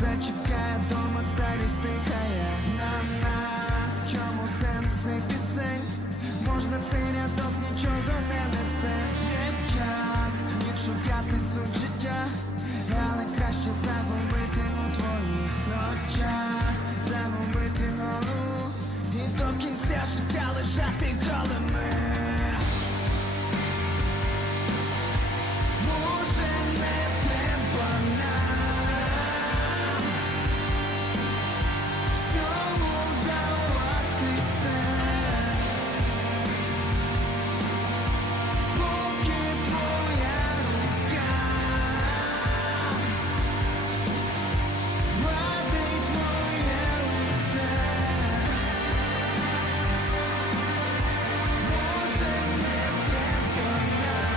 Зачекає дома старість тихає на нас. Чому сенси пісень? Можна цей рядок нічого не несе. Є час відшукати суть життя, але краще загубити у твоїх очах, загубити голову і до кінця життя лежати голими. Може не треба нам всьому давати сенс, поки твоя рука гладить моє лице. Може не треба нам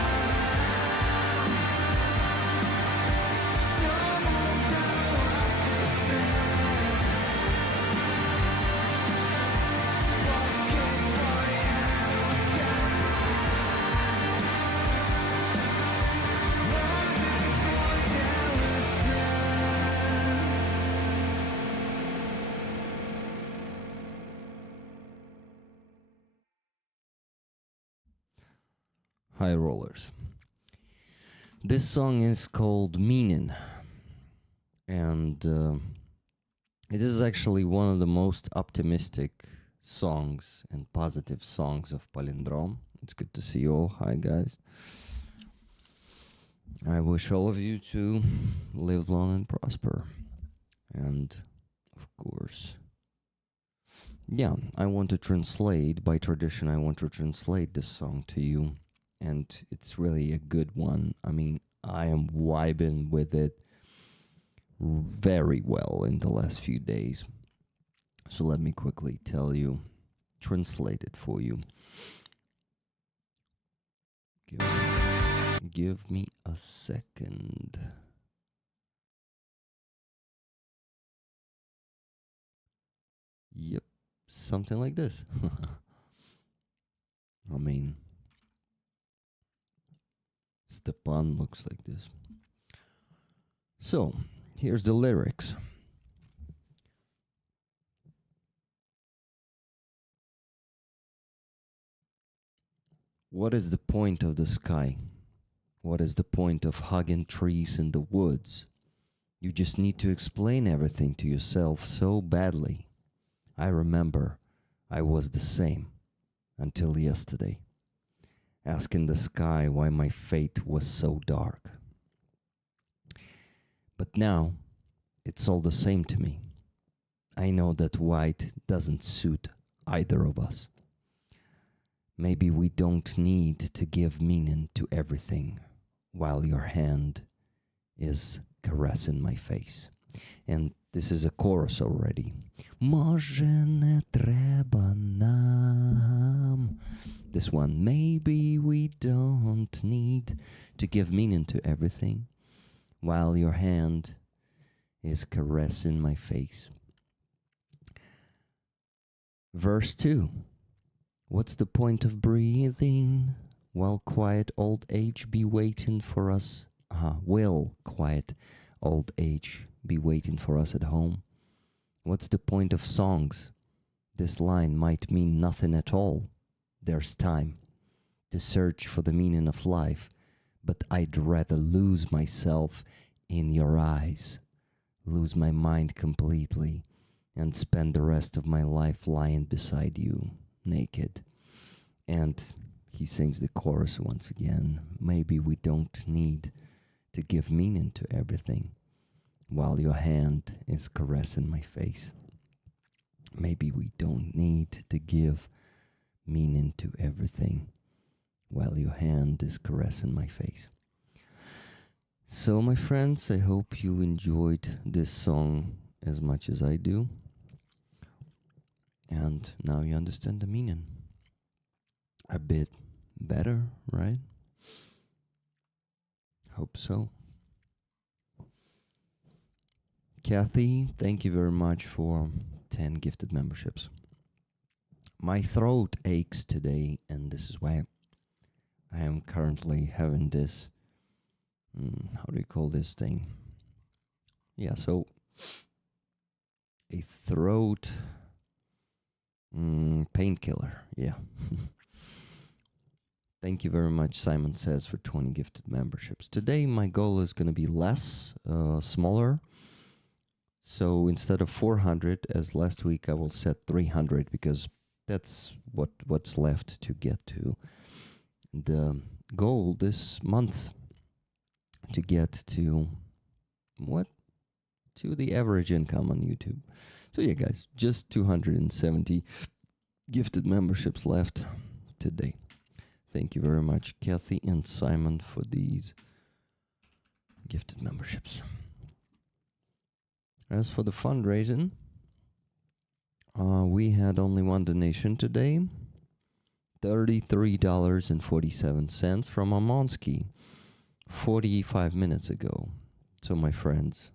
всьому давати сенс, поки твоя рука гладить моє лице. Hi rollers. This song is called Meanin', and it is actually one of the most optimistic songs and positive songs of Palindrome. It's good to see you all. Hi guys. I wish all of you to live long and prosper. And of course, yeah, I want to translate, by tradition I want to translate this song to you. And it's really a good one. I mean, I am vibing with it very well in the last few days. So let me quickly tell you, translate it for you. Give me a second. Yep, something like this. I mean, Stepan looks like this. So, here's the lyrics. What is the point of the sky? What is the point of hugging trees in the woods? You just need to explain everything to yourself so badly. I remember I was the same until yesterday, asking the sky why my fate was so dark. But now, it's all the same to me. I know that white doesn't suit either of us. Maybe we don't need to give meaning to everything while your hand is caressing my face. And this is a chorus already. Може не треба нам. This one, maybe we don't need to give meaning to everything while your hand is caressing my face. Verse 2. What's the point of breathing while quiet old age be waiting for us? Will quiet old age be waiting for us at home? What's the point of songs? This line might mean nothing at all. There's time to search for the meaning of life, but I'd rather lose myself in your eyes, lose my mind completely, and spend the rest of my life lying beside you, naked. And he sings the chorus once again. Maybe we don't need to give meaning to everything while your hand is caressing my face. Maybe we don't need to give meaning to everything while your hand is caressing my face. So, my friends, I hope you enjoyed this song as much as I do. And now you understand the meaning a bit better, right? Hope so. Kathy, thank you very much for 10 gifted memberships. My throat aches today, and this is why I am currently having this, how do you call this thing? Yeah, so a throat painkiller. Yeah. Thank you very much, Simon says, for 20 gifted memberships. Today, my goal is going to be less, smaller. So instead of 400, as last week, I will set 300 because that's what's left to get to the goal this month, to get to what? To the average income on YouTube. So yeah, guys, just 270 gifted memberships left today. Thank you very much, Kathy and Simon, for these gifted memberships. As for the fundraising, we had only one donation today, $33.47 from Amonsky 45 minutes ago. So my friends,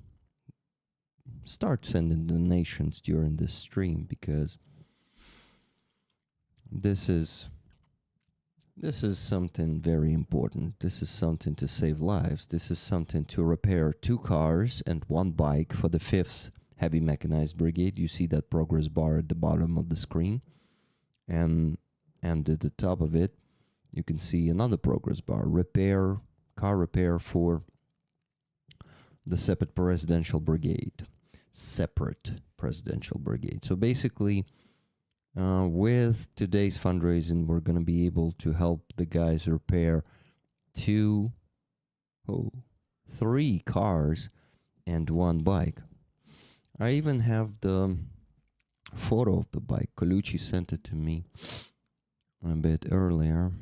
start sending donations during this stream, because this is something very important. This is something to save lives. This is something to repair 2 cars and 1 bike for the 5th Heavy Mechanized Brigade. You see that progress bar at the bottom of the screen. And at the top of it, you can see another progress bar. Car repair for the separate presidential brigade. So basically, with today's fundraising, we're going to be able to help the guys repair 3 cars and 1 bike. I even have the photo of the bike. Colucci sent it to me a bit earlier,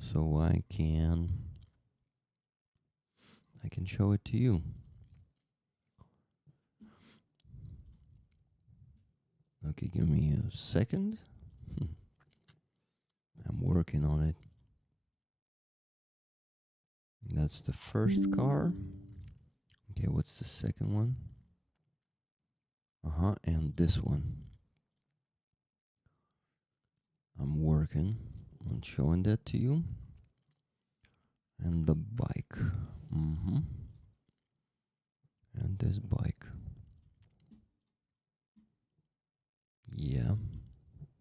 so I can show it to you. Okay, give me a second. I'm working on it. That's the first car. Okay, what's the second one? And this one. I'm working on showing that to you. And the bike. And this bike. Yeah.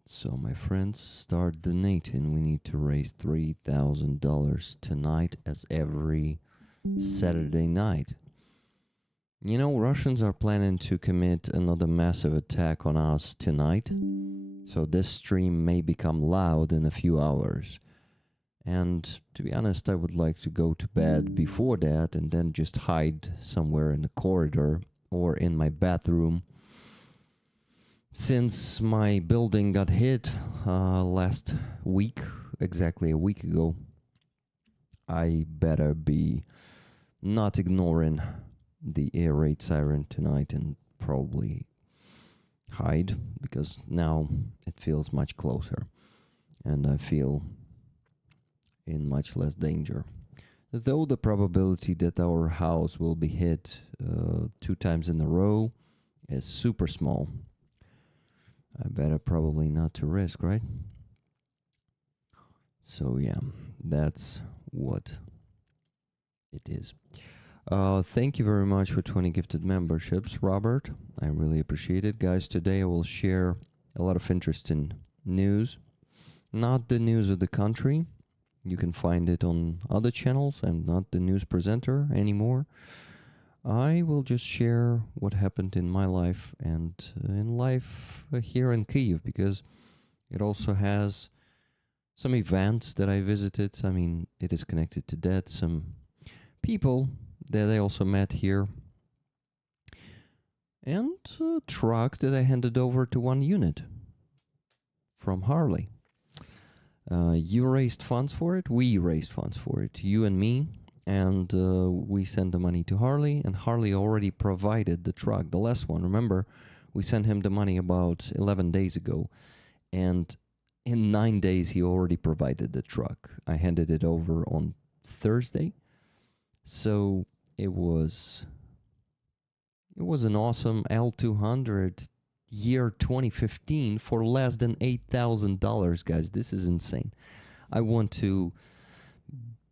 So my friends, start donating. We need to raise $3,000 tonight, as every Saturday night. You know, Russians are planning to commit another massive attack on us tonight. So this stream may become loud in a few hours. And to be honest, I would like to go to bed before that and then just hide somewhere in the corridor or in my bathroom. Since my building got hit last week, exactly a week ago, I better be not ignoring the air raid siren tonight and probably hide, because now it feels much closer and I feel in much less danger. Though the probability that our house will be hit 2 times in a row is super small. I better probably not to risk, right? So yeah, that's what it is. Thank you very much for 20 gifted memberships, Robert. I really appreciate it. Guys, today I will share a lot of interesting news. Not the news of the country. You can find it on other channels. I'm not the news presenter anymore. I will just share what happened in my life and in life here in Kyiv, because it also has some events that I visited. I mean, it is connected to that. Some people that I also met here. And a truck that I handed over to one unit from Harley. You raised funds for it. We raised funds for it. You and me. And we sent the money to Harley. And Harley already provided the truck, the last one. Remember, we sent him the money about 11 days ago. And in 9 days, he already provided the truck. I handed it over on Thursday. So it was an awesome L200 year 2015 for less than $8,000, guys. This is insane. I want to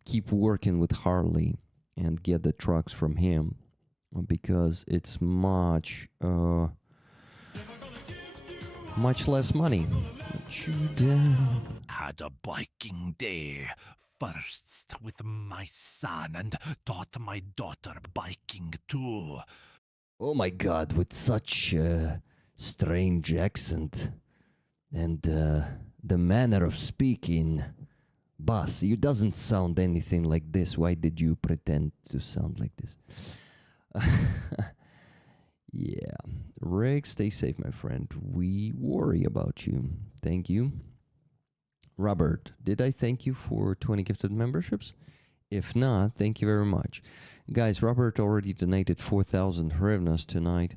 keep working with Harley and get the trucks from him because it's much less money. Let you down. Had a biking day. First with my son and taught my daughter biking too. Oh my god, with such a strange accent and the manner of speaking. Boss, you doesn't sound anything like this. Why did you pretend to sound like this? Yeah. Rick, stay safe, my friend. We worry about you. Thank you. Robert, did I thank you for 20 gifted memberships? If not, thank you very much. Guys, Robert already donated 4,000 hryvnias tonight.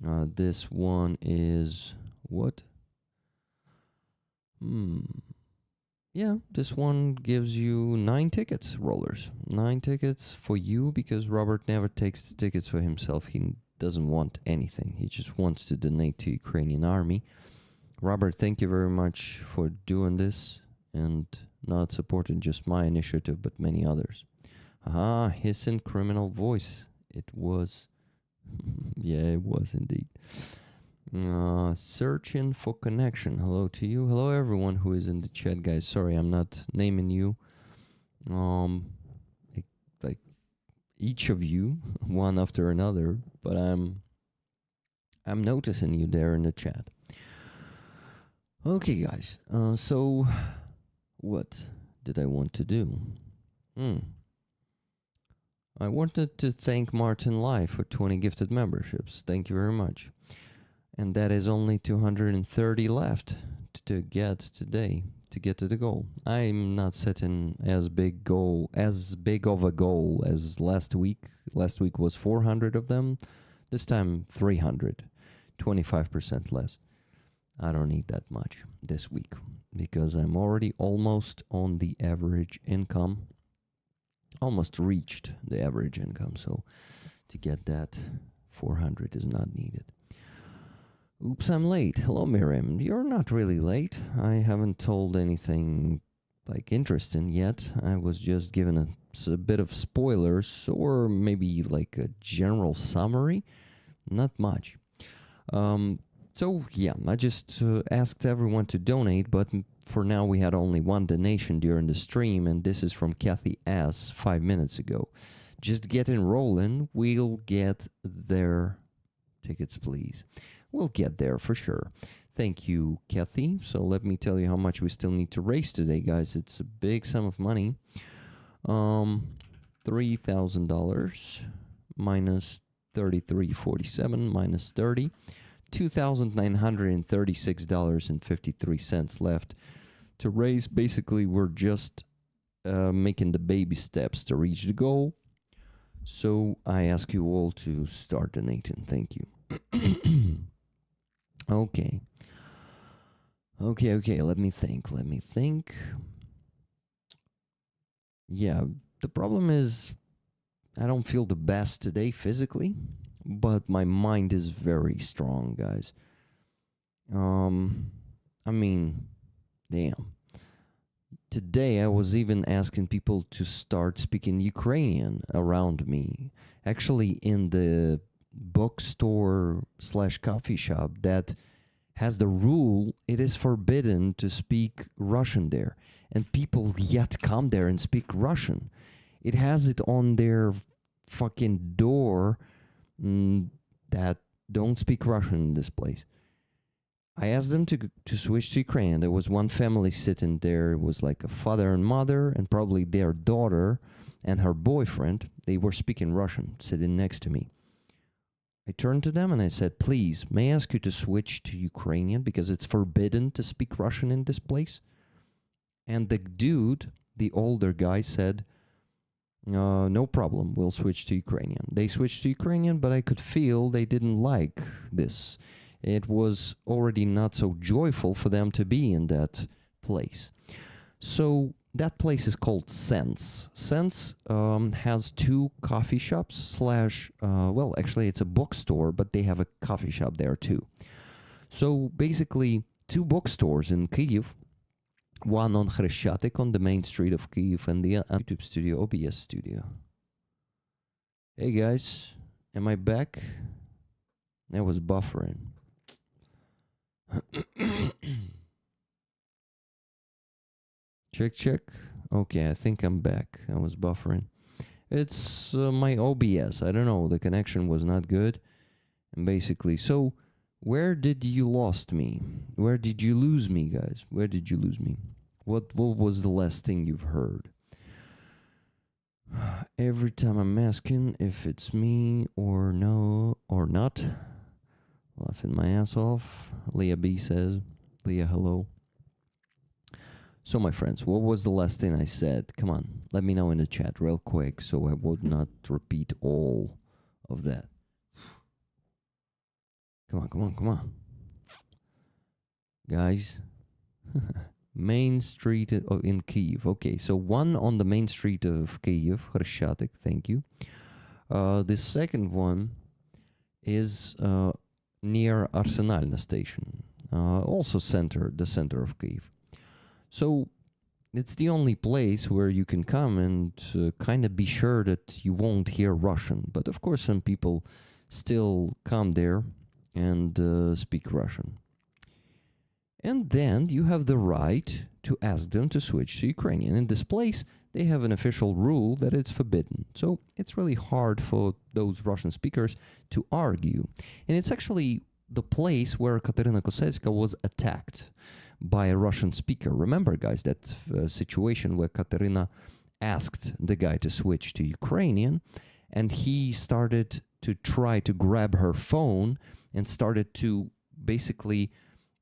This one is... what? Yeah, this one gives you 9 tickets, rollers. 9 tickets for you, because Robert never takes the tickets for himself. He doesn't want anything. He just wants to donate to Ukrainian army. Robert, thank you very much for doing this and not supporting just my initiative, but many others. Aha, hissing criminal voice. It was... yeah, it was indeed. Searching for connection. Hello to you. Hello everyone who is in the chat, guys. Sorry, I'm not naming you. Like each of you, one after another, but I'm noticing you there in the chat. Okay, guys. So what did I want to do? I wanted to thank Martin Lai for 20 gifted memberships. Thank you very much. And that is only 230 left to get today, to get to the goal. I'm not setting as big of a goal as last week. Last week was 400 of them. This time 300, 25% less. I don't need that much this week because I'm already almost on the average income. Almost reached the average income, so to get that 400 is not needed. Oops, I'm late. Hello, Miriam. You're not really late. I haven't told anything like interesting yet. I was just given a bit of spoilers, or maybe like a general summary. Not much. So yeah, I just asked everyone to donate, but for now we had only one donation during the stream, and this is from Kathy S. 5 minutes ago. Just getting rolling. We'll get there. Tickets, please. We'll get there for sure. Thank you, Kathy. So let me tell you how much we still need to raise today, guys. It's a big sum of money. $3,000 minus 33.47 minus 30. $2,936.53 left to raise. Basically, we're just making the baby steps to reach the goal. So I ask you all to start donating. Thank you. Okay. Let me think. Yeah, the problem is I don't feel the best today physically, but my mind is very strong, guys. I mean, damn. Today I was even asking people to start speaking Ukrainian around me. Actually, in the bookstore / coffee shop that has the rule, it is forbidden to speak Russian there. And people yet come there and speak Russian. It has it on their fucking door that don't speak Russian in this place. I asked them to switch to Ukrainian. There was one family sitting there. It was like a father and mother and probably their daughter and her boyfriend. They were speaking Russian, sitting next to me. I turned to them and I said, please, may I ask you to switch to Ukrainian because it's forbidden to speak Russian in this place? And the dude, the older guy, said, no problem, we'll switch to Ukrainian. They switched to Ukrainian, but I could feel they didn't like this. It was already not so joyful for them to be in that place. So that place is called Sense. Sense has 2 coffee shops / well, actually it's a bookstore, but they have a coffee shop there too. So basically 2 bookstores in Kyiv, one on Khreshchatyk on the main street of Kyiv, and the YouTube studio, OBS studio. Hey guys, Am I back? I was buffering. Check. Okay, I think I'm back. I was buffering. It's my OBS. I don't know. The connection was not good. And basically, so where did you lost me? Where did you lose me, guys? Where did you lose me? What was the last thing you've heard? Every time I'm asking if it's me or no or not. Laughing my ass off. Leah B says, Leah, hello. So, my friends, what was the last thing I said? Come on, let me know in the chat real quick so I would not repeat all of that. Come on. Guys, main street in Kyiv. Okay, so one on the main street of Kyiv, Khreshchatyk, thank you. The second one is near Arsenalna station, also the center of Kyiv. So it's the only place where you can come and kind of be sure that you won't hear Russian. But of course, some people still come there and speak Russian. And then you have the right to ask them to switch to Ukrainian. In this place, they have an official rule that it's forbidden. So it's really hard for those Russian speakers to argue. And it's actually the place where Katerina Kosecka was attacked by a Russian speaker. Remember, guys, that situation where Katerina asked the guy to switch to Ukrainian, and he started to try to grab her phone and started to basically,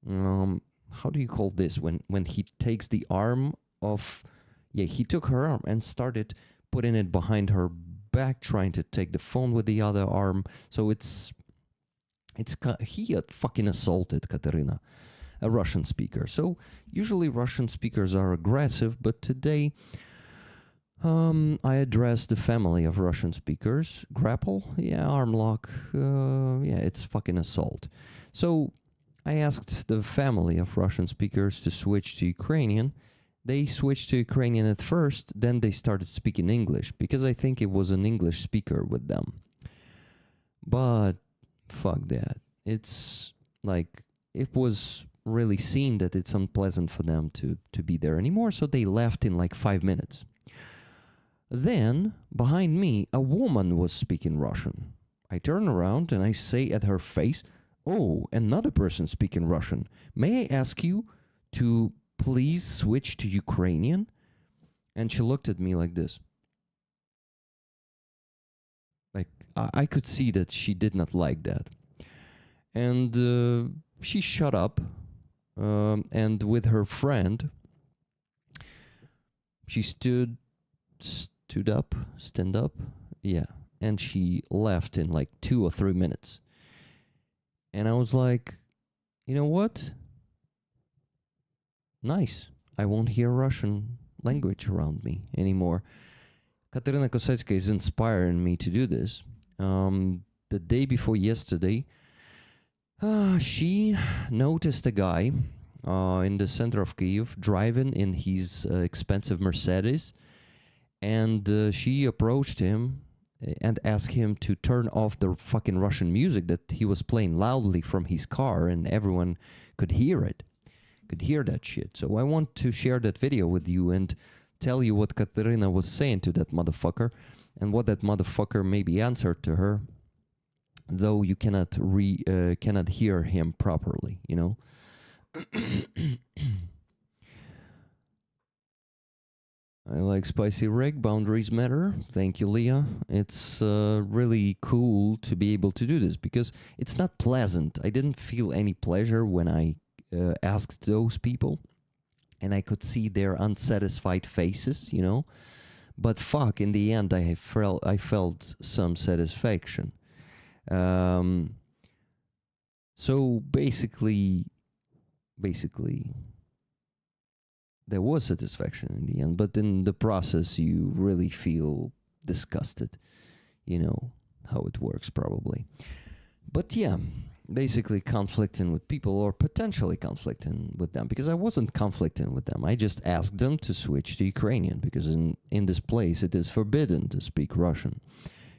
how do you call this? When he takes the arm of, he took her arm and started putting it behind her back, trying to take the phone with the other arm. So he fucking assaulted Katerina, a Russian speaker. So usually Russian speakers are aggressive, but today I addressed the family of Russian speakers. Grapple? Yeah, arm lock. It's fucking assault. So I asked the family of Russian speakers to switch to Ukrainian. They switched to Ukrainian at first, then they started speaking English, because I think it was an English speaker with them. But fuck that. It's like, it was really seen that it's unpleasant for them to be there anymore, so they left in like 5 minutes. Then, behind me, a woman was speaking Russian. I turn around and I say at her face, "Oh, another person speaking Russian. May I ask you to please switch to Ukrainian?" And she looked at me like this. Like, I could see that she did not like that. And she shut up. And with her friend, she stand up, and she left in like 2 or 3 minutes. And I was like, you know what? Nice. I won't hear Russian language around me anymore. Katerina Kosecka is inspiring me to do this. The day before yesterday, she noticed a guy in the center of Kyiv driving in his expensive Mercedes, and she approached him and asked him to turn off the fucking Russian music that he was playing loudly from his car, and everyone could hear it, could hear that shit. So I want to share that video with you and tell you what Katerina was saying to that motherfucker, and what that motherfucker maybe answered to her, though you cannot hear him properly, you know. I like spicy rig. Boundaries matter. Thank you, Leah. It's really cool to be able to do this, because it's not pleasant. I didn't feel any pleasure when I asked those people, and I could see their unsatisfied faces, you know. But fuck, in the end, I felt some satisfaction. So basically, there was satisfaction in the end, but in the process, you really feel disgusted. You know how it works, probably. But yeah, basically conflicting with people, or potentially conflicting with them, because I wasn't conflicting with them. I just asked them to switch to Ukrainian, because in this place, it is forbidden to speak Russian.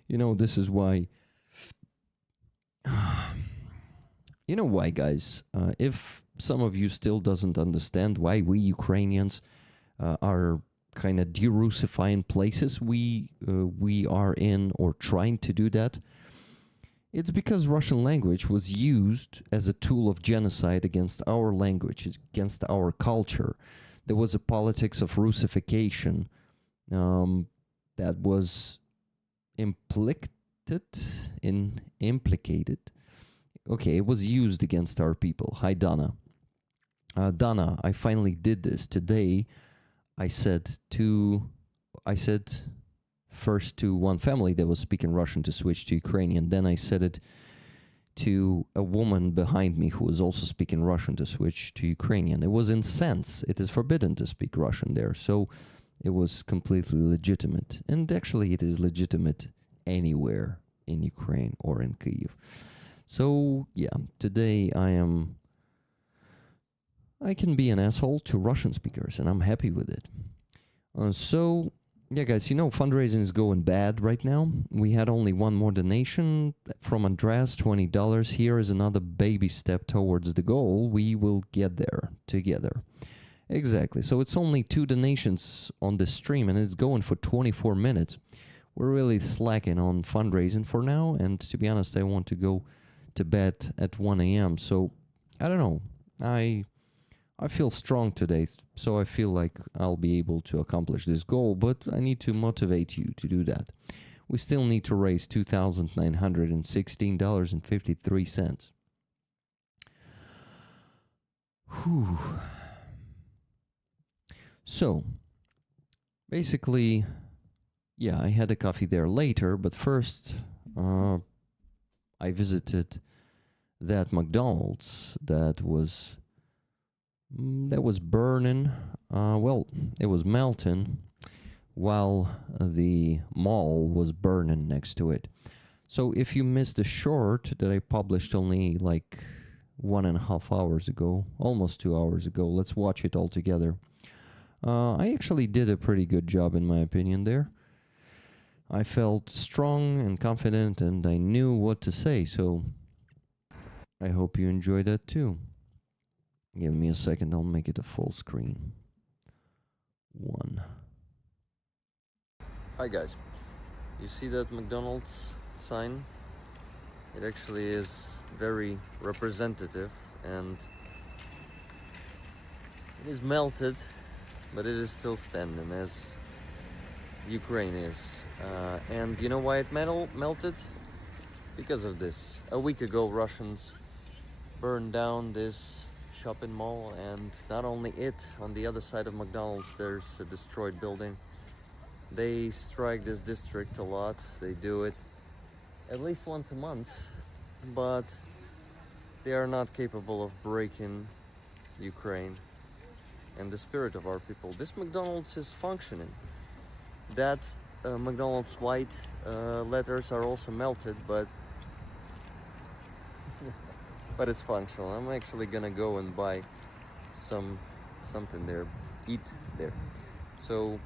You know, this is why You know why, guys? If some of you still doesn't understand why we Ukrainians are kind of de-Russifying places we are in or trying to do that, it's because Russian language was used as a tool of genocide against our language, against our culture. There was a politics of Russification that was implicated. Okay, it was used against our people. Hi, Donna. Donna, I finally did this today. I said first to one family that was speaking Russian to switch to Ukrainian. Then I said it to a woman behind me who was also speaking Russian to switch to Ukrainian. It was in sense. It is forbidden to speak Russian there. So it was completely legitimate. And actually it is legitimate anywhere in Ukraine or in Kyiv. So yeah, today I can be an asshole to Russian speakers, and I'm happy with it. So, yeah, guys, fundraising is going bad right now. We had only one more donation from Andreas, $20. Here is another baby step towards the goal. We will get there together. Exactly. So it's only 2 donations on the stream, and it's going for 24 minutes. We're really slacking on fundraising for now, and to be honest, I want to go to bed at 1 a.m. So, I don't know. I feel strong today, so I feel like I'll be able to accomplish this goal, but I need to motivate you to do that. We still need to raise $2,916.53. Whew. So, basically, yeah, I had a coffee there later, but first, I visited that McDonald's that was burning. Well, it was melting while the mall was burning next to it. So if you missed the short that I published only like 1.5 hours ago, almost 2 hours ago, let's watch it all together. I actually did a pretty good job in my opinion there. I felt strong and confident and I knew what to say, so I hope you enjoyed that too. Give me a second, I'll make it a full screen. 1. Hi guys, you see that McDonald's sign? It actually is very representative and it is melted, but it is still standing as Ukraine is. And you know why it melted? Because of this. A week ago Russians burned down this shopping mall, and not only it, on the other side of McDonald's there's a destroyed building. They strike this district a lot. They do it at least once a month, but they are not capable of breaking Ukraine and the spirit of our people. This McDonald's is functioning. That McDonald's white letters are also melted, but but it's functional. I'm actually gonna go and buy something there, eat there. So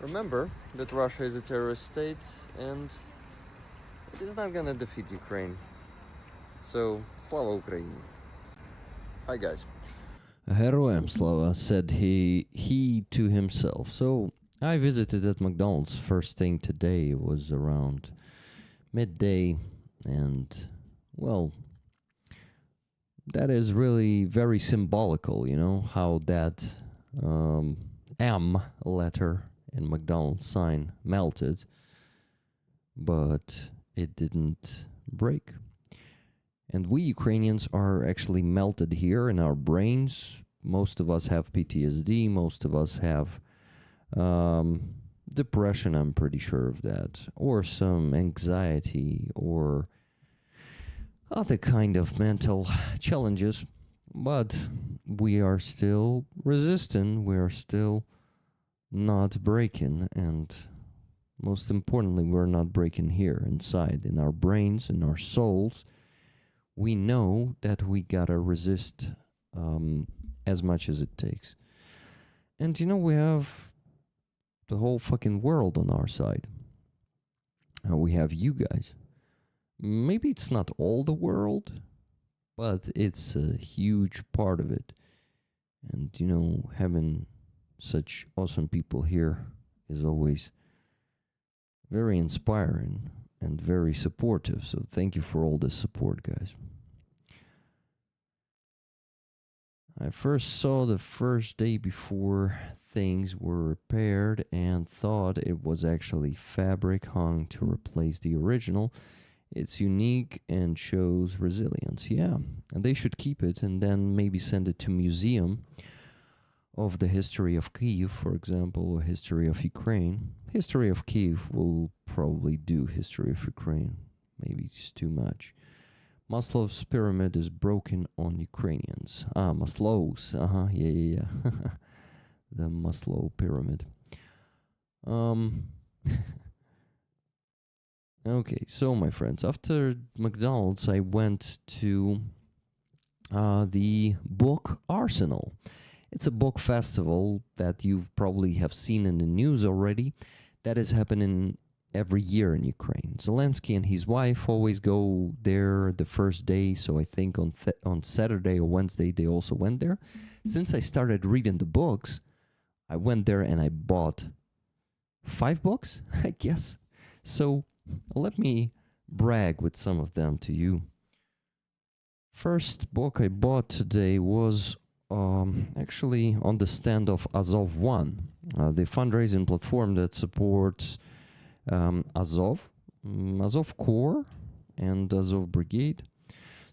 remember that Russia is a terrorist state and it is not gonna defeat Ukraine. So Slava Ukraini. Hi guys. Heroem Slava, said he to himself. So I visited at McDonald's first thing today. It was around midday, and well, that is really very symbolical, how that M letter in McDonald's sign melted, but it didn't break. And we Ukrainians are actually melted here in our brains. Most of us have PTSD, most of us have depression, I'm pretty sure of that, or some anxiety, or other kind of mental challenges, but we are still resistant, we are still not breaking, and most importantly, we're not breaking here inside, in our brains, in our souls. We know that we gotta resist as much as it takes. And we have the whole fucking world on our side. We have you guys. Maybe it's not all the world, but it's a huge part of it. And, having such awesome people here is always very inspiring and very supportive. So thank you for all this support, guys. I first saw the first day before things were repaired and thought it was actually fabric hung to replace the original. It's unique and shows resilience. Yeah, and they should keep it and then maybe send it to museum of the history of Kyiv, for example, or history of Ukraine. History of Kyiv will probably do history of Ukraine. Maybe it's too much. Maslow's pyramid is broken on Ukrainians. Maslow's. Yeah. The Maslow pyramid. Okay, so my friends, after McDonald's, I went to the book Arsenal. It's a book festival that you probably have seen in the news already. That is happening every year in Ukraine. Zelensky and his wife always go there the first day, so I think on Saturday or Wednesday they also went there. Since I started reading the books, I went there and I bought 5 books, I guess. So let me brag with some of them to you. First book I bought today was actually on the stand of Azov One, the fundraising platform that supports Azov, Azov Corps, and Azov Brigade.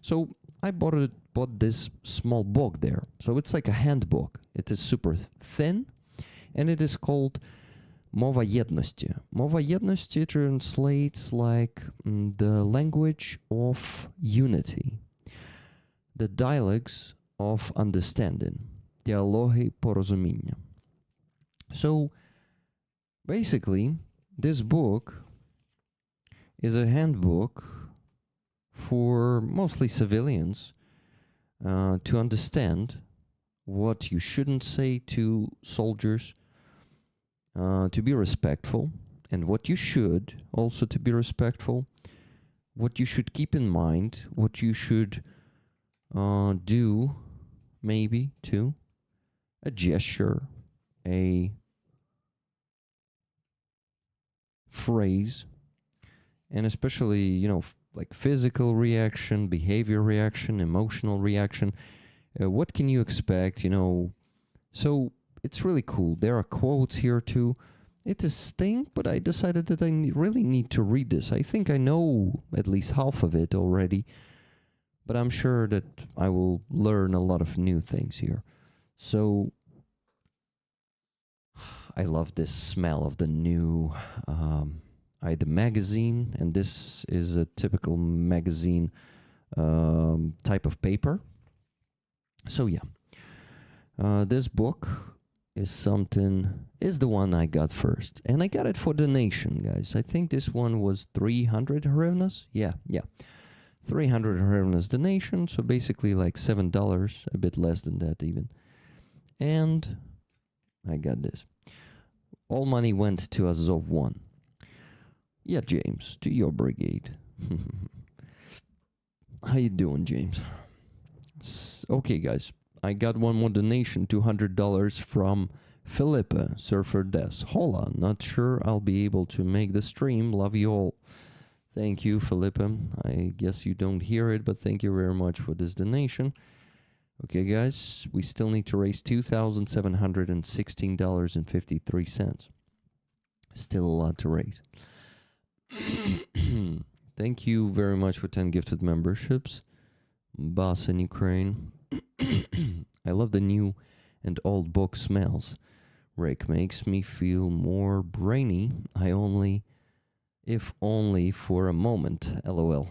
So I bought this small book there. So it's like a handbook. It is super thin, and it is called Mova Jednosti. Mova Jednosti translates like the language of unity, the dialogues of understanding, dialogi porozumіння. So basically, this book is a handbook for mostly civilians to understand what you shouldn't say to soldiers, to be respectful, and what you should also to be respectful, what you should keep in mind, what you should do, maybe too, a gesture, a phrase, and especially, like physical reaction, behavior reaction, emotional reaction. What can you expect, So it's really cool. There are quotes here too. It is thing, but I decided that I really need to read this. I think I know at least half of it already, but I'm sure that I will learn a lot of new things here. So I love this smell of the new the magazine, and this is a typical magazine type of paper. So yeah, this book is the one I got first, and I got it for donation, guys. I think this one was 300 hryvnias. Yeah. 300 hryvnias donation, so basically like $7, a bit less than that even. And I got this. All money went to Azov 1. Yeah, James, to your brigade. How you doing, James? Okay, guys, I got one more donation, $200 from Philippa, Surfer Des. Hola, not sure I'll be able to make the stream. Love you all. Thank you, Philippa. I guess you don't hear it, but thank you very much for this donation. Okay, guys, we still need to raise $2,716.53. Still a lot to raise. Thank you very much for 10 gifted memberships. Boss in Ukraine. I love the new and old book smells. Rick makes me feel more brainy. If only for a moment, lol.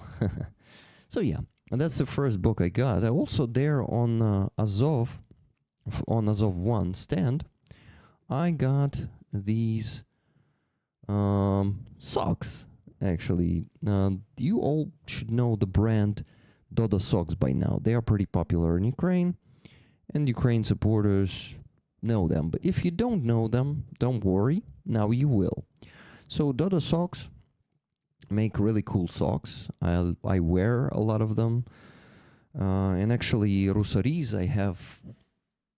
So yeah, and that's the first book I got. I also there on Azov 1 stand, I got these socks, actually. You all should know the brand Dodo socks by now. They are pretty popular in Ukraine, and Ukraine supporters know them. But if you don't know them, don't worry, now you will. So Dodo socks make really cool socks. I wear a lot of them. And actually, Rusaris I have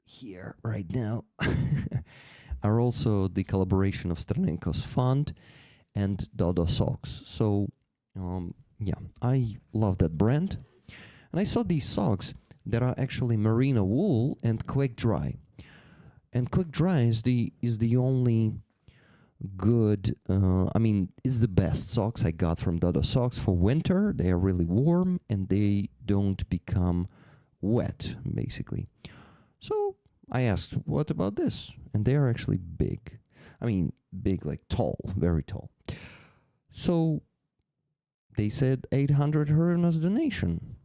here right now are also the collaboration of Sternenko's font and Dodo socks. So, yeah, I love that brand. And I saw these socks that are actually merino wool and quick dry. And quick dry is the only good, is the best socks I got from Dodo socks for winter. They are really warm and they don't become wet, basically. So I asked, what about this? And they are actually big. I mean, big, like tall, very tall. So they said 800 hryvnias donation,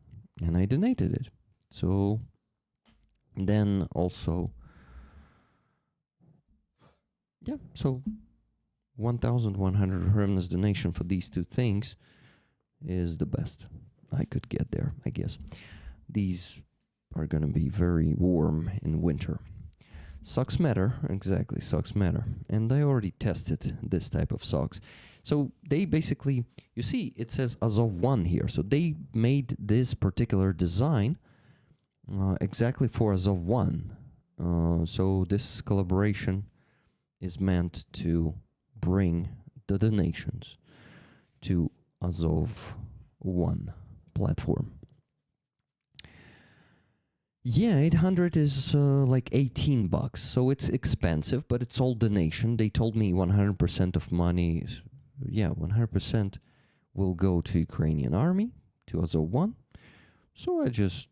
and I donated it. So then also, yeah, so 1,100 hryvnias donation for these two things is the best I could get there, I guess. These are gonna be very warm in winter. Socks matter, exactly, socks matter. And I already tested this type of socks. So they basically, you see, it says Azov 1 here. So they made this particular design exactly for Azov 1. So this collaboration is meant to bring the donations to Azov 1 platform. Yeah, 800 is like $18, so it's expensive, but it's all donation. They told me 100% of money, 100% will go to Ukrainian army, to Azov 1. So I just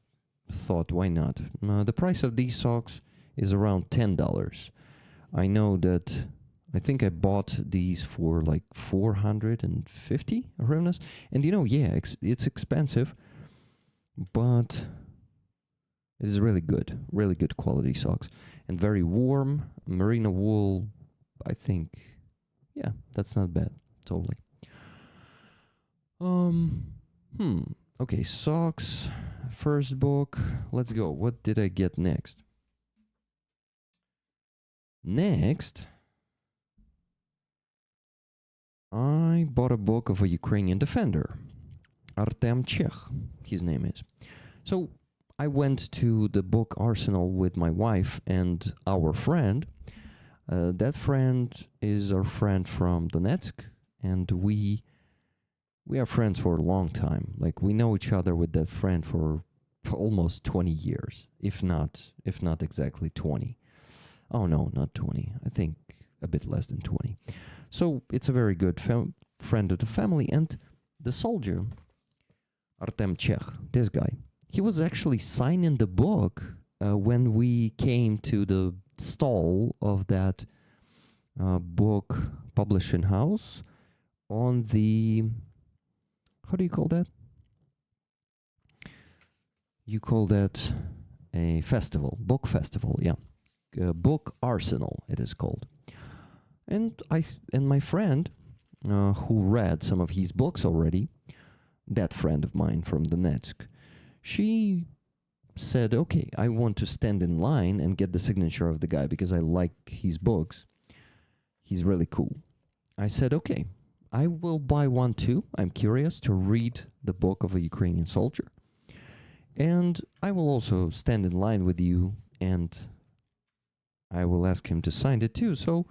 thought, why not? The price of these socks is around $10. I know that, I think I bought these for like 450 hryvnias. And it's expensive, but it is really good quality socks. And very warm, merino wool, I think, yeah, that's not bad, totally. Okay, socks, first book, let's go. What did I get next? Next, I bought a book of a Ukrainian defender, Artem Chekh, his name is. So I went to the book arsenal with my wife and our friend. That friend is our friend from Donetsk, and we are friends for a long time. Like, we know each other with that friend for almost 20 years, if not exactly 20. Oh no, not 20. I think a bit less than 20. So it's a very good friend of the family. And the soldier, Artem Chekh, this guy, he was actually signing the book when we came to the stall of that book publishing house on the, how do you call that? You call that a festival, book festival, yeah. Book Arsenal, it is called. And my friend, who read some of his books already, that friend of mine from Donetsk, she said, okay, I want to stand in line and get the signature of the guy because I like his books. He's really cool. I said, okay, I will buy one too. I'm curious to read the book of a Ukrainian soldier. And I will also stand in line with you and I will ask him to sign it too. So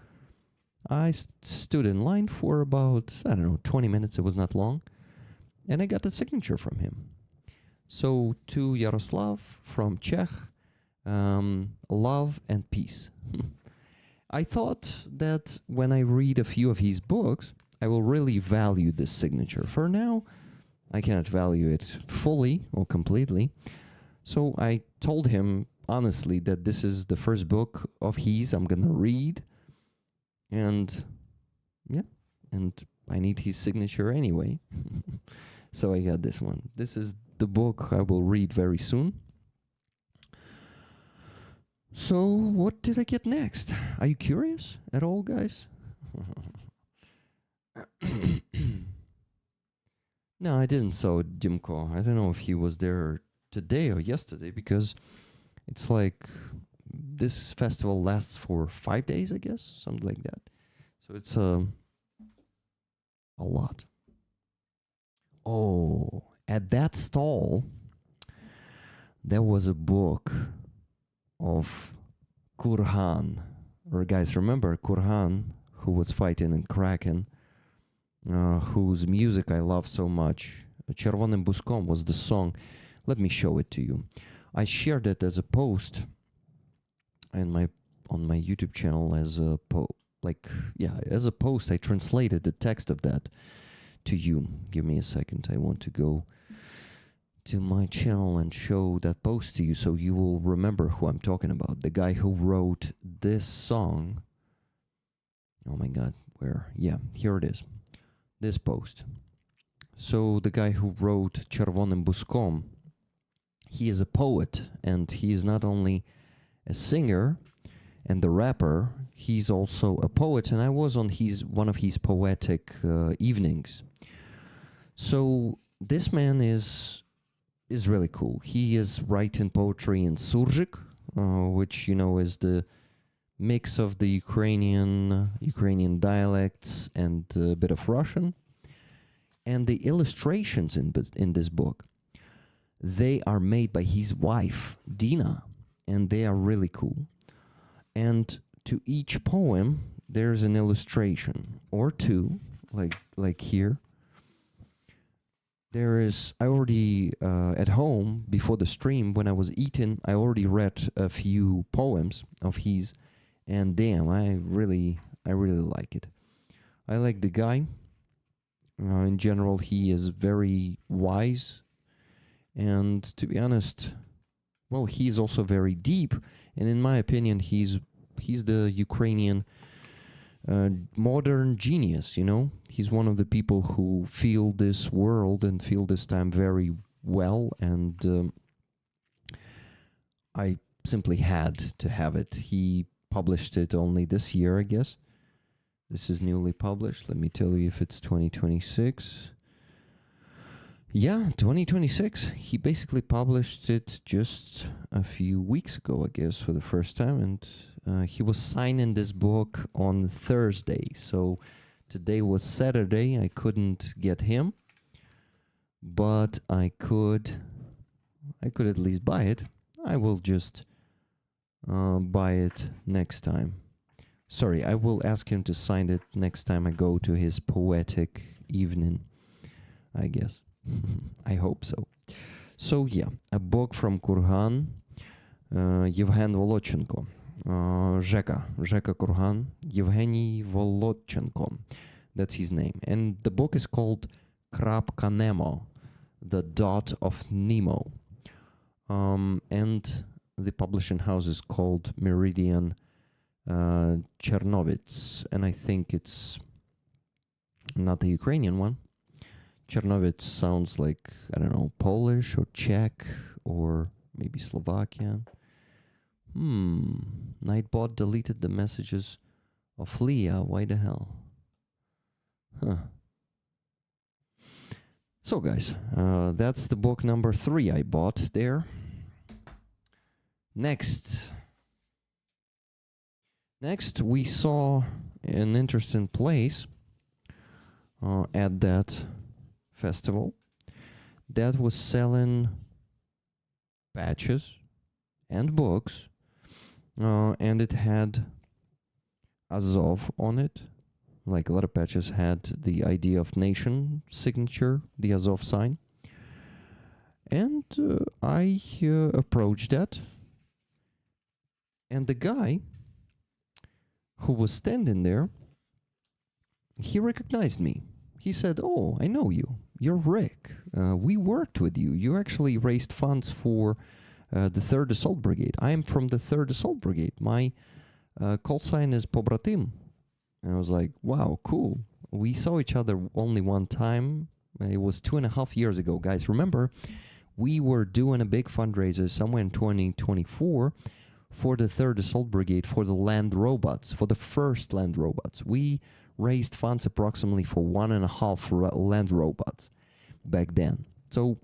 I stood in line for about, 20 minutes. It was not long. And I got the signature from him. So to Yaroslav from Czech, love and peace. I thought that when I read a few of his books, I will really value this signature. For now, I cannot value it fully or completely. So I told him honestly that this is the first book of his I'm gonna read. And yeah, and I need his signature anyway. So I got this one. This is the book I will read very soon. So what did I get next? Are you curious at all, guys? No, I didn't saw Dimko. I don't know if he was there today or yesterday, because it's like this festival lasts for 5 days, I guess, something like that. So it's a lot. Oh, at that stall, there was a book of Kurhan. Or guys, remember Kurhan, who was fighting in Kraken, whose music I love so much. Червоним буском was the song. Let me show it to you. I shared it as a post on my YouTube channel as a as a post. I translated the text of that to you. Give me a second. I want to go to my channel and show that post to you so you will remember who I'm talking about. The guy who wrote this song. Oh my god, where? Yeah, here it is. This post. So the guy who wrote Червоним буском, he is a poet, and he is not only a singer and the rapper, he's also a poet, and I was on one of his poetic evenings. So this man is really cool. He is writing poetry in Surjik, which is the mix of the Ukrainian dialects and a bit of Russian. And the illustrations in this book, they are made by his wife, Dina, and they are really cool. And to each poem, there's an illustration or two, like here. There is, I already, at home, before the stream, when I was eating, I already read a few poems of his, and damn, I really like it. I like the guy. In general, he is very wise, and to be honest, well, he's also very deep, and in my opinion, he's the Ukrainian modern genius, He's one of the people who feel this world and feel this time very well, and I simply had to have it. He published it only this year, I guess. This is newly published. Let me tell you if it's 2026. Yeah, 2026. He basically published it just a few weeks ago, I guess, for the first time. And he was signing this book on Thursday. So today was Saturday. I couldn't get him, but I could at least buy it. I will just buy it next time. Sorry, I will ask him to sign it next time I go to his poetic evening, I guess. I hope so. So yeah, a book from Kurhan, Yevhen Volodchenko, Zheka Kurhan, Yevgeny Volodchenko. That's his name. And the book is called Krapka Nemo, the dot of Nemo. And the publishing house is called Meridian Chernovitz, and I think it's not the Ukrainian one. Chernovitz sounds like, I don't know, Polish or Czech or maybe Slovakian. Nightbot deleted the messages of Leah. Why the hell? Huh. So guys, that's the book number 3 I bought there. Next, we saw an interesting place at that festival that was selling patches and books, and it had Azov on it. Like a lot of patches had the idea of nation signature, the Azov sign. And I approached that, and the guy who was standing there, he recognized me. He said, "Oh, I know you. You're Rick. We worked with you. You actually raised funds for the 3rd Assault Brigade. I am from the 3rd Assault Brigade. My call sign is Pobratim." And I was like, wow, cool. We saw each other only one time. It was 2.5 years ago, guys. Remember, we were doing a big fundraiser somewhere in 2024 for the 3rd Assault Brigade, for the land robots, for the first land robots. We raised funds approximately for 1.5 land robots back then. So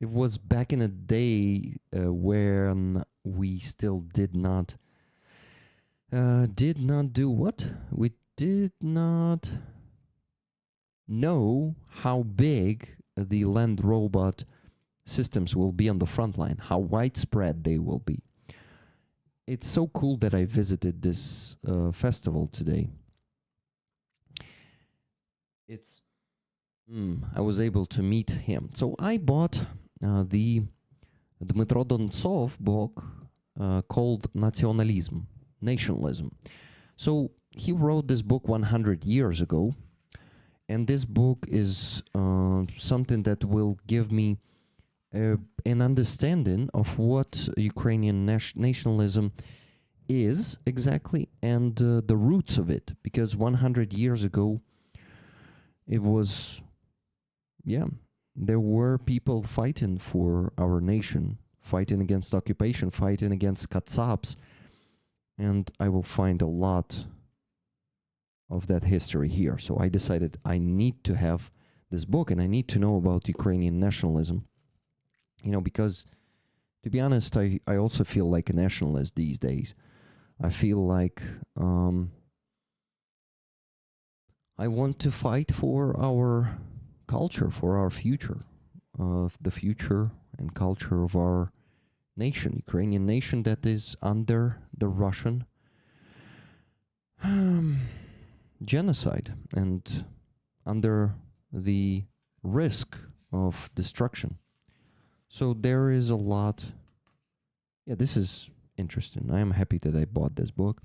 it was back in a day when we still did not do what? We did not know how big the land robot systems will be on the front line, how widespread they will be. It's so cool that I visited this festival today. I was able to meet him. So I bought the Dmitro Dontsov book called Nationalism. So he wrote this book 100 years ago, and this book is something that will give me an understanding of what Ukrainian nationalism is exactly, and the roots of it. Because 100 years ago, it was, there were people fighting for our nation, fighting against occupation, fighting against Katsabs, and I will find a lot of that history here. So I decided I need to have this book, and I need to know about Ukrainian nationalism. Because, to be honest, I also feel like a nationalist these days. I feel like I want to fight for our culture, for our future, the future and culture of our nation, Ukrainian nation that is under the Russian genocide and under the risk of destruction. So there is a lot. This is interesting. I am happy that I bought this book.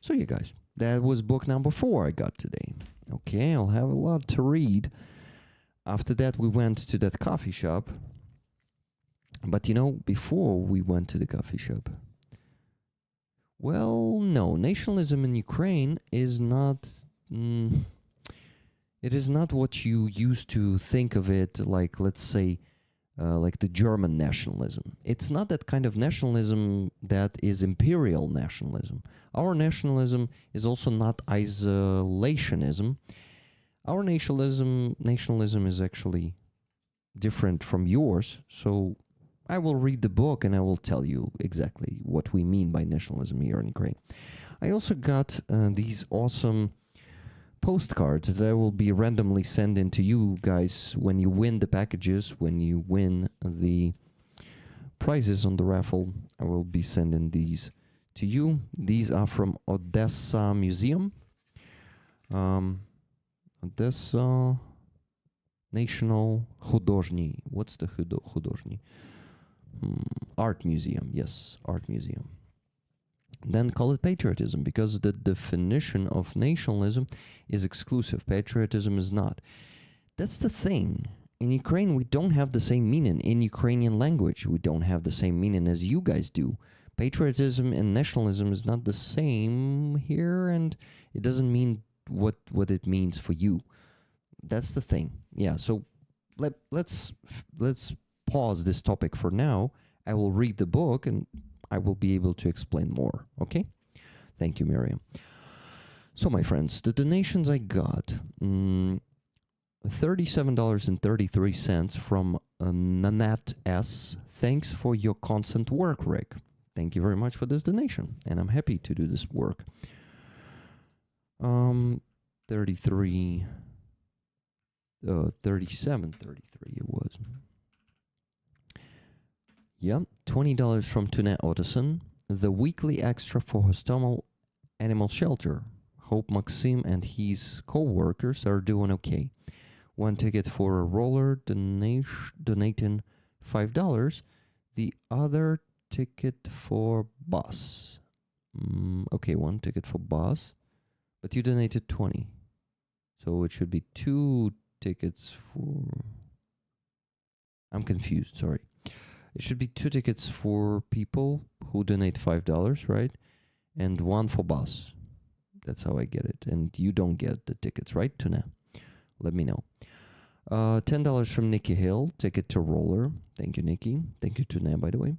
So guys, that was book number 4 I got today. Okay, I'll have a lot to read. After that, we went to that coffee shop. But before we went to the coffee shop, well, no, nationalism in Ukraine is not, it is not what you used to think of it, like, let's say, like the German nationalism. It's not that kind of nationalism that is imperial nationalism. Our nationalism is also not isolationism. Our nationalism is actually different from yours. So I will read the book and I will tell you exactly what we mean by nationalism here in Ukraine. I also got these awesome postcards that I will be randomly sending to you guys when you win the packages, when you win the prizes on the raffle. I will be sending these to you. These are from Odessa Museum. Odessa National Художний. What's the Художний? Art Museum. Yes, Art Museum. Then call it patriotism, because the definition of nationalism is exclusive. Patriotism is not. That's the thing. In Ukraine, we don't have the same meaning. In Ukrainian language, we don't have the same meaning as you guys do. Patriotism and nationalism is not the same here, and it doesn't mean what it means for you. That's the thing. Yeah, so let's pause this topic for now. I will read the book and I will be able to explain more, okay? Thank you, Miriam. So, my friends, the donations I got, $37.33 from Nanette S. Thanks for your constant work, Rick. Thank you very much for this donation, and I'm happy to do this work. 37.33 it was. Yeah, $20 from Tune Ottoson. The weekly extra for Hostomel Animal Shelter. Hope Maksym and his co-workers are doing okay. 1 ticket for a roller, donating $5. The other ticket for bus. Okay, 1 ticket for bus. But you donated 20. So it should be 2 tickets for... I'm confused, sorry. It should be 2 tickets for people who donate $5, right? And 1 for bus. That's how I get it. And you don't get the tickets, right, Tuna? Let me know. $10 from Nikki Hill, ticket to roller. Thank you, Nikki. Thank you, Tuna, by the way.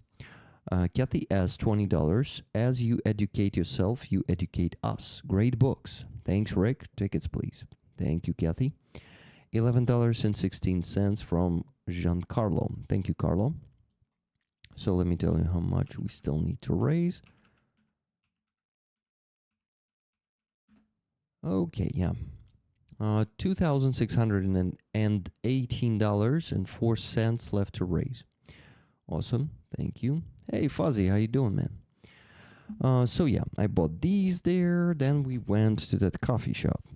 Kathy S., $20. As you educate yourself, you educate us. Great books. Thanks, Rick. Tickets, please. Thank you, Kathy. $11.16 from Giancarlo. Thank you, Carlo. So let me tell you how much we still need to raise. Okay, yeah. $2,618.04 left to raise. Awesome. Thank you. Hey, Fuzzy, how you doing, man? So yeah, I bought these there. Then we went to that coffee shop.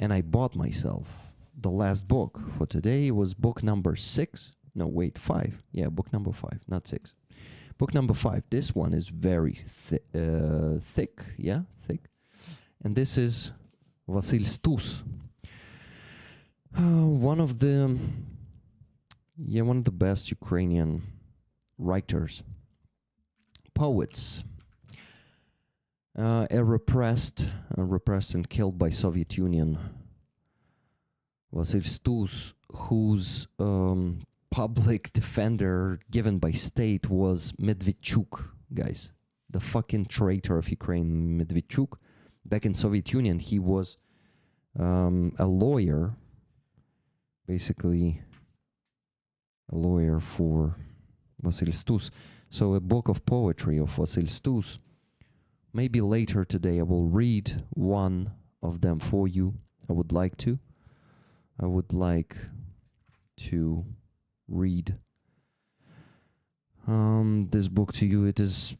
And I bought myself the last book for today. It was book number 6. No, wait, 5. Yeah, book number 5, not 6. Book number 5. This one is very thick. Yeah, thick. And this is Vasyl Stus. One of the best Ukrainian writers, poets. Repressed and killed by Soviet Union. Vasyl Stus, whose public defender given by state was Medvedchuk, guys. The fucking traitor of Ukraine, Medvedchuk. Back in Soviet Union, he was a lawyer, basically a lawyer for Vasyl Stus. So a book of poetry of Vasyl Stus. Maybe later today I will read one of them for you. I would like to read this book to you. It is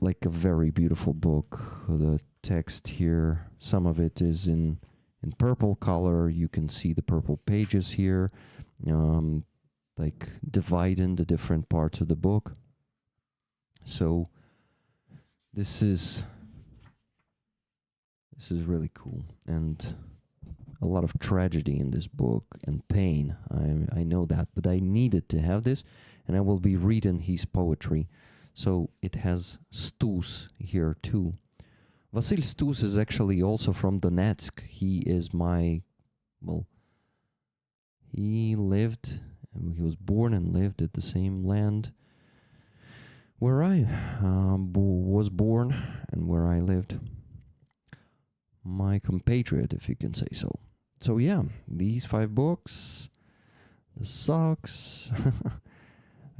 like a very beautiful book. The text here, some of it is in purple color. You can see the purple pages here, like dividing the different parts of the book. So this is really cool, and a lot of tragedy in this book and pain. I know that, but I needed to have this, and I will be reading his poetry. So it has Stus here too. Vasyl Stus is actually also from Donetsk. He is he was born and lived at the same land where I was born and where I lived. My compatriot, if you can say so. So yeah, these 5 books, the socks.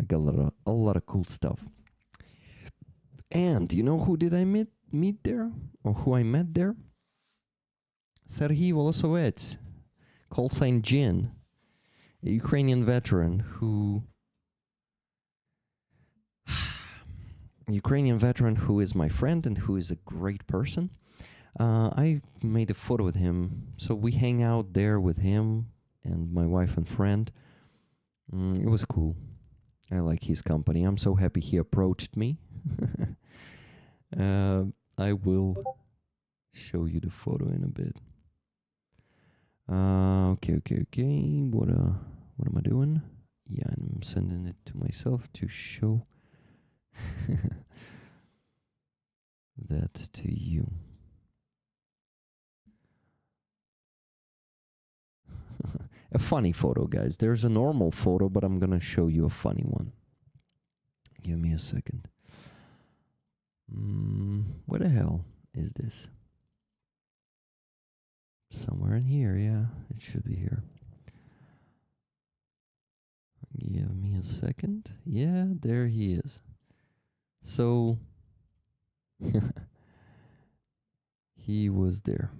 I got a lot of cool stuff. And you know who did I meet there, or who I met there? Serhiy Volosovets, call sign Jin, a Ukrainian veteran who is my friend and who is a great person. I made a photo with him, so we hang out there with him and my wife and friend. It was cool. I like his company. I'm so happy he approached me. I will show you the photo in a bit. Okay. What am I doing? Yeah, I'm sending it to myself to show that to you. A funny photo, guys. There's a normal photo, but I'm gonna show you a funny one. Give me a second. Where the hell is this? Somewhere in here, yeah. It should be here. Give me a second. Yeah, there he is. So, he was there.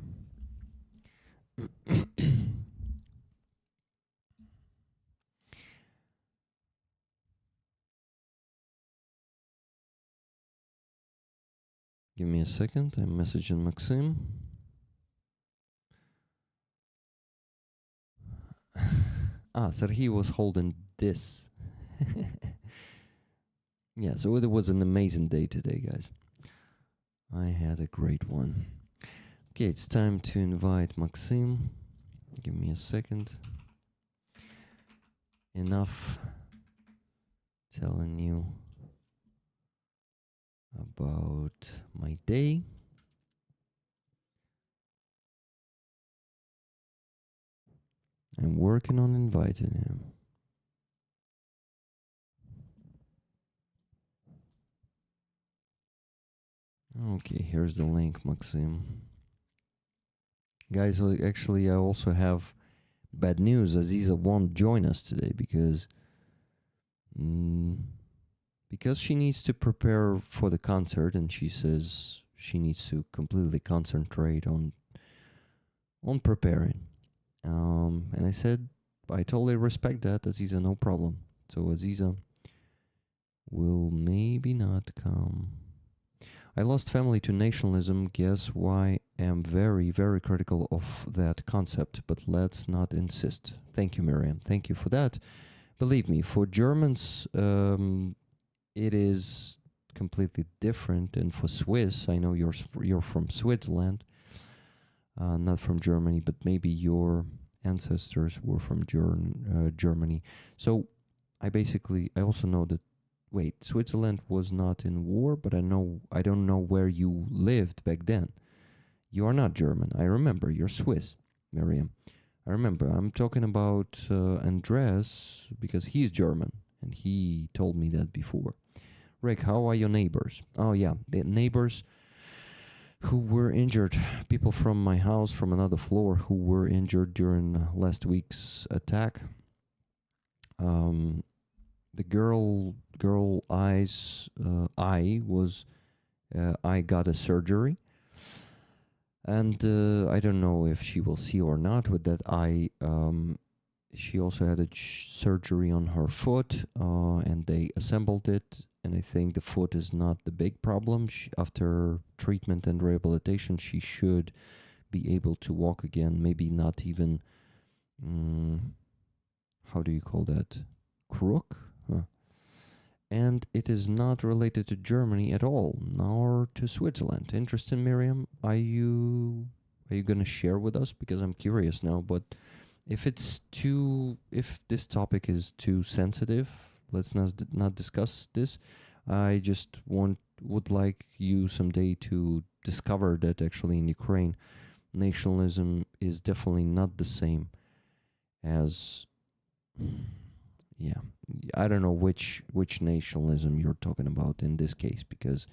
Give me a second. I'm messaging Maksym. Serhiy was holding this. Yeah, so it was an amazing day today, guys. I had a great one. Okay, it's time to invite Maksym. Give me a second. Enough telling you about my day. I'm working on inviting him. Okay, here's the link, Maksym. Guys, actually, I also have bad news. Aziza won't join us today because she needs to prepare for the concert, and she says she needs to completely concentrate on on preparing. And I said, I totally respect that, Aziza, no problem. So Aziza will maybe not come. I lost family to nationalism. Guess why I'm very, very critical of that concept, but let's not insist. Thank you, Miriam. Thank you for that. Believe me, for Germans, it is completely different. And for Swiss, I know you're from Switzerland, not from Germany, but maybe your ancestors were from Germany. So I also know that, wait, Switzerland was not in war, but I don't know where you lived back then. You are not German. I remember. You're Swiss, Miriam. I remember. I'm talking about Andres because he's German and he told me that before. Rick, how are your neighbors? Oh, yeah. The neighbors who were injured, people from my house from another floor who were injured during last week's attack. The girl eyes eye was I got a surgery, and I don't know if she will see or not with that eye. She also had a surgery on her foot, and they assembled it. And I think the foot is not the big problem. After treatment and rehabilitation, she should be able to walk again. Maybe not even, how do you call that? Crook? Huh. And it is not related to Germany at all, nor to Switzerland. Interesting, Miriam. Are you gonna share with us? Because I'm curious now. But if this topic is too sensitive, let's not discuss this. I just would like you someday to discover that actually in Ukraine, nationalism is definitely not the same as, yeah, I don't know which nationalism you're talking about in this case, because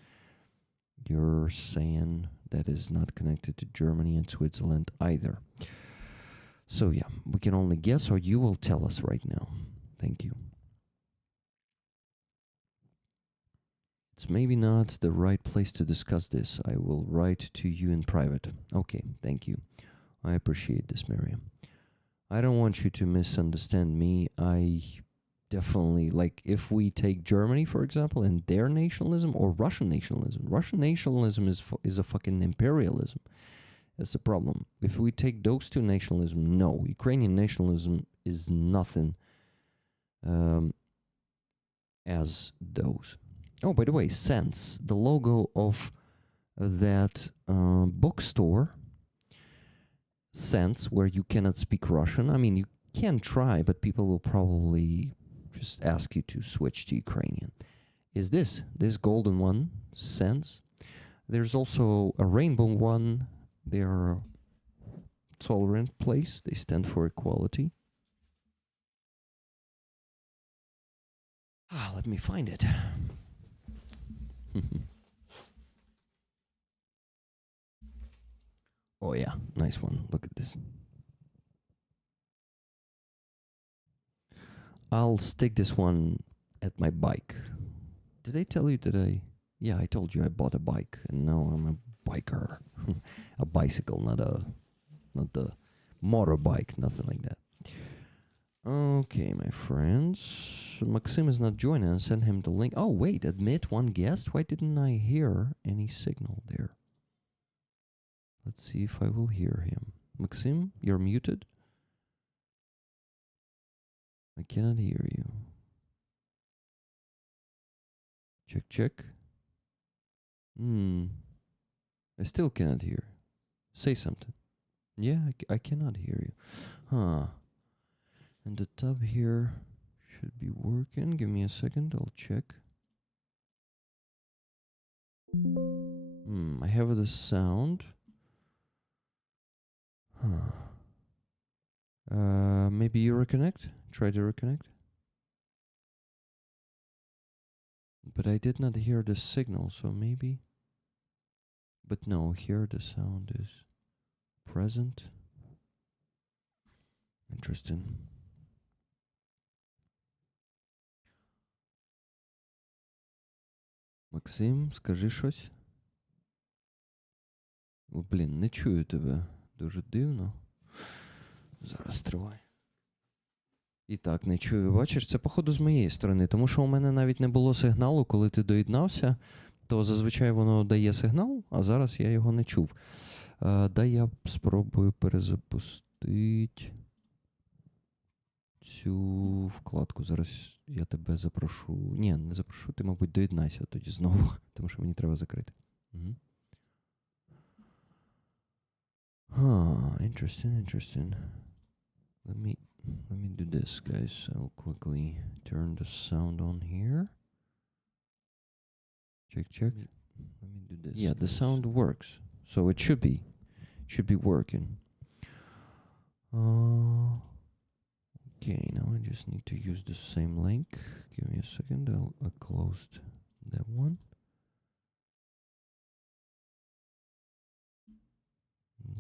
you're saying that is not connected to Germany and Switzerland either. So yeah, we can only guess, or you will tell us right now. Thank you. It's maybe not the right place to discuss this. I will write to you in private. Okay, thank you. I appreciate this, Miriam. I don't want you to misunderstand me. I definitely, like, if we take Germany, for example, and their nationalism, or Russian nationalism is a fucking imperialism. That's the problem. If we take those two nationalism, no, Ukrainian nationalism is nothing as those. Oh, by the way, Sense, the logo of that bookstore, Sense, where you cannot speak Russian. I mean, you can try, but people will probably just ask you to switch to Ukrainian. Is this golden one, Sense? There's also a rainbow one. They are a tolerant place. They stand for equality. Let me find it. Oh yeah, nice one. Look at this. I'll stick this one at my bike. Did I tell you that yeah, I told you I bought a bike and now I'm a biker. A bicycle, not the motorbike, nothing like that. Okay, my friends. Maksym is not joining us. Send him the link. Oh, wait, admit one guest? Why didn't I hear any signal there? Let's see if I will hear him. Maksym, you're muted. I cannot hear you. Check. I still cannot hear. Say something. Yeah, I cannot hear you. Huh. And the tab here should be working. Give me a second, I'll check. I have the sound. Huh. Maybe you reconnect? Try to reconnect. But I did not hear the signal, so maybe. But no, here the sound is present. Interesting. Максим, скажи щось. О, блін, не чую тебе. Дуже дивно. Зараз тривай. І так, не чую. Бачиш, це походу з моєї сторони, тому що у мене навіть не було сигналу, коли ти доєднався, то зазвичай воно дає сигнал, а зараз я його не чув. Дай я спробую перезапустити цю вкладку. Зараз я тебе запрошу. Ні, не запрошу, ти, мабуть, доєднайся тоді знову, тому що мені треба закрити. Угу. Interesting. Let me do this, guys. I'll quickly turn the sound on here. Check. Let me do this. Yeah, the sound works. So it should be working. Okay, now I just need to use the same link. Give me a second. I closed that one.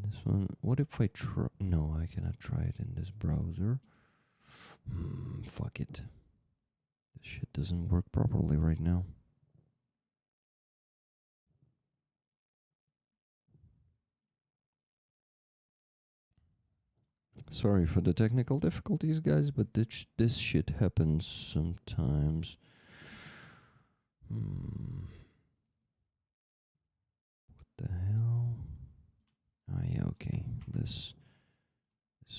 This one. What if I try? No, I cannot try it in this browser. Fuck it. This shit doesn't work properly right now. Sorry for the technical difficulties, guys, but this shit happens sometimes. What the hell? Yeah, okay. This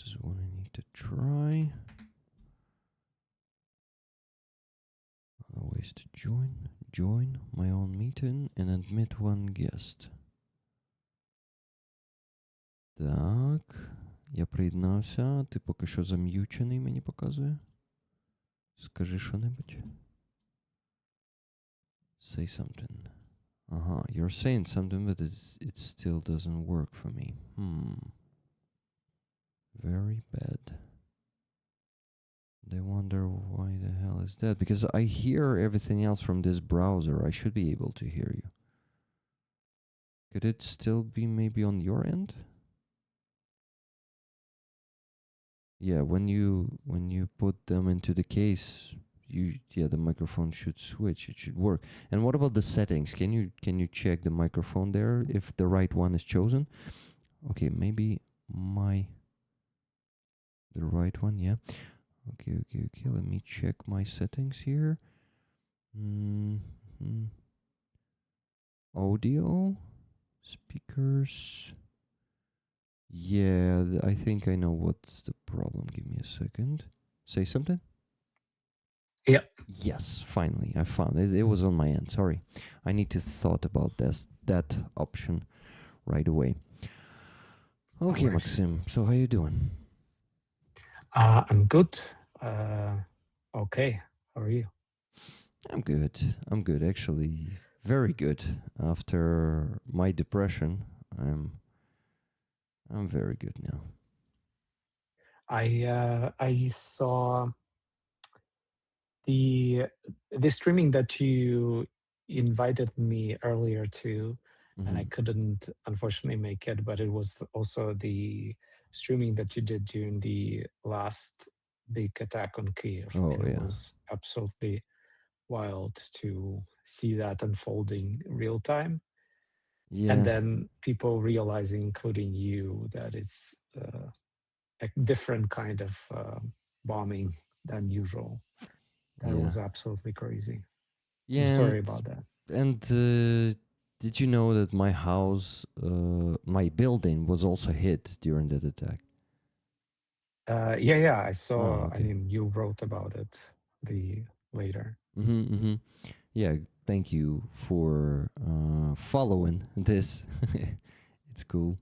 is what I need to try. Other ways to join my own meeting and admit one guest. Так. Я приєднався. Ти поки що зам'ючений, мені показує. Скажи що-небудь. Say something. You're saying something, but it still doesn't work for me. Very bad. They wonder why the hell is that? Because I hear everything else from this browser. I should be able to hear you. Could it still be maybe on your end? Yeah, when you put them into the case, the microphone should switch. It should work. And what about the settings? Can you check the microphone there if the right one is chosen? Okay, maybe the right one, yeah. Okay. Let me check my settings here. Audio, speakers. Yeah, I think I know what's the problem. Give me a second. Say something? Yeah. Yes, finally, I found it. It was on my end. Sorry. I need to thought about that option right away. Okay, Maksym. So how you doing? I'm good. Okay. How are you? I'm good, actually. Very good. After my depression, I'm very good now. I saw the streaming that you invited me earlier to, and I couldn't unfortunately make it, but it was also the streaming that you did during the last big attack on Kyiv. It was absolutely wild to see that unfolding real time. Yeah. And then people realizing, including you, that it's a different kind of bombing than usual. That was absolutely crazy. Yeah, I'm sorry about that. And did you know that my house, my building was also hit during that attack? Yeah, I saw. Okay. I mean, you wrote about it later. Yeah, thank you for following this. It's cool.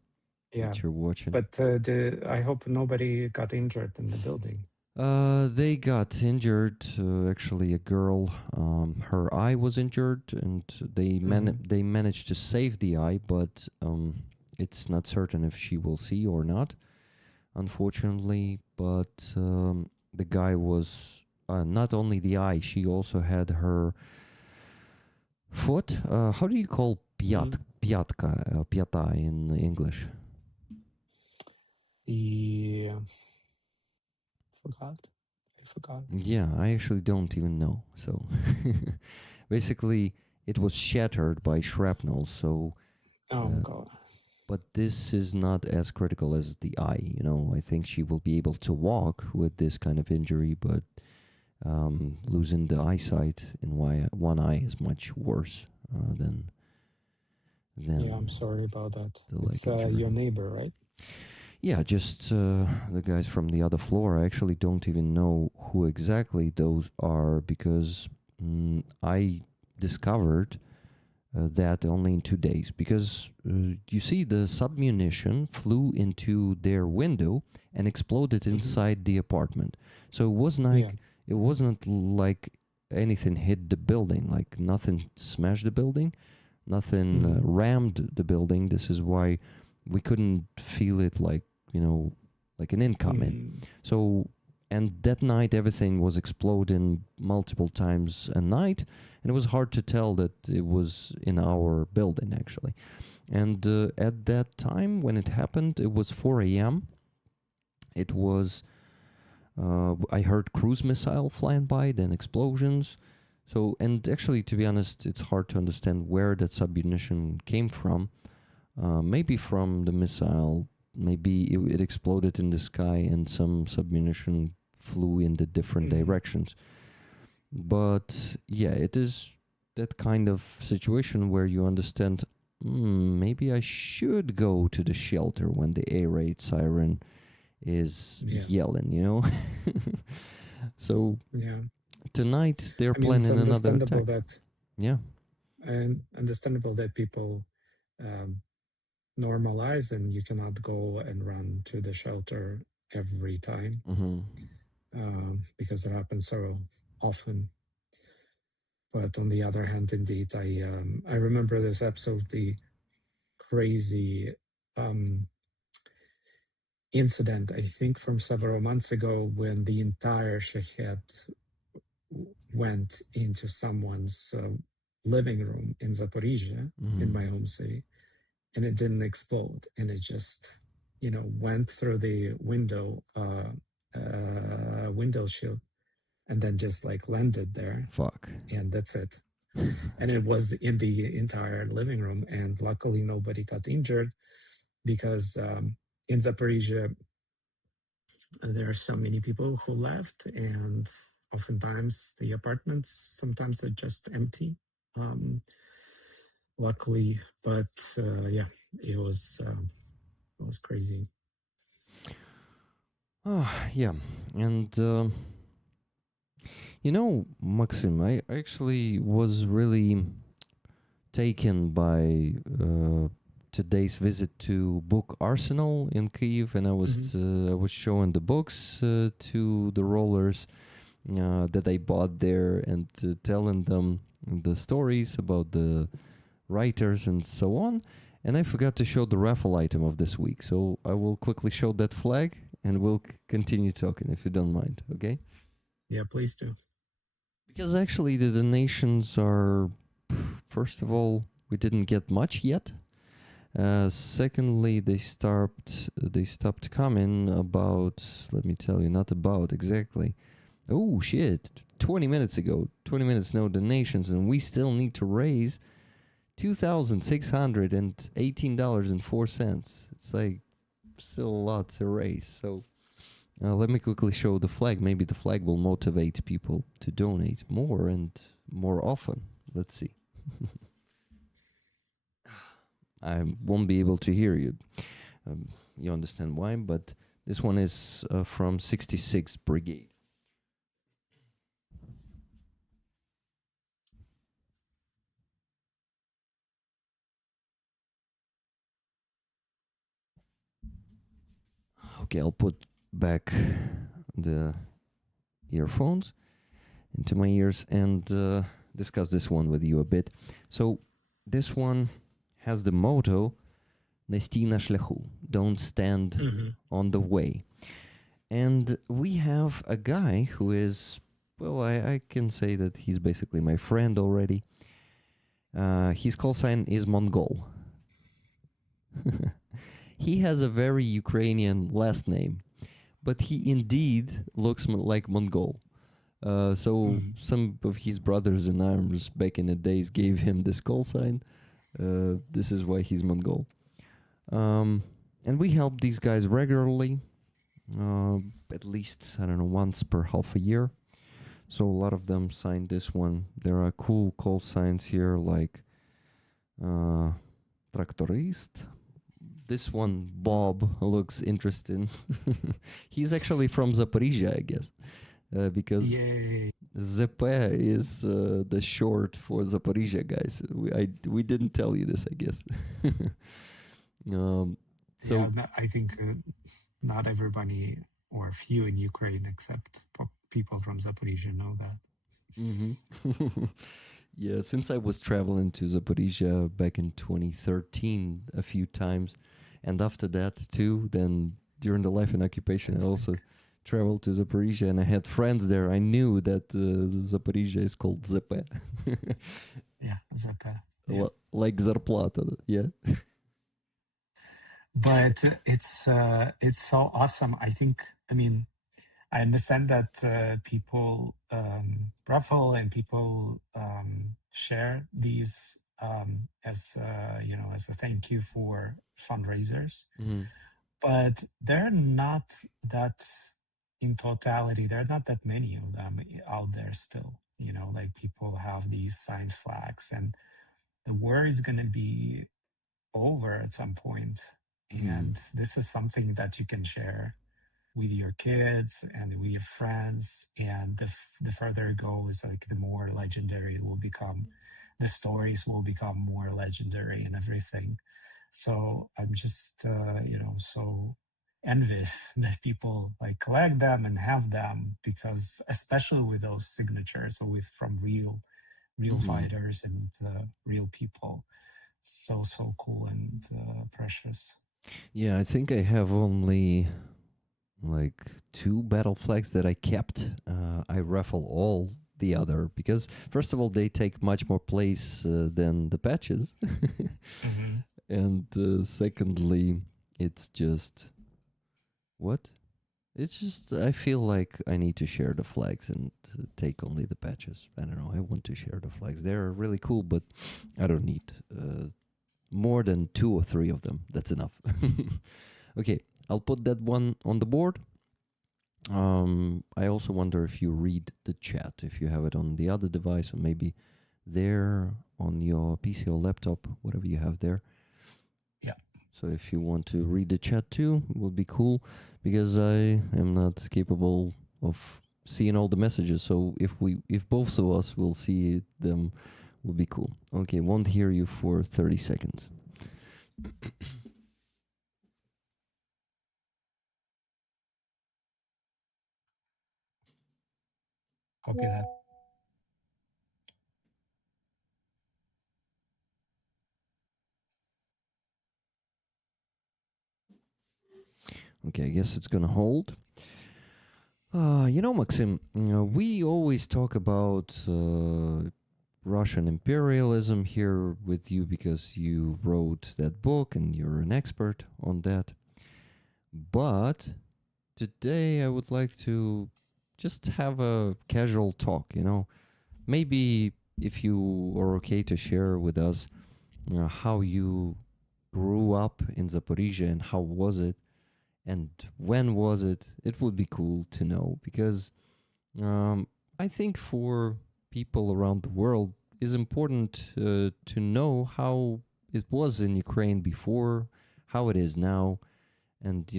Yeah, that you're watching. But I hope nobody got injured in the building. They got injured. Actually, a girl, her eye was injured, and they managed to save the eye, but it's not certain if she will see or not, unfortunately. But the guy was not only the eye; she also had her foot. How do you call piatka in English? I forgot. Yeah, I actually don't even know. So basically, it was shattered by shrapnel. So Oh God. But this is not as critical as the eye. You know, I think she will be able to walk with this kind of injury, but losing the eyesight in one eye is much worse than Yeah, I'm sorry about that. the leg It's injury. your neighbor, right? Yeah, just the guys from the other floor. I actually don't even know who exactly those are because I discovered that only in 2 days. Because you see, the submunition flew into their window and exploded inside the apartment. So it wasn't like anything hit the building. Like nothing smashed the building, nothing rammed the building. This is why we couldn't feel it like, you know, like an incoming. So, and that night everything was exploding multiple times a night, and it was hard to tell that it was in our building actually. And at that time when it happened, it was 4 a.m. It was, I heard cruise missile flying by, then explosions. So, and actually, to be honest, it's hard to understand where that submunition came from. Maybe from the missile, maybe it exploded in the sky and some submunition flew in the different directions. But yeah, it is that kind of situation where you understand, maybe I should go to the shelter when the air raid siren is yelling, you know? So tonight they're planning another attack. And understandable that people normalize and you cannot go and run to the shelter every time because it happens so often. But on the other hand, indeed, I remember this absolutely crazy incident, I think from several months ago, when the entire shahed went into someone's living room in Zaporizhia, in my home city, and it didn't explode, and it just, you know, went through the window shield, and then just like landed there. Fuck. And that's it. And it was in the entire living room, and luckily nobody got injured because in Zaporizhia there are so many people who left, and oftentimes the apartments sometimes are just empty. Luckily, but yeah, it was crazy. Yeah, and you know, Maxim, I actually was really taken by today's visit to Book Arsenal in Kyiv, and I was showing the books to the rollers that I bought there, and telling them the stories about the writers and so on. And I forgot to show the raffle item of this week, so I will quickly show that flag, and we'll continue talking if you don't mind. Okay? Yeah, please do. Because actually the donations are, first of all, we didn't get much yet. Secondly, they stopped coming about, let me tell you, not about exactly. Oh shit, 20 minutes ago, 20 minutes no donations, and we still need to raise $2,618.04. It's like still a lot to raise. So let me quickly show the flag. Maybe the flag will motivate people to donate more and more often. Let's see. I won't be able to hear you. You understand why, but this one is from 66th Brigade. Okay, I'll put back the earphones into my ears and discuss this one with you a bit. So this one has the motto "Не стій на шляху," don't stand on the way. And we have a guy who is, well, I can say that he's basically my friend already. His call sign is Mongol. He has a very Ukrainian last name, but he indeed looks like Mongol. So some of his brothers in arms back in the days gave him this call sign. This is why he's Mongol. Um, and we help these guys regularly, at least, I don't know, once per half a year. So a lot of them signed this one. There are cool call signs here like Tractorist. This one, Bob, looks interesting. He's actually from Zaporizhia, I guess, because Yay. ZP is the short for Zaporizhia, guys. We didn't tell you this, I guess. um, so Yeah, I think not everybody or few in Ukraine except people from Zaporizhia know that. mm-hmm. Yeah, since I was traveling to Zaporizhia back in 2013 a few times, and after that too, then during the life and occupation, I also traveled to Zaporizhia, and I had friends there. I knew that Zaporizhia is called ZP. Yeah, Zapa. Yeah. Like Zarplata, yeah. But it's so awesome. I think, I mean, I understand that people raffle and people share these as as a thank you for fundraisers, Mm-hmm. but they're not that in totality. There are not that many of them out there still. Like people have these signed flags, and the war is going to be over at some point. Mm-hmm. And this is something that you can share with your kids and with your friends. And the further it goes, like the more legendary it will become. The stories will become more legendary and everything. So I'm just so envious that people like collect them and have them, because especially with those signatures or with from real Mm-hmm. fighters and real people, so cool and precious. Yeah, I think I have only like two battle flags that I kept. I raffle all the other because first of all they take much more place than the patches, Hmm. and secondly, it's just what? It's just I feel like I need to share the flags and take only the patches. I don't know. I want to share the flags. They're really cool, but I don't need more than two or three of them. That's enough. Okay, I'll put that one on the board. I also wonder if you read the chat, if you have it on the other device or maybe there on your PC or laptop, whatever you have there. Yeah. So if you want to read the chat too, it would be cool because I am not capable of seeing all the messages. So if both of us will see them, would be cool. Okay, won't hear you for 30 seconds. Copy that. Okay, I guess it's gonna hold. Maxim, we always talk about Russian imperialism here with you because you wrote that book and you're an expert on that. But today I would like to just have a casual talk, Maybe if you are okay to share with us how you grew up in Zaporizhia and how was it and when was it, it would be cool to know because I think for people around the world is important to know how it was in Ukraine before, how it is now, and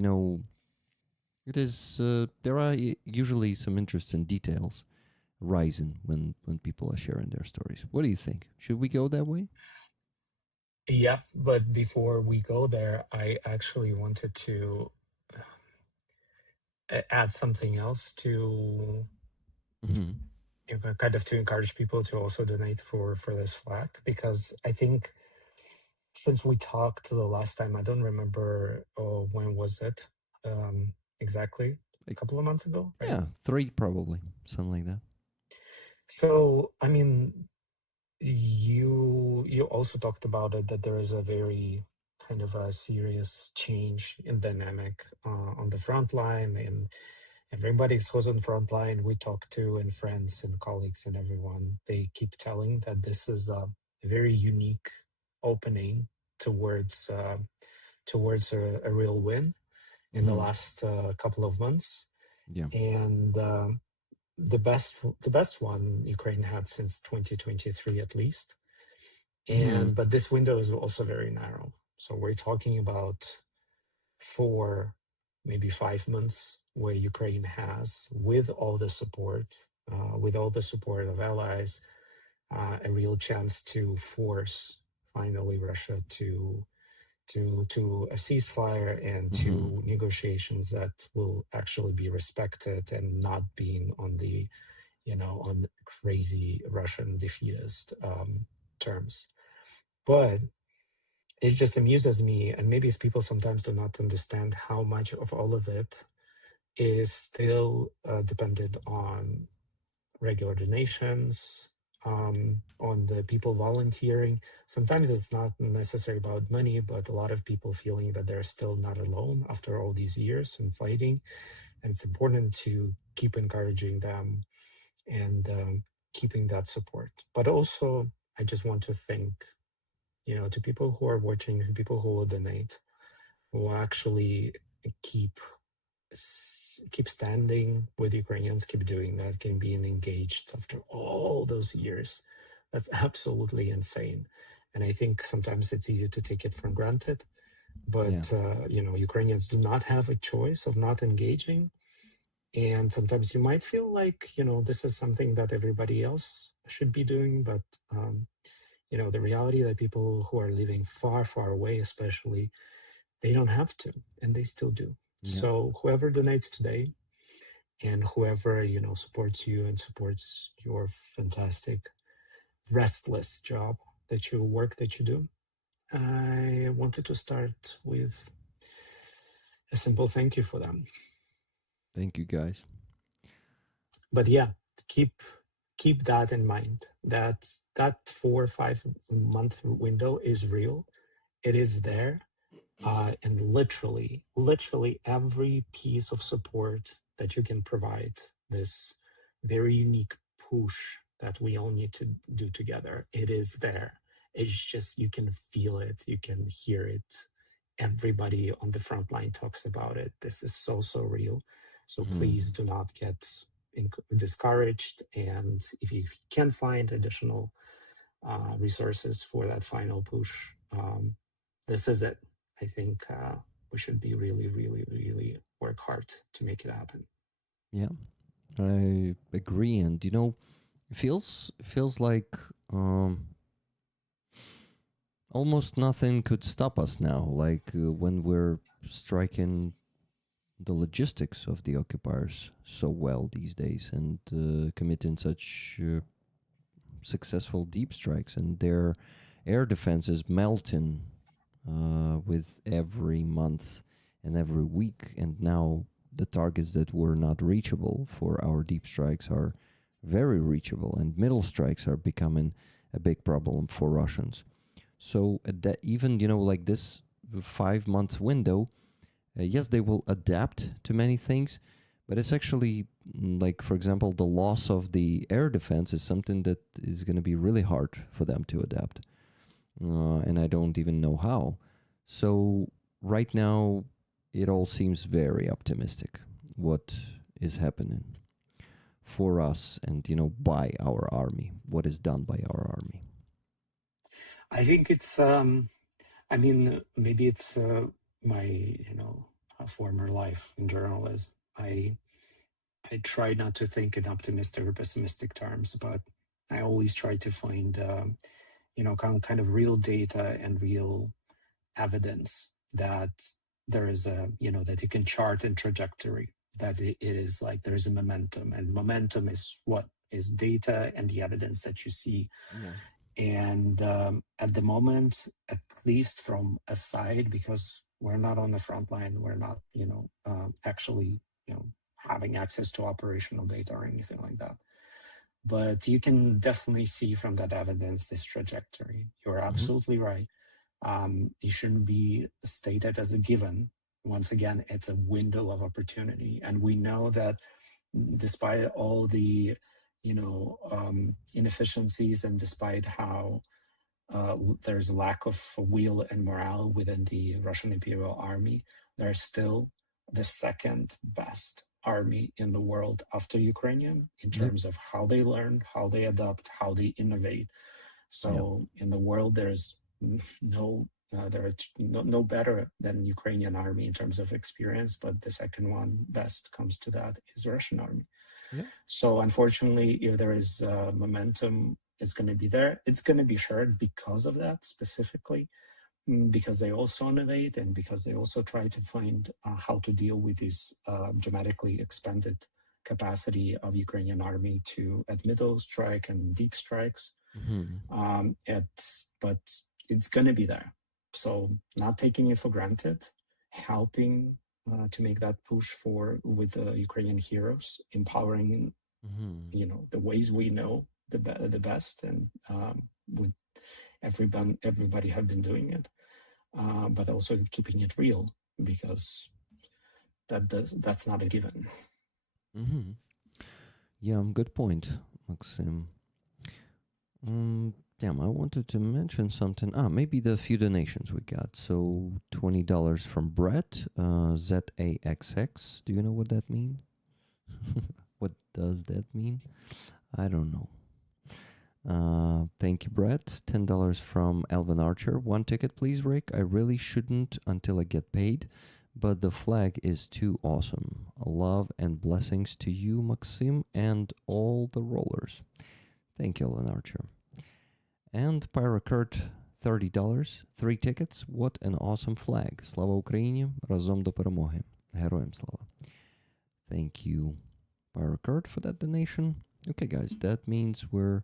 it is there are usually some interesting details rising when people are sharing their stories. What do you think? Should we go that way? Yeah, but before we go there, I actually wanted to add something else to Mm-hmm. kind of to encourage people to also donate for this flag, because I think since we talked the last time, I don't remember when was it exactly, a Like, couple of months ago, right? yeah, three probably, something like that. So I mean, you also talked about it, that there is a very kind of a serious change in dynamic on the front line, and everybody who's on the front line we talk to, and friends and colleagues and everyone, they keep telling that this is a very unique opening towards towards a real win in the last couple of months. Yeah. And the best one Ukraine had since 2023 at least. And but this window is also very narrow. So we're talking about 4, maybe 5 months where Ukraine has, with all the support, of allies, a real chance to force finally Russia to a ceasefire and to negotiations that will actually be respected and not being on the on crazy Russian defeatist terms. But it just amuses me, and maybe people sometimes do not understand how much of all of it is still dependent on regular donations, on the people volunteering. Sometimes it's not necessarily about money, but a lot of people feeling that they're still not alone after all these years and fighting. And it's important to keep encouraging them and keeping that support. But also, I just want to thank, to people who are watching, to people who will donate, who will actually keep standing with Ukrainians, keep doing that, keep being engaged after all those years. That's absolutely insane. And I think sometimes it's easy to take it for granted. But, Ukrainians do not have a choice of not engaging. And sometimes you might feel like, this is something that everybody else should be doing. But, the reality that people who are living far, far away, especially, they don't have to, and they still do. Yeah. So whoever donates today and whoever, supports you and supports your fantastic, restless job, that you do, I wanted to start with a simple thank you for them. Thank you, guys. But yeah, keep that in mind, that 4 or 5 month window is real. It is there. And literally every piece of support that you can provide, this very unique push that we all need to do together, it is there. It's just, you can feel it, you can hear it. Everybody on the front line talks about it. This is so real. So please do not get discouraged. And if you can find additional resources for that final push, this is it. I think we should be really work hard to make it happen. Yeah, I agree. And it feels like almost nothing could stop us now. Like when we're striking the logistics of the occupiers so well these days and committing such successful deep strikes, and their air defense is melting with every month and every week. And now the targets that were not reachable for our deep strikes are very reachable, and middle strikes are becoming a big problem for Russians. So that even, like this 5-month window, yes, they will adapt to many things, but it's actually, like, for example, the loss of the air defense is something that is going to be really hard for them to adapt. And I don't even know how. So right now, it all seems very optimistic, what is happening for us and, by our army, what is done by our army. I think it's, maybe it's my, former life in journalism. I try not to think in optimistic or pessimistic terms, but I always try to find, kind of real data and real evidence that there is that you can chart in trajectory, that it is like there's a momentum, and momentum is what is data and the evidence that you see. Yeah. And at the moment, at least from a side, because we're not on the front line, we're not, actually, having access to operational data or anything like that. But you can definitely see from that evidence this trajectory. You're absolutely right. It shouldn't be stated as a given. Once again, it's a window of opportunity. And we know that despite all the, inefficiencies, and despite how there's a lack of will and morale within the Russian Imperial Army. They're still the second best army in the world after Ukrainian in Yep. terms of how they learn, how they adapt, how they innovate. So in the world, there's no no better than Ukrainian army in terms of experience, but the second one best comes to that is Russian army. Yeah. So unfortunately, if there is momentum, it's going to be there. It's going to be shared because of that specifically, because they also innovate and because they also try to find how to deal with this dramatically expanded capacity of Ukrainian army to at middle strike and deep strikes. But it's going to be there. So not taking it for granted, helping to make that push for with the Ukrainian heroes, empowering the ways we know the best, and with everybody have been doing it, but also keeping it real, because that's not a given. Yeah, good point, Maksym. Damn, I wanted to mention something. Maybe the few donations we got. So $20 from Brett, ZAXX. Do you know what that means? What does that mean? I don't know. Thank you, Brett. $10 from Alvin Archer. One ticket, please, Rick. I really shouldn't until I get paid, but the flag is too awesome. Love and blessings to you, Maksym, and all the rollers. Thank you, Alvin Archer. And Pyrocurt, $30. 3 tickets. What an awesome flag. Слава Україні. Разом до перемоги. Героям слава. Thank you, Pyrocurt, for that donation. Okay, guys, that means we're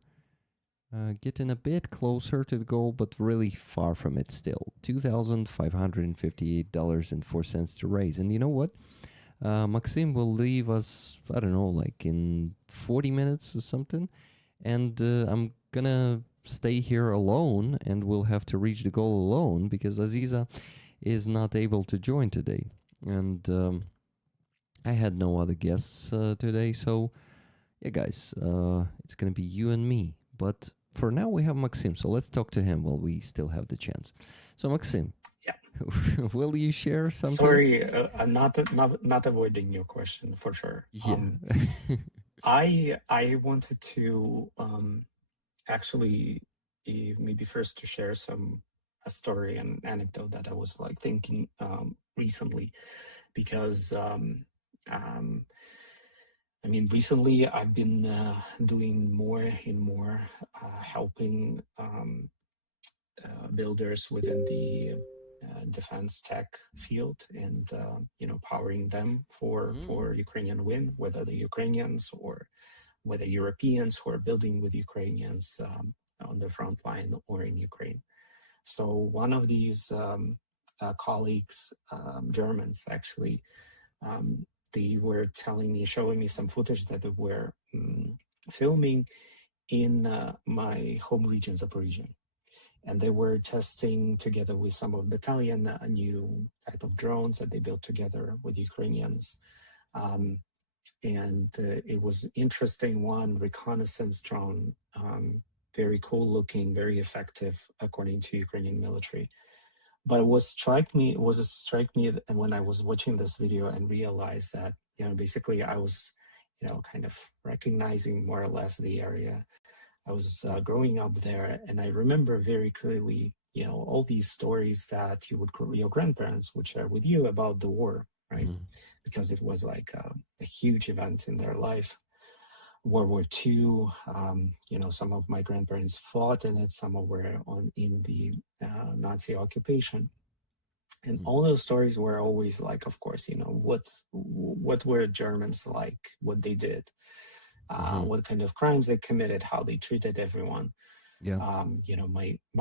getting a bit closer to the goal, but really far from it still. $2,558.04 to raise. And you know what? Maksym will leave us, I don't know, like in 40 minutes or something. And I'm gonna stay here alone, and we'll have to reach the goal alone because Aziza is not able to join today. And I had no other guests today. So, yeah, guys, it's gonna be you and me. But for now, we have Maksym, so let's talk to him while we still have the chance. So, Maksym, yeah, will you share something? Sorry, I'm not avoiding your question for sure. Yeah. I wanted to actually maybe first to share a story and anecdote that I was like thinking recently, because I mean, recently I've been doing more and more helping builders within the defense tech field, and powering them for Ukrainian win, whether the Ukrainians or whether Europeans who are building with Ukrainians on the front line or in Ukraine. So one of these colleagues, Germans actually, they were showing me some footage that they were filming in my home region, Zaporizhia. And they were testing together with some of battalion a new type of drones that they built together with Ukrainians. And it was interesting one, reconnaissance drone, very cool looking, very effective according to Ukrainian military. But what struck me when I was watching this video and realized that, basically I was, kind of recognizing more or less the area. I was growing up there, and I remember very clearly, all these stories that your grandparents would share with you about the war, right? Because it was like a huge event in their life. World War II, some of my grandparents fought in it, some were in the Nazi occupation. And all those stories were always like, of course, what were Germans like, what they did, what kind of crimes they committed, how they treated everyone. Yeah.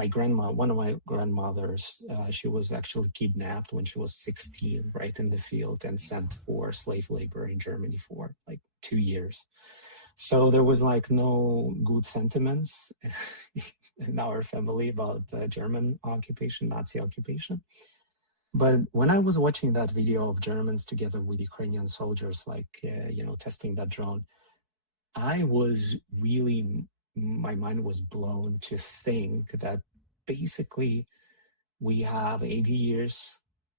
My grandma, one of my grandmothers, she was actually kidnapped when she was 16, right in the field, and sent for slave labor in Germany for like 2 years. So there was like no good sentiments in our family about the German occupation, Nazi occupation. But when I was watching that video of Germans together with Ukrainian soldiers, like, testing that drone, I was really, my mind was blown to think that basically we have 80 years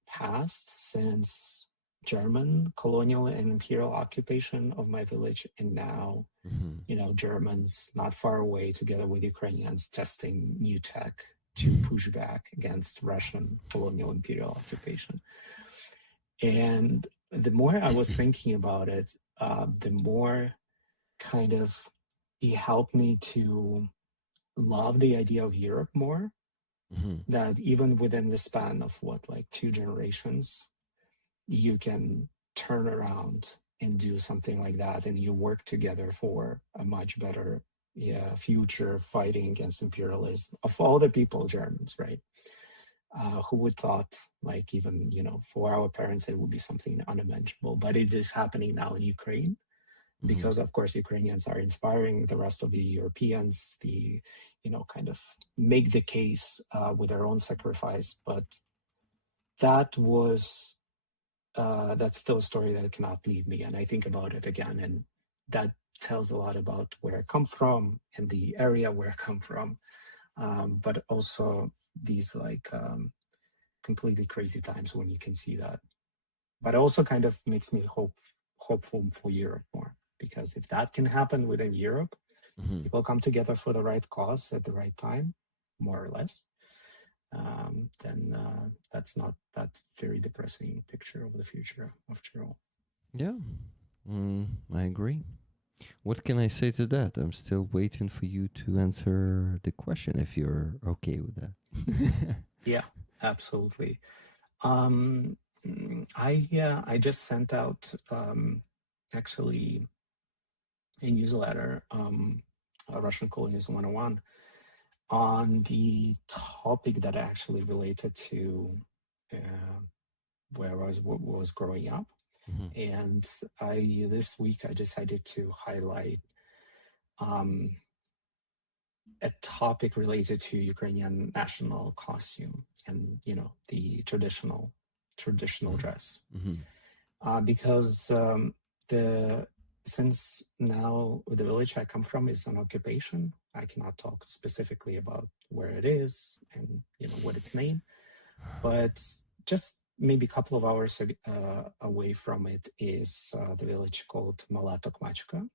passed since German colonial and imperial occupation of my village, and now Germans not far away together with Ukrainians testing new tech to push back against Russian colonial imperial occupation. And the more I was thinking about it, the more kind of it helped me to love the idea of Europe more. That even within the span of like 2 generations, you can turn around and do something like that, and you work together for a much better future, fighting against imperialism of all the people, Germans, right? Who would thought, like, even for our parents it would be something unimaginable, but it is happening now in Ukraine, because of course Ukrainians are inspiring the rest of the Europeans, kind of make the case with their own sacrifice. But that was that's still a story that cannot leave me, and I think about it again, and that tells a lot about where I come from and the area where I come from, but also these completely crazy times when you can see that. But also kind of makes me hopeful for Europe more, because if that can happen within Europe, people come together for the right cause at the right time, more or less, then that's not that very depressing picture of the future after all. Yeah, I agree. What can I say to that? I'm still waiting for you to answer the question, if you're okay with that. Yeah, absolutely. I just sent out actually a newsletter, Russian Colonialism 101, on the topic that actually related to where I was growing up. And this week I decided to highlight a topic related to Ukrainian national costume and the traditional dress, because since now the village I come from is on occupation, I cannot talk specifically about where it is and what its name, but just maybe a couple of hours away from it is the village called Mala Tokmachka,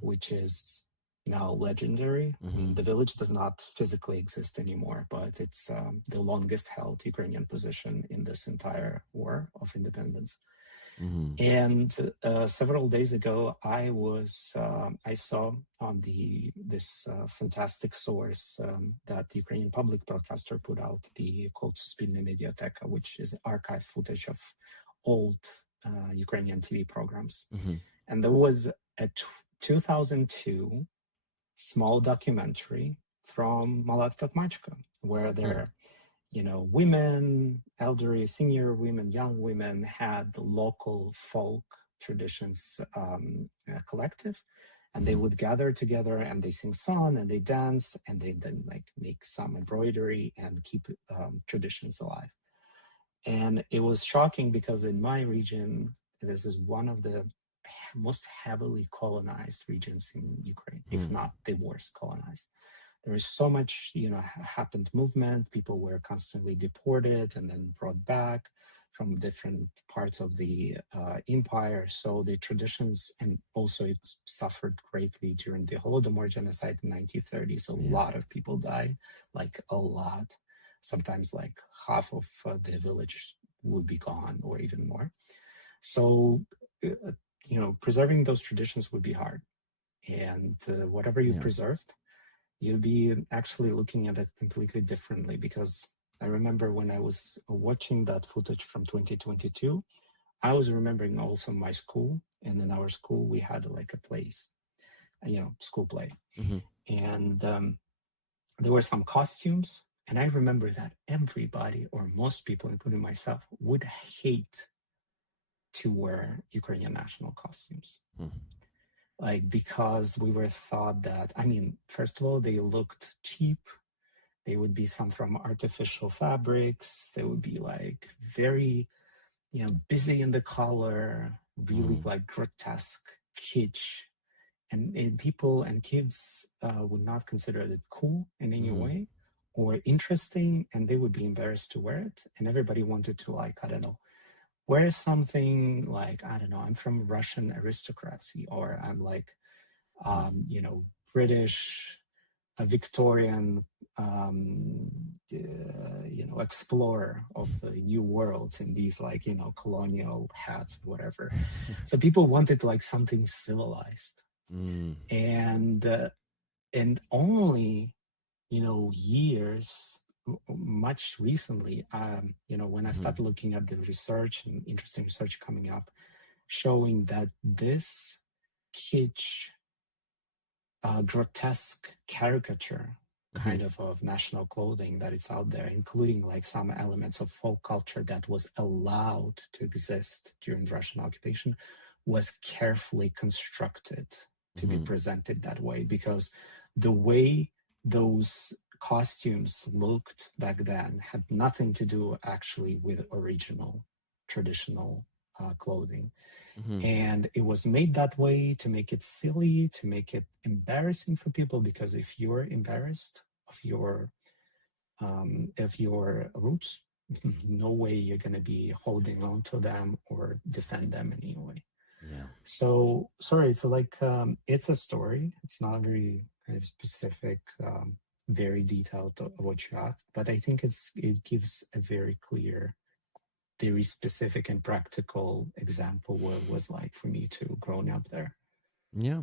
which is now legendary. I mean, the village does not physically exist anymore, but it's the longest held Ukrainian position in this entire war of independence. And several days ago, I saw on this fantastic source that the Ukrainian public broadcaster put out, called Suspilne Mediateka, which is archive footage of old Ukrainian TV programs. And there was a 2002 small documentary from Malat Tokmachka, where there women, elderly, senior women, young women had the local folk traditions collective, and they would gather together and they sing song and they dance and they then make some embroidery and keep traditions alive. And it was shocking because in my region, this is one of the most heavily colonized regions in Ukraine, if not the worst colonized. There was so much, happened movement. People were constantly deported and then brought back from different parts of the empire. So the traditions, and also it suffered greatly during the Holodomor genocide in 1930s. A lot of people died, a lot. Sometimes half of the village would be gone or even more. So, preserving those traditions would be hard. And whatever you preserved, you'll be actually looking at it completely differently, because I remember when I was watching that footage from 2022, I was remembering also my school, and in our school we had a place, school play, and there were some costumes, and I remember that everybody, or most people, including myself, would hate to wear Ukrainian national costumes. Because we were thought that, first of all, they looked cheap. They would be some from artificial fabrics. They would be very, busy in the color, really grotesque, kitsch. And people and kids would not consider it cool in any way, or interesting, and they would be embarrassed to wear it. And everybody wanted to, like, I don't know, wear something like, I don't know, I'm from Russian aristocracy, or I'm like, you know, British, a Victorian, you know, explorer of the new worlds in these, like, you know, colonial hats, whatever. So people wanted like something civilized, and only, you know, years, much recently, you know, when I started looking at the research and interesting research coming up, showing that this kitsch, grotesque caricature kind of national clothing that is out there, including like some elements of folk culture that was allowed to exist during Russian occupation, was carefully constructed to be presented that way, because the way those costumes looked back then had nothing to do actually with original traditional clothing. And it was made that way to make it silly, to make it embarrassing for people, because if you're embarrassed of your roots, no way you're going to be holding on to them or defend them anyway. Yeah. So sorry, it's like it's a story. It's not very kind of specific, very detailed of what you asked, but I think it gives a very clear, very specific and practical example what it was like for me to growing up there. Yeah,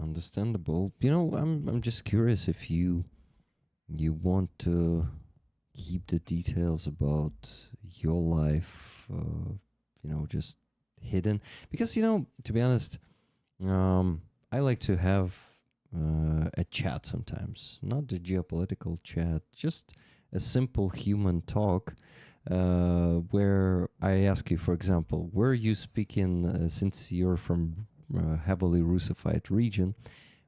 understandable. You know, I'm just curious if you want to keep the details about your life, you know, just hidden, because, you know, to be honest, I like to have a chat sometimes, not the geopolitical chat, just a simple human talk, where I ask you, for example, where you speak in, since you're from heavily Russified region,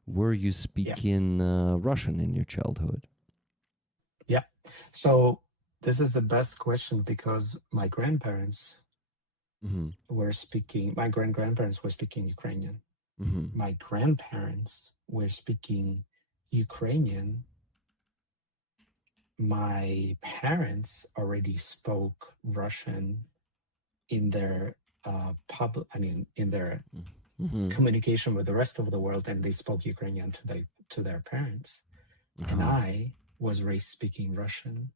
were you speaking Russian in your childhood? Yeah. So this is the best question, because my grandparents were speaking, my grandparents were speaking Ukrainian. My grandparents were speaking Ukrainian. My parents already spoke Russian in their in their communication with the rest of the world, and they spoke Ukrainian to their parents. And I was raised speaking Russian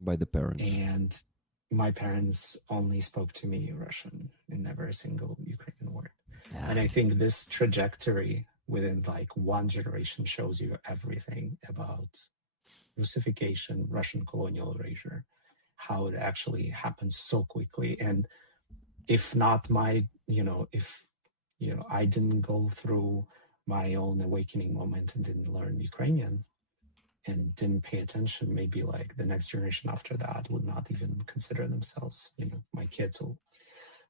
By the parents. and my parents only spoke to me Russian and never a single Ukrainian word. And I think this trajectory within like one generation shows you everything about Russification, Russian colonial erasure, how it actually happens so quickly. And if not my, if, I didn't go through my own awakening moment and didn't learn Ukrainian and didn't pay attention, maybe like the next generation after that would not even consider themselves, my kids or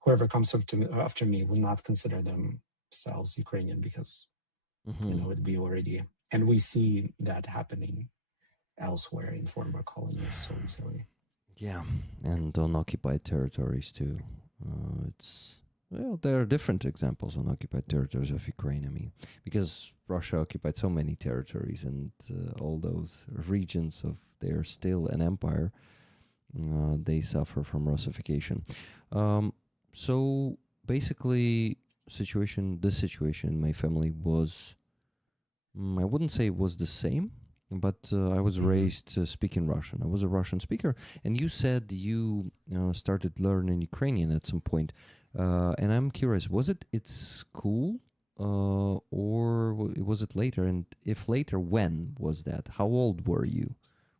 whoever comes after me would not consider themselves Ukrainian, because, it'd be already, and we see that happening elsewhere in former colonies so easily. Yeah, and on occupied territories too. There are different examples on occupied territories of Ukraine. I mean, because Russia occupied so many territories, and all those regions of they're still an empire. They suffer from Russification. So basically, this situation in my family was, I wouldn't say it was the same, but I was raised speaking Russian. I was a Russian speaker. And you said you started learning Ukrainian at some point. And I'm curious, was it at school or was it later? And if later, when was that? How old were you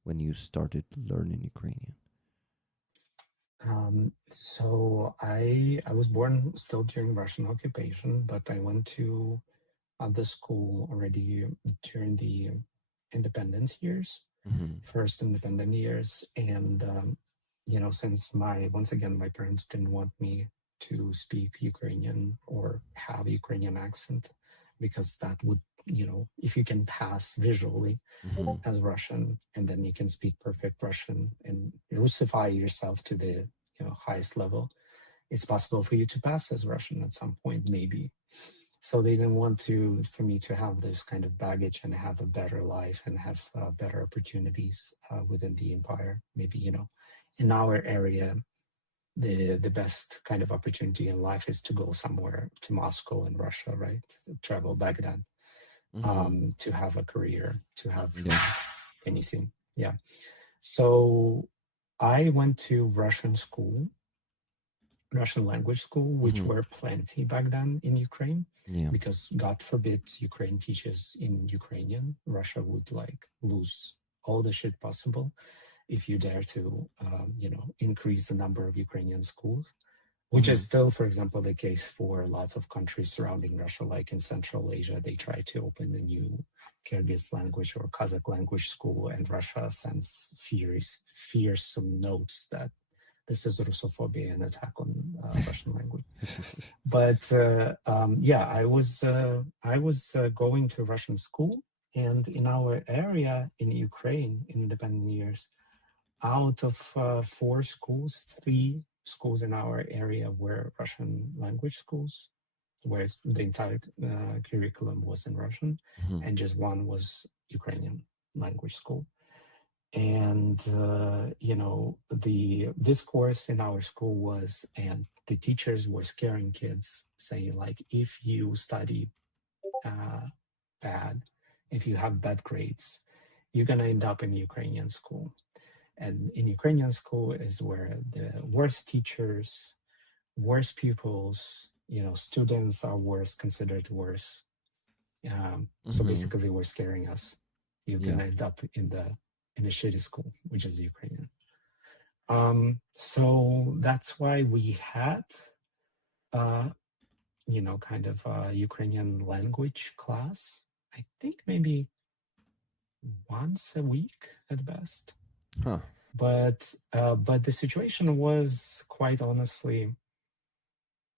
when you started learning Ukrainian? So I was born still during Russian occupation, but I went to the school already during the independence years, first independent years. And, since once again, my parents didn't want me to speak Ukrainian or have Ukrainian accent, because that would, if you can pass visually as Russian, and then you can speak perfect Russian and Russify yourself to the highest level, it's possible for you to pass as Russian at some point, maybe. So they didn't want for me to have this kind of baggage and have a better life and have better opportunities within the empire. Maybe, in our area, the best kind of opportunity in life is to go somewhere to Moscow in Russia, right? To travel back then, to have a career, to have Yeah. anything. Yeah. So I went to Russian language school, which were plenty back then in Ukraine, Yeah. because God forbid Ukraine teaches in Ukrainian, Russia would like lose all the shit possible if you dare to, increase the number of Ukrainian schools, which is still, for example, the case for lots of countries surrounding Russia, like in Central Asia. They try to open a new Kyrgyz language or Kazakh language school, and Russia sends fearsome notes that this is Russophobia and attack on Russian language. But I was going to Russian school, and in our area in Ukraine in independent years, out of 4 schools, 3 schools in our area were Russian language schools, where the entire curriculum was in Russian, and just one was Ukrainian language school. And the discourse in our school was, and the teachers were scaring kids, saying like, if you study bad, if you have bad grades, you're gonna end up in Ukrainian school. And in Ukrainian school is where the worst teachers, worst pupils, students are worse, considered worse. So basically, they were scaring us. You're Yeah. gonna end up in a shitty school, which is Ukrainian. So that's why we had, kind of a Ukrainian language class. I think maybe once a week at best. Huh. But the situation was quite honestly,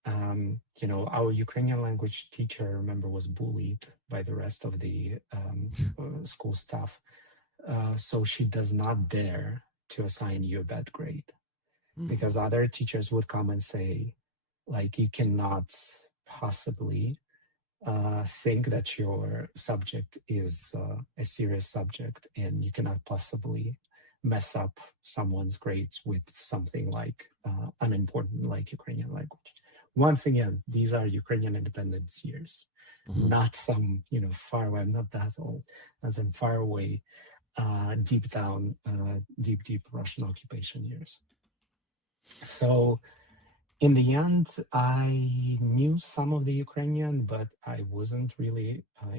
our Ukrainian language teacher, I remember, was bullied by the rest of the school staff. So she does not dare to assign you a bad grade, because other teachers would come and say, like, you cannot possibly think that your subject is a serious subject, and you cannot possibly mess up someone's grades with something like unimportant like Ukrainian language. Once again, these are Ukrainian independence years, not some, far away. I'm not that old, as some far away, deep down, deep Russian occupation years. So in the end, I knew some of the Ukrainian, but I wasn't really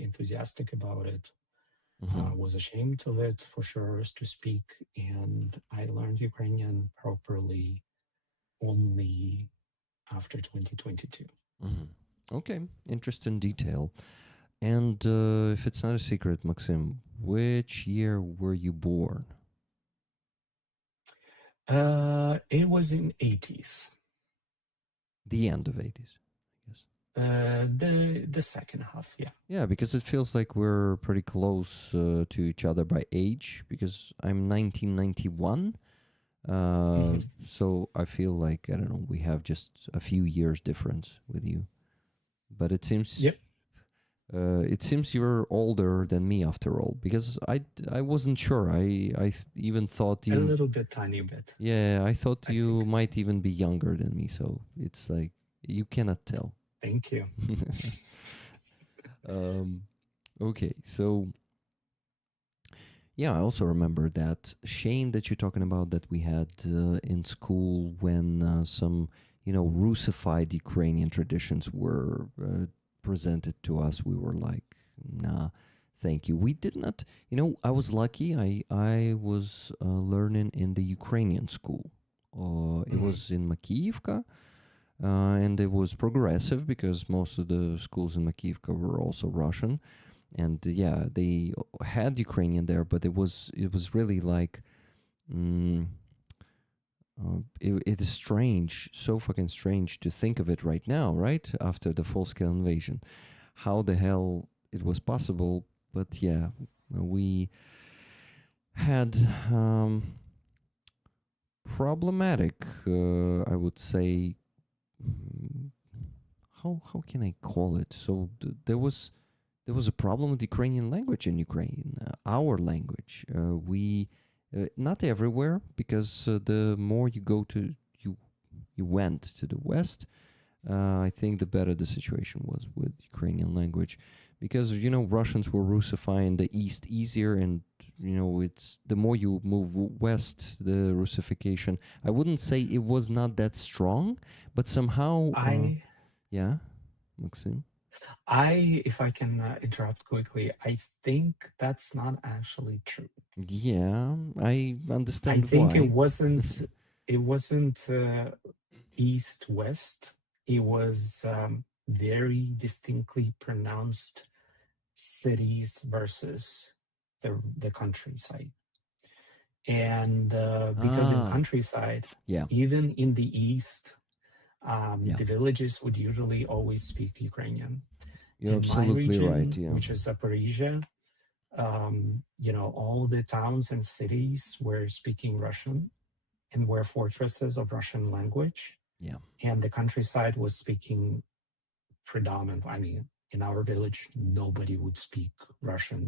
enthusiastic about it. Was ashamed of it, for sure, to speak, and I learned Ukrainian properly only after 2022. Okay, interesting detail. And if it's not a secret, Maxim, which year were you born? It was in 80s. The end of 80s, I guess. The second half, yeah. Yeah, because it feels like we're pretty close to each other by age, because I'm 1991. So I feel like, I don't know, we have just a few years difference with you. But it seems you're older than me after all, because I wasn't sure. I even thought you a little bit, tiny bit. Yeah, I thought you might even be younger than me. So it's like you cannot tell. Thank you. Okay, so yeah, I also remember that shame that you're talking about that we had in school when some Russified Ukrainian traditions were presented to us. We were like, nah, thank you. We did not, I was lucky. I was learning in the Ukrainian school. It was in Makiivka, and it was progressive because most of the schools in Makiivka were also Russian. And yeah, they had Ukrainian there, but it was really like, it is strange, so fucking strange to think of it right now, right? After the full-scale invasion. How the hell it was possible, but yeah, we had problematic, I would say, how can I call it? So there was a problem with Ukrainian language in Ukraine, our language. We not everywhere, because the more you go to you went to the west, I think the better the situation was with Ukrainian language, because Russians were Russifying the east easier, and it's the more you move west, the Russification. I wouldn't say it was not that strong, but somehow, I yeah, Maxim. if I can interrupt quickly, I think that's not actually true. Yeah, I I understand think why. it wasn't east west. It was very distinctly pronounced cities versus the countryside. And because in Ah, countryside, yeah, even in the east, yeah. the villages would usually always speak Ukrainian. You're In my absolutely right. region, Yeah. which is Zaporizhia, all the towns and cities were speaking Russian and were fortresses of Russian language. Yeah. And the countryside was speaking predominant. I mean, in our village, nobody would speak Russian,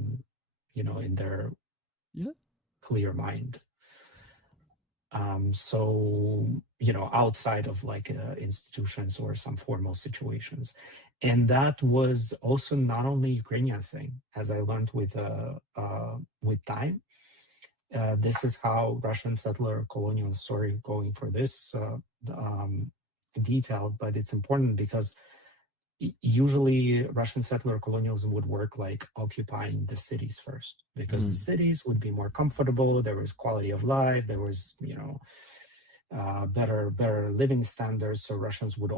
in their Yeah. clear mind. Outside of like institutions or some formal situations. And that was also not only Ukrainian thing, as I learned with time. This is how Russian settler colonial story going for this detailed, but it's important because usually Russian settler colonialism would work like occupying the cities first, because the cities would be more comfortable. There was quality of life. There was, better living standards. So Russians would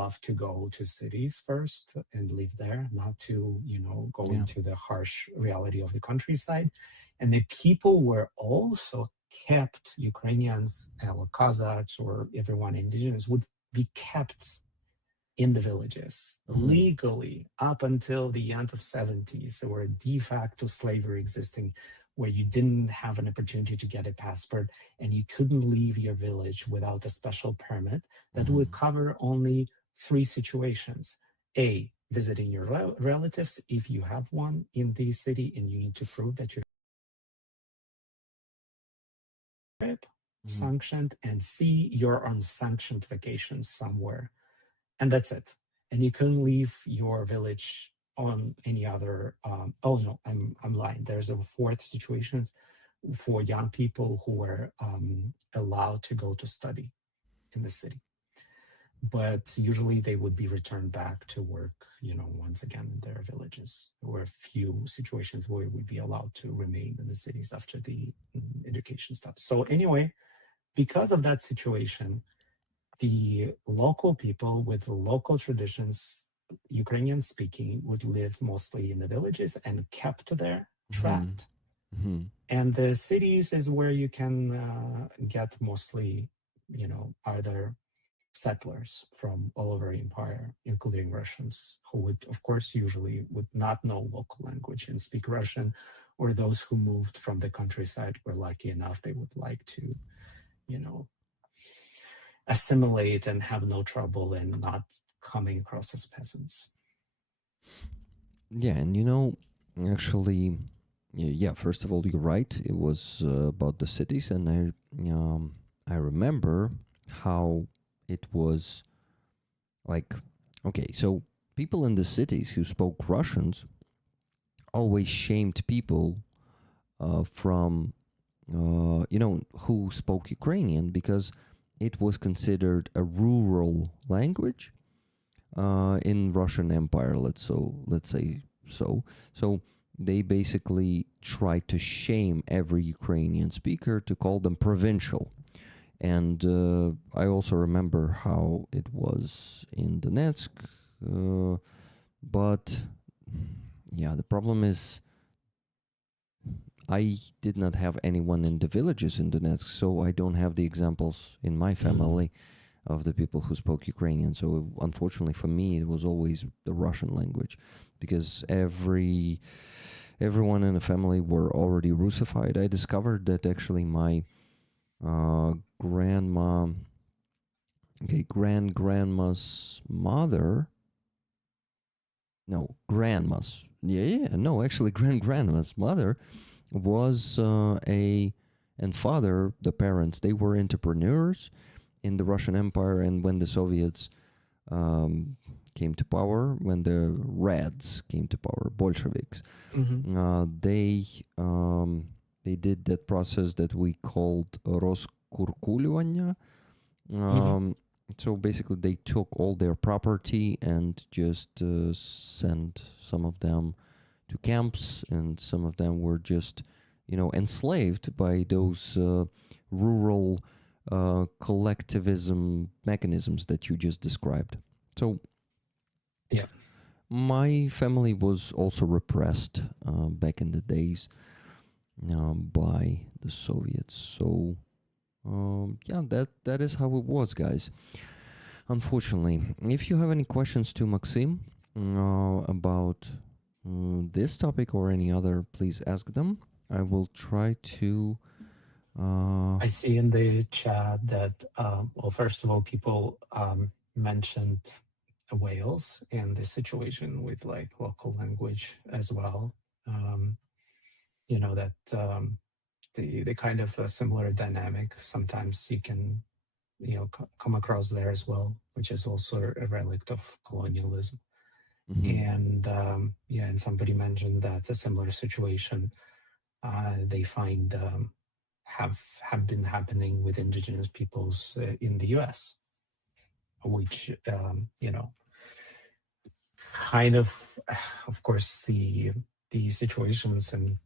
love to go to cities first and live there, not to, go Yeah. into the harsh reality of the countryside. And the people were also kept, Ukrainians or Kazakhs or everyone indigenous would be kept in the villages legally up until the end of 70s. There were de facto slavery existing, where you didn't have an opportunity to get a passport and you couldn't leave your village without a special permit that would cover only three situations. A, visiting your relatives if you have one in the city and you need to prove that you're sanctioned, and C, you're on sanctioned vacation somewhere, and that's it. And you couldn't leave your village on any other. Oh no, I'm lying. There's a fourth situation for young people who were allowed to go to study in the city, but usually they would be returned back to work. Once again in their villages. There were a few situations where we would be allowed to remain in the cities after the education stuff. So anyway, because of that situation, the local people with local traditions, Ukrainian speaking, would live mostly in the villages and kept there, trapped. And the cities is where you can get mostly, either settlers from all over the empire, including Russians, who would, of course, usually would not know local language and speak Russian, or those who moved from the countryside were lucky enough they would like to, you know, assimilate and have no trouble in not coming across as peasants. Yeah, and actually, yeah. First of all, you're right. It was about the cities, and I remember how it was like. Okay, so people in the cities who spoke Russians always shamed people from who spoke Ukrainian, because it was considered a rural language in Russian Empire. Let's say so. So they basically tried to shame every Ukrainian speaker, to call them provincial. And I also remember how it was in Donetsk, but yeah, the problem is I did not have anyone in the villages in Donetsk, so I don't have the examples in my family of the people who spoke Ukrainian. So unfortunately for me, it was always the Russian language, because everyone in the family were already Russified. I discovered that actually my grandma Okay, grandma's mother. No, grandma's. Yeah, no, actually, grandma's mother was and father, the parents, they were entrepreneurs in the Russian Empire, and when the Soviets um, came to power, when the Reds came to power, Bolsheviks, Hmm. uh, they they did that process that we called Roskurkuливание. Hmm. Um, so basically, they took all their property and just sent some of them to camps, and some of them were just, enslaved by those rural collectivism mechanisms that you just described. So Yeah. my family was also repressed back in the days by the Soviets. So yeah, that is how it was, guys. Unfortunately, if you have any questions to Maxim about this topic or any other, please ask them. I will try to. I see in the chat that, well, first of all, people mentioned Wales and the situation with like local language as well. Um, that the kind of a similar dynamic sometimes you can, come across there as well, which is also a relic of colonialism. Mhm. And yeah, and somebody mentioned that a similar situation they find have been happening with indigenous peoples in the U.S., which kind of course, the situations and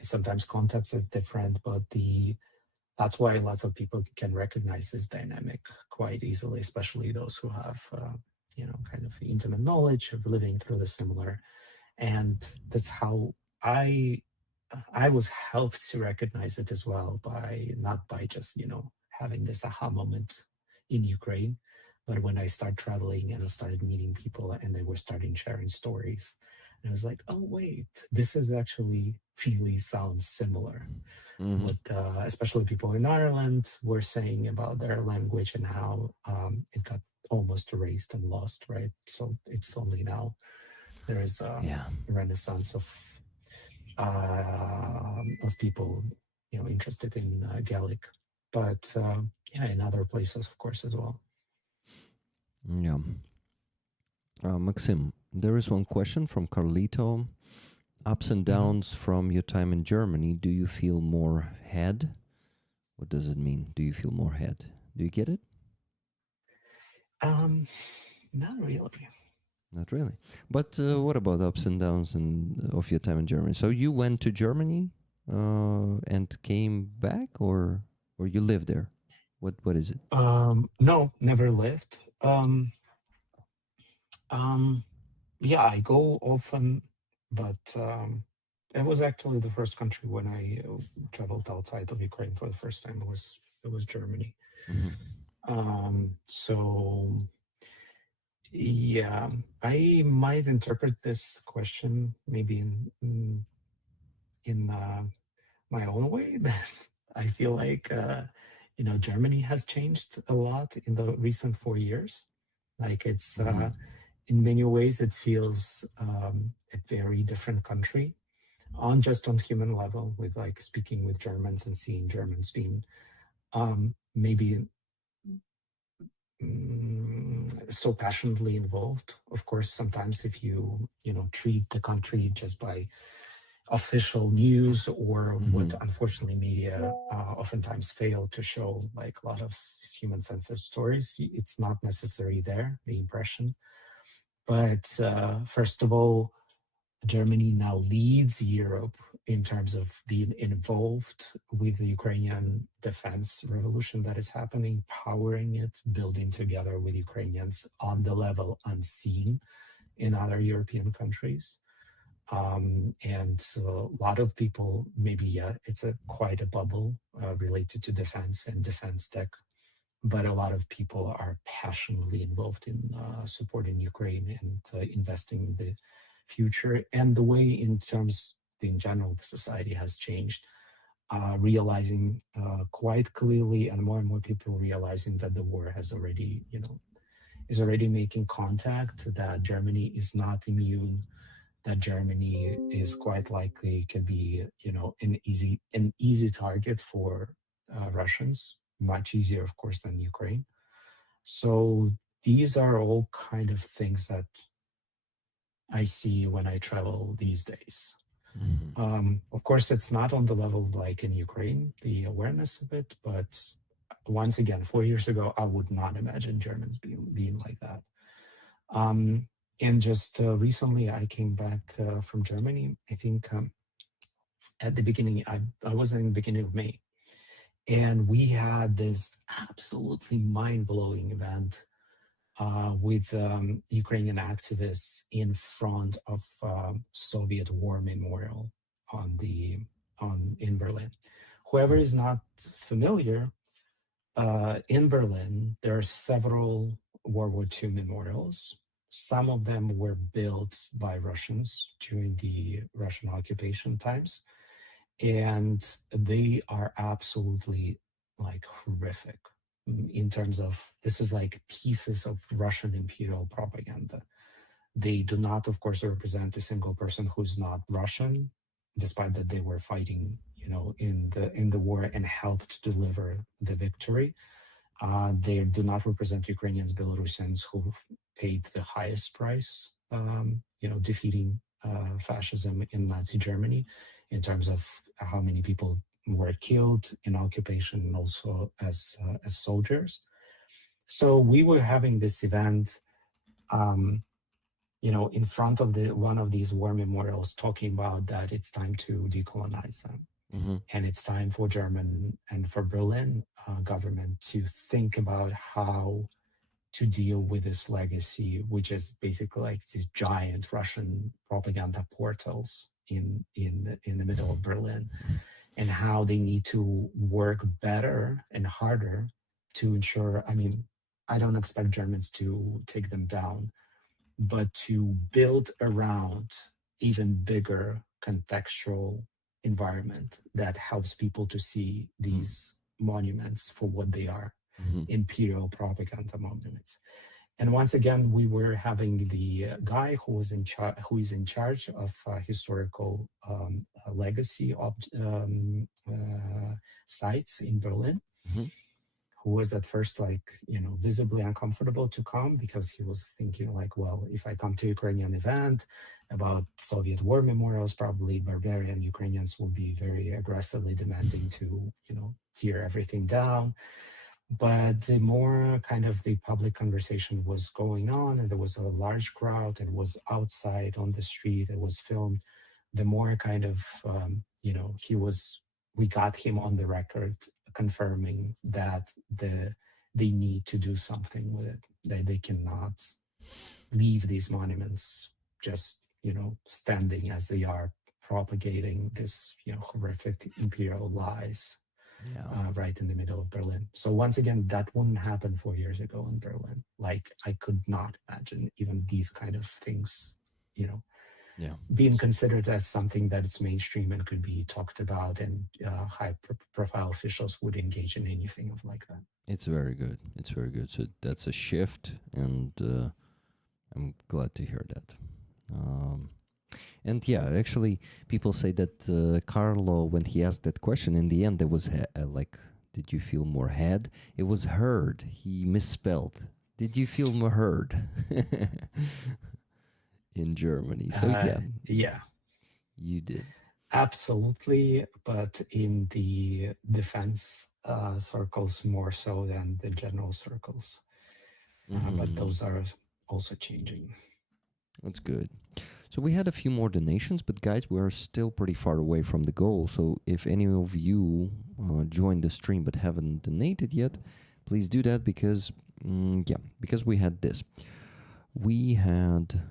sometimes context is different, but the that's why lots of people can recognize this dynamic quite easily, especially those who have kind of intimate knowledge of living through the similar. And that's how I I was helped to recognize it as well, by not by just having this aha moment in Ukraine, but when I started traveling and I started meeting people and they were starting sharing stories, and I was like, oh wait, this is actually really sounds similar. Mhm. What especially people in Ireland were saying about their language and how it got almost erased and lost, right? So it's only now there is a Yeah. renaissance of people interested in Gaelic, but yeah, in other places, of course, as well. Yeah. Maxim, there is one question from Carlito. Ups and Mhm. downs from your time in Germany. Do you feel more head? What does it mean? Do you feel more head? Do you get it? Um, Not really. Not really. But what about ups and downs of your time in Germany? So you went to Germany and came back, or you lived there? What is it? No, never lived. Um, yeah, I go often, but it was actually the first country when I traveled outside of Ukraine for the first time. It was Germany. Hmm. So yeah, I might interpret this question maybe in my own way. I feel like Germany has changed a lot in the recent 4 years. Like it's Hmm. in many ways it feels a very different country on just on human level, with like speaking with Germans and seeing Germans being maybe so passionately involved. Of course, sometimes if you treat the country just by official news, or what Hmm. unfortunately media oftentimes fail to show, like a lot of human censored stories, it's not necessarily there, the impression. But first of all, Germany now leads Europe in terms of being involved with the Ukrainian defense revolution that is happening, powering it, building together with Ukrainians on the level unseen in other European countries. And so a lot of people, maybe, yeah, it's quite a bubble related to defense and defense tech, but a lot of people are passionately involved in supporting Ukraine and investing in the future. And the way, in terms, in general, the society has changed. realizing quite clearly, and more people realizing that the war has already, is already making contact, that Germany is not immune, that Germany is quite likely could be, an easy target for Russians, much easier, of course, than Ukraine. So these are all kind of things that I see when I travel these days. Of course, it's not on the level like in Ukraine, the awareness of it, but once again, 4 years ago, I would not imagine Germans being like that. And just recently, I came back from Germany. I think at the beginning, I was in the beginning of May, and we had this absolutely mind-blowing event with Ukrainian activists in front of Soviet War Memorial in Berlin. Whoever is not familiar, in Berlin, there are several World War II memorials. Some of them were built by Russians during the Russian occupation times, and they are absolutely like horrific in terms of, this is like pieces of Russian imperial propaganda. They do not, of course, represent a single person who's not Russian, despite that they were fighting, in the war and helped deliver the victory. They do not represent Ukrainians, Belarusians who paid the highest price, defeating fascism in Nazi Germany, in terms of how many people were killed in occupation and also as soldiers. So we were having this event, in front of one of these war memorials, talking about that it's time to decolonize them. And it's time for German and for Berlin government to think about how to deal with this legacy, which is basically like these giant Russian propaganda portals in the middle of Berlin, and how they need to work better and harder to ensure. I mean, I don't expect Germans to take them down, but to build around even bigger contextual environment that helps people to see these monuments for what they are, imperial propaganda monuments. And once again, we were having the guy who is in charge of historical legacy of sites in Berlin, who was at first visibly uncomfortable to come, because he was thinking like, well, if I come to Ukrainian event about Soviet war memorials, probably barbarian Ukrainians will be very aggressively demanding to, tear everything down. But the more kind of the public conversation was going on, and there was a large crowd, it was outside on the street, it was filmed, the more kind of, we got him on the record confirming that they need to do something with it, that they cannot leave these monuments just, standing as they are, propagating this, horrific imperial lies. Right in the middle of Berlin. So once again, that wouldn't happen 4 years ago in Berlin. Like, I could not imagine even these kind of things, being considered as something that is mainstream and could be talked about, and high-profile officials would engage in anything like that. It's very good. It's very good. So that's a shift, and I'm glad to hear that. And yeah, actually, people say that Carlo, when he asked that question, in the end, there was did you feel more head? It was heard. He misspelled. Did you feel more heard? In Germany. So yeah, you did. Absolutely, but in the defense circles more so than the general circles. But those are also changing. That's good. So we had a few more donations, but guys, we are still pretty far away from the goal. So if any of you joined the stream but haven't donated yet, please do that, because we had this. We had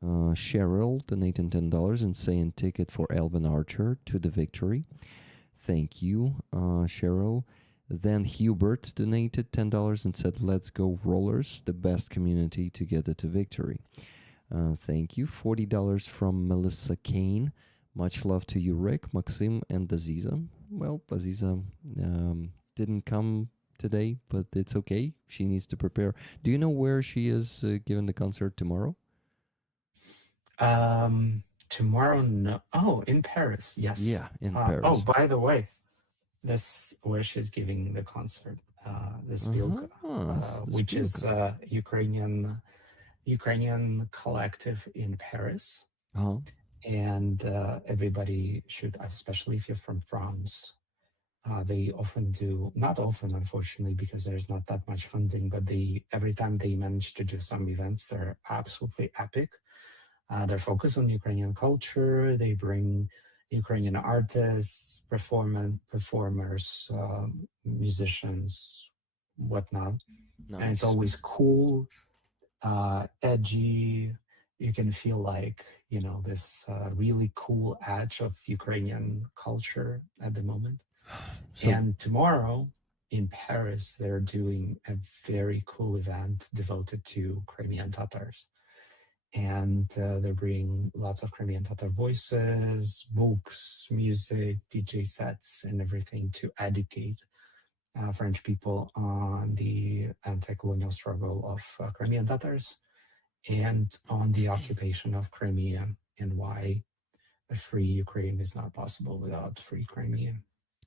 Cheryl donating $10 and saying ticket for Elvin Archer to the victory. Thank you, Cheryl. Then Hubert donated $10 and said, let's go Rollers, the best community to get it to victory. Thank you. $40 from Melissa Kane. Much love to you, Rick, Maksym, and Aziza. Well, Aziza didn't come today, but it's okay. She needs to prepare. Do you know where she is giving the concert tomorrow? Tomorrow, no. Oh, in Paris. Yes. Yeah, in Oh, Paris. by the way, this where she's giving the concert. The Spilka, The which is Spilka. Ukrainian collective in Paris, Uh-huh. and everybody should, especially if you're from France. They often do, not often, unfortunately, because there's not that much funding, but they every time they manage to do some events, they're absolutely epic. They're focused on Ukrainian culture. They bring Ukrainian artists, performers, musicians, whatnot, and it's Nice. always cool, edgy. You can feel like this really cool edge of Ukrainian culture at the moment. So, And tomorrow in Paris, they're doing a very cool event devoted to Crimean Tatars. And they're bringing lots of Crimean Tatar voices, books, music, DJ sets, and everything to educate French people on the anti-colonial struggle of Crimean Tatars and on the occupation of Crimea and why a free Ukraine is not possible without free Crimea.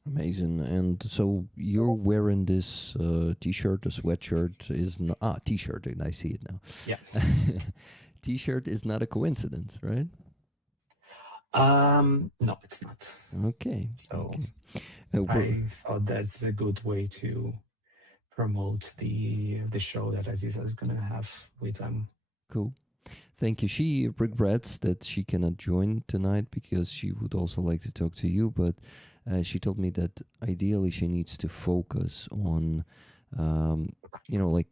amazing. And so you're wearing this t-shirt, a sweatshirt is not t-shirt, and I see it now. Yeah. T-shirt is not a coincidence, right? No, it's not. Okay. So Okay. I thought that's a good way to promote the show that Aziza is gonna have with them. Cool. Thank you. She regrets that she cannot join tonight because she would also like to talk to you, but she told me that ideally she needs to focus on, like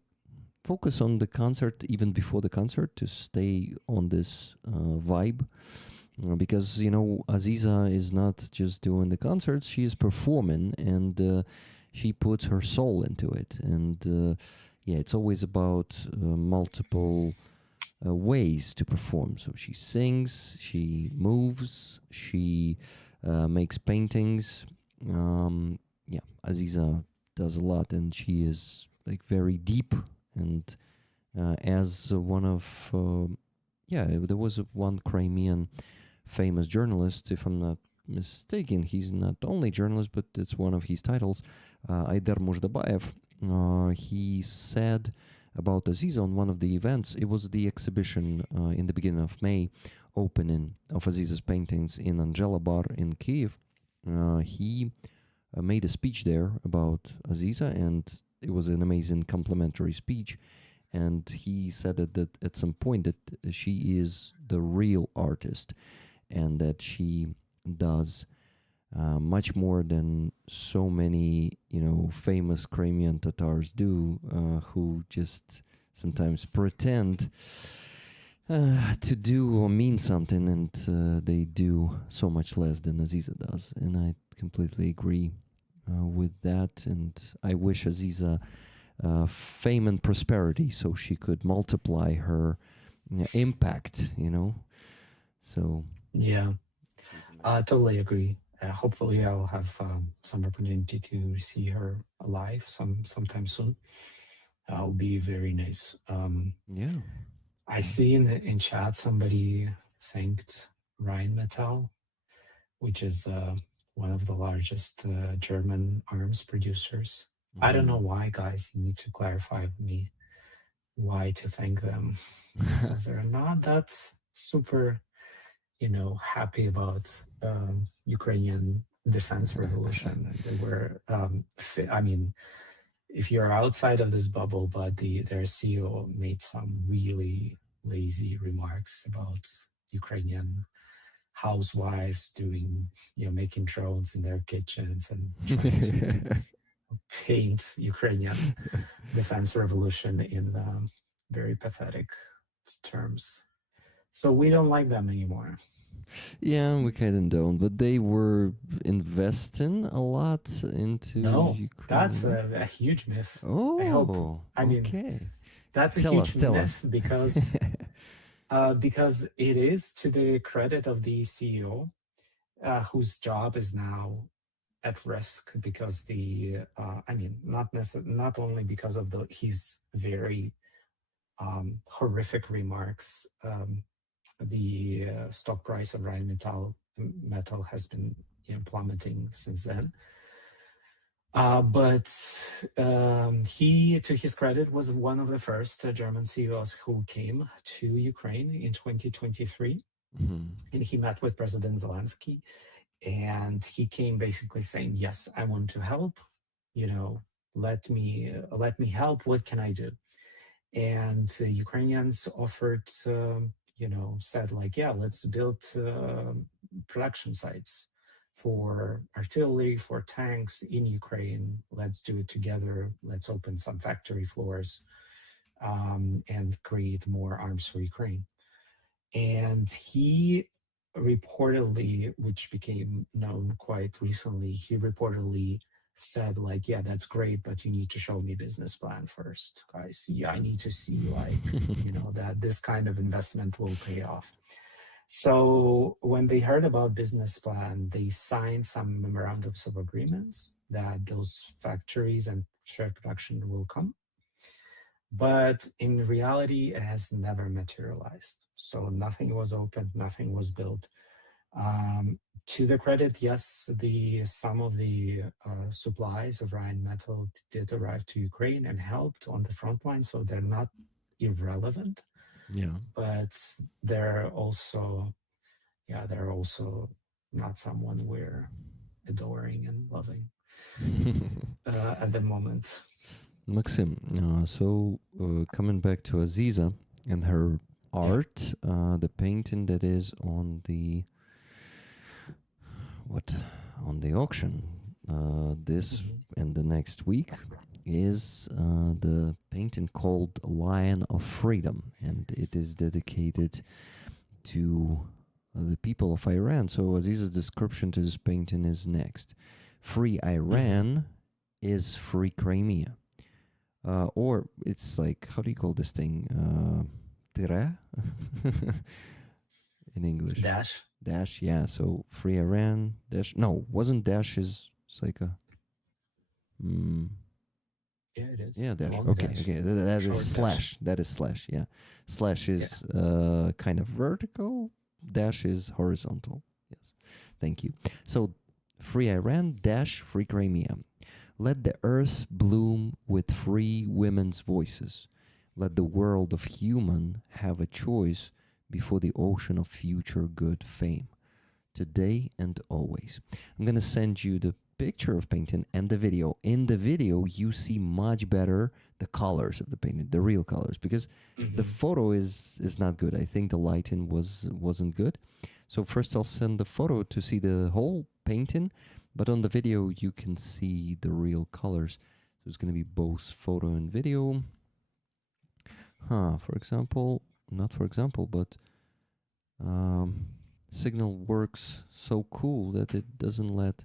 focus on the concert even before the concert to stay on this vibe. Because, Aziza is not just doing the concerts, she is performing and she puts her soul into it. And it's always about multiple ways to perform. So she sings, she moves, she makes paintings. Aziza does a lot, and she is like very deep. And as one of, there was one Crimean famous journalist, if I'm not mistaken, he's not only journalist, but it's one of his titles, Aider Mujdabayev. He said about Aziza on one of the events. It was the exhibition in the beginning of May, opening of Aziza's paintings in Angela Bar in Kiev. He made a speech there about Aziza, and it was an amazing complimentary speech. And he said that at some point that she is the real artist, and that she does much more than so many, famous Crimean Tatars do, who just sometimes pretend to do or mean something, and they do so much less than Aziza does. And I completely agree with that. And I wish Aziza fame and prosperity so she could multiply her impact, So Yeah, I totally agree. Hopefully, I'll have some opportunity to see her live sometime soon. That'll be very nice. yeah. I see in chat somebody thanked Rheinmetall, which is one of the largest German arms producers. I don't know why, guys. You need to clarify with me why to thank them, because they're not that super, happy about Ukrainian defense revolution. And they were, if you're outside of this bubble, but their CEO made some really lazy remarks about Ukrainian housewives doing, making drones in their kitchens and trying to paint Ukrainian defense revolution in very pathetic terms. So we don't like them anymore. Yeah, we kind of don't, but they were investing a lot into Ukraine. That's a huge myth. Oh, I mean, okay. that's a huge myth because it is to the credit of the CEO. whose job is now at risk because not only because of his very horrific remarks. The stock price of Rheinmetall has been plummeting since then. But he, to his credit, was one of the first German CEOs who came to Ukraine in 2023. Mm-hmm. And he met with President Zelensky. And he came basically saying, yes, I want to help. Let me help. What can I do? And Ukrainians offered, said like, yeah, let's build production sites for artillery, for tanks in Ukraine. Let's do it together. Let's open some factory floors and create more arms for Ukraine. And he reportedly, which became known quite recently, he reportedly said like, yeah, that's great, but you need to show me business plan first, guys. Yeah, I need to see like, that this kind of investment will pay off. So when they heard about business plan, they signed some memorandums of agreements that those factories and shared production will come. But in reality, it has never materialized. So nothing was opened, nothing was built. To the credit, yes, some of the supplies of Rheinmetall did arrive to Ukraine and helped on the front line, so they're not irrelevant. Yeah. But they're also not someone we're adoring and loving at the moment. Maksym, so coming back to Aziza and her art, the painting that is on the auction this and the next week is the painting called Lion of Freedom, and it is dedicated to the people of Iran. So Aziza's description to this painting is next: free Iran is free Crimea. Or it's like, how do you call this thing? Tire? In English. Dash, yeah. So free Iran, dash. No, wasn't dash is it's like a. Yeah, it is. Yeah, dash. Long Okay, dash. okay. That Short is slash. That is slash, yeah. Slash is kind of vertical. Dash is horizontal. Yes. Thank you. So free Iran, dash, free Crimea. Let the earth bloom with free women's voices. Let the world of human have a choice before the ocean of future good fame. Today and always. I'm going to send you the picture of painting and the video. In the video, you see much better the colors of the painting, the real colors, because the photo is not good. I think the lighting wasn't good. So first I'll send the photo to see the whole painting. But on the video, you can see the real colors. So it's going to be both photo and video. For example, not for example, but Signal works so cool that it doesn't let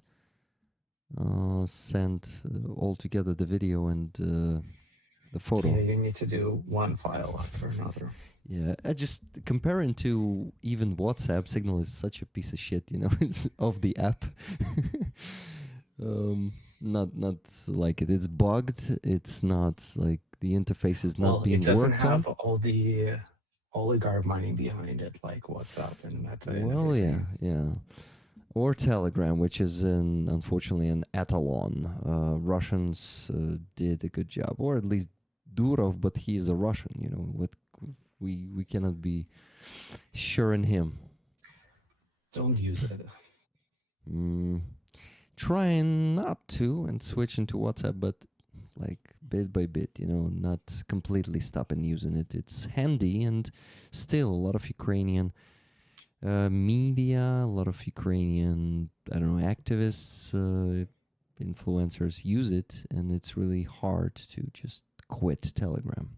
send all together the video and the photo. Yeah, you need to do one file after another. Yeah, I just comparing to even WhatsApp, Signal is such a piece of shit, it's of the app. Not like it. It's bugged. It's not like the interface is not being worked on. It doesn't have all the oligarch money behind it, like WhatsApp and Meta. Well, and everything. yeah. Or Telegram, which is unfortunately an etalon. Russians did a good job, or at least Durov, but he is a Russian. What we cannot be sure in him. Don't use it. Trying not to and switch into WhatsApp, but like bit by bit, not completely stopping using it. It's handy, and still a lot of Ukrainian media, a lot of Ukrainian, activists, influencers use it, and it's really hard to just quit Telegram.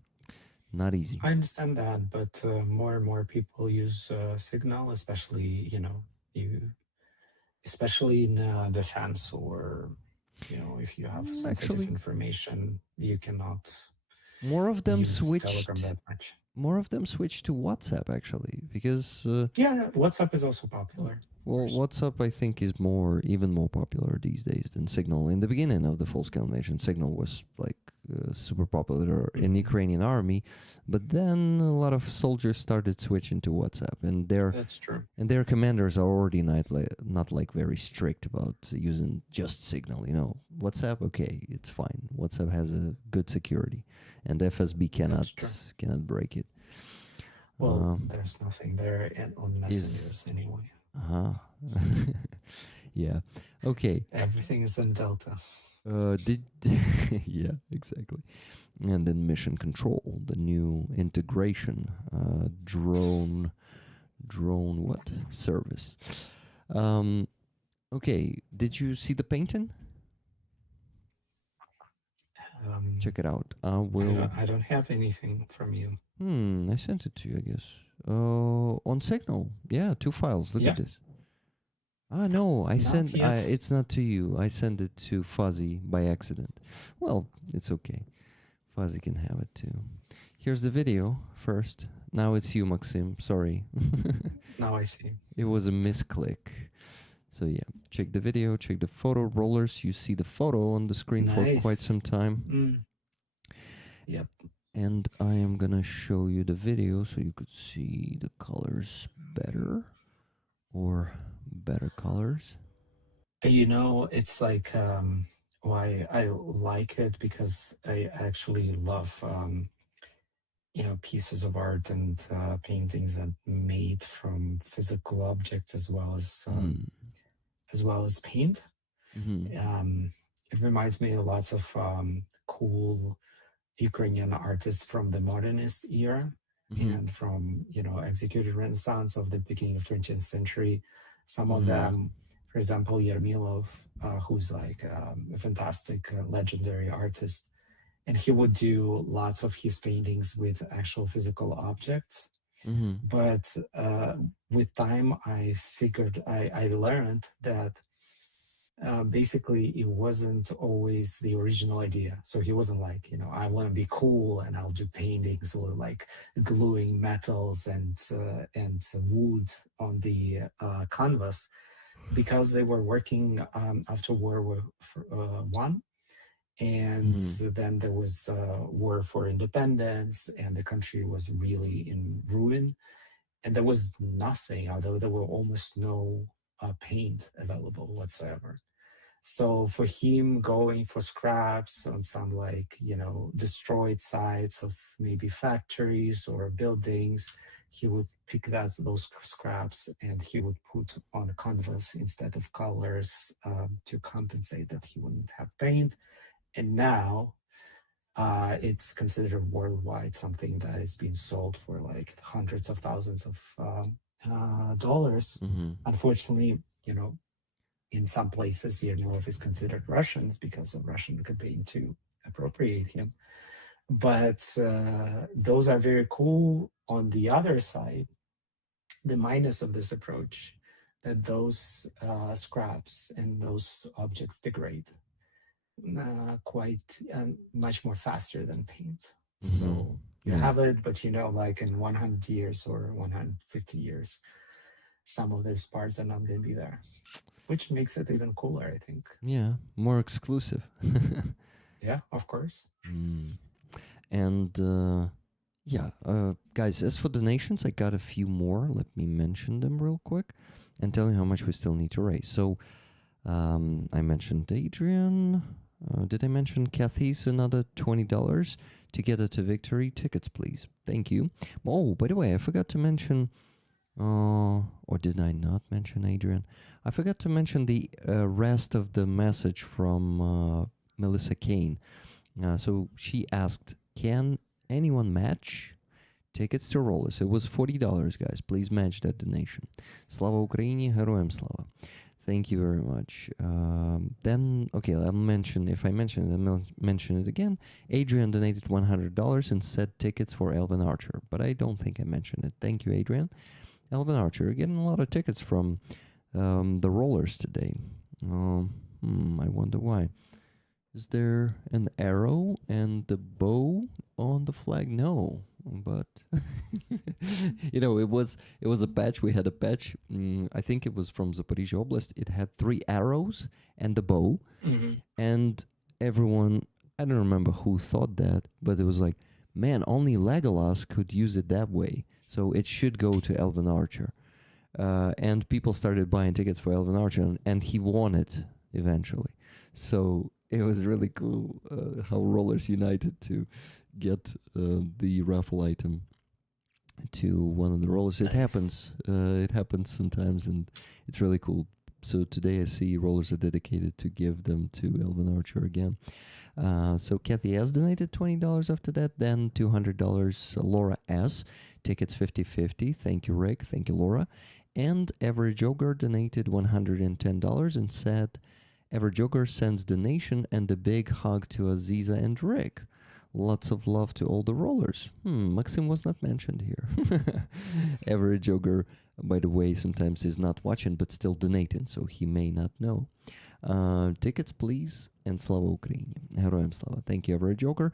Not easy. I understand that, but more and more people use Signal, especially especially in defense, or if you have sensitive information, you cannot More of them use Telegram switched. that much. More of them switched to WhatsApp actually, because Yeah, WhatsApp is also popular. well, WhatsApp I think is even more popular these days than Signal. In the beginning of the full-scale invasion, Signal was like super popular in Ukrainian army, but then a lot of soldiers started switching to WhatsApp, and That's true. their commanders are already not like very strict about using just Signal. You know, WhatsApp, okay, it's fine. WhatsApp has a good security, and FSB cannot break it. Well, there's nothing there on messengers anyway. Uh-huh. Yeah. Okay. Everything is in Delta. Yeah, exactly. And then mission control, the new integration, drone what service. Okay, did you see the painting? Check it out. I don't have anything from you. I sent it to you, I guess. On Signal. Yeah, 2 files. Look at this. Ah, no, it's not to you. I sent it to Fuzzy by accident. Well, it's okay. Fuzzy can have it too. Here's the video first. Now it's you, Maksym. Sorry. Now I see. It was a misclick. So yeah, check the video, check the photo rollers. You see the photo on the screen for quite some time. Yep. And I am gonna show you the video so you could see the colors better, or better colors. You know, it's like why I like it, because I actually love pieces of art and paintings that made from physical objects as well as paint. It reminds me of lots of cool Ukrainian artists from the modernist era and from executed Renaissance of the beginning of 20th century. Some of them, for example, Yermilov, who's like a fantastic legendary artist, and he would do lots of his paintings with actual physical objects. But with time, I learned that basically it wasn't always the original idea. So he wasn't like, I want to be cool and I'll do paintings or like gluing metals and wood on the canvas, because they were working after World War One. And then there was war for independence, and the country was really in ruin. And there was nothing, although there were almost no paint available whatsoever. So for him, going for scraps on some destroyed sites of maybe factories or buildings, he would pick those scraps and he would put on a canvas instead of colors to compensate that he wouldn't have paint. And now it's considered worldwide something that is being sold for like hundreds of thousands of dollars. Unfortunately, in some places, Yermilov is considered Russians because of Russian campaign to appropriate him. But those are very cool. On the other side, the minus of this approach, that those scraps and those objects degrade quite much more faster than paint. So you have it, but like in 100 years or 150 years, some of these parts are not going to be there, which makes it even cooler, I think. Yeah, more exclusive. Yeah, of course. And guys, as for donations, I got a few more. Let me mention them real quick and tell you how much we still need to raise. So I mentioned Adrian. Did I mention Kathy's another $20 to get her to victory? Tickets, please. Thank you. Oh, by the way, I forgot to mention, or did I not mention Adrian? I forgot to mention the rest of the message from Melissa Kane. So she asked, can anyone match tickets to Rollers? It was $40, guys. Please match that donation. Slava Ukraini, Heroям Slava. Thank you very much. Then, okay, I'll mention, if I mention it, I'll mention it again. Adrian donated $100 and said tickets for Elvin Archer, but I don't think I mentioned it. Thank you, Adrian. Elvin Archer, you're getting a lot of tickets from the Rollers today. I wonder why. Is there an arrow and the bow on the flag? No, but it was a patch. We had a patch. I think it was from Zaporizhia Oblast. It had 3 arrows and the bow, and everyone. I don't remember who thought that, but it was like, man, only Legolas could use it that way, so it should go to Elven Archer. And people started buying tickets for Elven Archer, and he won it eventually. So it was really cool how Rollers United to get the raffle item to one of the rollers. It Nice. happens. It happens sometimes, and it's really cool. So today I see rollers are dedicated to give them to Elven Archer again. So Kathy S donated $20 after that, then $200 Laura S. Tickets 50-50. Thank you, Rick. Thank you, Laura. And Average Ogre donated $110 and said, Average Ogre sends donation and a big hug to Aziza and Rick. Lots of love to all the rollers. Maksym was not mentioned here. Average Ogre, by the way, sometimes is not watching but still donating, so he may not know. Tickets, please, and Slava Ukraine. Heroям Slava. Thank you, Average Ogre.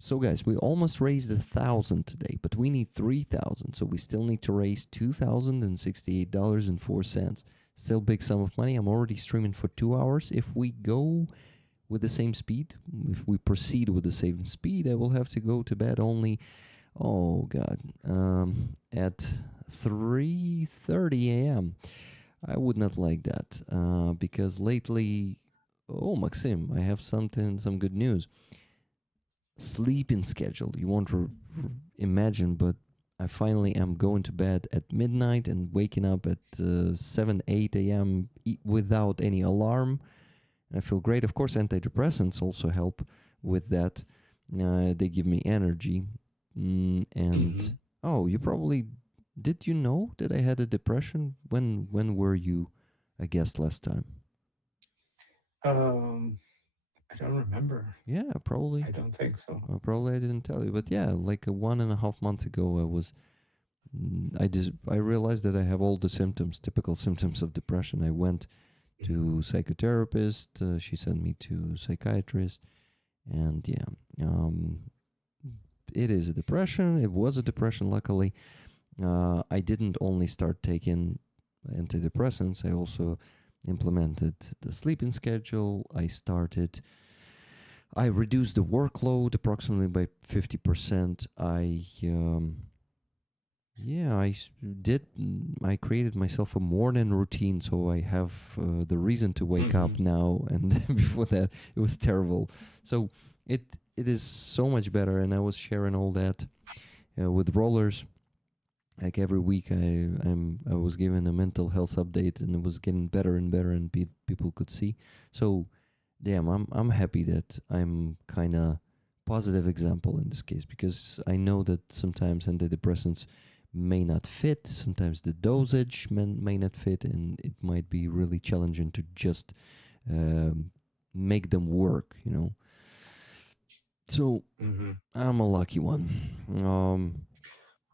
So guys, we almost raised 1,000 today, but we need 3,000, so we still need to raise $2,068.04. Still big sum of money. I'm already streaming for 2 hours. If we go with the same speed, if we proceed with the same speed, I will have to go to bed only, at 3:30 a.m. I would not like that, because lately, Maksym, I have some good news. Sleeping schedule. You won't imagine, but I finally am going to bed at midnight and waking up at 7, 8 a.m. Without any alarm. And I feel great. Of course, antidepressants also help with that. They give me energy. You probably... Did you know that I had a depression? When were you a guest last time? I don't remember. Yeah, probably. I don't think so. Probably I didn't tell you, but yeah, like 1.5 months ago, I realized that I have all the symptoms, typical symptoms of depression. I went to psychotherapist. She sent me to psychiatrist, and it is a depression. It was a depression, luckily. I didn't only start taking antidepressants. I also implemented the sleeping schedule. I reduced the workload approximately by 50%. I created myself a morning routine, so I have the reason to wake up now, and before that it was terrible. So it is so much better, and I was sharing all that with rollers. Like every week I was given a mental health update, and it was getting better and better, and people could see. So damn, I'm happy that I'm kind of positive example in this case, because I know that sometimes antidepressants may not fit, sometimes the dosage may not fit, and it might be really challenging to just make them work, So I'm a lucky one.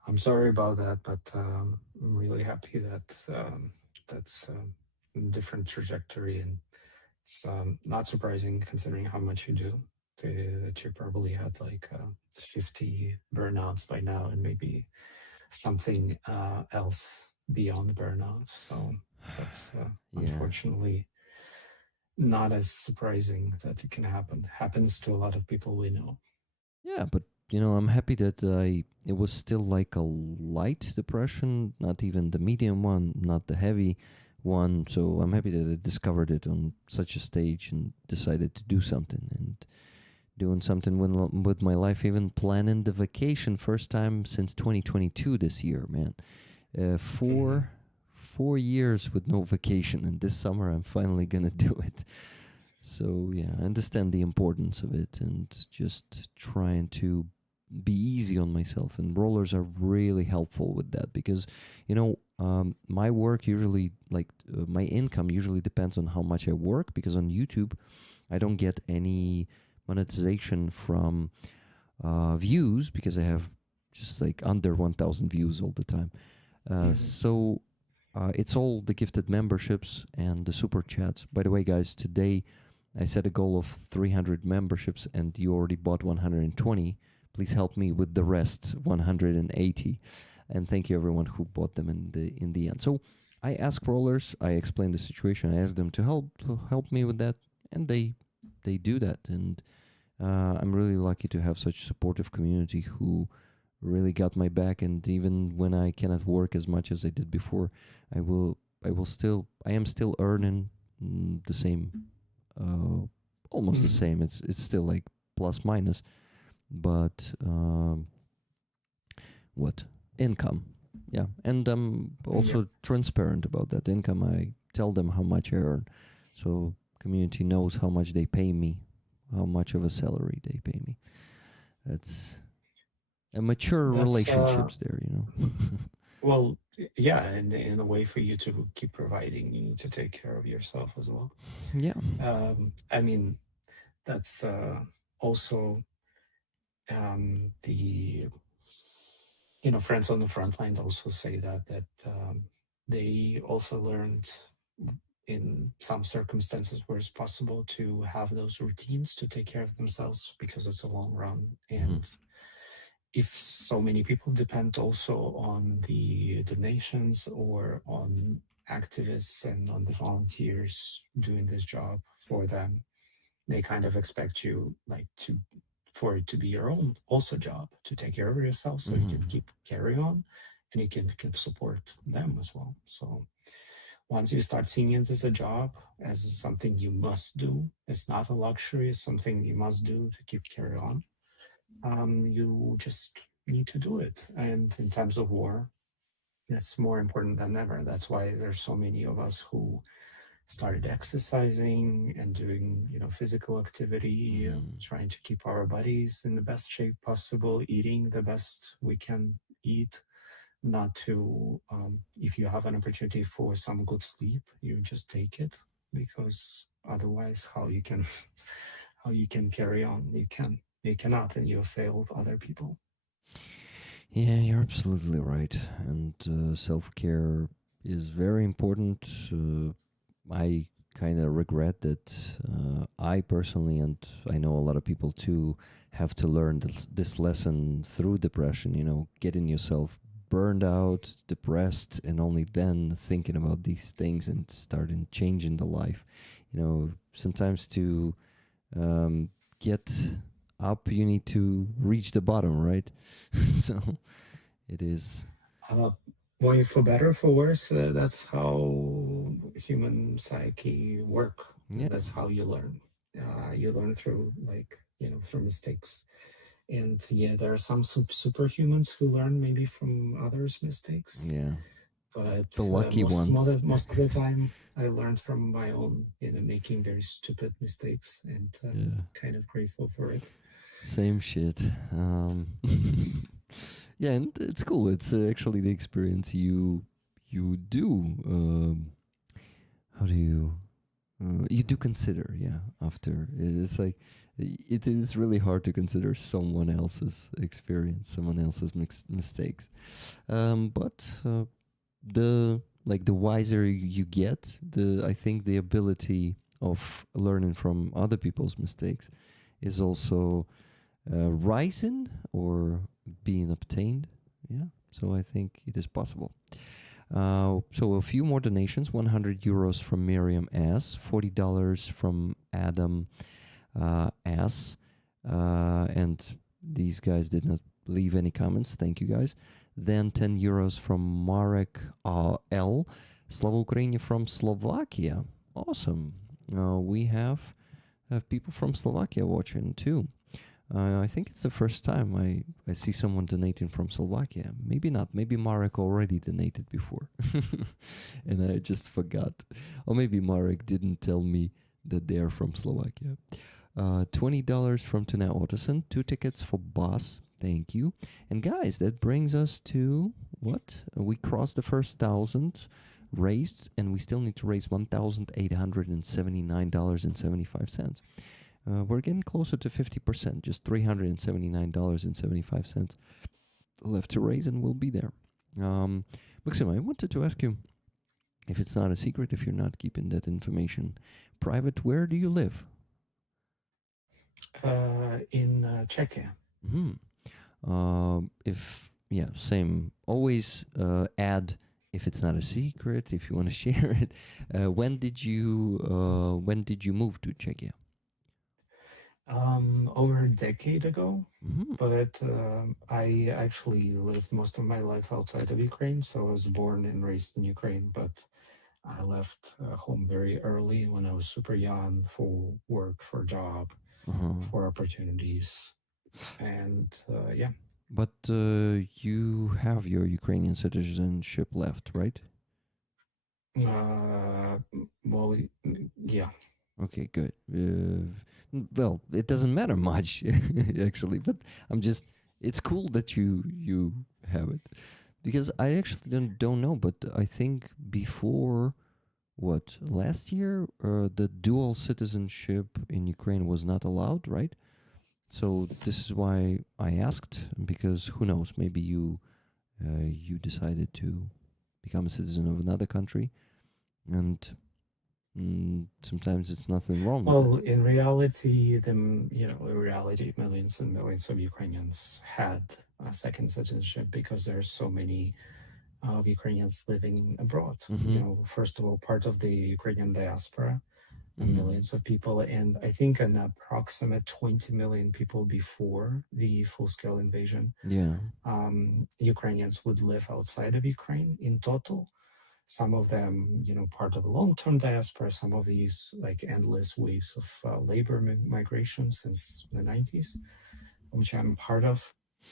I'm sorry about that, but I'm really happy that that's a different trajectory, and it's not surprising considering how much you do. That you probably had like 50 burnouts by now, and maybe something else beyond burnout. So that's unfortunately not as surprising that it can happen. Happens to a lot of people we know. Yeah, but I'm happy that it was still like a light depression, not even the medium one, not the heavy one. So I'm happy that I discovered it on such a stage and decided to do something, and doing something with my life, even planning the vacation first time since 2022 this year, man. 4 years with no vacation, and this summer I'm finally gonna do it. So yeah, I understand the importance of it, and just trying to be easy on myself, and rollers are really helpful with that, because my work usually, my income usually depends on how much I work, because on YouTube I don't get any monetization from views, because I have just like under 1,000 views all the time. So it's all the gifted memberships and the super chats. By the way, guys, today I set a goal of 300 memberships, and you already bought 120. Please help me with the rest, 180. And thank you everyone who bought them in the end. So I asked rollers, I explained the situation, I asked them to help me with that, and they do that. And I'm really lucky to have such supportive community who really got my back. And even when I cannot work as much as I did before, I am still earning the same, almost the same. It's still like plus minus, but what income? Yeah, and I'm also transparent about that income. I tell them how much I earn, so community knows how much they pay me, how much of a salary they pay me. That's a mature That's relationships there, you know. well, yeah, and in a way for you to keep providing, you need to take care of yourself as well. Yeah. I mean, that's also the friends on the front line also say that they also learned in some circumstances where it's possible to have those routines to take care of themselves because it's a long run. And if so many people depend also on the donations or on activists and on the volunteers doing this job for them, they kind of expect you like for it to be your own also job to take care of yourself so you can keep carry on and you can support them as well. So once you start seeing it as a job, as something you must do, it's not a luxury, it's something you must do to keep carry on. You just need to do it. And in times of war, it's more important than ever. That's why there's so many of us who started exercising and doing, physical activity, trying to keep our bodies in the best shape possible, eating the best we can eat, not to, if you have an opportunity for some good sleep, you just take it, because otherwise how you can how you can carry on? You cannot, and you failed other people. Yeah, you're absolutely right. And self-care is very important. I kind of regret that I personally, and I know a lot of people too, have to learn this lesson through depression, getting yourself burned out, depressed, and only then thinking about these things and starting changing the life. Sometimes to get up, you need to reach the bottom, right? So it is. Uh, well, for better or for worse, that's how human psyche work. Yeah. That's how you learn. You learn through through mistakes. And yeah, there are some superhumans who learn maybe from others' mistakes. Yeah. But The lucky ones. most of the time, I learned from my own, making very stupid mistakes, and kind of grateful for it. Same shit. Yeah, and it's cool. It's actually the experience you do. How do you do consider? Yeah, after it's like it is really hard to consider someone else's experience, someone else's mistakes. But the wiser you get, I think the ability of learning from other people's mistakes is also rising or being obtained. Yeah, so I think it is possible. So a few more donations: 100 euros from Miriam S, $40 from Adam S, and these guys did not leave any comments. Thank you guys. Then 10 euros from Marek L. Slava Ukraine from Slovakia. Awesome. We have people from Slovakia watching too. I think it's the first time I see someone donating from Slovakia. Maybe not. Maybe Marek already donated before. And I just forgot. Or maybe Marek didn't tell me that they are from Slovakia. $20 from Tuna Ottoson. 2 tickets for Boss. Thank you. And guys, that brings us to what? We crossed the first 1,000 raised, and we still need to raise $1,879.75. We're getting closer to 50%, just $379.75 left to raise, and we'll be there. Maksym, I wanted to ask you, if it's not a secret, if you're not keeping that information private, where do you live? In Czechia. Hmm. If yeah, same. Always add if it's not a secret. If you want to share it. When did you move to Czechia? Over a decade ago, Hmm. but I actually lived most of my life outside of Ukraine. So I was born and raised in Ukraine, but I left home very early when I was super young for work, for job, Uh-huh. for opportunities, and yeah. But you have your Ukrainian citizenship left, right? Well, yeah. Okay, good. Well, it doesn't matter much actually, but I'm just. It's cool that you have it because I actually don't know, but I think before what last year the dual citizenship in Ukraine was not allowed, right? So this is why I asked because who knows, maybe you decided to become a citizen of another country, and sometimes it's nothing wrong with that. Well, in reality, in reality, millions and millions of Ukrainians had a second citizenship because there are so many of Ukrainians living abroad. Mm-hmm. First of all, part of the Ukrainian diaspora, Mm-hmm. millions of people, and I think an approximate 20 million people before the full-scale invasion, Yeah. Ukrainians would live outside of Ukraine in total. Some of them, part of a long-term diaspora, some of these like endless waves of labor migration since the 90s, which I'm part of.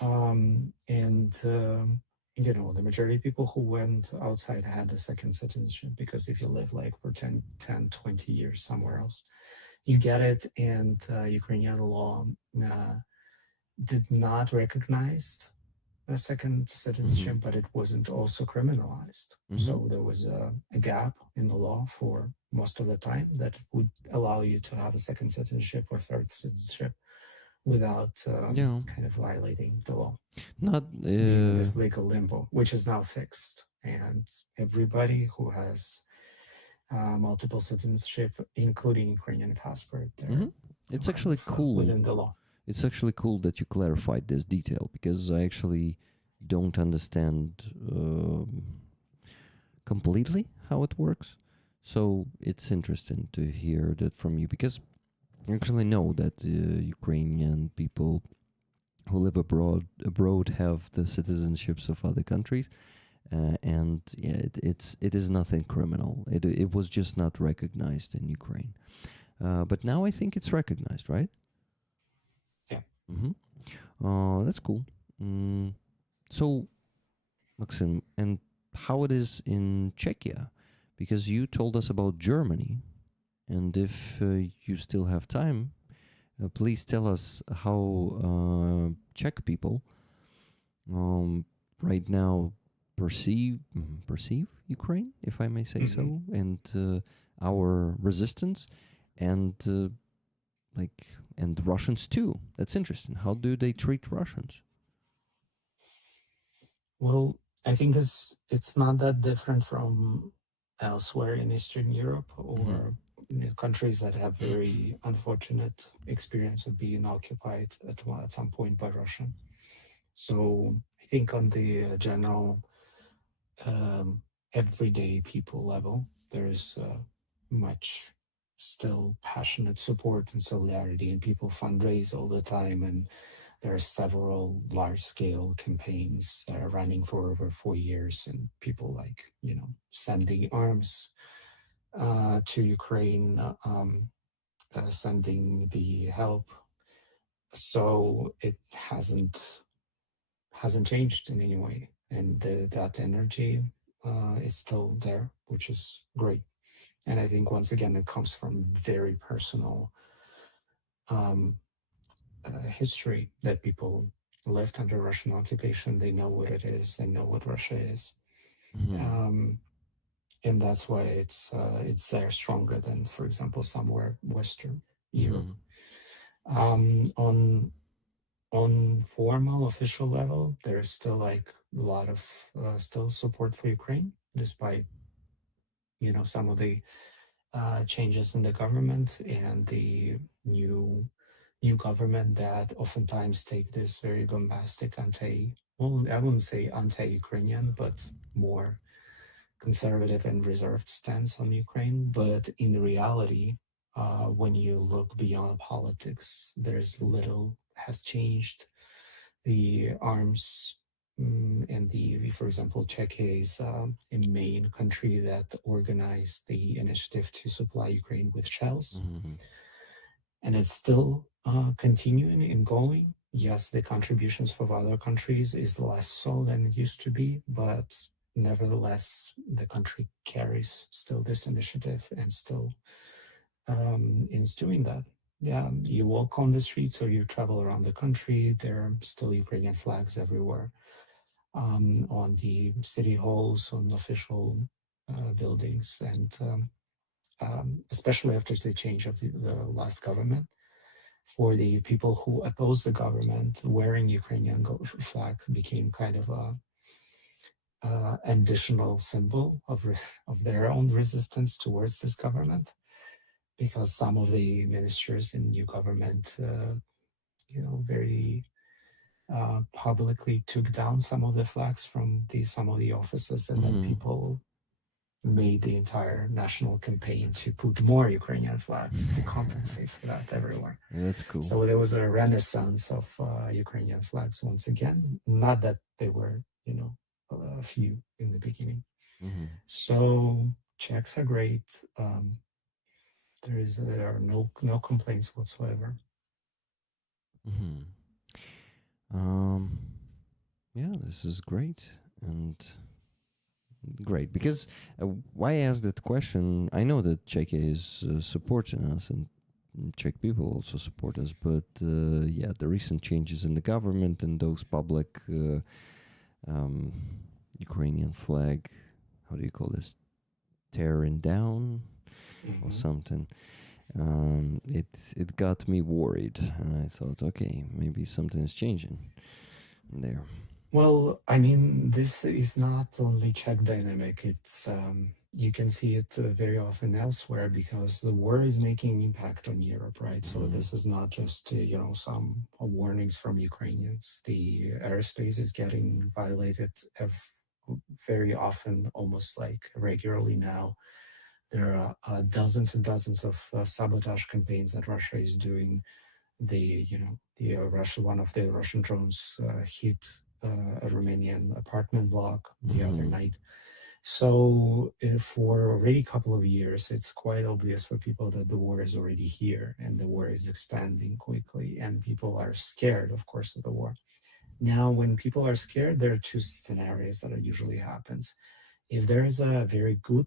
And the majority of people who went outside had a second citizenship because if you live like for 10, 10, 20 years somewhere else, you get it. And Ukrainian law uh, did not recognize a second Mm-hmm. citizenship, but it wasn't also criminalized. Mm-hmm. So there was a gap in the law for most of the time that would allow you to have a second citizenship or third citizenship without Yeah. kind of violating the law, Not. being in this legal limbo, which is now fixed. And everybody who has multiple citizenship, including Ukrainian passport, Mhm. they're It's kind actually of cool. within the law. It's actually cool that you clarified this detail because I actually don't understand completely how it works. So it's interesting to hear that from you because I actually know that Ukrainian people who live abroad have the citizenships of other countries, and yeah, it is nothing criminal. It was just not recognized in Ukraine, but now I think it's recognized, right? Yeah. Mm-hmm. That's cool. Mm, so, Maxim, and how it is in Czechia? Because you told us about Germany, and if you still have time, please tell us how Czech people um, right now perceive Ukraine, if I may say Hmm. so, and our resistance, and like and Russians too. That's interesting. How do they treat Russians? Well, I think it's not that different from elsewhere in Eastern Europe Mm-hmm. or countries that have very unfortunate experience of being occupied at some point by Russia. So I think on the general um, everyday people level, there is much still passionate support and solidarity, and people fundraise all the time, and there are several large scale campaigns that are running for over 4 years, and people like, sending arms to Ukraine, sending the help. So it hasn't changed in any way, and that energy is still there, which is great. And I think once again, it comes from very personal um, history that people lived under Russian occupation. They know what it is. They know what Russia is, Mm-hmm. um, and that's why it's there stronger than, for example, somewhere Western Europe. Mm-hmm. On formal official level, there's still like a lot of still support for Ukraine, despite some of the changes in the government and the new new government that oftentimes take this very bombastic well, I wouldn't say anti-Ukrainian, but more conservative and reserved stance on Ukraine. But in reality, when you look beyond politics, there's little has changed. The arms and for example, Czechia is a main country that organized the initiative to supply Ukraine with shells, and it's still continuing and going. Yes, the contributions from other countries is less so than it used to be, but nevertheless, the country carries still this initiative and still is doing that. Yeah, you walk on the streets or you travel around the country, there are still Ukrainian flags everywhere, on the city halls, on official buildings, and especially after the change of the last government. For the people who oppose the government, wearing Ukrainian flag became kind of a additional symbol of their own resistance towards this government, because some of the ministers in new government, very publicly took down some of the flags from some of the offices, and then people made the entire national campaign to put more Ukrainian flags to compensate for that everywhere. That's cool. So there was a renaissance of Ukrainian flags once again. Not that they were, a few in the beginning. So Czechs are great. There are no complaints whatsoever. Yeah, this is great and great because why I asked that question? I know that Czechia is supporting us and Czech people also support us, but yeah, the recent changes in the government and those public Ukrainian flag, how do you call this, tearing down or something. It got me worried, and I thought, okay, maybe something is changing there. Well, I mean, this is not only Czech dynamic. It's you can see it very often elsewhere, because the war is making impact on Europe, right? So this is not just some warnings from Ukrainians. The airspace is getting violated very often, almost like regularly now. There are dozens and dozens of sabotage campaigns that Russia is doing. One of the Russian drones hit a Romanian apartment block the other night. So for already a couple of years, it's quite obvious for people that the war is already here and the war is expanding quickly, and people are scared, of course, of the war. Now, when people are scared, there are two scenarios that usually happens. If there is a very good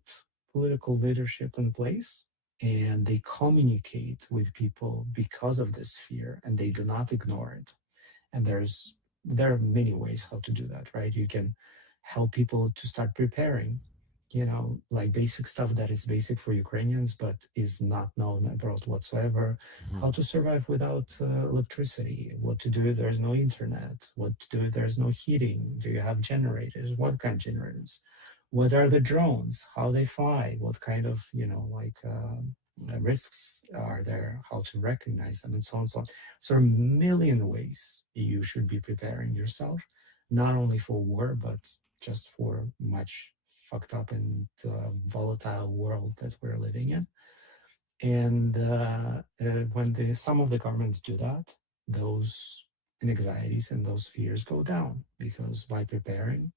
political leadership in place and they communicate with people because of this fear and they do not ignore it, and there are many ways how to do that, right? You can help people to start preparing, like basic stuff that is basic for Ukrainians but is not known abroad whatsoever. How to survive without electricity, what to do if there's no internet, what to do if there's no heating, do you have generators, what kind of generators, what are the drones, how they fly, what kind of risks are there, how to recognize them, and so on and so on. So there are a million ways you should be preparing yourself, not only for war, but just for much fucked up and volatile world that we're living in. And when some of the governments do that, those anxieties and those fears go down, because by preparing,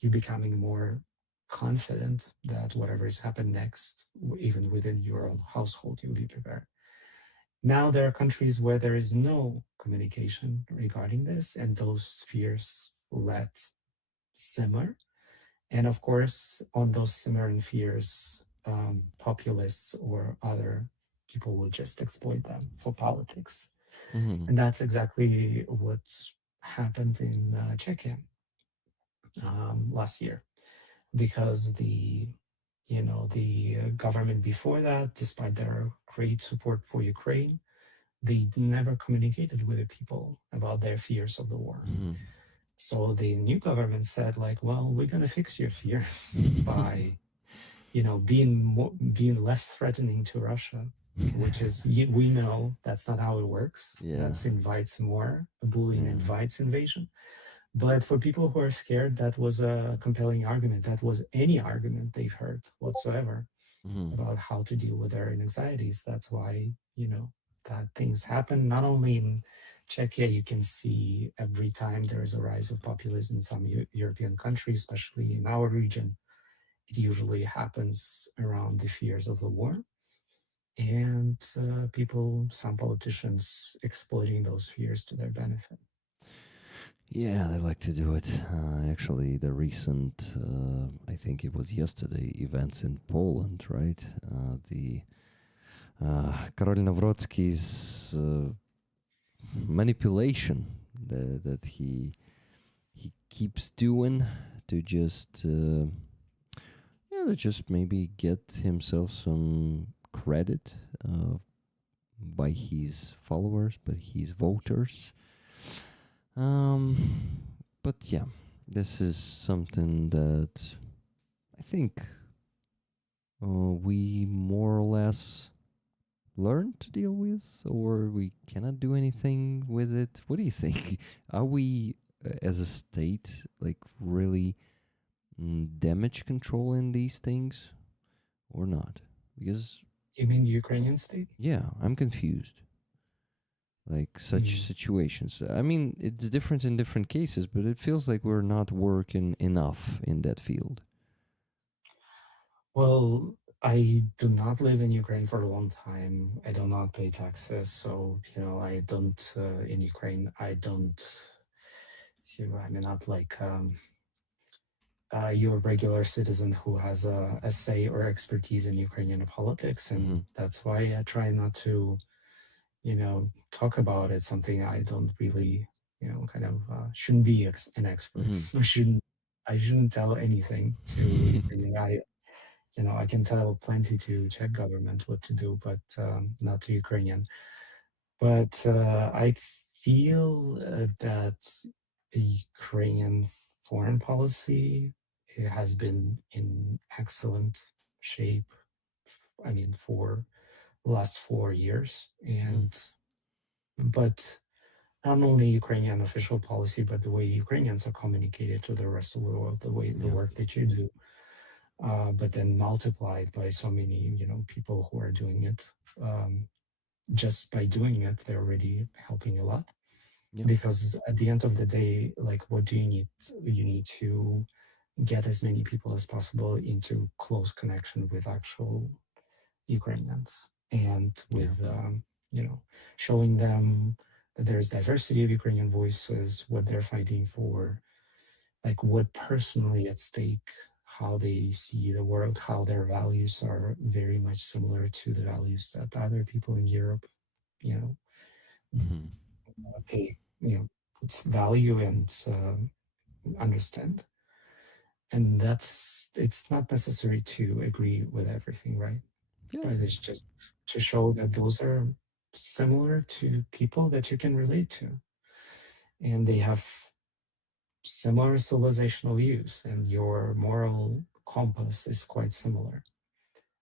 you're becoming more confident that whatever is happened next, even within your own household, you'll be prepared. Now there are countries where there is no communication regarding this, and those fears let simmer. And of course, on those simmering fears, populists or other people will just exploit them for politics. And that's exactly what happened in Czechia last year, because the government before that, despite their great support for Ukraine, they never communicated with the people about their fears of the war. So the new government said, like, well, we're going to fix your fear by, being less threatening to Russia. which is we know that's not how it works. Yeah. That invites more. Bullying Yeah. invites invasion. But for people who are scared, that was a compelling argument. That was any argument they've heard whatsoever Hmm. about how to deal with their anxieties. That's why, that things happen. Not only in Czechia, you can see every time there is a rise of populism in some European countries, especially in our region, it usually happens around the fears of the war and people, some politicians exploiting those fears to their benefit. Yeah, they like to do it. Actually, the recent, I think it was yesterday, events in Poland, right? The Karol Nawrocki's manipulation that he keeps doing to just to just maybe get himself some credit by his followers, by his voters. But yeah, this is something that I think we more or less learn to deal with, or we cannot do anything with it. What do you think? Are we, as a state, like really damage controlling these things or not? Because, You mean the Ukrainian state? yeah, I'm confused. Like such Mm. situations. I mean, it's different in different cases, but it feels like we're not working enough in that field. Well, I do not live in Ukraine for a long time. I do not pay taxes, so I don't in Ukraine. I don't. I'm not like your regular citizen who has a say or expertise in Ukrainian politics, Mm-hmm. and that's why I try not to, talk about it. Something I don't really, kind of shouldn't be an expert. Mm-hmm. I shouldn't tell anything to Ukrainian. I can tell plenty to Czech government what to do, but not to Ukrainian. But I feel that Ukrainian foreign policy has been in excellent shape. I mean, for the last 4 years, Mm-hmm. but not only Ukrainian official policy, but the way Ukrainians are communicated to the rest of the world, the Yeah. work that you do, but then multiplied by so many people who are doing it. Just by doing it, they're already helping a lot. Yeah. Because at the end of the day, like, what do you need? You need to get as many people as possible into close connection with actual Ukrainians and Yeah. with showing them that there's diversity of Ukrainian voices, what they're fighting for, like what personally at stake, how they see the world, how their values are very much similar to the values that other people in Europe, you know, Mm-hmm. pay, its value and understand. And it's not necessary to agree with everything, right? Yeah. But it's just to show that those are similar to people that you can relate to. And they have similar civilizational views, and your moral compass is quite similar.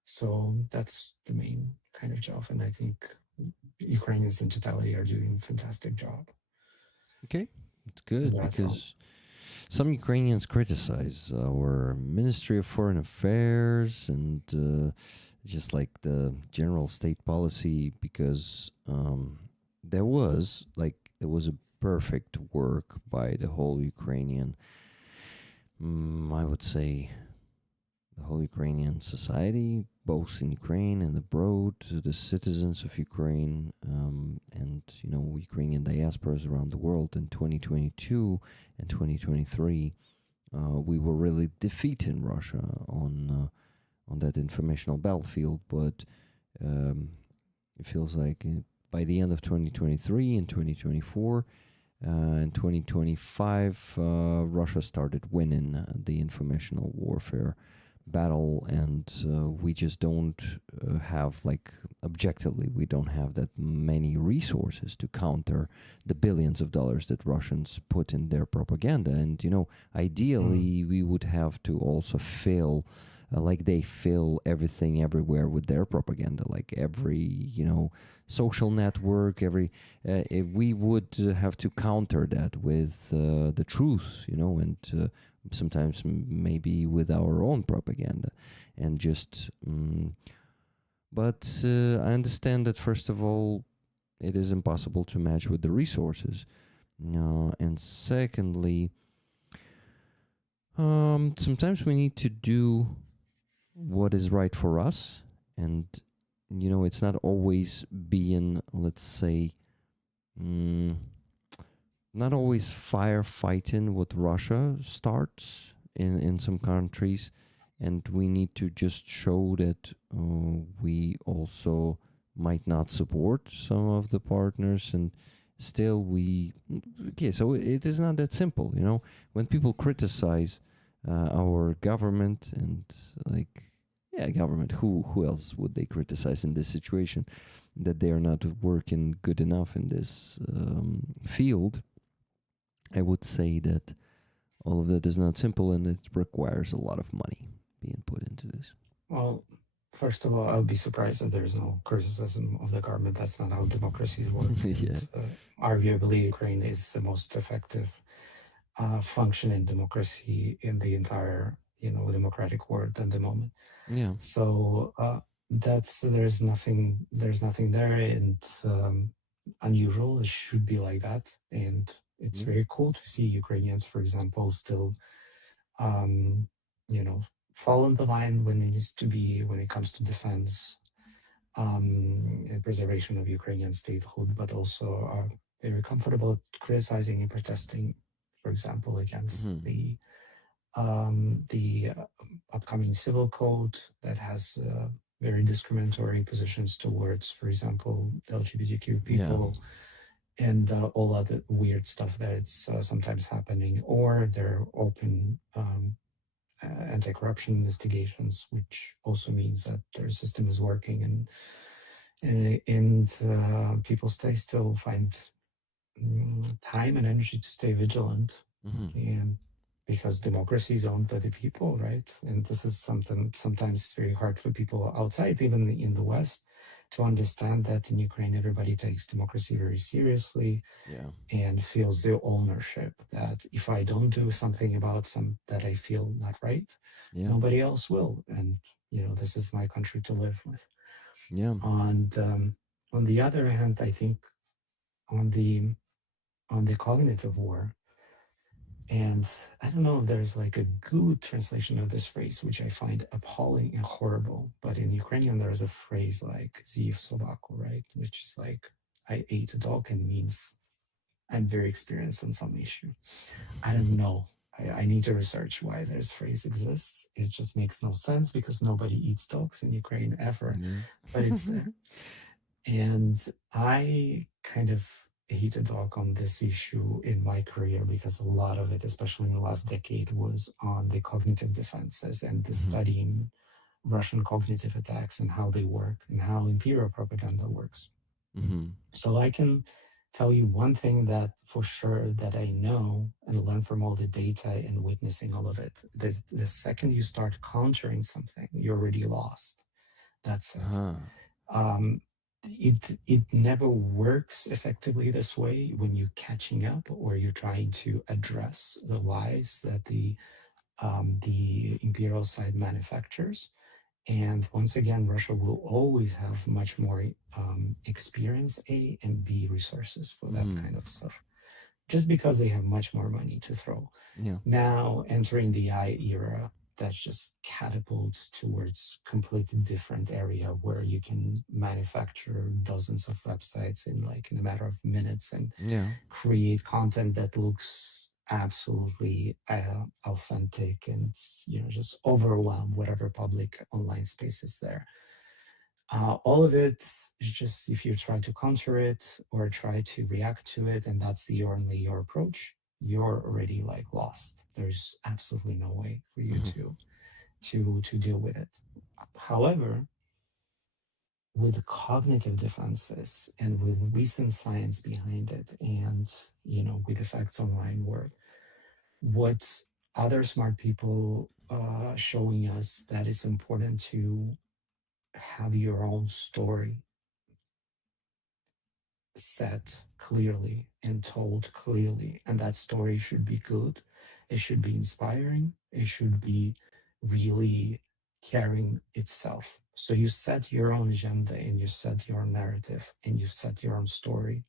So that's the main kind of job. And I think Ukrainians in totality are doing a fantastic job Okay. It's in good that front. because some Ukrainians criticize our Ministry of Foreign Affairs and just like the general state policy because there was a perfect work by the whole Ukrainian, I would say, the whole Ukrainian society, both in Ukraine and abroad, to the citizens of Ukraine, and Ukrainian diasporas around the world in 2022 and 2023. We were really defeating Russia on that informational battlefield, but um, it feels like by the end of 2023 and 2024 and 2025, Russia started winning the informational warfare battle, and we just don't have, like, objectively, we don't have that many resources to counter the billions of dollars that Russians put in their propaganda. And ideally we would have to also fill like they fill everything everywhere with their propaganda, like every, social network, every if we would have to counter that with the truth, and sometimes maybe with our own propaganda, and just but I understand that, first of all, it is impossible to match with the resources, and secondly, sometimes we need to do what is right for us, and it's not always being, let's say, mm, not always firefighting what Russia starts in some countries, and we need to just show that we also might not support some of the partners, and still we okay. So it is not that simple, when people criticize our government, and like, yeah, government, who else would they criticize in this situation, that they are not working good enough in this field. I would say that all of that is not simple, and it requires a lot of money being put into this. Well, first of all, I'll be surprised if there's no criticism of the government. That's not how democracies work. And Yeah. arguably, Ukraine is the most effective functioning democracy in the entire, democratic world at the moment. Yeah. So that's there's nothing there, and unusual. It should be like that, and it's Mhm. very cool to see Ukrainians, for example, still um, you know, fall in the line when it needs to be when it comes to defense and preservation of Ukrainian statehood, but also very comfortable criticizing and protesting, for example, against Mhm. the upcoming civil code that has very discriminatory positions towards, for example, LGBTQ Yeah. people and all other weird stuff that's sometimes happening, or they're open anti-corruption investigations, which also means that their system is working, and people still find time and energy to stay vigilant, Mhm. and because democracy is owned by the people, right? And this is something sometimes it's very hard for people outside, even in the West, to understand that in Ukraine everybody takes democracy very seriously Yeah. and feels the ownership that if I don't do something about some that I feel not right, Yeah. nobody else will. And this is my country to live with. Yeah. And on the other hand, I think on the cognitive war, and I don't know if there's like a good translation of this phrase, which I find appalling and horrible. But in Ukrainian, there is a phrase like "z'їв собаку," right, which is like "I ate a dog" and means I'm very experienced on some issue. I don't know. I need to research why this phrase exists. It just makes no sense because nobody eats dogs in Ukraine ever, Yeah. but it's there. And I kind of hate a dog on this issue in my career because a lot of it, especially in the last decade, was on the cognitive defenses and the Mhm. studying Russian cognitive attacks and how they work and how imperial propaganda works. Mhm. So I can tell you one thing that for sure that I know and learn from all the data and witnessing all of it. The second you start countering something, you're already lost. That's it. Uh-huh. It never works effectively this way when you're catching up or you're trying to address the lies that the imperial side manufactures. And once again, Russia will always have much more experience, A, and B, resources for that Mhm. kind of stuff, just because they have much more money to throw. Yeah. Now, entering the AI era, that's just catapults towards completely different area where you can manufacture dozens of websites in a matter of minutes and Yeah. create content that looks absolutely authentic and just overwhelm whatever public online space is there. All of it is just if you try to counter it or try to react to it, and that's the only your approach, you're already like lost. There's absolutely no way for you Mhm. to deal with it. However, with cognitive defenses and with recent science behind it, and with effects on mind work, what other smart people showing us that it's important to have your own story set clearly and told clearly. And that story should be good. It should be inspiring. It should be really carrying itself. So you set your own agenda and you set your own narrative and you set your own story,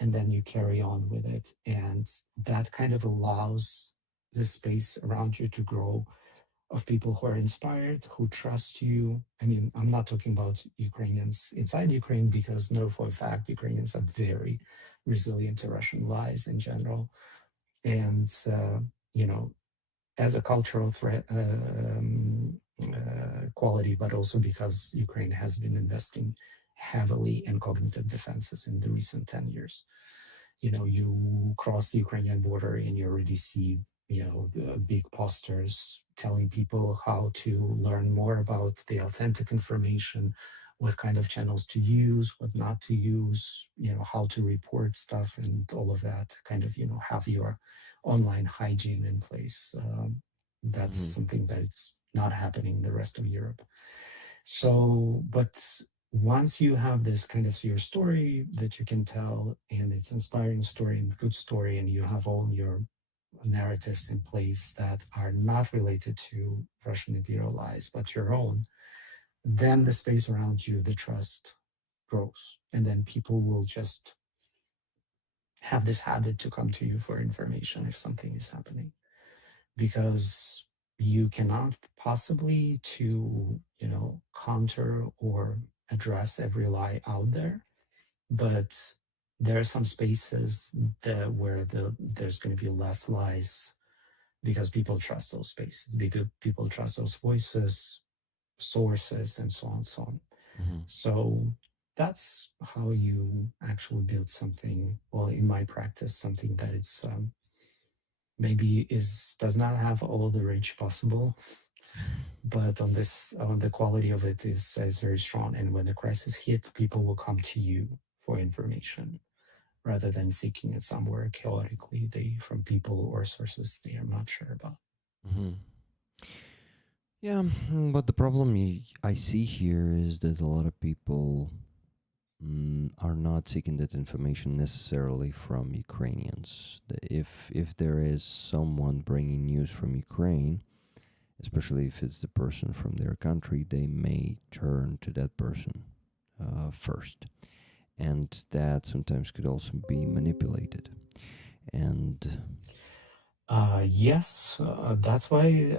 and then you carry on with it. And that kind of allows the space around you to grow, of people who are inspired, who trust you. I mean, I'm not talking about Ukrainians inside Ukraine, because know for a fact Ukrainians are very resilient to Russian lies in general. And, you know, as a cultural threat, quality, but also because Ukraine has been investing heavily in cognitive defenses in the recent 10 years. You know, you cross the Ukrainian border and you already see, you know, big posters telling people how to learn more about the authentic information, what kind of channels to use, what not to use, you know, how to report stuff and all of that, kind of, you know, have your online hygiene in place. That's Mm-hmm. something that's not happening in the rest of Europe. So, but once you have this kind of your story that you can tell, and it's inspiring story and good story, and you have all your narratives in place that are not related to Russian imperial lies, but your own, then the space around you, the trust grows. And then people will just have this habit to come to you for information if something is happening, because you cannot possibly to, you know, counter or address every lie out there, but there are some spaces that where there's going to be less lies, because people trust those spaces, because people trust those voices, sources, and so on and so on. Mm-hmm. So that's how you actually build something, well, in my practice, something that it's maybe is does not have all the reach possible, but on the quality of it is very strong. And when the crisis hit, people will come to you for information rather than seeking it somewhere chaotically, they from people or sources they are not sure about. Mm-hmm. Yeah, but the problem I see here is that a lot of people are not seeking that information necessarily from Ukrainians. If there is someone bringing news from Ukraine, especially if it's the person from their country, they may turn to that person first, and that sometimes could also be manipulated. And Yes, that's why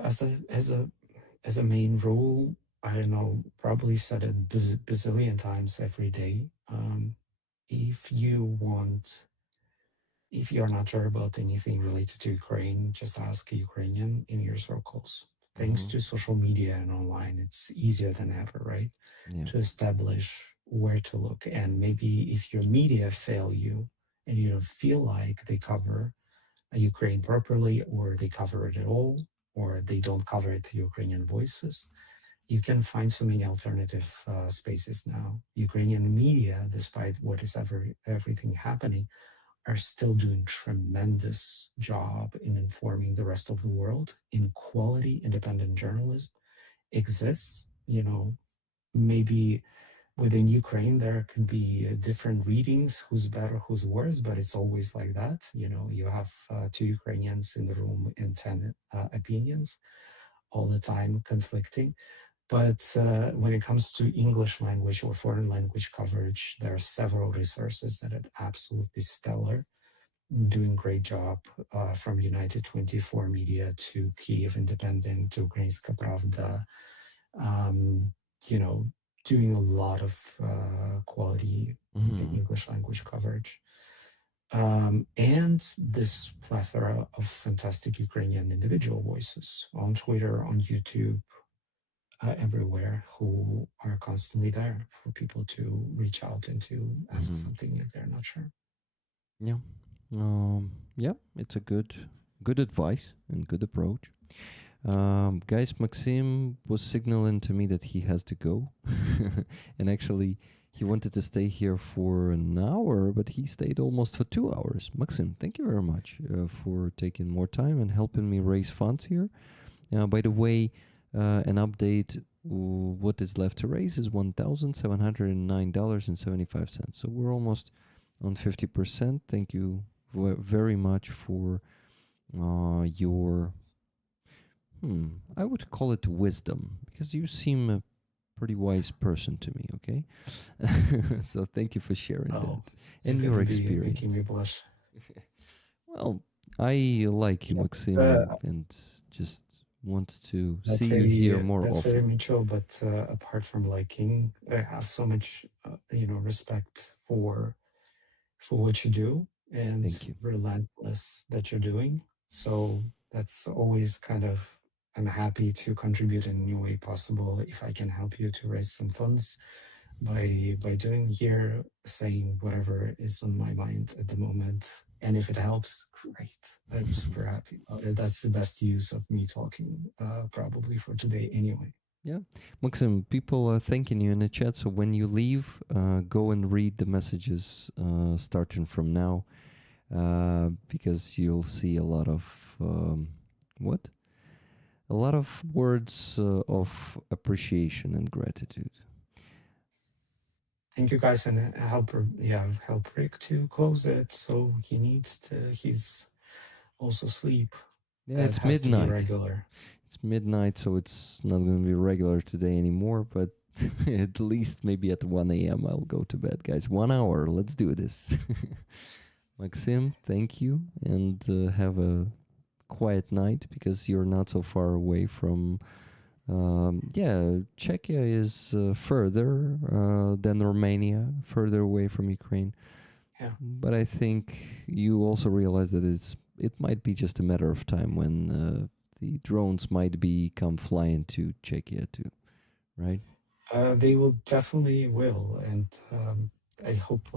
as a main rule, I don't know, probably said it bazillion times every day. If you want, if you're not sure about anything related to Ukraine, just ask a Ukrainian in your circles. Thanks mhm, to social media and online, it's easier than ever, right? yeah, To establish where to look. And maybe if your media fail you and you don't feel like they cover Ukraine properly, or they cover it at all, or they don't cover it to Ukrainian voices, you can find so many alternative spaces now. Ukrainian media, despite what is everything happening, are still doing tremendous job in informing the rest of the world. In quality independent journalism exists. You know, maybe within Ukraine there can be different readings, who's better, who's worse, but it's always like that. You know, you have two Ukrainians in the room and 10 opinions all the time conflicting. But when it comes to English language or foreign language coverage, there are several resources that are absolutely stellar, doing great job, from United 24 Media to Kiev Independent to Ukrainska Pravda, um, you know, doing a lot of quality mhm, English language coverage. And this plethora of fantastic Ukrainian individual voices on Twitter, on YouTube, everywhere, who are constantly there for people to reach out and to ask mhm, something if they're not sure. yeah, yeah. It's a good advice and good approach. Guys, Maxim was signaling to me that he has to go. And actually, he wanted to stay here for an hour, but he stayed almost for 2 hours. Maxim, thank you very much for taking more time and helping me raise funds here. By the way, an update. What is left to raise is $1,709.75. So we're almost on 50%. Thank you very much for your, I would call it wisdom, because you seem a pretty wise person to me, okay? So thank you for sharing that and you're your gonna be experience. making me blush. Well, I like you, Maxim, and just want to see you here more That's very often. mutual. But apart from liking, I have so much, respect for what you do and Thank you. relentless that you're doing. So that's always kind of, I'm happy to contribute in any way possible if I can help you to raise some funds by doing here, saying whatever is on my mind at the moment. And if it helps, great. I'm super happy about it. That's the best use of me talking, probably for today anyway. Yeah, Maxim, people are thanking you in the chat. So when you leave, go and read the messages starting from now, because you'll see a lot of what? A lot of words of appreciation and gratitude. Thank you guys, and help Rick to close it. So he's also sleep. Yeah, That it's has to be midnight. regular. It's midnight, so it's not going to be regular today anymore, but at least maybe at 1 a.m. I'll go to bed, guys. 1 hour. Let's do this. Maxim, thank you, and have a quiet night because you're not so far away from. Czechia is further than Romania, further away from Ukraine. Yeah. But I think you also realize that it might be just a matter of time when the drones might come flying to Czechia too, right? They will definitely will, and I hope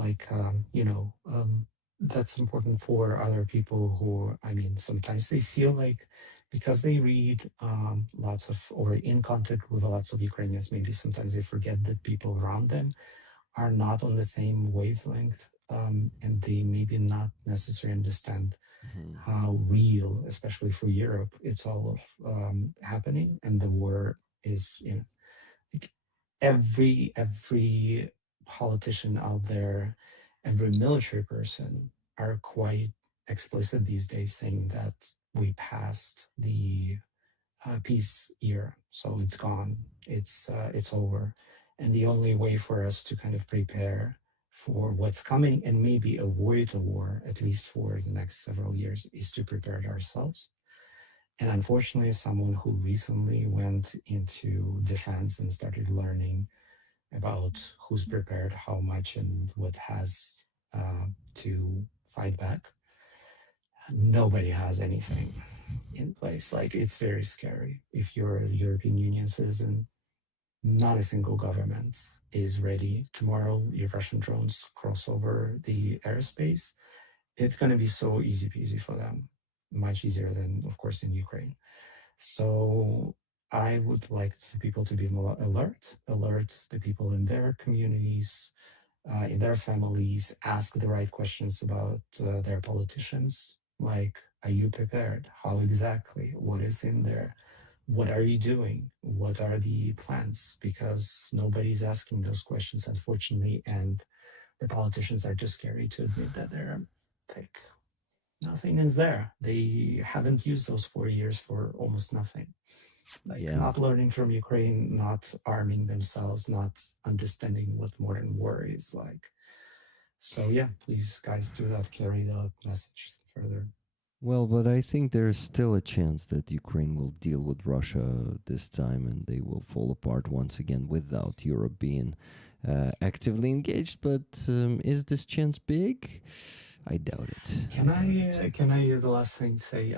that's important for other people who, I mean, sometimes they feel like because they read lots of or in contact with lots of Ukrainians, maybe sometimes they forget that people around them are not on the same wavelength, and they maybe not necessarily understand how real, especially for Europe, it's all happening, and the war is, like every politician out there, every military person are quite explicit these days, saying that we passed the peace era, so it's gone, it's over, and the only way for us to kind of prepare for what's coming and maybe avoid a war, at least for the next several years, is to prepare ourselves. And unfortunately, as someone who recently went into defense and started learning about who's prepared, how much, and what has to fight back, nobody has anything in place. Like, it's very scary. If you're a European Union citizen, not a single government is ready. Tomorrow, if Russian drones cross over the airspace, it's going to be so easy peasy for them, much easier than, of course, in Ukraine. So I would like people to be more alert the people in their communities, in their families, ask the right questions about their politicians. Like, are you prepared? How exactly? What is in there? What are you doing? What are the plans? Because nobody's asking those questions, unfortunately, and the politicians are just scary to admit that they're like, nothing is there. They haven't used those 4 years for almost nothing. Like, Yeah. not learning from Ukraine, not arming themselves, not understanding what modern war is like. So yeah, please guys do that. Carry the message further. Well, but I think there's still a chance that Ukraine will deal with Russia this time and they will fall apart once again without Europe being actively engaged. But is this chance big? I doubt it. Can I the last thing say,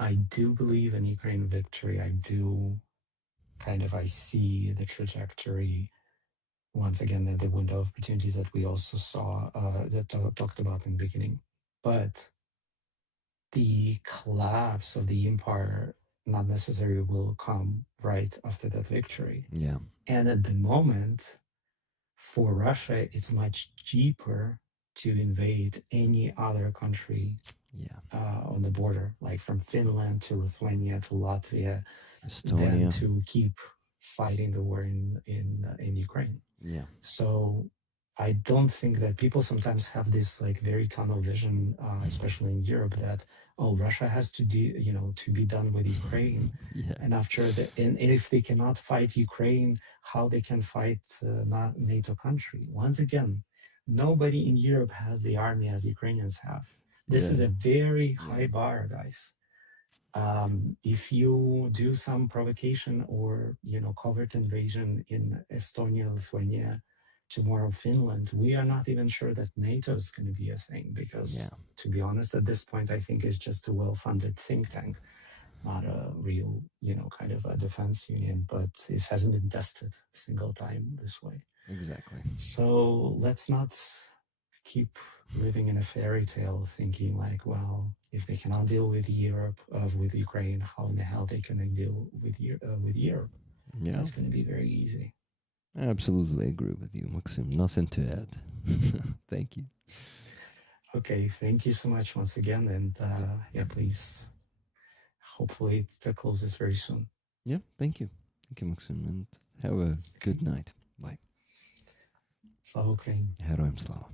I do believe in Ukraine victory. I do I see the trajectory once again at the window of opportunities that we also saw, that talked about in the beginning. But the collapse of the empire not necessarily will come right after that victory. Yeah. And at the moment, for Russia, it's much cheaper to invade any other country Yeah. on the border, like from Finland to Lithuania to Latvia, than Estonia. to keep fighting the war in Ukraine. Yeah. So I don't think that people sometimes have this like very tunnel vision, especially in Europe, that Russia has to to be done with Ukraine, Yeah. and and if they cannot fight Ukraine, how they can fight not NATO country? Once again, nobody in Europe has the army as Ukrainians have. This is Yeah. a very Yeah. high bar, guys. If you do some provocation or covert invasion in Estonia, Lithuania, tomorrow Finland, we are not even sure that NATO is going to be a thing because, Yeah. to be honest, at this point, I think it's just a well-funded think tank, not a real, kind of a defense union. But it hasn't been tested a single time this way. Exactly. So let's not keep living in a fairy tale thinking like, well, if they cannot deal with Europe, with Ukraine, how in the hell they can deal with Europe? Yeah. That's going to be very easy. I absolutely agree with you, Maksym. Nothing to add. Thank you. Okay, thank you so much once again, and yeah, please, hopefully it closes very soon. Yeah, thank you. Thank you, Maksym, and have a good night. Bye. Slava Ukraine. Heroям слава.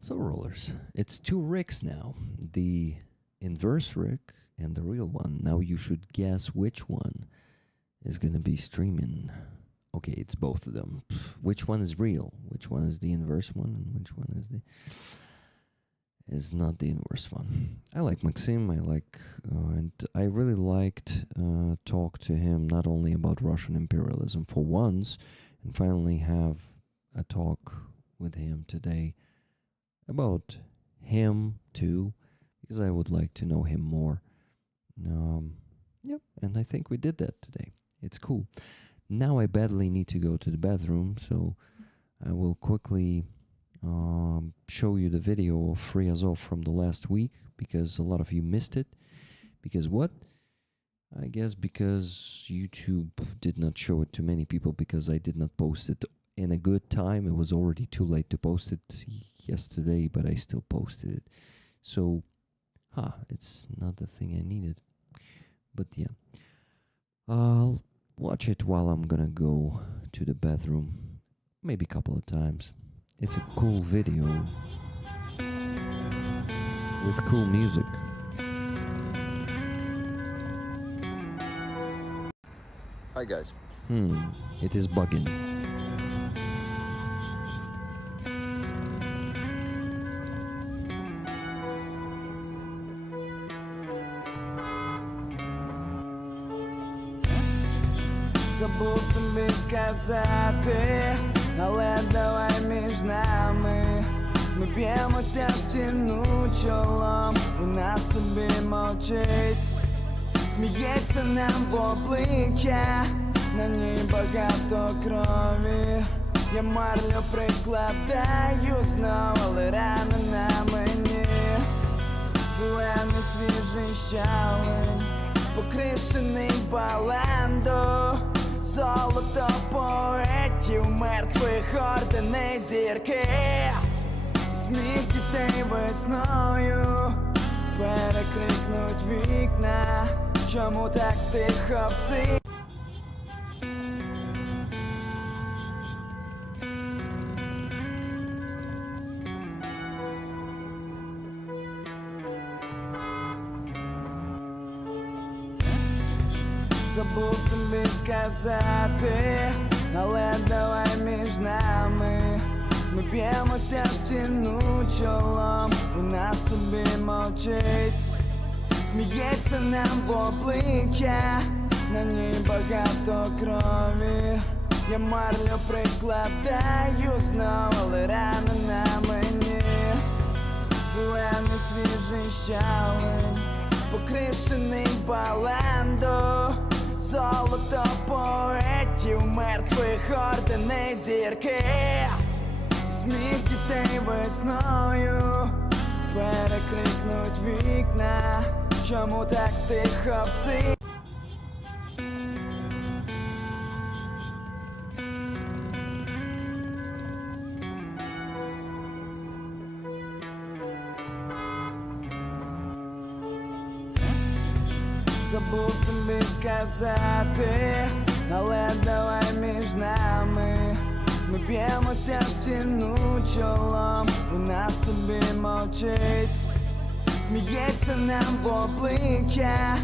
So, rollers, it's two rigs now. The inverse rig and the real one. Now you should guess which one is going to be streaming. Okay, it's both of them. Which one is real? Which one is the inverse one? And which one is not the inverse one? I like Maksym. And I really liked talk to him not only about Russian imperialism for once, and finally have a talk with him today about him too, because I would like to know him more. Yep, and I think we did that today. It's cool. Now I badly need to go to the bathroom, so I will quickly show you the video of Free Azov from the last week, because a lot of you missed it. Because what? I guess because YouTube did not show it to many people because I did not post it in a good time. It was already too late to post it yesterday, but I still posted it. So, it's not the thing I needed. But yeah, I'll watch it while I'm gonna go to the bathroom. Maybe a couple of times. It's a cool video with cool music. Hi guys. It is bugging. Забув тобі сказати, але давай між нами. Ми б'ємося в стіну чолом, вона собі мовчить, сміється нам в обличчя, на ній багато крові. Я марлю прикладаю знов, але рана на мені. Зелений свіжий щавель, покришений баландо, золото поетів, мертвих ордени зірки. Сміх дітей весною перекрикнуть вікна. Чому так тихо в цій? Забув тобі сказати, але давай між нами. Ми б'ємося в стіну чолом, вона собі мовчить, сміється нам в обличчя, на ній багато крові. Я марлю прикладаю знов, але рана на мені. Зелений свіжий щавель, покришений баландо, золото поетів, мертвих ордени зірки. Сміх дітей весною перекрикнуть вікна. Чому так тихо в цій? Забув тобі сказати, але давай між нами. Ми б'ємося в стіну чолом, вона собі мовчить, сміється нам в обличчя,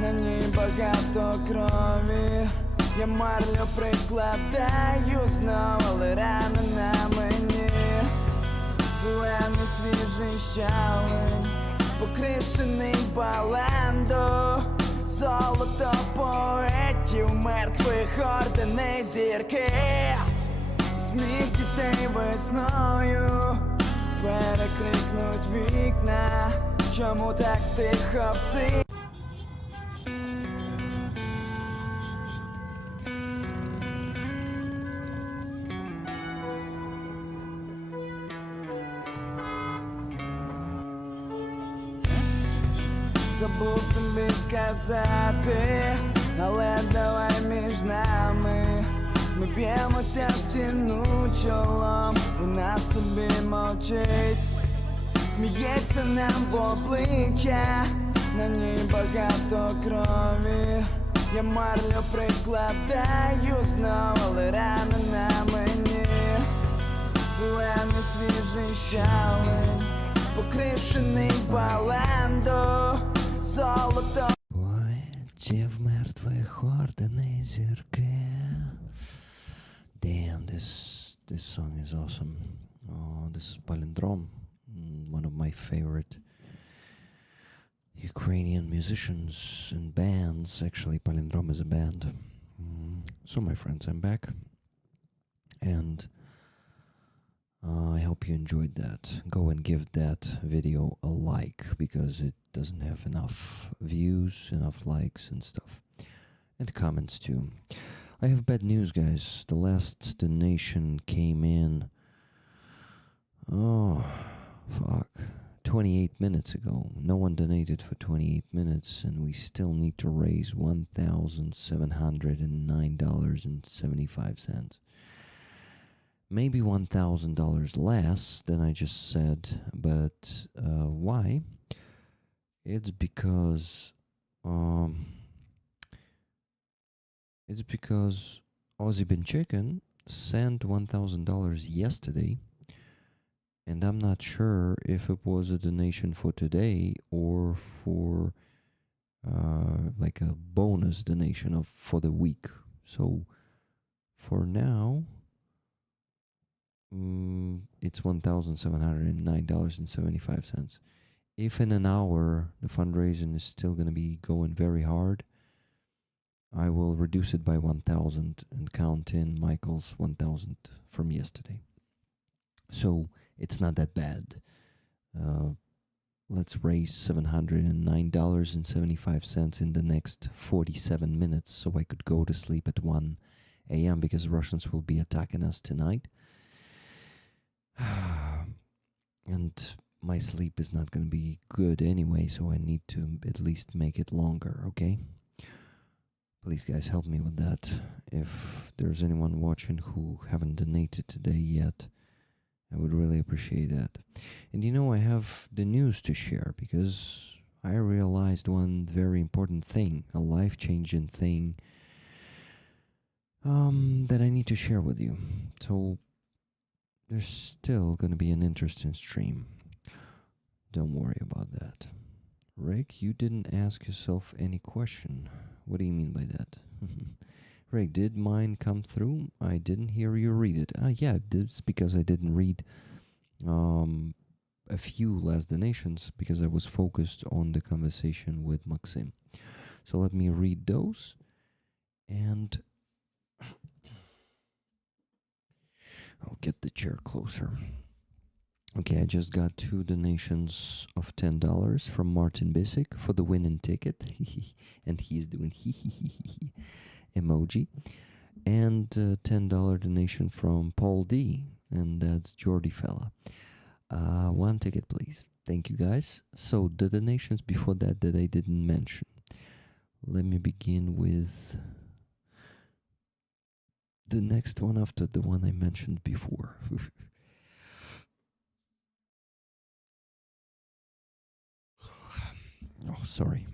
на ній багато крові. Я марлю прикладаю знов, але рана на мені. Зелений свіжий щавель, покришений баландо, золото поетів, мертвих орденей зірки. Сміх дітей весною перекрикнуть вікна. Чому так тихо в цій? Забув тобі сказати, але давай між нами. Ми б'ємося в стіну чолом, вона собі мовчить, сміється нам в обличчя, на ній багато крові. Я марлю прикладаю знов, але рана на мені. Зелений свіжий щавель, покришений баландо, золото. Поетів мертвих орденей зірки. Damn, this song is awesome. Oh, this is Palindrom, one of my favorite Ukrainian musicians and bands. Actually, Palindrom is a band. So, my friends, I'm back, and I hope you enjoyed that. Go and give that video a like, because it doesn't have enough views, enough likes and stuff, and comments too. I have bad news, guys. The last donation came in, oh, fuck, 28 minutes ago. No one donated for 28 minutes, and we still need to raise $1,709.75. Maybe $1,000 less than I just said, but why? It's because Aussie Bin Chicken sent $1,000 yesterday, and I'm not sure if it was a donation for today or for like a bonus donation for the week. So for now, it's $1,709.75. If in an hour the fundraising is still going to be going very hard, I will reduce it by 1,000 and count in Michael's 1,000 from yesterday. So it's not that bad. Let's raise $709.75 in the next 47 minutes so I could go to sleep at 1 a.m. because Russians will be attacking us tonight. And my sleep is not going to be good anyway, so I need to at least make it longer, okay? Please, guys, help me with that. If there's anyone watching who haven't donated today yet, I would really appreciate that. And you know, I have the news to share because I realized one very important thing, a life-changing thing that I need to share with you. So there's still going to be an interesting stream. Don't worry about that. Rick, you didn't ask yourself any question. What do you mean by that? Rick, did mine come through? I didn't hear you read it. Yeah, it's because I didn't read a few last donations because I was focused on the conversation with Maksym. So let me read those. And I'll get the chair closer. Okay, I just got 2 donations of $10 from Martin Bisick for the winning ticket. And he's doing emoji. And a $10 donation from Paul D. And that's Jordy Fella. 1 ticket, please. Thank you, guys. So the donations before that I didn't mention. Let me begin with the next one after the one I mentioned before. Oh, sorry.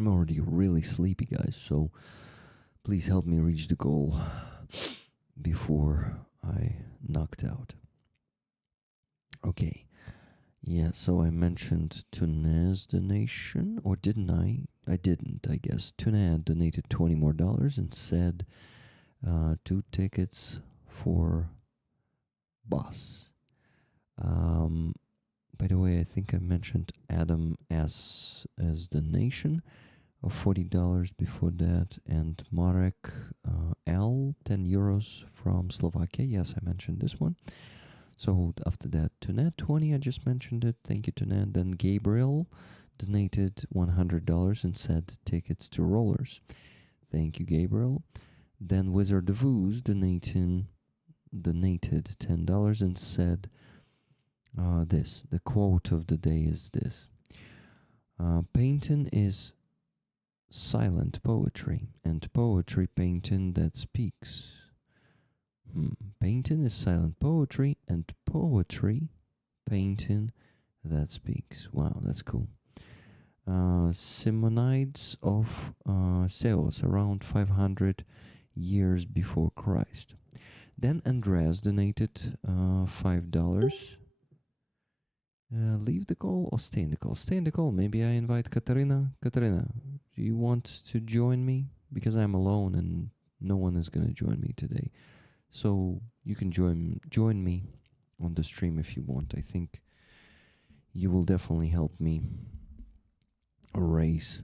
I'm already really sleepy, guys, so please help me reach the goal before I knocked out. Okay. Yeah, so I mentioned Tunez donation, or didn't I? I didn't, I guess. Tunez donated $20 more and said 2 tickets for bus. By the way, I think I mentioned Adam S as donation of $40 before that, and Marek L, €10 from Slovakia. Yes, I mentioned this one. So after that, Tunet 20, I just mentioned it. Thank you, Tunet. Then Gabriel donated $100 and said tickets to rollers. Thank you, Gabriel. Then Wizard of Ooze donated $10 and said this. The quote of the day is this. Painting is silent poetry, and poetry painting that speaks. Painting is silent poetry, and poetry painting that speaks. Wow, that's cool. Simonides of Samos, around 500 years before Christ. Then Andreas donated $5. Leave the call or stay in the call? Stay in the call. Maybe I invite Katarina. Katarina, do you want to join me? Because I'm alone and no one is going to join me today. So you can join me on the stream if you want. I think you will definitely help me raise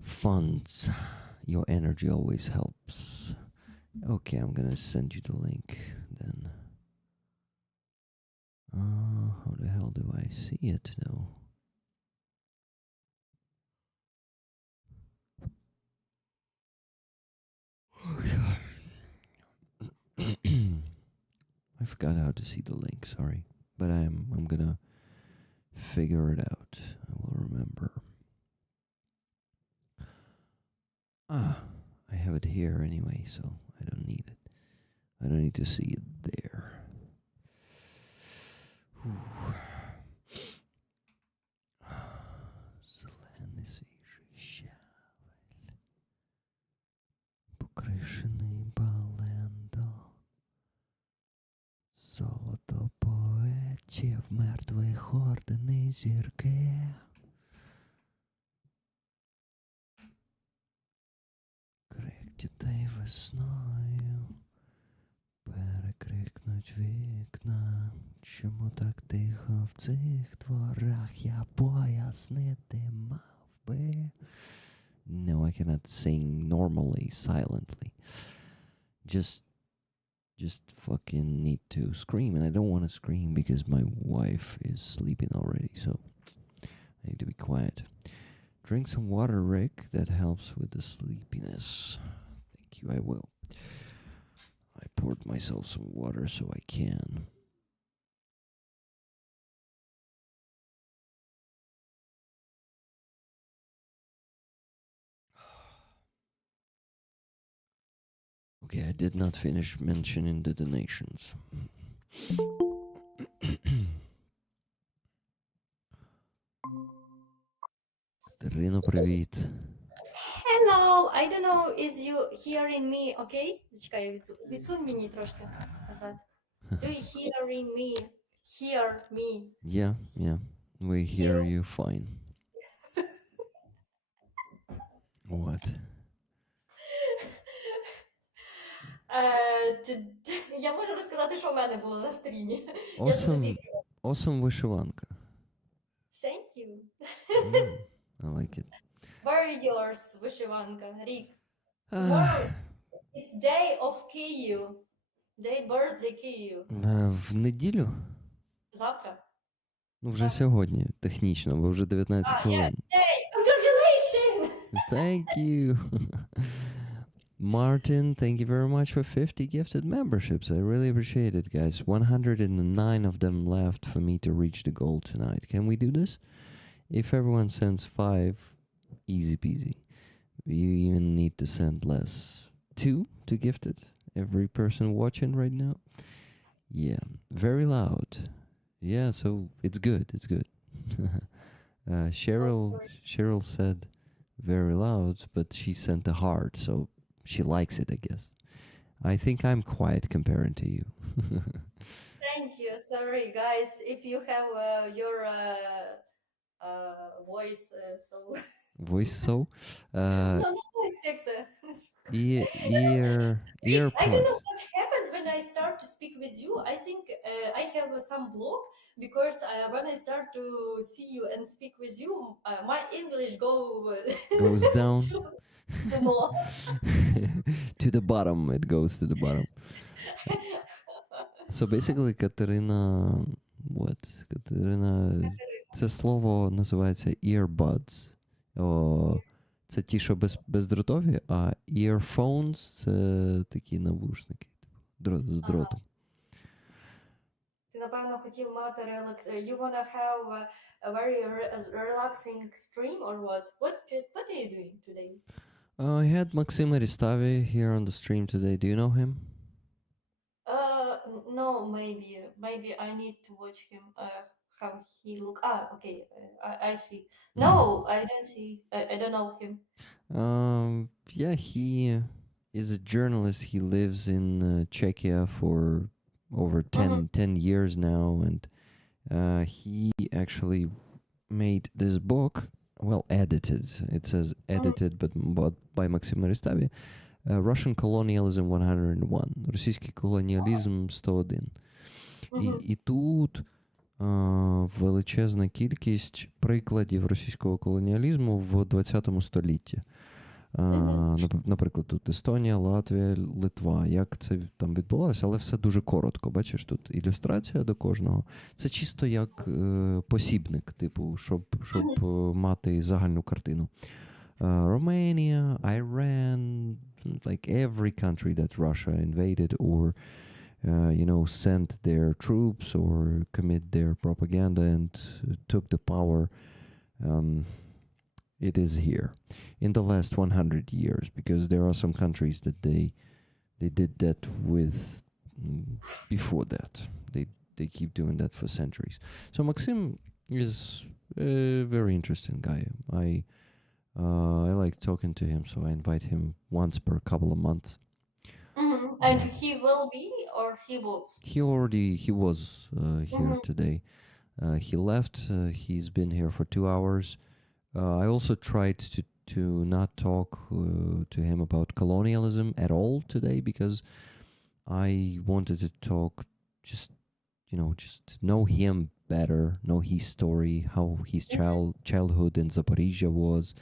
funds. Your energy always helps. Okay, I'm gonna send you the link then. How the hell do I see it now? Oh God. I forgot how to see the link, sorry. But I'm gonna figure it out. I will remember. I have it here anyway, so I don't need it. I don't need to see it there. Зелений свіжий щавель, покришений балендо, золото поечів мертвих ордени зірки. Крик дітей весною перекрикнуть вікна. Чому так тихо в цих дворах, я пояснити мав би. No, I cannot sing normally, silently. Just fucking need to scream, and I don't want to scream because my wife is sleeping already, so I need to be quiet. Drink some water, Rick. That helps with the sleepiness. Thank you, I will. I poured myself some water so I can. Okay, I did not finish mentioning the donations. Katarina, привіт. Hello, I don't know, is you hearing me, okay? Чекай, відсунь мені трошки назад. Do you hearing me? Hear me? Yeah, we hear you fine. What? Я можу розказати, що в мене було на стрімі. Awesome вишиванка. Thank you. I like it. Where yours, вишиванка, Рік? Tomorrow it's day of Kyiv. Day birthday Kyiv. В неділю? Завтра? Ну, вже сьогодні, технічно, бо вже 19 хвилин. Day! Congratulations! Thank you. Martin, thank you very much for 50 gifted memberships. I really appreciate it, guys. 109 of them left for me to reach the goal tonight. Can we do this? If everyone sends 5, easy peasy. You even need to send less. 2 to gifted. Every person watching right now. Yeah, very loud. Yeah, so it's good. It's good. Cheryl said very loud, but she sent a heart, so she likes it, I guess. I think I'm quiet comparing to you. Thank you. Sorry, guys, if you have your voice so. Voice so? No, Uh, no, voice sector. I don't know earpods. what happened when I start to speak with you. I think I have some block because when I start to see you and speak with you, my English go Goes down. to no. To the bottom. It goes to the bottom. So basically, Катерина, what? Катерина, це слово називається earbuds. Це ті, що бездротові, а earphones – це такі навушники з дротом. Ти, напевно, хотів мати релакс. You wanna have a very relaxing stream or what? What are you doing today? I had Maksym Eristavi here on the stream today. Do you know him? No, maybe I need to watch him. How he look? Okay, I see. No, I don't see. I don't know him. Yeah, he is a journalist. He lives in Czechia for over 10 years now, and he actually made this book. Well, edited. It says edited, but by Maksym Eristavi. Russian Colonialism 101. Російський колоніалізм 101. І тут величезна кількість прикладів російського колоніалізму в 20 столітті. Наприклад, тут Естонія, Латвія, Литва. Як це там відбувалося, але все дуже коротко. Бачиш, тут ілюстрація до кожного. Це чисто як посібник, типу, щоб мати загальну картину. Romania, Iran, like every country that Russia invaded or, sent their troops or commit their propaganda and took the power, it is here in the last 100 years, because there are some countries that they did that with before that. They keep doing that for centuries. So Maksym is a very interesting guy. I like talking to him, so I invite him once per couple of months. And he will be, or he was? He was here today. He left. He's been here for 2 hours. I also tried to not talk to him about colonialism at all today, because I wanted to talk just know him better, know his story, how his childhood in Zaporizhia was.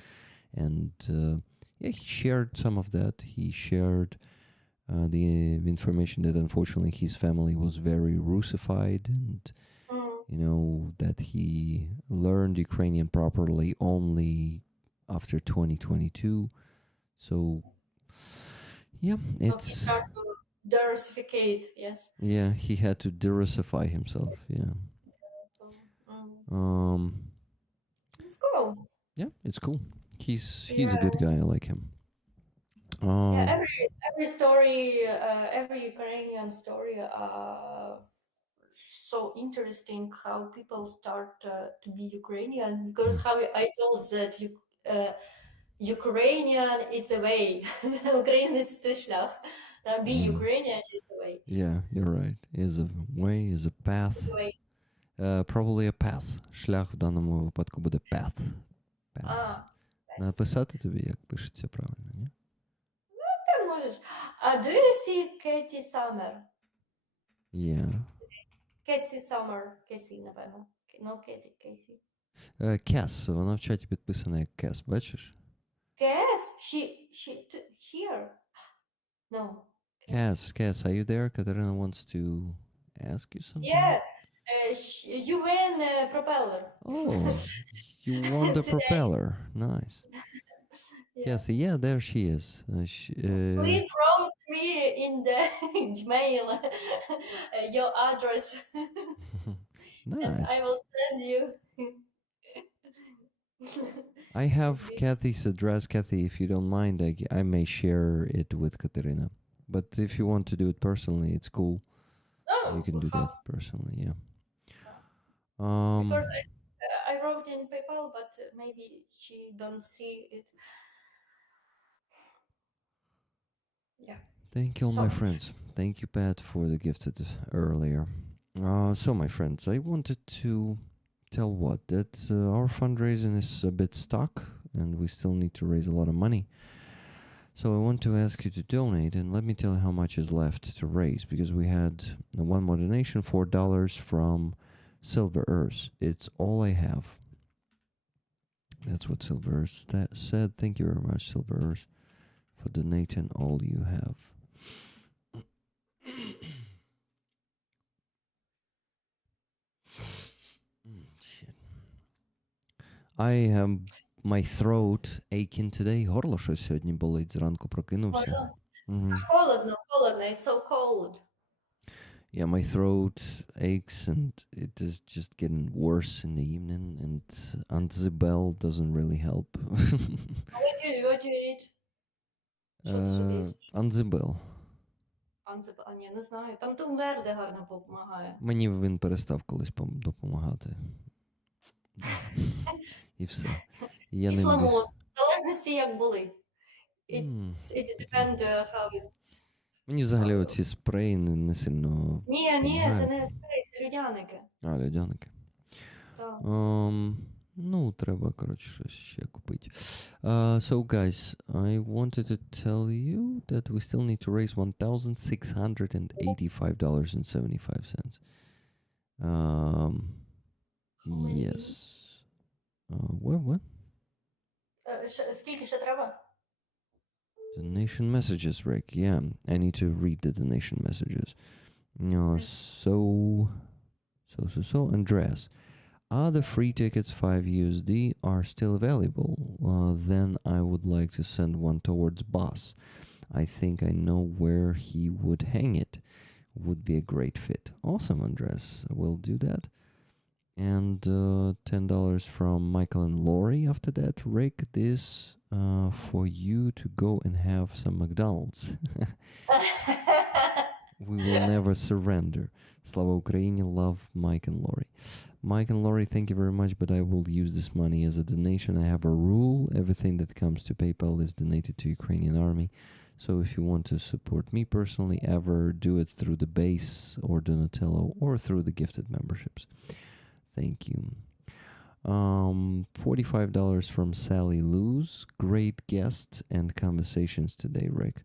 And he shared some of that. He shared the information that unfortunately his family was very Russified, and that he learned Ukrainian properly only after 2022. So yeah, it's he had to diversificate, yes. Yeah, he had to diversify himself. Yeah. It's cool. Yeah, it's cool. He's a good guy. I like him. Yeah, every story, every Ukrainian story, so interesting how people start to be Ukrainian, because how I told that Ukrainian it's a way. Українець це шлях. Be Ukrainian is a way. Yeah, you're right. Is a way, is a path. Way. Probably a path. Шлях в даному випадку буде path. Path. Написати тобі, як пишеться правильно, ні? Ти можеш. Do you see Katie Summer? Yeah. Casey Summer. Casey, напевно. No, Casey. Cass. Вона в чаті підписана як Cass, бачиш? Cass? She here? No. Cass, are you there? Katerina wants to ask you something. Yeah. You win propeller. Oh, you won the propeller. Nice. Yes, yeah, there she is. Please write me in the Gmail your address. Nice. And I will send you. I have Kathy's address. Kathy, if you don't mind, I may share it with Katerina. But if you want to do it personally, it's cool. Oh, You can do that personally, yeah. Because I wrote support in PayPal, but maybe she don't see it. Yeah. Thank you, all So my friends. Thank you, Pat, for the gifted earlier. So, my friends, I wanted to tell that our fundraising is a bit stuck and we still need to raise a lot of money. So I want to ask you to donate, and let me tell you how much is left to raise, because we had one more donation, $4 from Silver Earth. It's all I have. That's what Silver Earth said. Thank you very much, Silver Earth, for donating all you have. Shit. I have my throat aching today. Горло щось сьогодні болить, зранку прокинувся. холодно, it's so cold. Yeah, my throat aches and it is just getting worse in the evening, and Anzibel doesn't really help. What do you eat? Що ти їш? Anzibel. А, ні, не знаю. Там Тумверде гарно допомагає. Мені він перестав колись допомагати. І все. Я не Ісламоз. В залежності, як були. М, It depends how it's... Мені взагалі оці спреї не сильно Ні, це допомагають. не спрей, це людяники. А, льодяники. Так. Ну, треба, коротше, щось ще купити. So, guys, I wanted to tell you that we still need to raise $1,685.75. Yes. What? Скільки ще треба? Donation messages, Rick. Yeah, I need to read the donation messages. So, Andreas. Are the free tickets 5 USD are still available? Then I would like to send one towards Boss. I think I know where he would hang it. Would be a great fit. Awesome, Andres. We'll do that. And $10 from Michael and Lori after that. Rick, this for you to go and have some McDonald's. We will never surrender. Slava Ukraine, love Mike and Lori. Mike and Lori, thank you very much, but I will use this money as a donation. I have a rule. Everything that comes to PayPal is donated to Ukrainian army. So if you want to support me personally, ever do it through the base or Donatello or through the gifted memberships. Thank you. $45 from Sally Luz. Great guest and conversations today, Rick.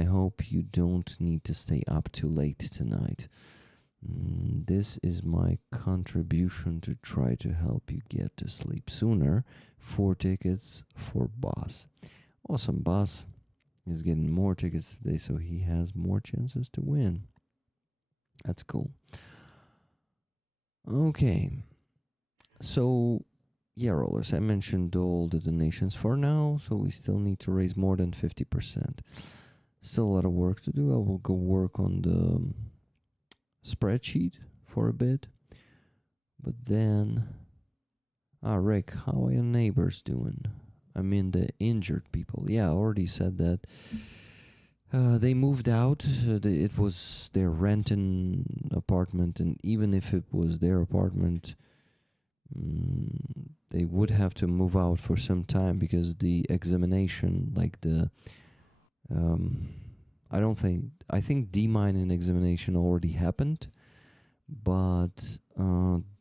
I hope you don't need to stay up too late tonight. This is my contribution to try to help you get to sleep sooner. 4 tickets for Boss. Awesome, Boss. He's getting more tickets today, so he has more chances to win. That's cool. Okay. So, yeah, rollers, I mentioned all the donations for now, so we still need to raise more than 50%. Still a lot of work to do. I will go work on the spreadsheet for a bit. But then... Rick, how are your neighbors doing? I mean, the injured people. Yeah, I already said that. They moved out. It was their renting apartment, and even if it was their apartment, they would have to move out for some time because the examination, like the... I think D-mining examination already happened, but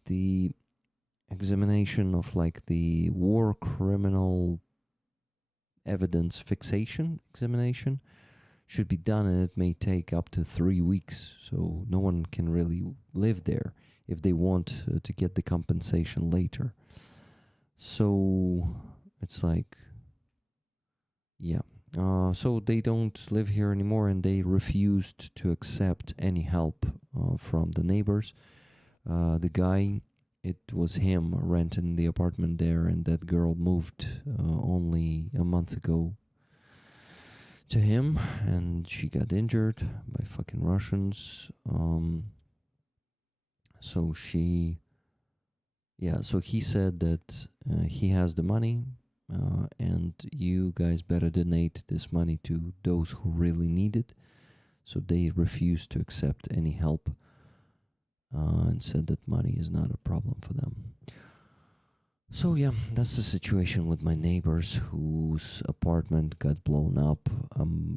the examination of like the war criminal evidence fixation examination should be done, and it may take up to 3 weeks, so no one can really live there if they want to get the compensation later. So it's like, yeah. So they don't live here anymore, and they refused to accept any help from the neighbors. The guy, it was him renting the apartment there, and that girl moved only a month ago to him, and she got injured by fucking Russians. So he said that he has the money. And you guys better donate this money to those who really need it. So they refused to accept any help and said that money is not a problem for them. So yeah, that's the situation with my neighbors whose apartment got blown up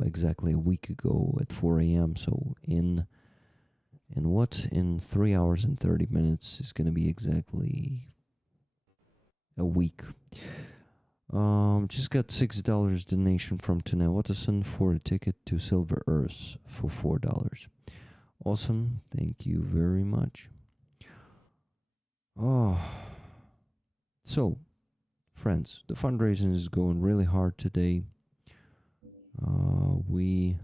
exactly a week ago at 4 a.m. So in 3 hours and 30 minutes is gonna be exactly a week. Just got $6 donation from Tana Watterson for a ticket to Silver Earth for $4. Awesome, thank you very much. Oh, so friends, the fundraising is going really hard today. We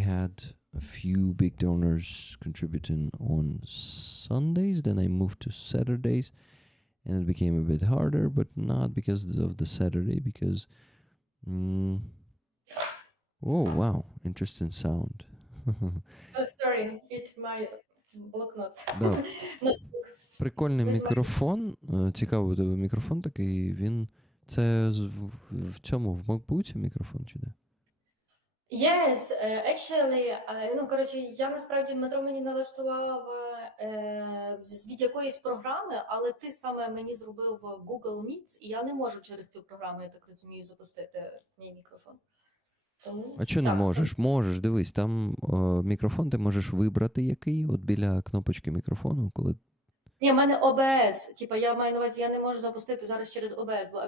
had a few big donors contributing on Sundays. Then I moved to Saturdays, and it became a bit harder, but not because of the Saturday. Because, oh wow, interesting sound. Oh, sorry, it's my blocknot. Да, No, прикольний with my... мікрофон. Цікавий у тебе мікрофон такий. Це в цьому в MacBook мікрофон чи де? Yes, actually, ну, коротше, я насправді Дмитро мені налаштував від якоїсь програми, але ти саме мені зробив Google Meet, і я не можу через цю програму, я так розумію, запустити мій мікрофон. Тому А чого не так, можеш? Можеш, дивись, там мікрофон ти можеш вибрати який, от біля кнопочки мікрофону, коли. Ні, в мене ОБС. Типа, я маю на увазі, я не можу запустити зараз через ОБС, бо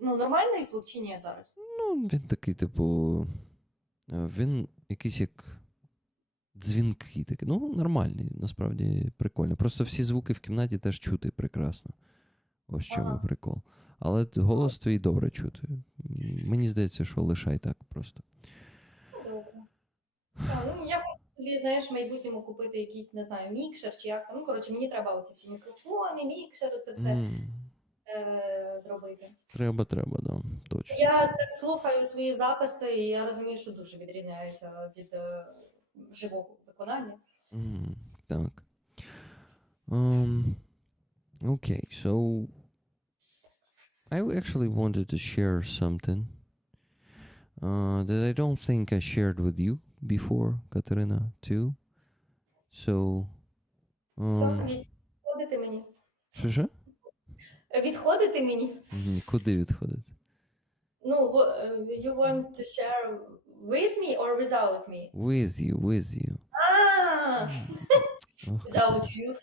ну, нормальний звук чи ні зараз? Ну, він такий, типу. Він якийсь як дзвінкий такий. Ну, нормальний, насправді прикольно. Просто всі звуки в кімнаті теж чути прекрасно. Ось в чому Ага. прикол. Але голос твій добре чути. Мені здається, що лишай так просто. Добре. Так, ну, я хочу собі, знаєш, в майбутньому купити якийсь, не знаю, мікшер чи як там. Ну, коротше, мені треба оці всі мікрофони, мікшери, це все зробити. Треба, да, точно. Я так слухаю свої записи, і я розумію, що дуже відрізняється від живого виконання. Так. Okay, so I actually wanted to share something that I don't think I shared with you before, Katerina, too. So, Все, відходити мені. що? Відходити мені? Куди відходити? Ну, you want to share with me or without me? With you. Without you.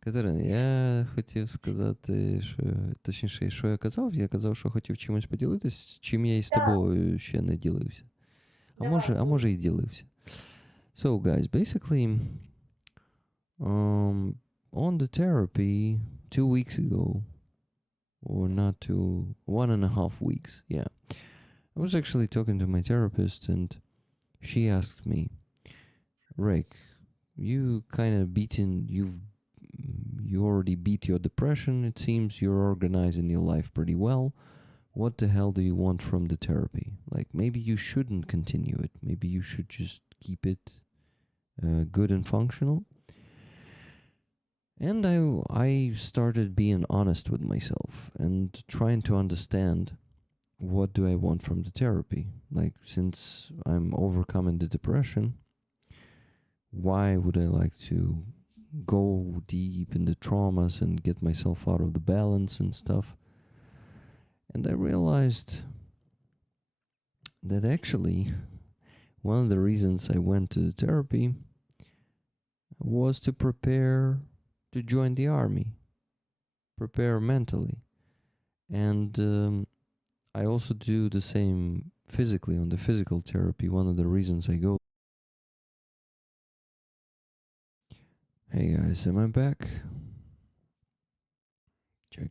Катерина, я хотів сказати, що точніше, що я казав? Я казав, що хотів чимось поділитись, чим я із тобою ще не ділився. А може і ділився. So, guys, basically, on the therapy 2 weeks ago, or not 2, 1.5 weeks, yeah, I was actually talking to my therapist, and she asked me, Rick, you already beat your depression. It seems you're organizing your life pretty well. What the hell do you want from the therapy? Like, maybe you shouldn't continue it. Maybe you should just keep it good and functional. And I started being honest with myself and trying to understand, what do I want from the therapy? Like, since I'm overcoming the depression, why would I like to go deep in the traumas and get myself out of the balance and stuff? And I realized that actually one of the reasons I went to the therapy was to prepare to join the army, prepare mentally. And I also do the same physically on the physical therapy. One of the reasons I go. Hey guys, am I back?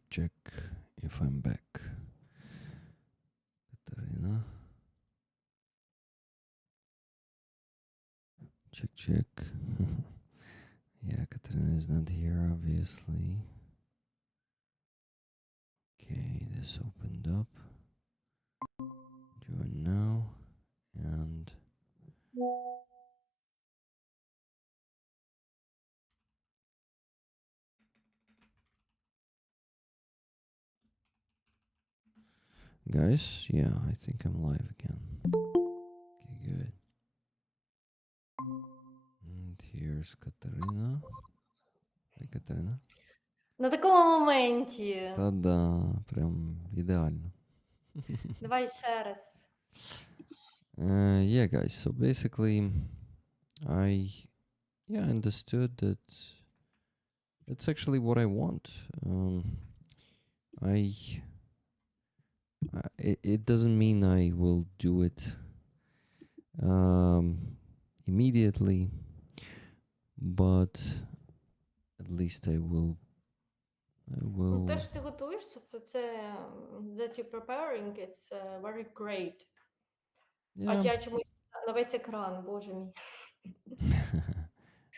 Check if I'm back. Katarina. Check. Yeah, Katarina is not here, obviously. Okay, this opened up. Join now. And guys, yeah, I think I'm live again. Okay, good. And here's Katarina. Hi, Katarina. На такому моменті. Та-да, прям ідеально. Давай ще раз. Yeah, guys. So basically, I understood that it's actually what I want. It doesn't mean I will do it immediately, but at least I will. Ну, те, що ти готуєшся, це that you're preparing, it's very great. А Yeah. я чомусь на весь екран, боже мій.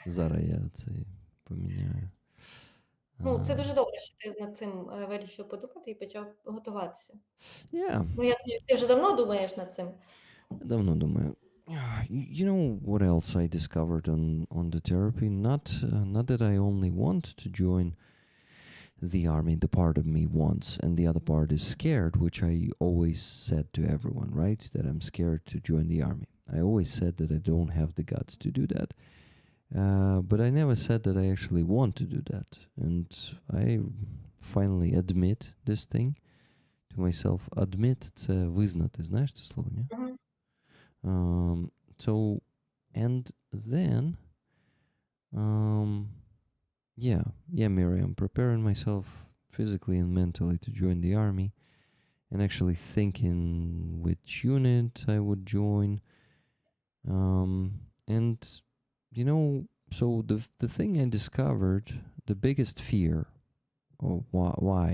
Зараз я це поміняю. Ну, це дуже добре, що ти над цим вирішив подумати і почав готуватися. Yeah. Ну, я думаю, ти вже давно думаєш над цим. Давно думаю. You know what else I discovered on the therapy? Not that I only want to join the army. The part of me wants, and the other part is scared, which I always said to everyone, right? That I'm scared to join the army. I always said that I don't have the guts to do that. But I never said that I actually want to do that. And I finally admit this thing to myself. Admit – це визнати, знаєш це слово, ні? So, and then, yeah, Miriam, preparing myself physically and mentally to join the army, and actually thinking which unit I would join, and you know, so the thing I discovered, the biggest fear, or why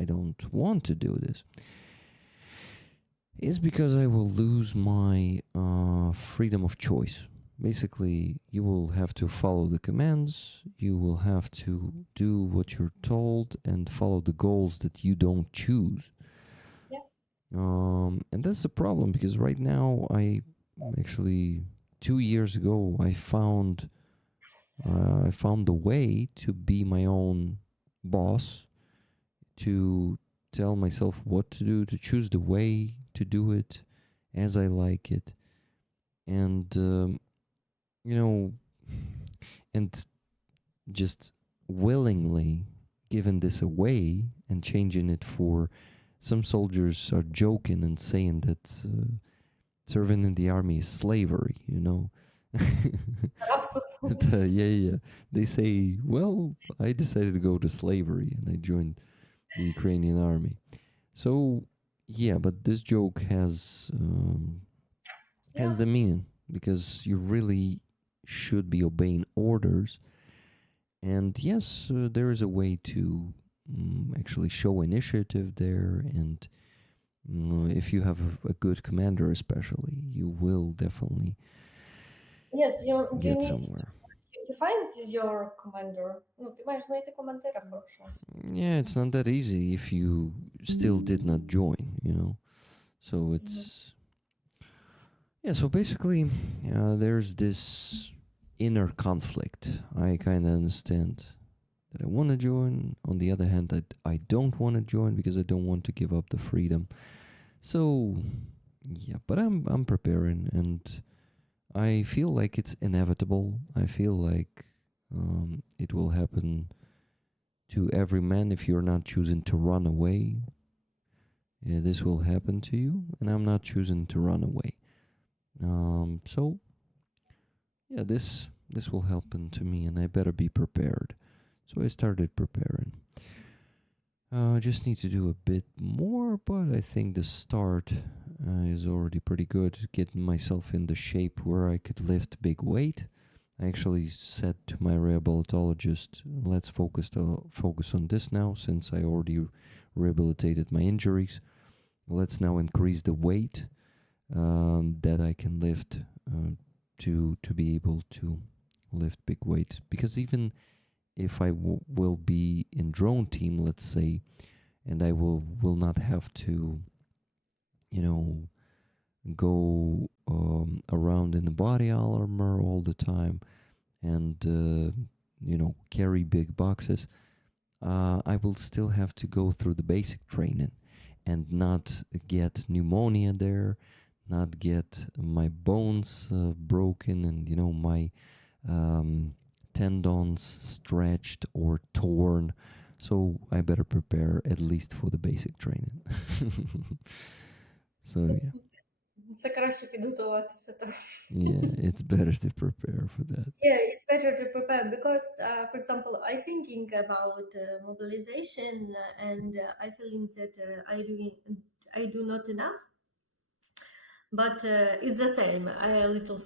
I don't want to do this, is because I will lose my freedom of choice. Basically, you will have to follow the commands, you will have to do what you're told and follow the goals that you don't choose. Yeah. And that's the problem, because right now, I actually 2 years ago, I found the way to be my own boss, to tell myself what to do, to choose the way to do it as I like it. And you know, and just willingly giving this away and changing it for some soldiers are joking and saying that serving in the army is slavery, you know. Yeah. They say, well, I decided to go to slavery and I joined the Ukrainian army. So, yeah, but this joke has the meaning, because you really should be obeying orders. And yes, there is a way to actually show initiative there, and if you have a good commander especially, you will definitely Yes, you get need somewhere. you find your commander. Ну, ти маєш знайти командира хорошого. Yeah, it's not that easy if you still did not join, you know. So it's yeah, so basically there's this inner conflict. I kind of understand that I want to join. On the other hand, I don't want to join because I don't want to give up the freedom. So yeah, but I'm preparing, and I feel like it's inevitable. I feel like it will happen to every man if you're not choosing to run away. Yeah, this will happen to you, and I'm not choosing to run away. So yeah, this will happen to me, and I better be prepared. So I started preparing. I just need to do a bit more, but I think the start is already pretty good. Getting myself in the shape where I could lift big weight. I actually said to my rehabilitologist, let's focus on this now, since I already rehabilitated my injuries. Let's now increase the weight that I can lift to be able to lift big weight. Because even if I will be in drone team, let's say, and I will not have to, you know, go around in the body armor all the time and, you know, carry big boxes, I will still have to go through the basic training and not get pneumonia there, not get my bones broken and, you know, my tendons stretched or torn. So I better prepare at least for the basic training. So yeah. Це краще підготуватися так. Yeah, it's better to prepare for that. Yeah, it's better to prepare because, for example, I thinking about mobilization and I feeling that I do not enough, but it's the same. I a little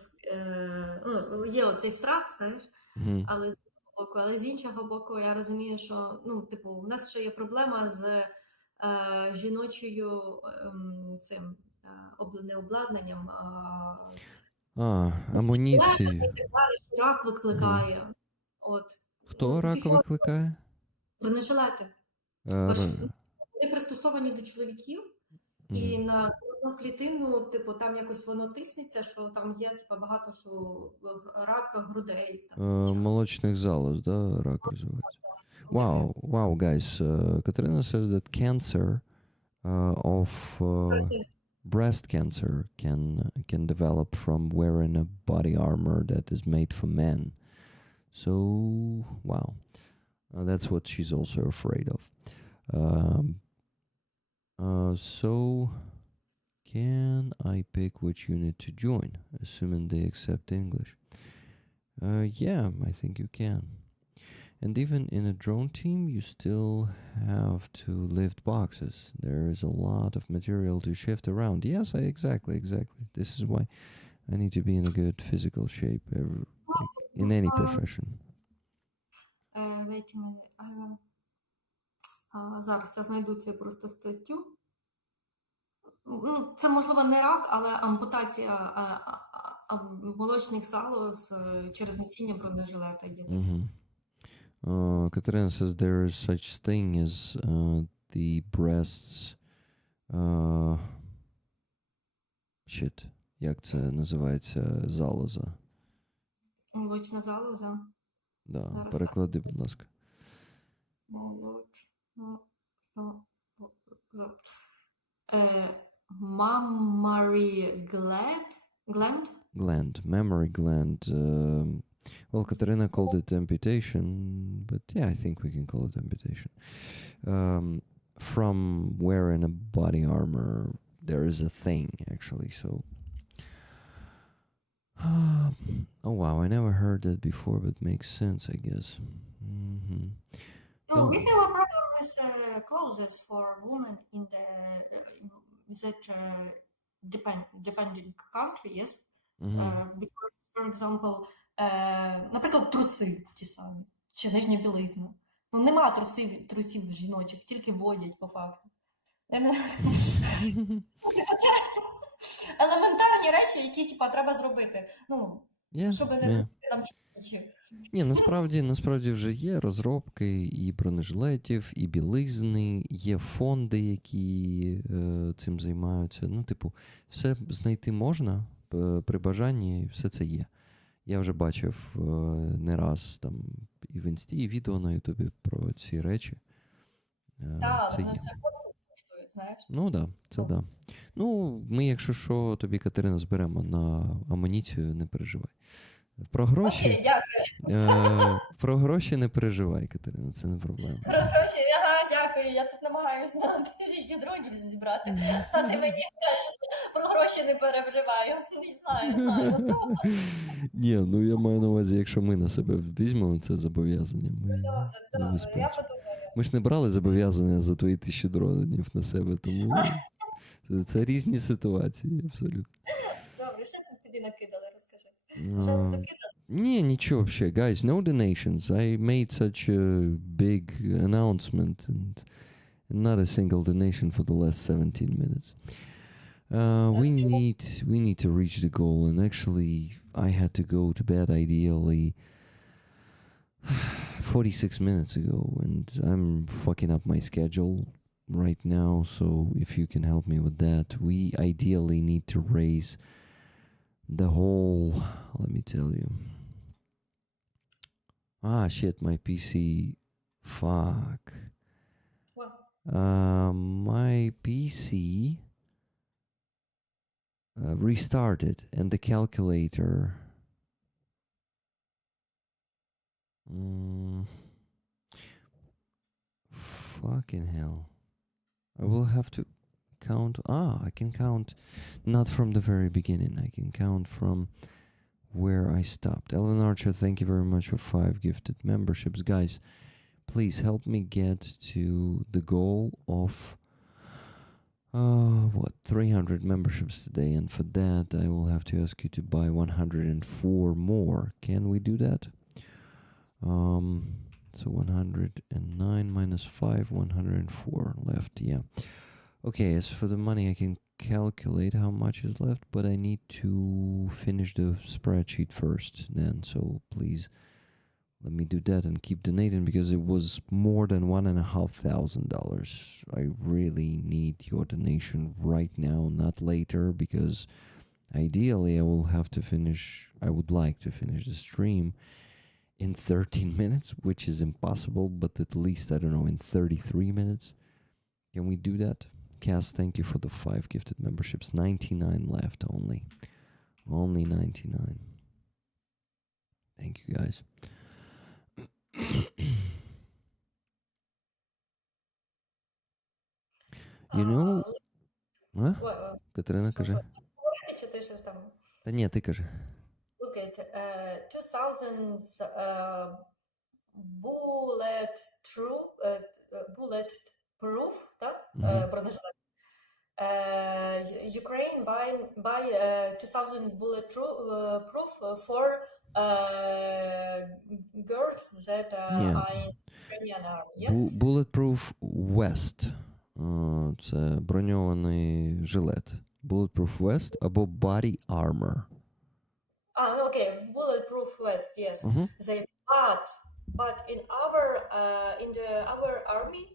є оцей страх, знаєш, Mhm. але з одного боку, але з іншого боку, я розумію, що типу, в нас ще є проблема з жіночою цим не обладнанням, Амуніцію. і так далі, що рак викликає. От. Хто рак фігово. викликає? Бронежилети. Р- Вони пристосовані до чоловіків, і на одну клітину, типу, там якось воно тиснеться, що там є типу, багато що рак грудей. Молочних залоз, да, рак розвивається. Wow, guys. Katerina says that cancer of breast cancer can develop from wearing a body armor that is made for men. So, wow. That's what she's also afraid of. So, can I pick which unit to join, assuming they accept English? Yeah, I think you can. And even in a drone team, you still have to lift boxes. There is a lot of material to shift around. Yes, exactly. This is why I need to be in a good physical shape in any profession. Wait a minute, I will... Зараз я знайду цю просто статтю. Це, можливо, не рак, але ампутація молочних залоз через носіння бронежилета є. Katerina says there is such thing as the breasts. Як це називається? Залоза. Молочна залоза. Да, Зараз переклади, будь ласка. Молочна mammary gland? Mammary gland. Well, Katerina called it amputation, but yeah, I think we can call it amputation. From wearing a body armor, there is a thing, actually, so... oh, wow, I never heard that before, but makes sense, I guess. Mm-hmm. We have a problem with clothes for women in the depending country, yes? Because, for example, наприклад, труси ті самі, чи нижня білизна. Нема трусів жіночих, тільки водять по факту. Елементарні речі, які типа треба зробити, щоб не носити там чоловічі. Ні, насправді вже є розробки і бронежилетів, і білизни, є фонди, які цим займаються. Все знайти можна при бажанні, все це є. Я вже бачив не раз там і в інсті, і відео на Ютубі про ці речі. Так, воно все коштує, знаєш? Це да. Ми, якщо що, тобі, Катерина, зберемо на амуніцію, не переживай. Про гроші... Окей, дякую. Про гроші не переживай, Катерина, це не проблема. Про гроші, дякую, я тут намагаюся на 1000 дронів зібрати, а ти мені кажеш, про гроші не переживаю. Не знаю. Ні, я маю на увазі, якщо ми на себе візьмемо це зобов'язання, ми забезпечимо. Ми ж не брали зобов'язання за твої 1000 дронів на себе, тому це різні ситуації, абсолютно. Добре, що ти тобі накидали, розкажи. Що ти накидали? Ні, нічого взагалі. Guys, no donations. I made such a big announcement and not a single donation for the last 17 minutes. We need to reach the goal, and actually I had to go to bed ideally 46 minutes ago, and I'm fucking up my schedule right now, so if you can help me with that, we ideally need to raise the whole, let me tell you. Shit, my PC, fuck. What? My PC restarted, and the calculator Fucking hell. I will have to count. I can count not from the very beginning. I can count from where I stopped. Ellen Archer, thank you very much for 5 gifted memberships. Guys, please help me get to the goal of 300 memberships today, and for that I will have to ask you to buy 104 more. Can we do that? So 109 minus 5, 104 left. Yeah. Okay, as for the money, I can calculate how much is left, but I need to finish the spreadsheet first then. So please let me do that and keep donating, because it was more than $1,500. I really need your donation right now, not later, because ideally I would like to finish the stream in 13 minutes, which is impossible, but at least, I don't know, in 33 minutes. Can we do that? Cass, thank you for the 5 gifted memberships. 99 left only. Only 99. Thank you, guys. You know... Катерина, кажи. Чи ти щось там? Та ні, ти кажи. Look at 2000's bulletproof, так? Бронежилет. Ukraine buy 2000 bulletproof for girls that are in Ukrainian army. Yeah? Bulletproof vest. Це броньований жилет. Bulletproof vest або body armor. Okay, bulletproof vest, yes. They but in our army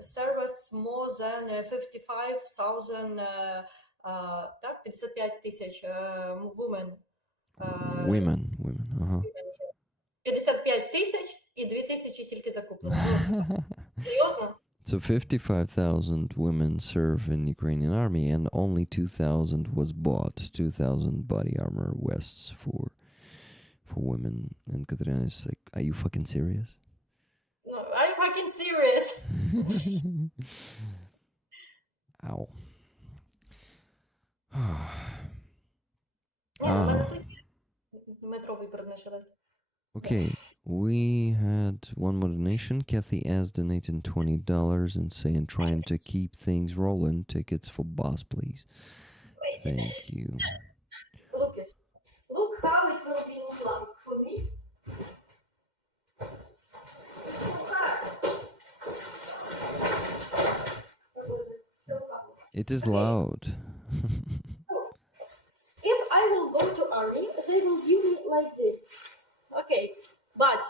service more than 55,000 так, 55 тисяч women. Women, 55 тисяч і 2 тисячі тільки закуплено. Серйозно? So 55,000 women serve in the Ukrainian army, and only 2,000 was bought. 2,000 body armor vests for women. And Katerina is like, "Are you fucking serious?" No, are you fucking serious? Ow. Метровий бронежилет. Okay, we had one more donation. Kathy S donated $20 and saying, trying to keep things rolling. Tickets for boss, please. Thank you. Look how it will be like for me. It is loud. If I will go to army, they will give me like this. Okay, but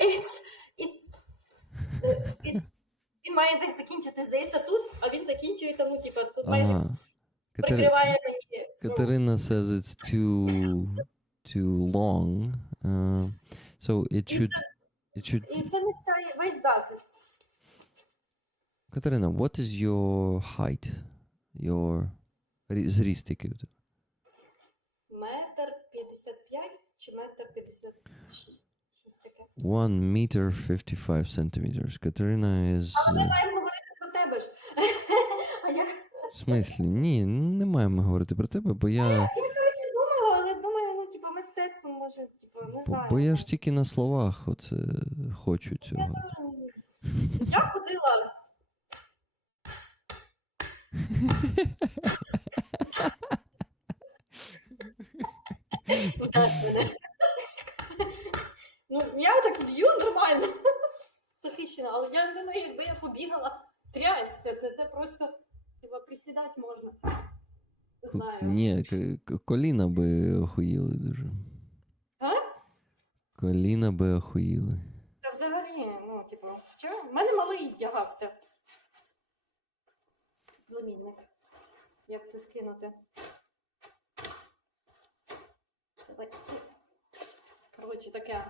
it's він має десь закінчити, здається, тут, а він закінчується, ну, типа, тут майже прикриває мені. Katerina says it's too long, so it should. І це не весь захист. Katerina, what is your height? Your зріст який у тебе? 1,55 чи 1,56. Щось таке. 1 meter 55 centimeters. Katerina is... Але ми маємо говорити про тебе ж. А я... В смислі? Ні, не маємо говорити про тебе, бо я... Я, коротше, думала, але думаю, ну, типу, мистецтво, може, типу, не знаю. Бо я ж тільки на словах оце хочу цього. Я ходила... Ну, я так б'ю нормально, захищена, але я не знаю, якби я побігала, трясся, це просто, типа, присідати можна. Не знаю. Ні, коліна би охуїли дуже. А? Коліна би охуїли. Та взагалі, ну, типу, що? В мене малий вдягався. Замінник. Як це скинути? Давай. Коротше, таке.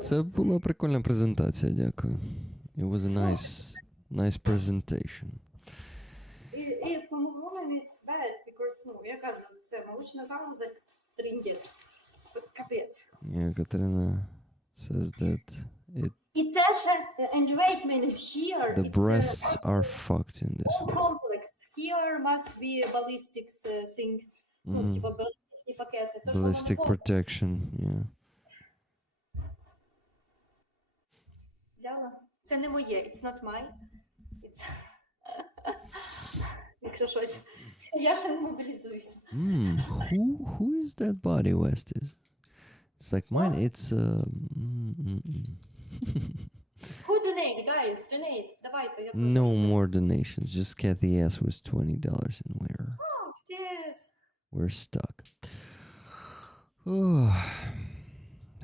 Це була прикольна презентація, дякую. It was a nice presentation. І for women it's bad, because, ну, я кажу, це молочна залоза, триндець. Капець. Yeah, Katerina says that І це ще, and wait a minute, here, the it's breasts are fucked in this all one. complex. Here must be ballistics things. Ну, Mm. типа балістичні пакети. То, що Ballistic воно protection, yeah. взяла. Це не моє, it's not mine. It's... Якщо щось. Я ще не мобілізуюся. Who is that body West is? It's like mine, it's Who donate, guys? Donate. Давайте. Я no more donations. Just Kathy S was $20 and Yes. we're stuck. Oh.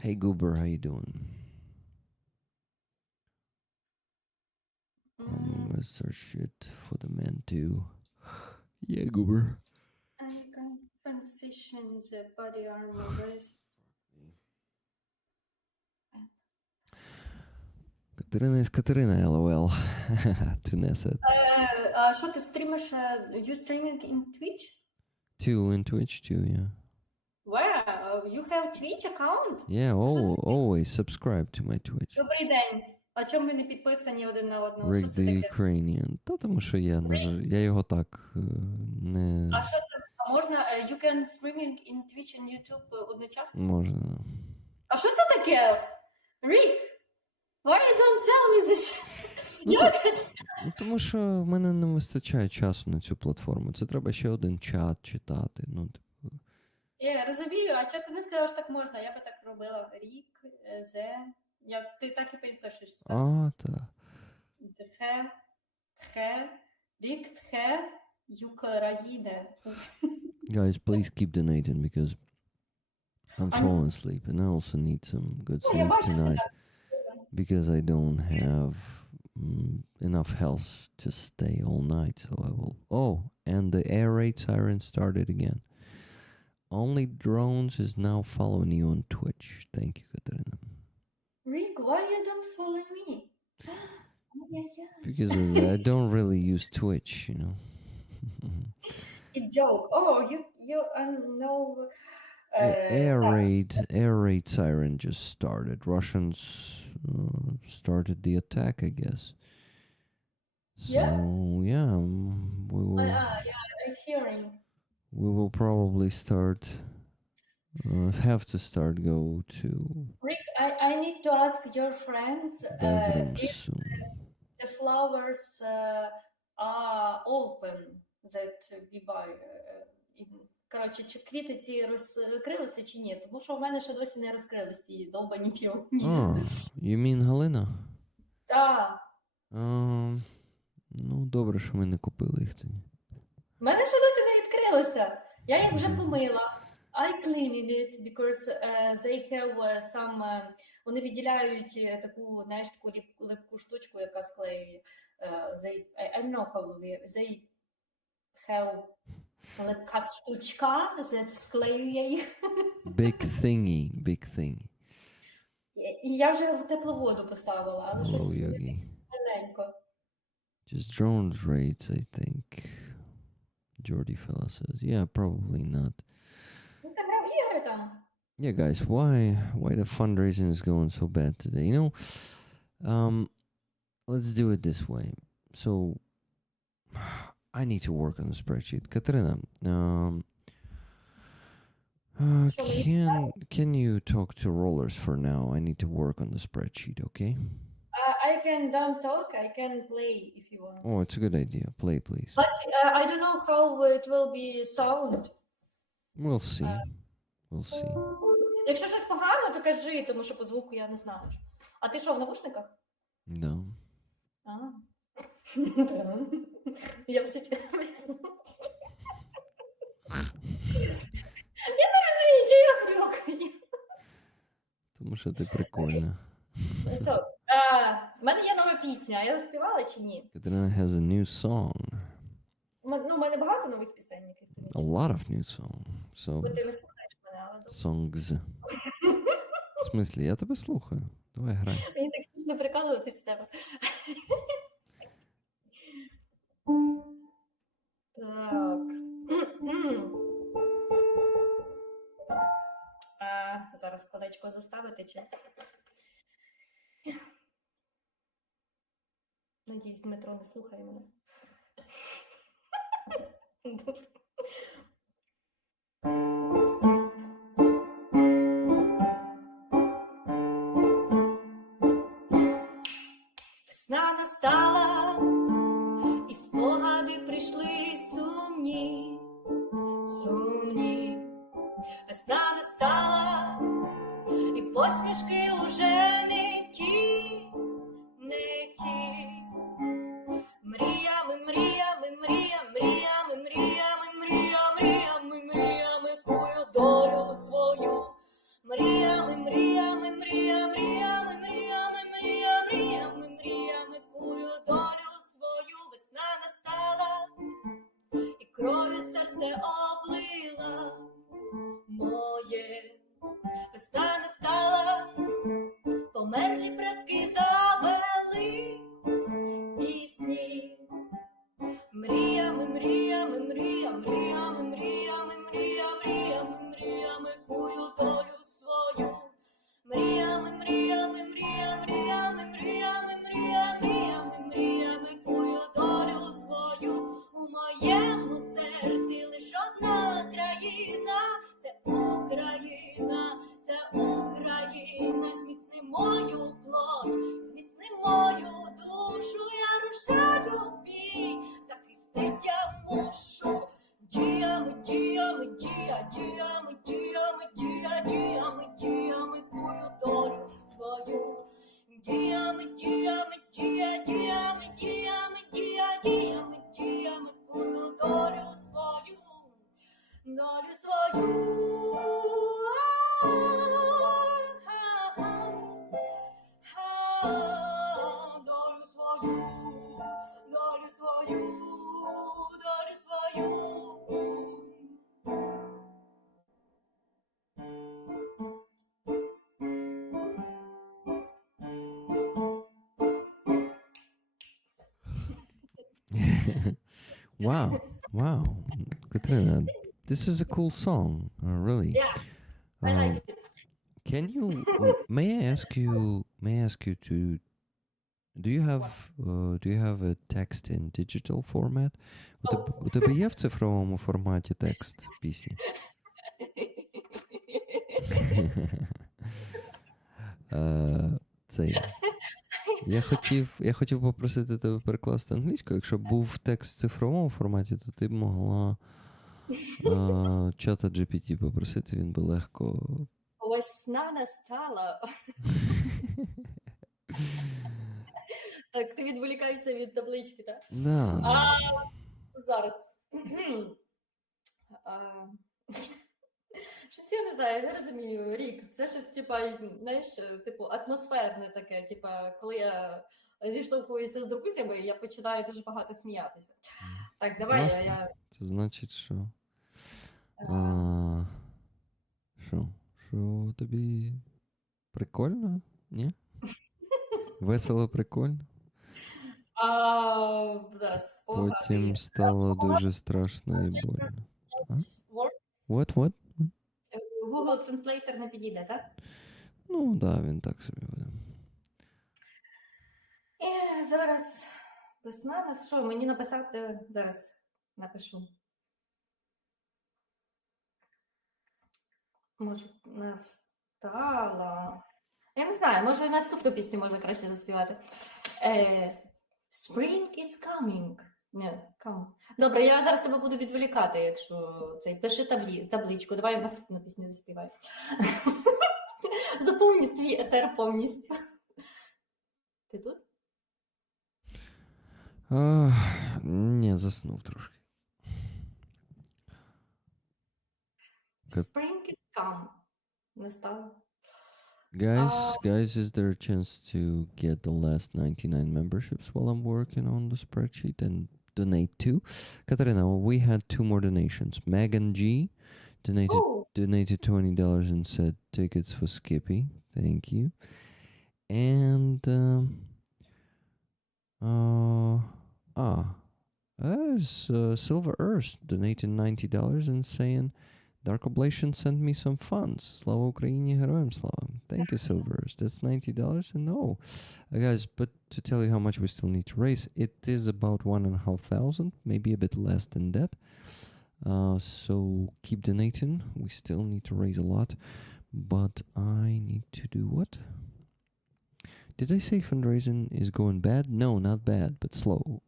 Hey Goober, how you doing? Let's search it for the men too. Yeah, Goober. I can transition the body armor vest. Katerina is Katerina, lol. Tunessa. А що ти стрімиш? You streaming in Twitch? Two in Twitch too, yeah. Where? You have Twitch account? Yeah, always subscribe to my Twitch. Добрий день. А чому ми не підписані один на одного? Rick Що це the таке? Ukrainian. Та тому що я його так не А що це? А можна you can streaming in Twitch and YouTube одночасно? можна. А що це таке? Rick, why you don't tell me this? Ну, Я- Ну, тому що в мене не вистачає часу на цю платформу. Це треба ще один чат читати. Ну, Я розумію, а чого ти не сказав, що так можна? Я би так зробила. Рік, ти так і перепишешся. так. Тхе, рік, тхе, Україна. Guys, please keep donating because I'm falling asleep and I also need some good Ну, я sleep бачу tonight себе. because I don't have enough health to stay all night. So I will. Oh, and the air raid siren started again. Only drones is now following you on Twitch. Thank you, Katerina. Rick, why you don't follow me? Because I don't really use Twitch, you know. A joke. Oh, you know. Air raid siren just started. Russians started the attack, I guess. So yeah, we will. Yeah, I'm hearing. We will probably start. Have to start go to Rick, I need to ask your friends bathrooms if soon. the flowers are open that we buy. Коротше, чи квіти ці розкрилися чи ні? Тому що у мене ще досі не розкрились ті довбані піоні. You mean Галина? Так. Ну, добре, що ми не купили їх тоді. У мене ще досі не відкрилося. Я їх вже помила. I cleaned it because they have some... вони виділяють таку, знаєш, таку липку штучку, яка склеює. I don't know how they have липка штучка, that склеює їх. Big thingy. І я вже в теплу воду поставила, але щось Yogi. маленько. Just drones raids, I think. Jordy fella says, yeah, probably not. Ну, ти грав ігри там. Yeah, guys, why the fundraising is going so bad today? You know, let's do it this way. So, I need to work on the spreadsheet. Katerina, can you talk to rollers for now? I need to work on the spreadsheet, okay? I can don't talk, I can play if you want. Oh, it's a good idea. Play, please. But I don't know how it will be sound. We'll see. We'll see. Якщо щось погано, то кажи, тому що по звуку я не знаю. А ти що, в навушниках? No. А. Я все вияснила. Я не розумію, чи я хрюкаю. Тому що ти прикольна. В мене є нова пісня, а я співала чи ні? Katerina has a new song. Ну, у мене багато нових пісень, яких ти не A чув. lot of new songs. Бо So, ти не слухаєш мене, але добре. songs. В смислі, я тебе слухаю. Давай грай. Мені так смішно прикалуватись з тебе. Так. зараз колечко заставити чи. Надіюсь, Дмитро не слухає мене. Добре. Весна настала, і спогади прийшли сумні, сумні. Весна настала, і посмішки уже не ті, не ті. Мріями, мріями, мріями, мріями, мріями, мріями, мріями, мріями кую долю свою. Мріями, мріями, мріями, мріями, мріями, мріями, мріями, мріями кую долю свою. Весна настала, і кров'ю серце облила моє. Весна настала, померлі предки завели пісні. Мріями, мріями, мріями, мріями, мріями, мріями, мріями, мріями кую долю свою. Мріями, мріями, мріями, мріями, мріями, мріями, мріями кую долю свою. У моєму серці лиш одна країна, це Україна, це Україна. Зміцни мою плоть, зміцни мою душу, я рушаю в бій, захистить я мушу. Діями, діями, діями, діями, діями, діями кую долю свою. Діями, діями, діями, діями, діями, діями кую долю свою. Долю свою. Долю свою, долю свою, долю свою. Wow, wow, Katrina, this is a cool song, really. Yeah, I like it. Can you? May I ask you? May I ask you to? Do you have a text in digital format? У тебе є в цифровому форматі текст пісні? Цей. Я хотів попросити тебе перекласти англійською. Якщо б був текст в цифровому форматі, то ти б могла чата GPT попросити, він би легко. Весна настала. Так, ти відволікаєшся від таблички, так? Да. Зараз. Щось я не знаю, я не розумію. Рік, це щось, типа, знаєш, типу, атмосферне таке. Типа, коли я зіштовхуюся з друзями, я починаю дуже багато сміятися. Так, давай Класно. я. Це значить, що. Що тобі прикольно? Ні? Весело, прикольно? Зараз спогади. Потім стало дуже страшно і больно. What? Google Translator не підійде, так? Ну, да, він так собі буде. І зараз весна, що мені написати? Зараз напишу. Може, настала. Я не знаю, може наступну пісню можна краще заспівати. Spring is coming. Не, come. Добре, я зараз тебе буду відволікати, якщо цей пиши табличку. Давай я наступну пісню заспіваю. Заповню твій етер повністю. Ти тут? Ні, заснув трошки. Spring is come. Настала. Guys, is there a chance to get the last 99 memberships while I'm working on the spreadsheet and donate to? Katarina, we had two more donations. Megan G donated $20 and said tickets for Skippy. Thank you. And there's Silver Earth donating $90 and saying Dark Oblation sent me some funds. Slava Ukraini, Героям Slava. Thank you, Silvers. That's $90. And no, guys, but to tell you how much we still need to raise, it is about 1,500, maybe a bit less than that. So keep donating. We still need to raise a lot, but I need to do what? Did I say fundraising is going bad? No, not bad, but slow.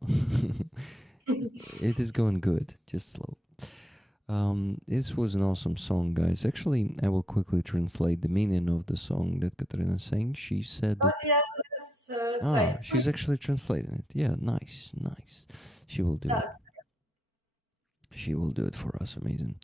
It is going good, just slow. This was an awesome song, guys. Actually, I will quickly translate the meaning of the song that Katarina sang. She said that. Я зараз цей. She's actually translating it. Yeah, nice. She will do it. She will do it for us. Amazing.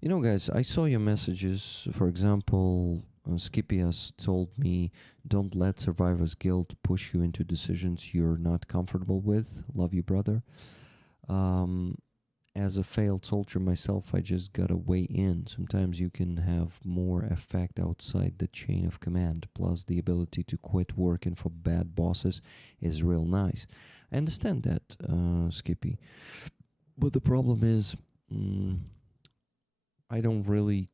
You know, guys, I saw your messages. For example, Skipias told me, don't let survivor's guilt push you into decisions you're not comfortable with. Love you, brother. As a failed soldier myself, I just gotta weigh in. Sometimes you can have more effect outside the chain of command. Plus, the ability to quit working for bad bosses is real nice. I understand that, Skippy. But the problem is, I don't really.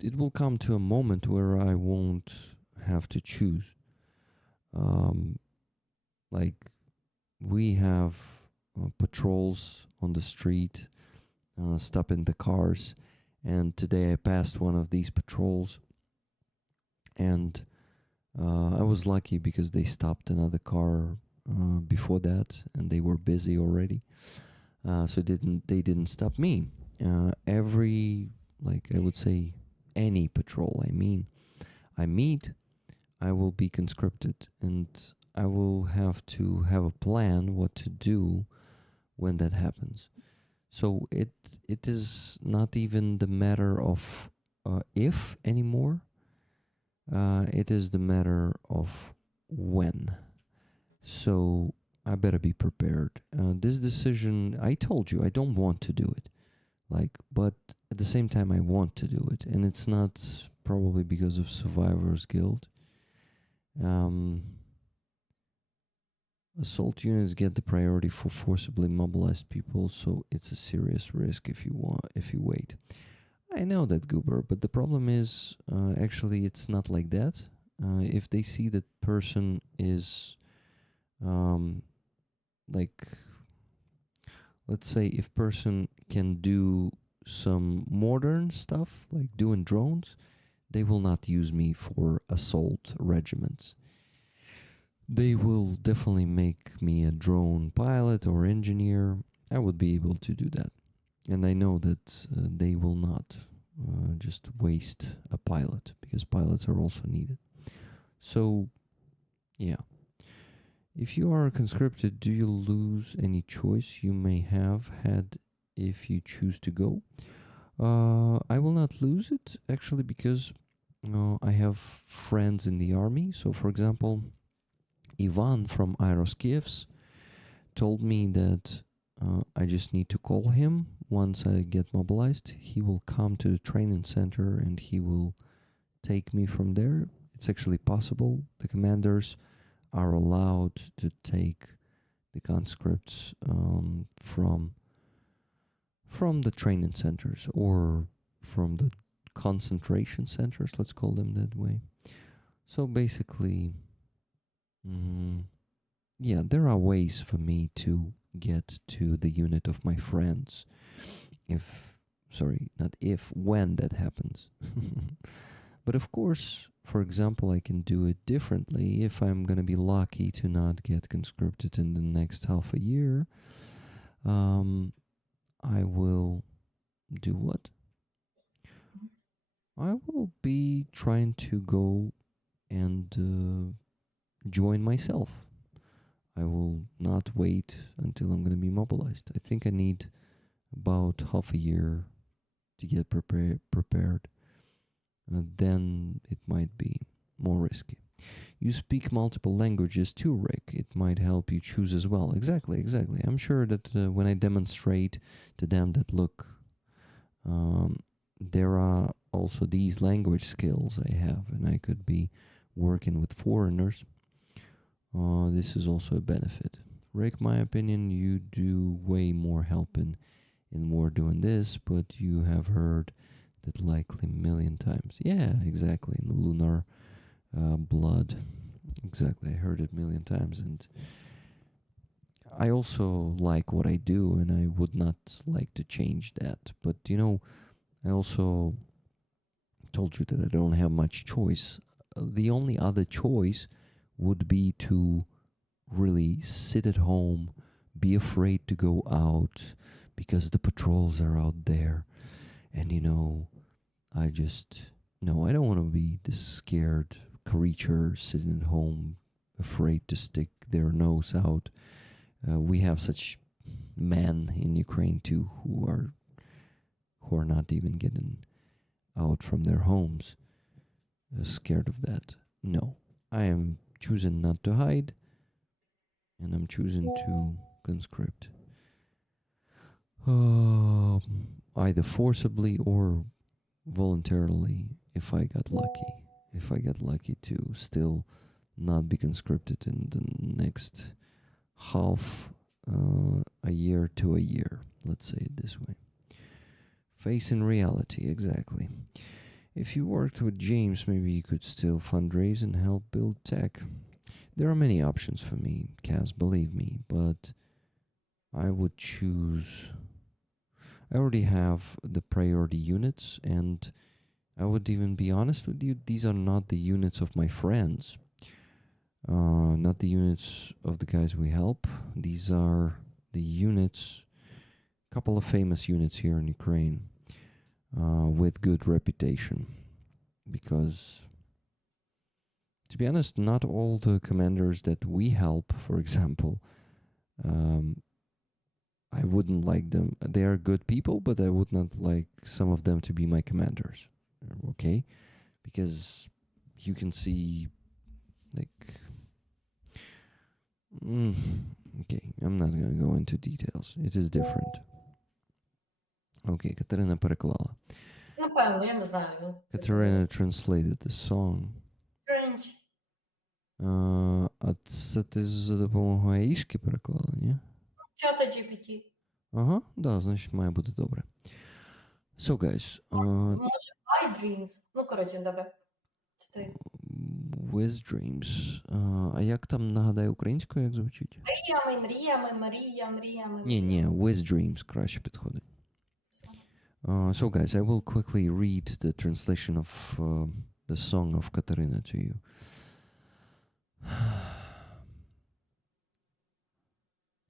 It will come to a moment where I won't have to choose. Like, we have patrols on the street, stopping the cars. And today I passed one of these patrols, and I was lucky because they stopped another car before that, and they were busy already. So they didn't stop me. Every, like, I would say, any patrol I meet, I will be conscripted, and I will have to have a plan what to do when that happens. So it is not even the matter of if anymore. It is the matter of when. So I better be prepared. This decision, I told you, I don't want to do it. But at the same time, I want to do it. And it's not probably because of survivor's guilt. Assault units get the priority for forcibly mobilized people, so it's a serious risk if you wait. I know that, Goober, but the problem is, actually, it's not like that. If they see that person is, let's say, if person can do some modern stuff, like doing drones, they will not use me for assault regiments. They will definitely make me a drone pilot or engineer. I would be able to do that. And I know that they will not just waste a pilot, because pilots are also needed. So, yeah. If you are conscripted, do you lose any choice you may have had if you choose to go? I will not lose it, actually, because I have friends in the army. So, for example, Ivan from Aeroskivs told me that I just need to call him once I get mobilized. He will come to the training center and he will take me from there. It's actually possible. The commanders are allowed to take the conscripts from the training centers or from the concentration centers, let's call them that way. So basically, yeah, there are ways for me to get to the unit of my friends. When that happens. But of course, for example, I can do it differently. If I'm going to be lucky to not get conscripted in the next half a year, I will do what? I will be trying to go and join myself. I will not wait until I'm going to be mobilized. I think I need about half a year to get prepared. Then it might be more risky. You speak multiple languages too, Rick. It might help you choose as well. Exactly. I'm sure that when I demonstrate to them that, look, there are also these language skills I have, and I could be working with foreigners. This is also a benefit. Rick, my opinion, you do way more helping and we're doing this, but you have heard that likely a million times. Yeah, exactly. In the lunar blood. Exactly. I heard it a million times, and I also like what I do, and I would not like to change that. But I also told you that I don't have much choice. The only other choice would be to really sit at home, be afraid to go out because the patrols are out there. And I just, no, I don't want to be this scared creature sitting at home, afraid to stick their nose out. We have such men in Ukraine too who are not even getting out from their homes, scared of that. No, I am choosing not to hide, and I'm choosing to conscript, either forcibly or voluntarily if I got lucky. If I got lucky to still not be conscripted in the next half a year to a year, let's say it this way. Facing reality, exactly. If you worked with James, maybe you could still fundraise and help build tech. There are many options for me, Kaz, believe me, but I would choose. I already have the priority units, and I would even be honest with you, these are not the units of my friends, not the units of the guys we help. These are the units, a couple of famous units here in Ukraine with good reputation. Because, to be honest, not all the commanders that we help, for example, I wouldn't like them. They are good people, but I would not like some of them to be my commanders. Okay? Because you can see, like, okay, I'm not gonna go into details. It is different. Okay, Катерина переклала. Напевно, я не знаю. Katerina translated the song. Strange. А це ти за допомогою Аїшки переклала, ні? Чата GPT. Ага, да, значить має бути добре. So, guys, Може, iDreams. Ну, коротше, добре. Читай. with dreams. А як там, нагадай, українською, як звучить? Мріями, мріями, мріями. Ні, with dreams краще підходить. So, guys, I will quickly read the translation of the song of Katerina to you.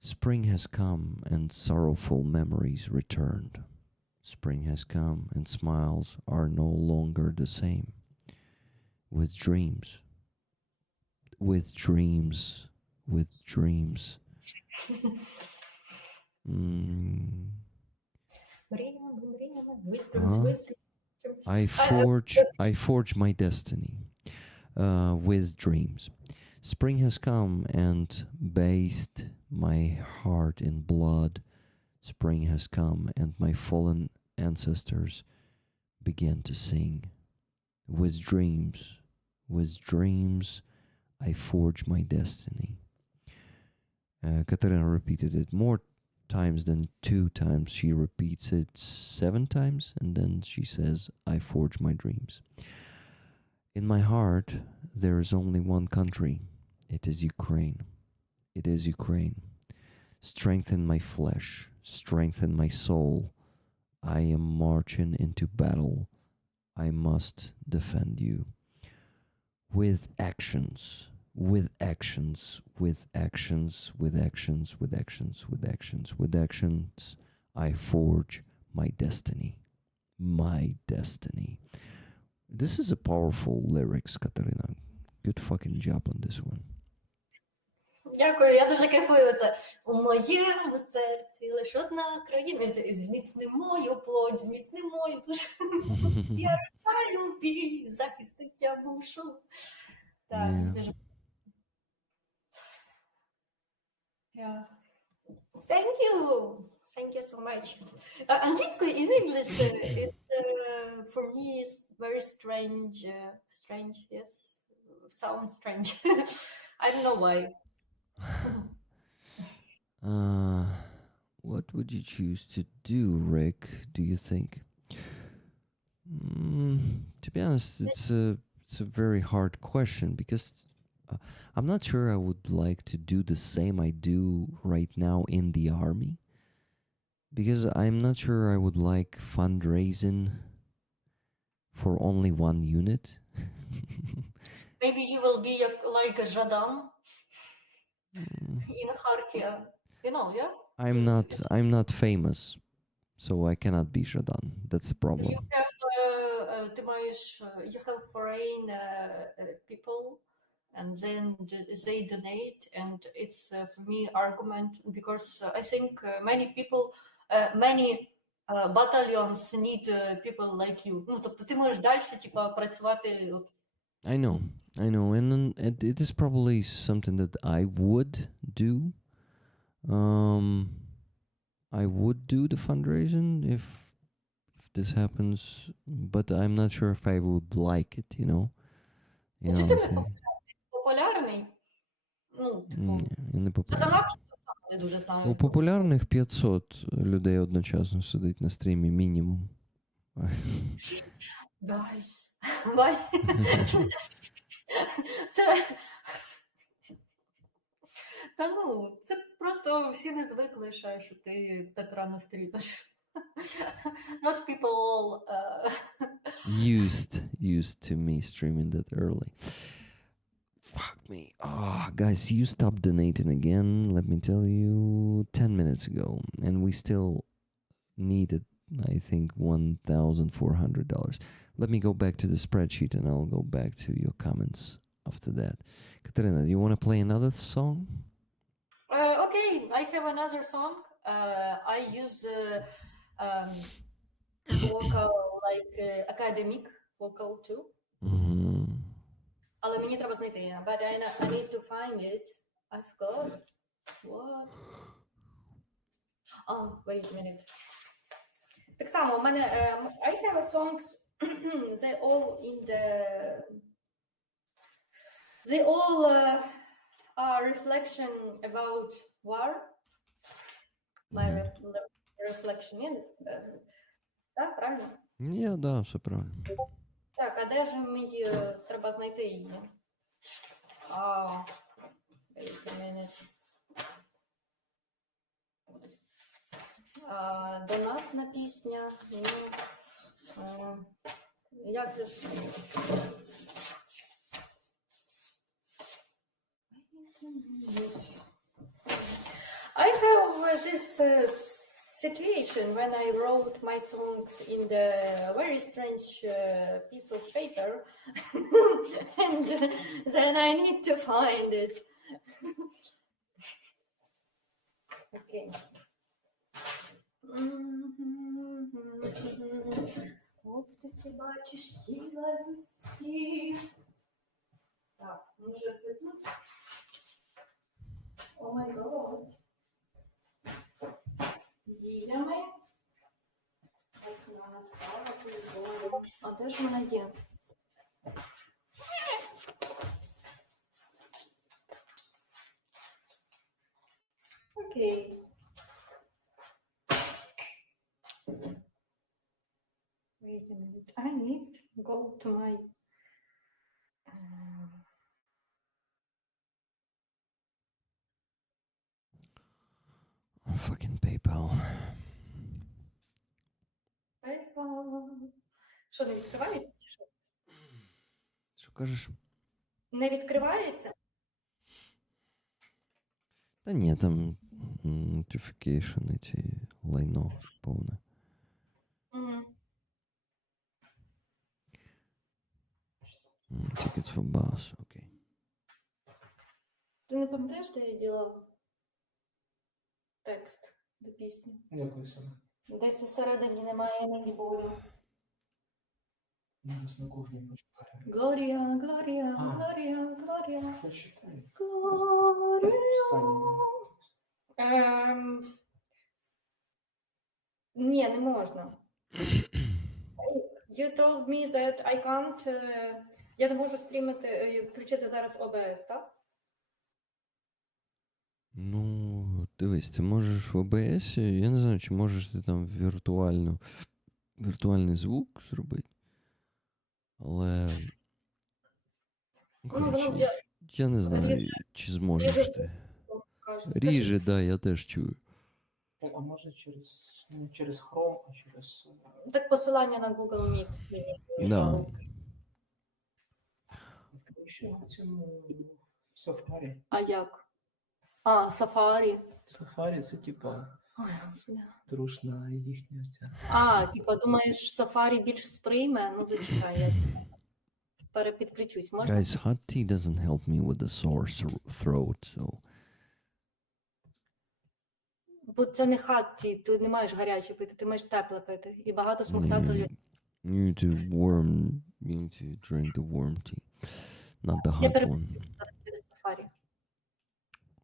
Spring has come and sorrowful memories returned. Spring has come and smiles are no longer the same. With dreams. With dreams. With dreams. I forge my destiny with dreams. Spring has come and bathed my heart in blood. Spring has come and my fallen ancestors began to sing. With dreams, I forge my destiny. Katerina repeated it more times than 2 times. She repeats it 7 times, and then she says, I forge my dreams. In my heart, there is only one country. It is Ukraine. It is Ukraine. Strengthen my flesh. Strengthen my soul. I am marching into battle. I must defend you. With actions. With actions. With actions. With actions. With actions. With actions. With actions. I forge my destiny. My destiny. This is a powerful lyrics, Katarina. Good fucking job on this one. Дякую, я дуже кайфую це. У моєму серці лише одна країна. Зміцни мою плоть, зміцни мою душу. Я рушаю бій, захистить душу. Так, дуже. Yeah. Thank you. Thank you so much. Англійською in English, it's for me it's very strange. Strange, yes. Sounds strange. I don't know why. What what would you choose to do, Rick? Do you think? To be honest, it's a very hard question because I'm not sure I would like to do the same I do right now in the army, because I'm not sure I would like fundraising for only one unit. Maybe you will be like a Жадан in Kharkia. You know, yeah? I'm not famous, so I cannot be Shadan. That's the problem. You have, ти маєш, you have foreign people, and then they donate, and it's for me argument because I think many people, many battalions need people like you. Ну, тобто ти можеш далі, типа, працювати. От. I know, and then it is probably something that I would do. I would do the fundraising if this happens, but I'm not sure if I would like it. You know what I'm saying? Популярний? Ну, типу, Ні, не популярний. Жадан не дуже знаю. У популярних 500 людей одночасно сидить на стрімі мінімум. Guys, why? Це... Та ну, це просто всі не звикли ще, що ти так рано стрімиш. Not people all... used to me streaming that early. Fuck me. Oh, guys, you stopped donating again, let me tell you, 10 minutes ago. And we still needed, I think, $1,400. Let me go back to the spreadsheet and I'll go back to your comments after that. Katerina, do you want to play another song? Okay, I have another song. I use vocal, like academic vocal too. Але мені треба знайти, but I need to find it. I forgot. What? Oh, wait a minute. Так само, у мене, I have a songs, they all in the, they all are reflection about war. My reflection, так, правильно? Я, да, все правильно. Так, а де ж мені треба знайти її? Wait a minute. Донатна пісня. Як же ж? I have this situation when I wrote my songs in the very strange piece of paper, and then I need to find it. Okay. От ти це бачиш, тіла людські. Так, може це тут? О май гад. Ділями. Ось вона стала по-любому. А де ж вона є? Окей. Wait a minute. I need to go to my... Fucking PayPal. Що, не відкривається чи що? Що кажеш? Не відкривається? Та ні, там notification, ці лайно повне. Tickets for bus, окей. Ти не пам'ятаєш, де я діла текст до пісні? Якої саме? Десь усередині немає мені болю. Зараз на кухні почекаю. Глорія, Глорія, Глорія, Глорія. Почитай. Глорія. Ні, не можна. You told me that I can't... Я не можу стрімити, включити зараз OBS, так? Ну, Дивись, ти можеш в OBS, я не знаю, чи можеш ти там віртуальний звук зробити. Але. Ну, воно Коротше, я не знаю, ріже, чи зможеш ти. кажуть. Ріже, да, я теж чую. А може через, не через Chrome, а через... Так посилання на Google Meet мені Да. прийшло. Ще в цьому Safari. А як? А, Safari. Safari це типа Ой, господи. трушна їхня ця. А, типа, думаєш, Safari більш сприйме? Ну, зачекай, я перепідключусь. Можна? Guys, hot tea doesn't help me with the sore throat, so. Бо це не хатті, ти не маєш гаряче пити, ти маєш тепле пити. І багато смоктати You людей. need you need to drink the warm tea, not the Я hot one. перепідключусь зараз через Safari.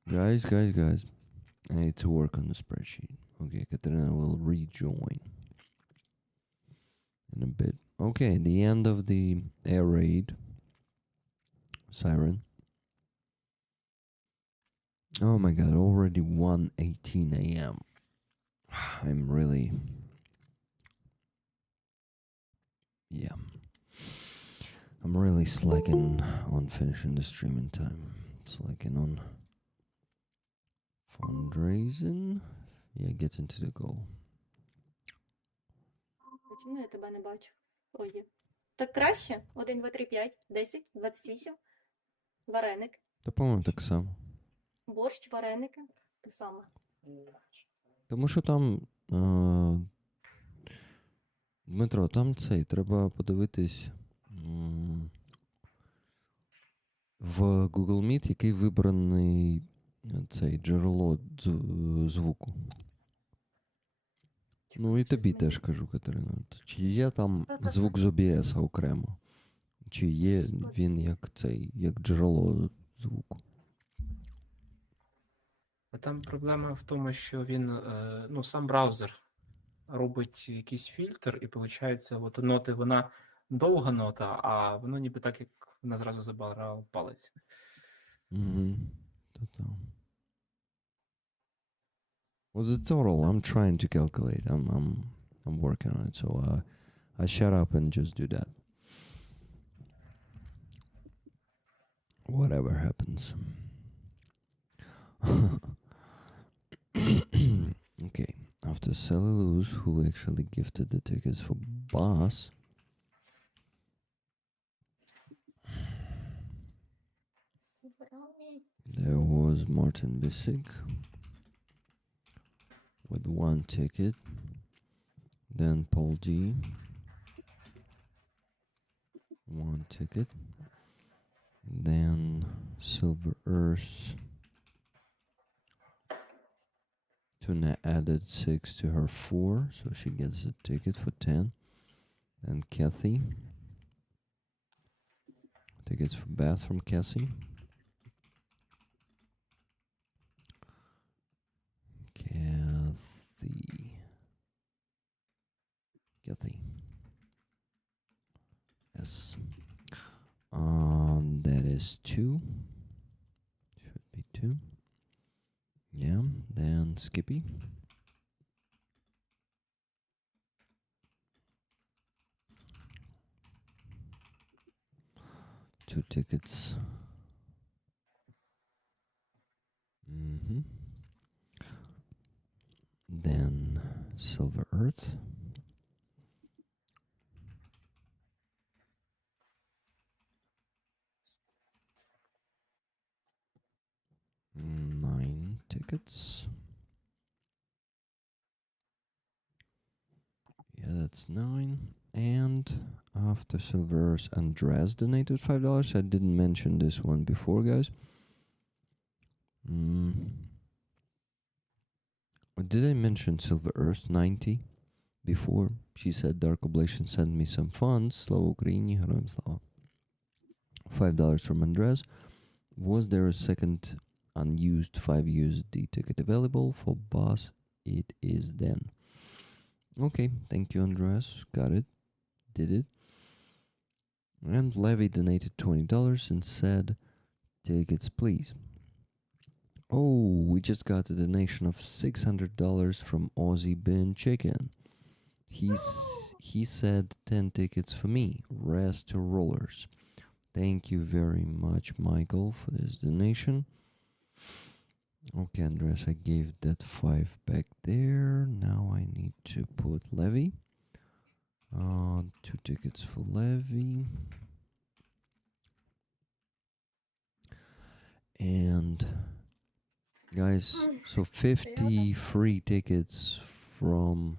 Guys, I need to work on the spreadsheet. Okay, Katerina will rejoin in a bit. Okay, the end of the air raid. Siren. Oh my god, already 1:18 a.m. I'm really... Yeah. I'm really slacking on finishing the stream in time. Slacking on fundraising. Yeah, get into the goal. Чому я тебе не бачу? Ой, є. Так краще? 1, 2, 3, 5, 10, 28. Вареник. Та по-моєму так само. Борщ, вареники. Те саме. Тому що там. Дмитро, там цей, треба подивитись в Google Meet, який вибраний цей джерело звуку. Ну і тобі теж кажу, Катерина. Чи є там звук з OBS окремо? Чи є він як цей, як джерело звуку? А там проблема в тому, що він, ну, сам браузер робить якийсь фільтр, і виходить, от ноти, вона довга нота, а воно ніби так, як вона зразу забирала палець. Угу. What's the total? I'm trying to calculate. I'm working on it. So I shut up and just do that. Whatever happens. Okay. After Cellulose, who actually gifted the tickets for Boss. There was Martin Bissig with 1 ticket. Then Paul G. 1 ticket. Then Silver Earth. Tuna added 6 to her 4, so she gets a ticket for 10. Then Kathy. Tickets for Bath from Cassie. Kathy. Yes. That is 2. Should be 2. Yeah. Then Skippy. Two tickets. Then Silver Earth. Nine tickets. Yeah, that's 9. And after Silver Earth, Andres donated $5. I didn't mention this one before, guys. Did I mention Silver Earth 90 before? She said Dark Oblation sent me some funds. Slava Ukraine, героям слава. $5 from Andres. Was there a second unused 5 USD ticket available for Boss? It is then. Okay, thank you, Andres. Got it. Did it. And Levy donated $20 and said, tickets, please. Oh, we just got a donation of $600 from Aussie Bin Chicken. He said 10 tickets for me, rest to rollers. Thank you very much, Michael, for this donation. Okay, Andres, I gave that 5 back there. Now I need to put Levy. 2 tickets for Levy. And guys, so 50 free tickets from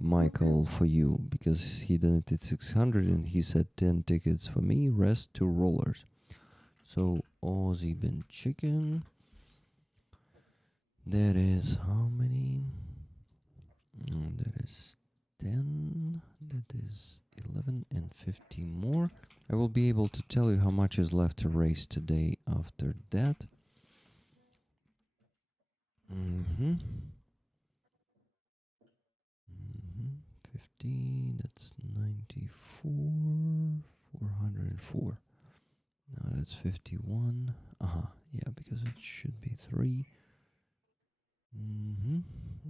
Michael for you, because he donated 600 and he said 10 tickets for me, rest to rollers. So Aussie Bin Chicken, that is how many? That is 10, that is 11 and 50 more. I will be able to tell you how much is left to raise today after that. 50, that's 94, 404. Now that's 51. Yeah, because it should be 3.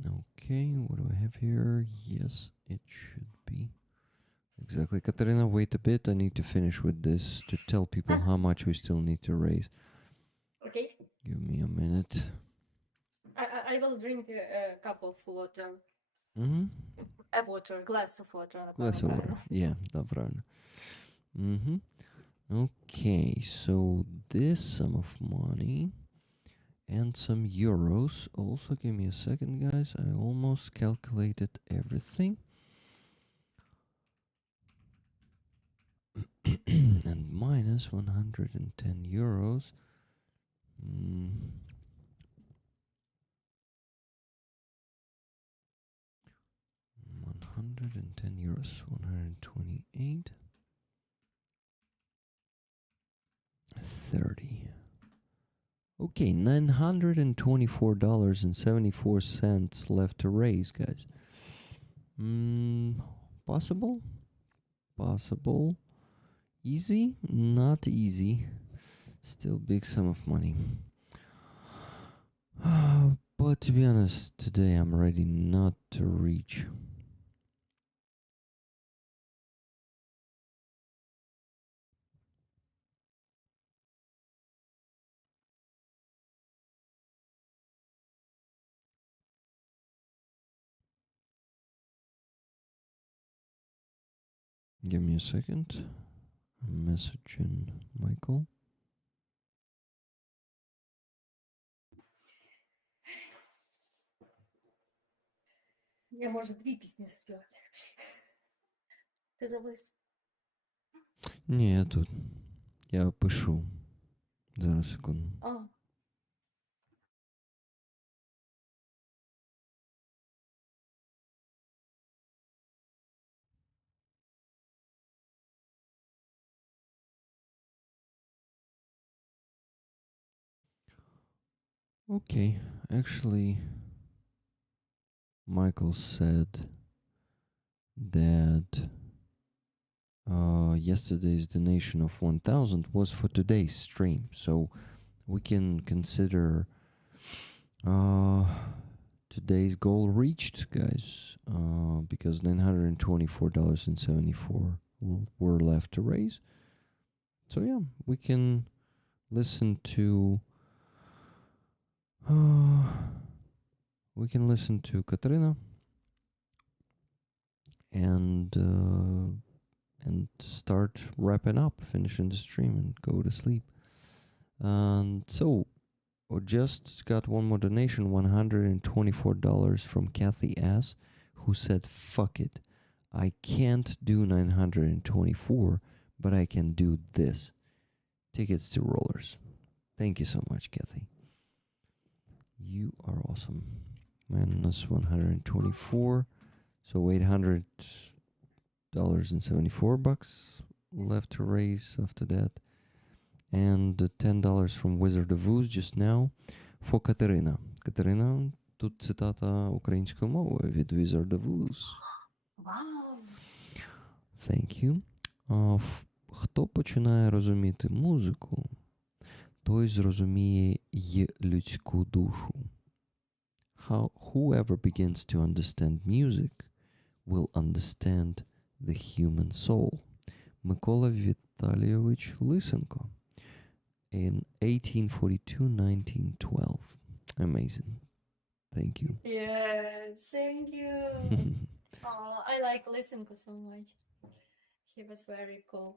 Okay, what do I have here? Yes, it should be. Exactly. Katarina, wait a bit. I need to finish with this to tell people how much we still need to raise. Okay. Give me a minute. I will drink a cup of water. Glass of water. Glass of water. Yeah, да, правильно. Okay, so this sum of money and some euros. Also, give me a second, guys. I almost calculated everything. And minus 110 euros. 110 euros, 128, 30. Okay, $924.74 left to raise, guys. Possible? Possible. Easy? Not easy. Still big sum of money. But to be honest, today I'm ready not to reach. Give me a second. I'm messaging Michael. Я можу 2 пісні заспівати. Ти завис. Ні, я тут. Я пишу. Зараз, секунду. Okay, actually, Michael said that yesterday's donation of 1,000 was for today's stream, so we can consider today's goal reached, guys, because $924.74 were left to raise. So yeah, we can listen to Katarina and start wrapping up, finishing the stream, and go to sleep. And so, we just got one more donation, $124 from Kathy S., who said, "Fuck it, I can't do 924, but I can do this. Tickets to rollers." Thank you so much, Kathy. You are awesome. Minus 124, so $800.74 left to raise after that. And $10 from Wizard of Ooze just now for Katerina. Katerina, тут цитата українською мовою від Wizard of Ooze. Вау! Thank you. Хто починає розуміти музику, той зрозуміє й людську душу. Whoever begins to understand music will understand the human soul. Микола Віталійович Лисенко in 1842-1912. Amazing. Thank you. Yeah, thank you. I like Lysenko so much. He was very cool.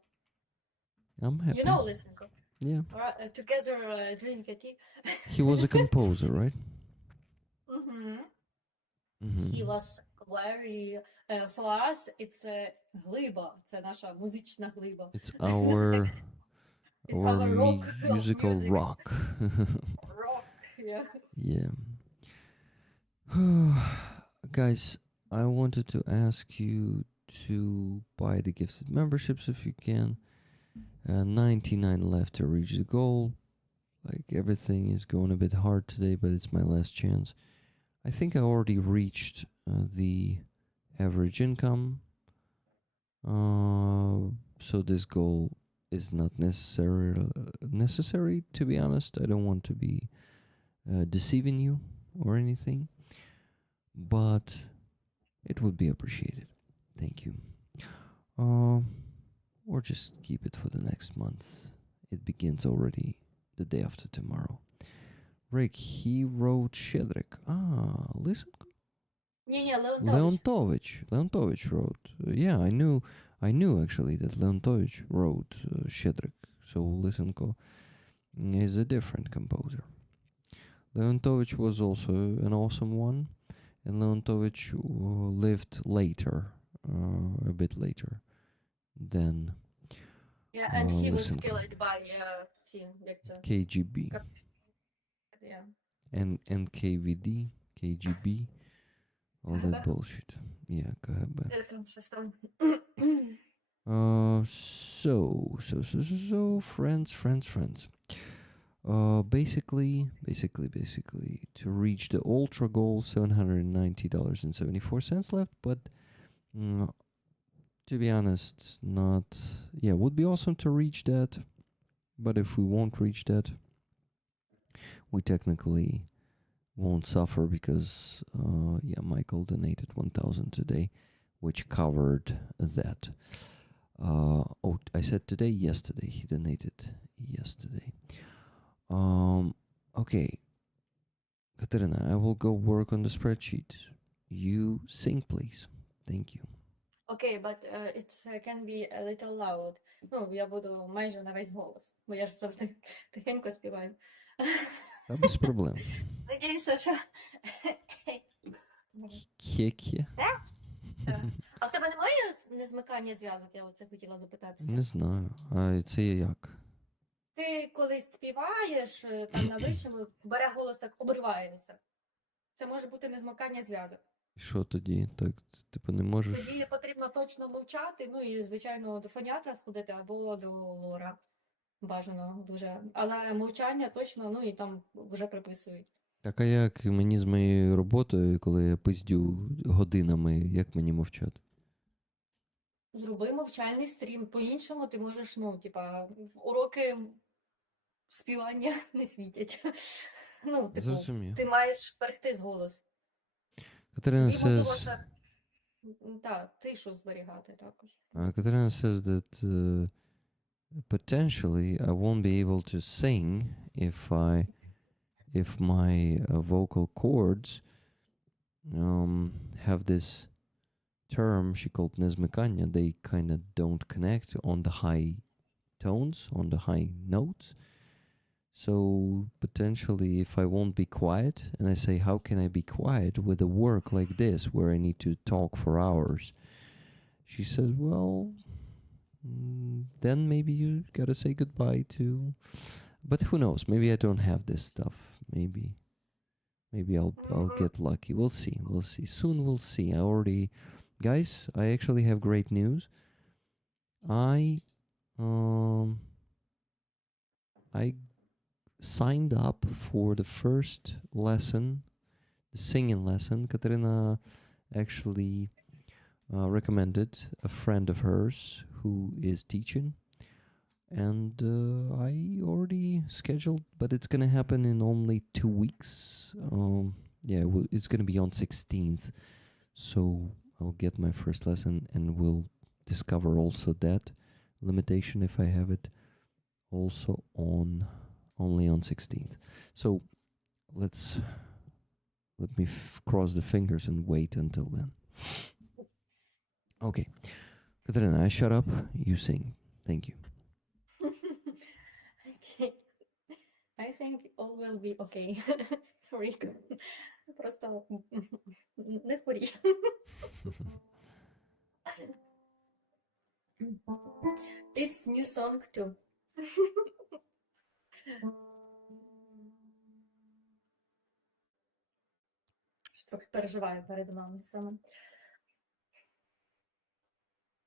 I'm happy. You know Lysenko? Yeah. Together drink a tea. He was a composer, right? He was very, for us, it's глиба. Це наша музична глиба. It's our It's our rock of musical music. rock. Rock, yeah. Yeah. Guys, I wanted to ask you to buy the gifted memberships if you can. 99 left to reach the goal. Like, everything is going a bit hard today, but it's my last chance. I think I already reached the average income. So this goal is not necessary, to be honest. I don't want to be deceiving you or anything, but it would be appreciated. Thank you. Or just keep it for the next month. It begins already the day after tomorrow. Rick, he wrote Shedrick. Lysenko? Ні, Leontovich wrote. Yeah, I knew actually that Leontovich wrote Shedrick. So Lysenko is a different composer. Leontovich was also an awesome one, and Leontovich lived later, a bit later than Yeah, and he was Lysenko. killed by як це? KGB Yeah. and NKVD, KGB, all that KGB? bullshit. Yeah, KGB. Там щось там. So, friends. Basically, to reach the ultra goal, $790.74 left. But to be honest, would be awesome to reach that. But if we won't reach that, we technically won't suffer because, Michael donated 1,000 today, which covered that. I said today, yesterday. He donated yesterday. Okay. Katerina, I will go work on the spreadsheet. You sing, please. Thank you. Okay, but it can be a little loud. Ну, я буду майже на весь голос, бо я ж завжди тихенько співаю. Без проблем. Надіюся, що... Хеке. А в тебе немає незмикання зв'язок? Я оце хотіла запитатися. Не знаю. А це як? Ти колись співаєш, там на вищому, бере голос так, обривається. Це може бути незмикання зв'язок. Що тоді? Так, типу, не можеш. Тоді потрібно точно мовчати, ну і, звичайно, до фоніатра сходити або до лора. Бажано дуже. Але мовчання точно, ну і там вже приписують. Так, а як мені з моєю роботою, коли я пиздю годинами, як мені мовчати? Зроби мовчальний стрім. По-іншому ти можеш, ну, типа, уроки співання не світять. Ну, типу, Зрозумів. ти маєш берегти з голос. Katerina Тобі можливо, says, ще, так, тишу зберігати також. Katerina says that potentially I won't be able to sing if my vocal cords have this term she called nezmykanya. They kind of don't connect on the high tones, on the high notes. So potentially if I won't be quiet and I say, how can I be quiet with a work like this where I need to talk for hours? She says, well, then maybe you gotta say goodbye to... But who knows? Maybe I don't have this stuff. Maybe I'll get lucky. We'll see. Soon we'll see. Guys, I actually have great news. I signed up for the first lesson, the singing lesson. Katerina actually recommended a friend of hers who is teaching, And I already scheduled, but it's gonna happen in only 2 weeks. Yeah, it's gonna be on 16th, so I'll get my first lesson, and we'll discover also that limitation if I have it also on only on 16th. So let me cross the fingers and wait until then. Okay, Katarina, I shut up. You sing. Thank you. Okay. I think all will be okay. Рік. Просто не хворій. It's new song too. Трохи переживаю перед вами саме.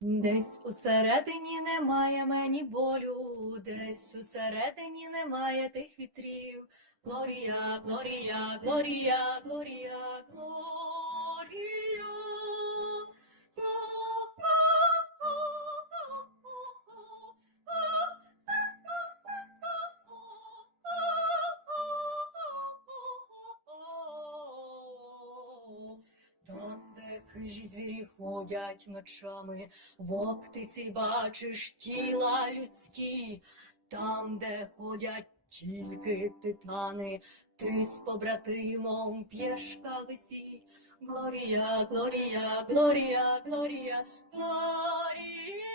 Десь усередині немає мені болю, десь усередині немає тих вітрів. Глорія, Глорія, Глорія, Глорія, Глорія. Там, де хижі звірі ходять ночами, в оптиці бачиш тіла людські, там, де ходять тільки титани, ти з побратимом п'єш кавесі. Глорія, Глорія, Глорія, Глорія, Глорія.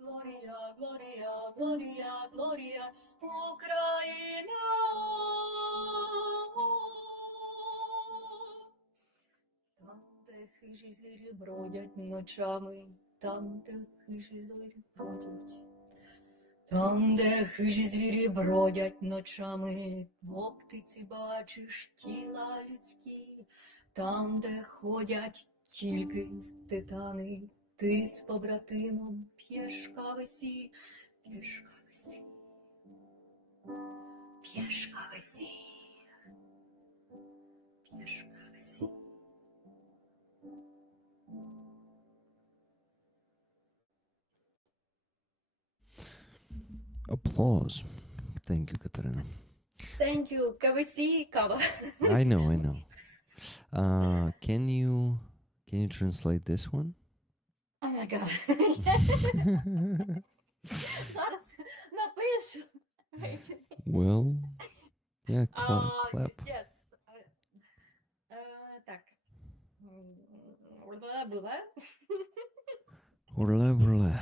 Глорія, Глорія, Глорія, Глорія, Україна. Там, де хижі звірі бродять ночами, там, де хижі звірі бродять. Там, де хижі звірі бродять ночами, в оптиці бачиш тіла людські, там, де ходять тільки титани, ти з побратимом п'єш кавесі, п'єш кавесі, п'єш кавесі, п'єш кавесі. Applause. Thank you, Katarina. Thank you, кавесі, кава. I know, I know. Can you translate this one? О май гад. Зараз напишу. Wait. Well, yeah, clap. Yes. Так. Була. Урле, урле.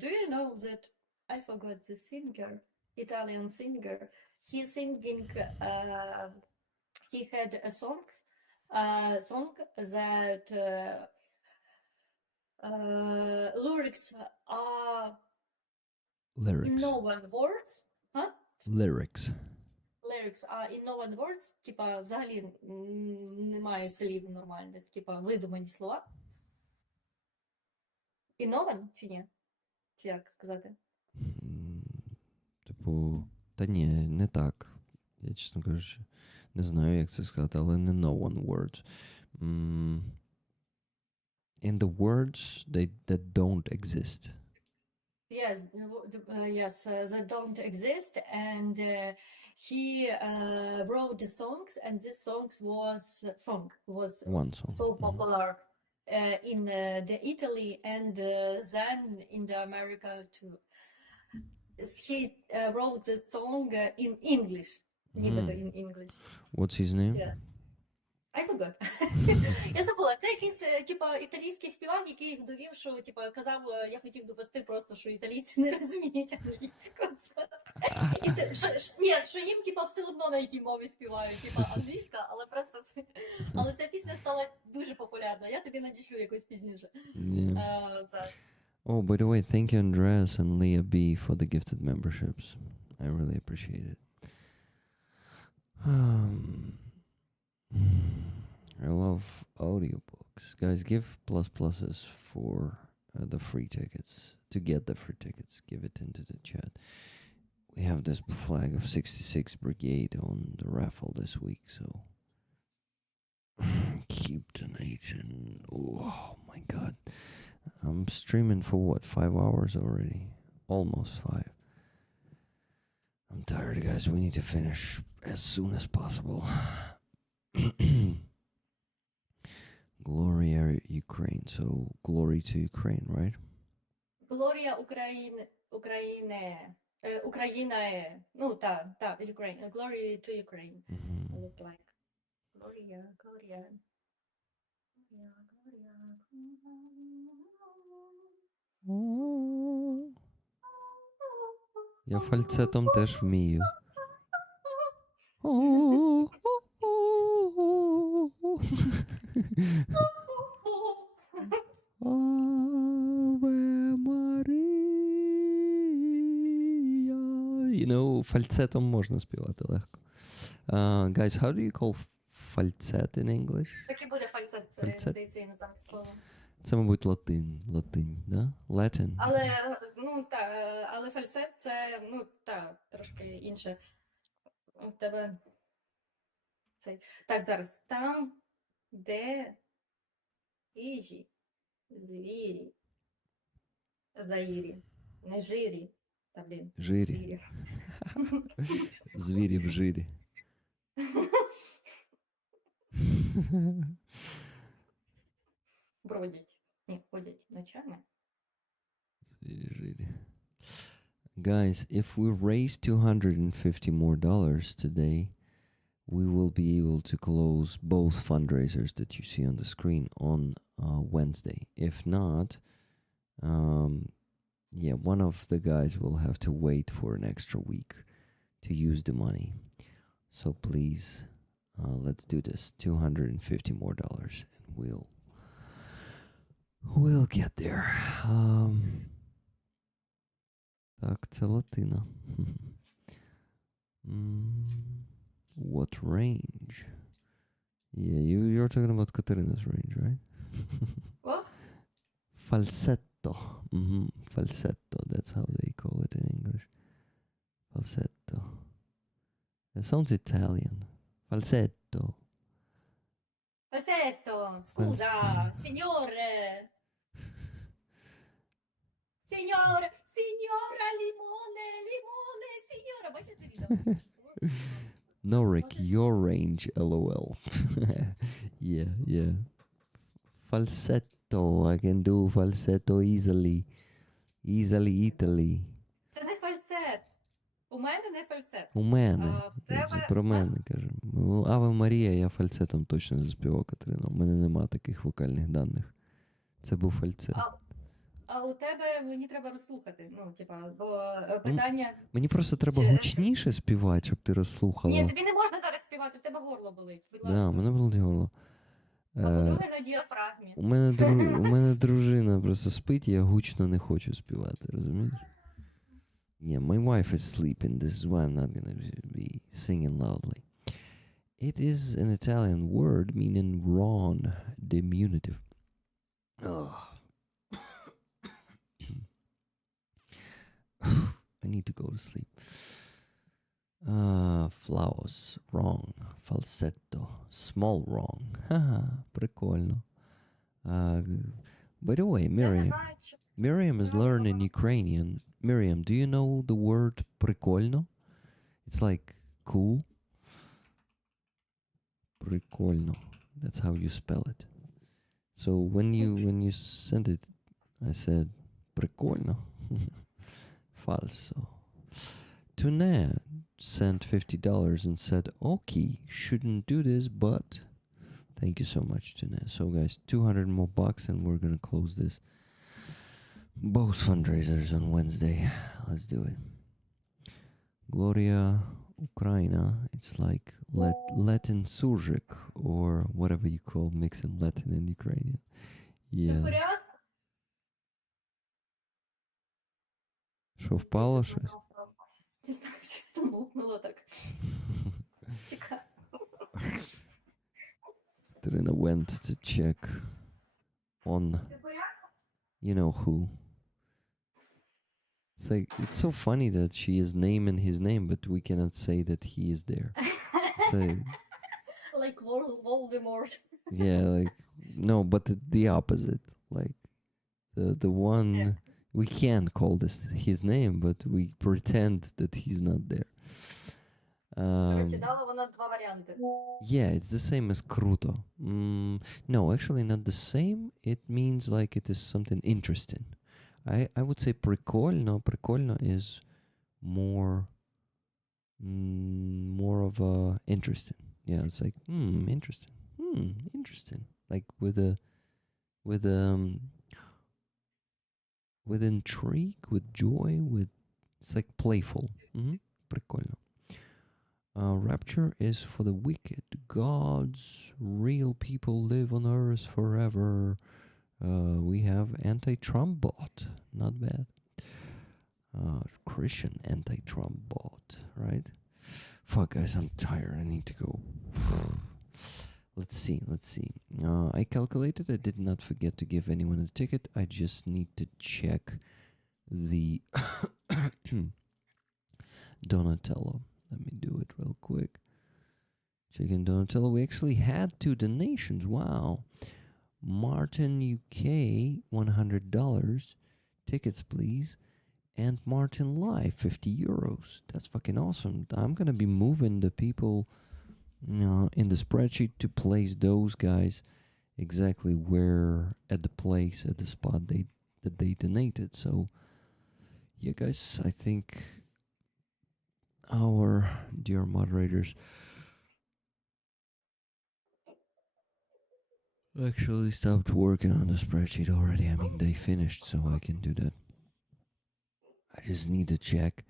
Do you know that I forgot the singer, Italian singer? He singing. He had a song that lyrics are in Lyrics. no one words. Huh? Lyrics. Lyrics are in no one words. Типа взагалі немає слів нормальних, типа видумані слова. Іннован чи ні? Чи як сказати? Типу, та ні, не так. Я, чесно кажучи, не знаю, як це сказати, але не no one words. In the words that don't exist. Yes, that don't exist, and he wrote the songs, and this song was One song. so popular in the Italy and then in the America too. He wrote the song in English, нібито in English. What's his name? Yes. I forgot. Я забула. Це якийсь, типа, італійський співак, який довів, що, типа, казав, я хотів довести просто, що італійці не розуміють англійську. Ні, що їм, типа, все одно на якій мові співають, типа, англійська, але просто це... Але ця пісня стала дуже популярна. Я тобі надішлю якось пізніше. Oh, by the way, thank you, Andreas and Leah B, for the gifted memberships. I really appreciate it. I love audiobooks. Guys, give pluses for the free tickets. To get the free tickets, give it into the chat. We have this flag of 66 Brigade on the raffle this week, so keep donating. Oh my god. I'm streaming for what, 5 hours already? Almost 5. I'm tired, guys. We need to finish as soon as possible. Gloria Ukraine. So glory to Ukraine, right? Глорія України. Україна. Ну, так, Ukraine. Glory to Ukraine. Mhm. Look like. Gloria. Я фальцетом теж вмію. Аве Марія. You know, фальцетом можна співати легко. Guys, how do you call falsetto in English? Так і буде фальцет, це, Фальцет? здається, іноземне слово. Це, мабуть, латин, да? Latin. Але фальцет це, трошки інше. У тебе цей. Так, зараз. Там, де їжі, звірі, заїрі, не жирі. Та, блін. Жирі. Звірі. Звірі в жирі. Бродять. Ні, ходять ночами. Звірі жирі. Guys, if we raise $250 more today, we will be able to close both fundraisers that you see on the screen on Wednesday. If not, one of the guys will have to wait for an extra week to use the money. So please, let's do this. $250 more, and we'll get there. Так, це латина. What range? Yeah, you're talking about Katerina's range, right? What? Falsetto. Falsetto, that's how they call it in English. Falsetto. It sounds Italian. Falsetto. Falsetto, scusa, signore. Signora, limone, signora. Бачите це відео? Norik, your range, lol. Yeah. Falsetto, I can do falsetto easily. Italy. Це не фальцет. У мене не фальцет. У мене. В тебе... Про мене, каже. Ну, Аве Марія, я фальцетом точно не заспівав, Катерина. У мене нема таких вокальних даних. Це був фальцет. А у тебе мені треба розслухати. Бо питання... Мені просто треба гучніше співати, щоб ти розслухала. Ні, тобі не можна зараз співати, в тебе горло болить. Будь ласка. Да, мене болить горло. А по-друге, на діафрагмі. У мене дружина просто спить, я гучно не хочу співати, розумієш? Yeah, my wife is sleeping. This is why I'm not going to be singing loudly. It is an Italian word meaning wrong, diminutive. I need to go to sleep. Flowers, wrong. Falsetto, small wrong. Haha, прикольно. By the way, Я не Miriam. знаю, чи... Miriam is learning Ukrainian. Miriam, do you know the word прикольно? It's like cool. Прикольно. That's how you spell it. So when you sent it, I said прикольно. Falso. Tune sent $50 and said, "Okay, shouldn't do this, but thank you so much, Tune." So guys, 200 more bucks, and we're gonna close this. Both fundraisers on Wednesday. Let's do it. Gloria Ukraina. It's like Latin surjik, or whatever you call mixing Latin and Ukrainian. Ти в Yeah. порядку? Що впало щось? Не знаю, чисто мукнуло так. Цікаво. Trina went to check on. Ти в порядку? you know who. It's like, it's so funny that she is naming his name, but we cannot say that he is there. So Like Voldemort. yeah, like no, but the opposite. Like the one we can't call this his name, but we pretend that he's not there. Коротше, дала вона два варіанти. Yeah, it's the same as kruto. No, actually not the same. It means like it is something interesting. I would say прикольно. Прикольно is more more of a interesting. Yeah, it's like interesting. Interesting. Like with with intrigue, with joy, with it's like playful. Прикольно. Rapture is for the wicked. Gods, real people live on earth forever. We have anti-Trump bot. Not bad. Christian anti-Trump bot, right? Fuck, guys, I'm tired. I need to go. Let's see. I calculated. I did not forget to give anyone a ticket. I just need to check the Donatello. Let me do it real quick. Checking Donatello. We actually had 2 donations. Wow. Martin UK, $100. Tickets, please. And Martin Live, 50 euros. That's fucking awesome. I'm gonna be moving the people, in the spreadsheet to place those guys exactly where at the spot that they donated. So, yeah, guys, I think our dear moderators actually stopped working on the spreadsheet already. I mean, they finished, so I can do that. I just need to check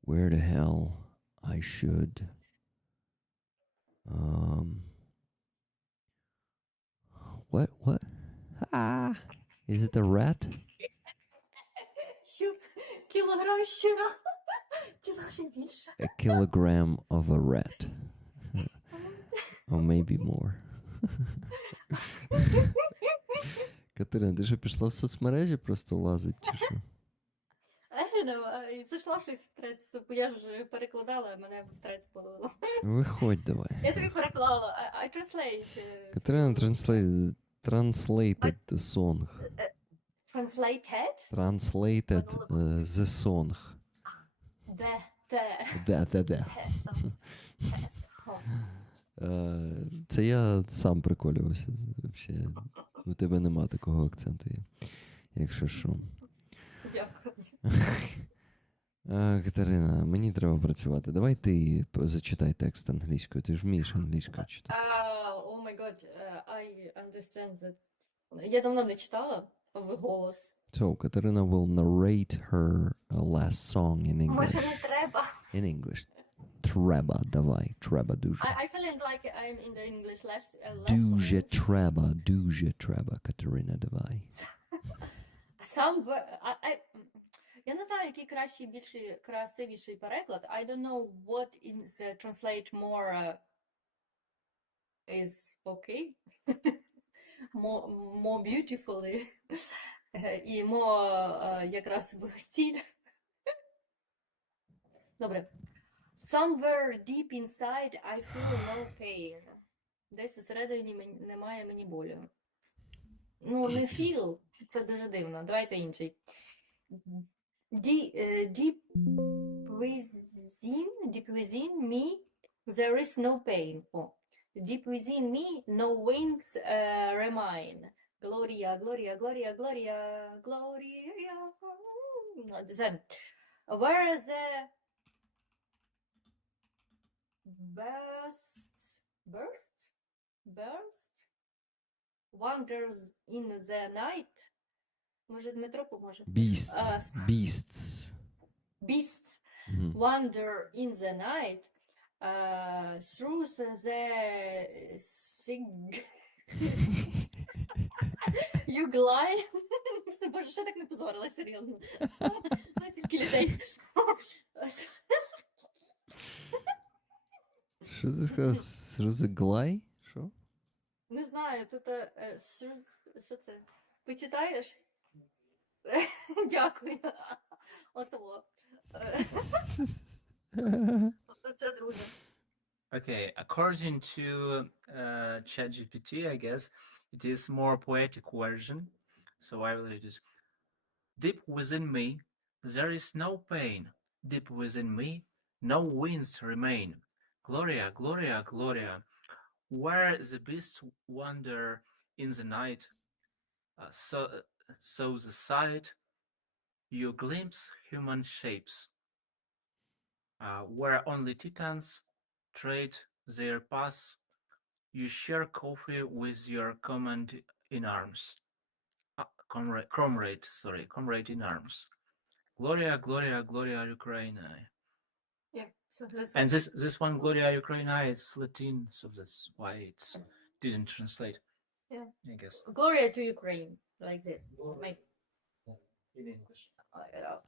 where the hell I should what is it, a rat? Що? Кілограм щура. Чи може більше? A kilogram of a rat. Or maybe more. Катерина, ти що пішла в соцмережі просто лазить, чи що? I don't know, і зайшла щось в трец, бо я ж перекладала, мене в трец подало. Виходь давай. Я тобі переклала, I translate. Катерина translated the song. Translated? Translated the song. Да. Це я сам приколювався. Вообще, у тебе нема такого акценту, якщо що. Дякую. Катерина, мені треба працювати. Давай ти зачитай текст англійською. Ти ж вмієш англійською читати. Oh my god, I understand that. Я давно не читала вголос. So, Katerina will narrate her last song in English. Може не треба? In English. Треба, давай. Треба дуже. I feeling like I'm in the English lessons. Дуже треба, Катерина, давай. Я не знаю, який кращий, більший, красивіший переклад. I don't know what in the translate more is okay. more beautifully. І more якраз в стіль. Добре. Somewhere deep inside I feel no pain. Десь усередині немає мені болю. Ну, не feel, це дуже дивно. Давайте інший. Deep within me there is no pain. Deep within me no winds remain. Gloria, Gloria, Gloria, Gloria, Gloria. Then, where the burst wanders in the night. Може, Дмитро поможе? Beasts. Wander in the night through the you glide. Все, боже, ще так не позорила, серйозно. Скільки людей. Що ти сказав? Through the glide? Що? Не знаю, тут що це? Почитаєш? Дякую. Оцього. Це друже. Okay, according to ChatGPT, I guess it is more poetic version. So I will read it. Deep within me, there is no pain. Deep within me, no winds remain. Gloria, Gloria, Gloria, where the beasts wander in the night, so the sight you glimpse human shapes, where only titans trade their paths. You share coffee with your comrade in arms. Comrade in arms. Gloria, Gloria, Gloria Ukraine. Yeah, so that's And this one, Gloria Ukraine, it's Latin, so that's why it didn't translate. Yeah. I guess. Gloria to Ukraine, like this. Maybe. In English.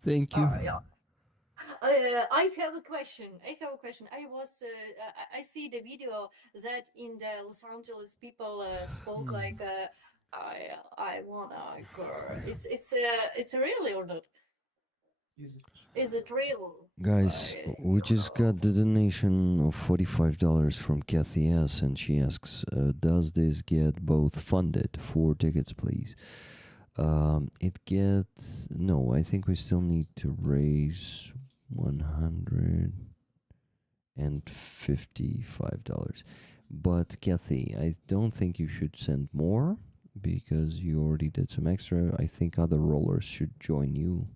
Thank you. Yeah. I have a question. I see the video that in the Los Angeles people spoke like, I wanna girl. It's really or not? Is it real? Guys, we just got the donation of $45 from Kathy S. And she asks, does this get both funded? 4 tickets, please. It gets... No, I think we still need to raise $155. But Kathy, I don't think you should send more because you already did some extra. I think other rollers should join you.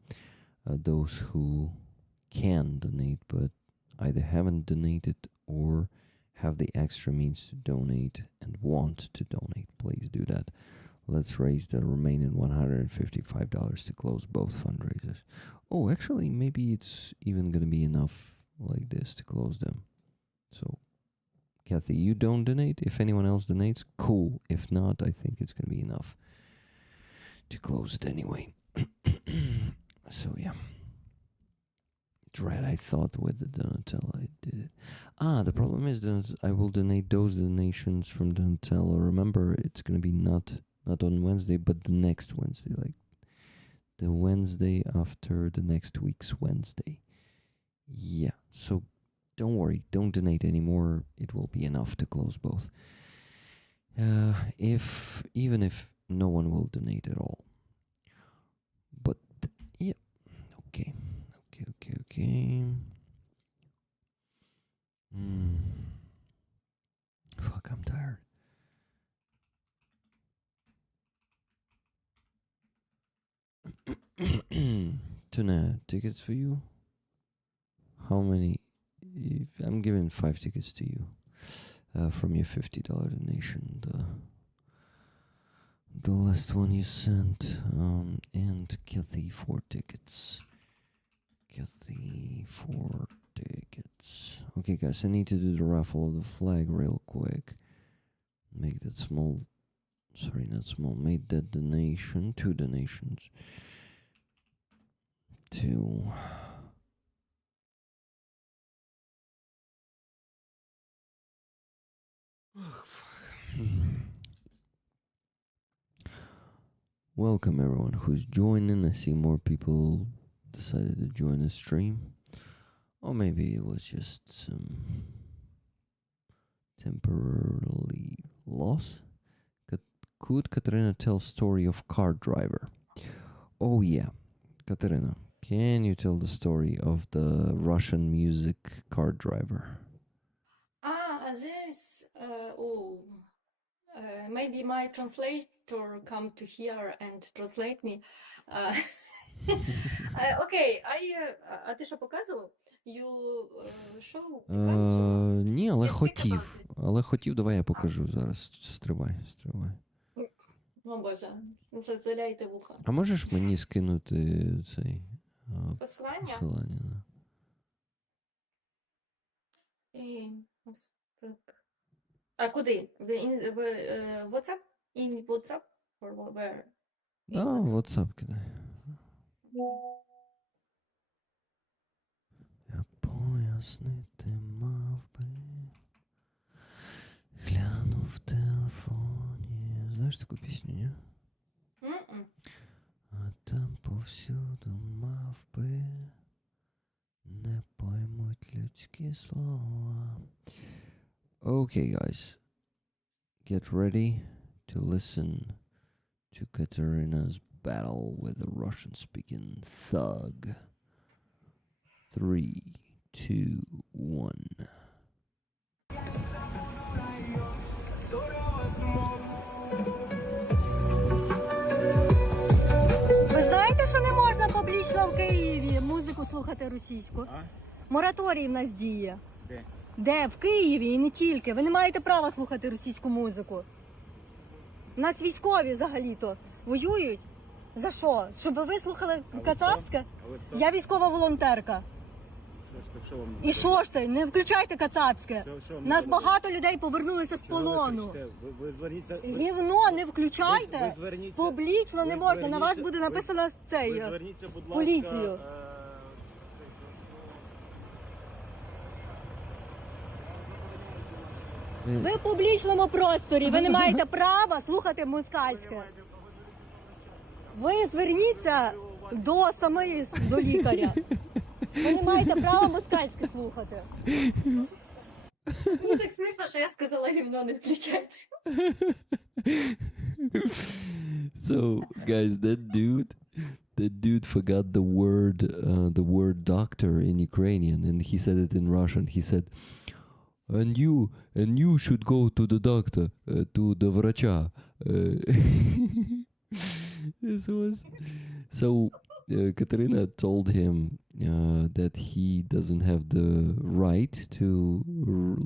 Those who can donate but either haven't donated or have the extra means to donate and want to donate, please do that. Let's raise the remaining $155 to close both fundraisers. Oh, actually, maybe it's even gonna be enough like this to close them. So, Kathy, you don't donate. If anyone else donates, cool. If not, I think it's gonna be enough to close it anyway. So yeah. Dread, I thought with the Donatello I did it. The problem is that I will donate those donations from Donatello. Remember, it's gonna be not on Wednesday, but the next Wednesday, like the Wednesday after the next week's Wednesday. Yeah, so don't worry, don't donate anymore. It will be enough to close both. Even if no one will donate at all. But yeah, okay. Fuck, I'm tired. Tuna, tickets for you? How many? I'm giving 5 tickets to you from your $50 donation. The last one you sent. And Kathy, 4 tickets. Kathy, 4 tickets. Okay, guys, I need to do the raffle of the flag real quick. Make that small. Sorry, not small. Made that donation. 2 donations. 2. Welcome everyone who's joining. I see more people decided to join the stream. Or maybe it was just some temporarily loss. Could Katerina tell story of car driver? Oh yeah, Katerina, can you tell the story of the Russian music car driver? This, maybe my translator come to here and translate me. Окей, а ти що показував? You show? Ні, але хотів, давай я покажу зараз. Стривай. О Боже, зазволяйте вуха. А можеш мені скинути цей Посилання? посилання? І ось так. А куди? В WhatsApp? In WhatsApp? Or where? Да, в WhatsApp кидай. Я пояснити мав би. Гляну в телефоні. Знаєш таку пісню, ні? Mm-mm. А там Повсюду мавпи не поймуть людські слова. Okay, guys, get ready to listen to Katerina's battle with the Russian-speaking thug. 3, 2, 1. Ви знаєте, що не можна публічно в Києві музику слухати російську? Мораторій в нас діє. Де? Де? В Києві і не тільки. Ви не маєте права слухати російську музику. У нас військові взагалі-то воюють. За що? Щоб ви слухали кацапське? Я військова волонтерка. І що ж ти? Не включайте кацапське. Нас багато людей повернулися з полону. Ви зверніться. Гівно не включайте. Ви зверніться. Публічно не ви можна. На вас зверніться- буде написано Ви цей. зверніться, будь ласка. поліцію. Ви в публічному просторі, ви не маєте права слухати москальське. Ви зверніться до самої до лікаря. Ви не маєте права москальське слухати. Мені так смішно, що я сказала гівно не включайте. So, guys, that dude forgot the word doctor in Ukrainian, and he said it in Russian. He said, and you should go to the doctor, to the врача. This was so. Katerina told him that he doesn't have the right to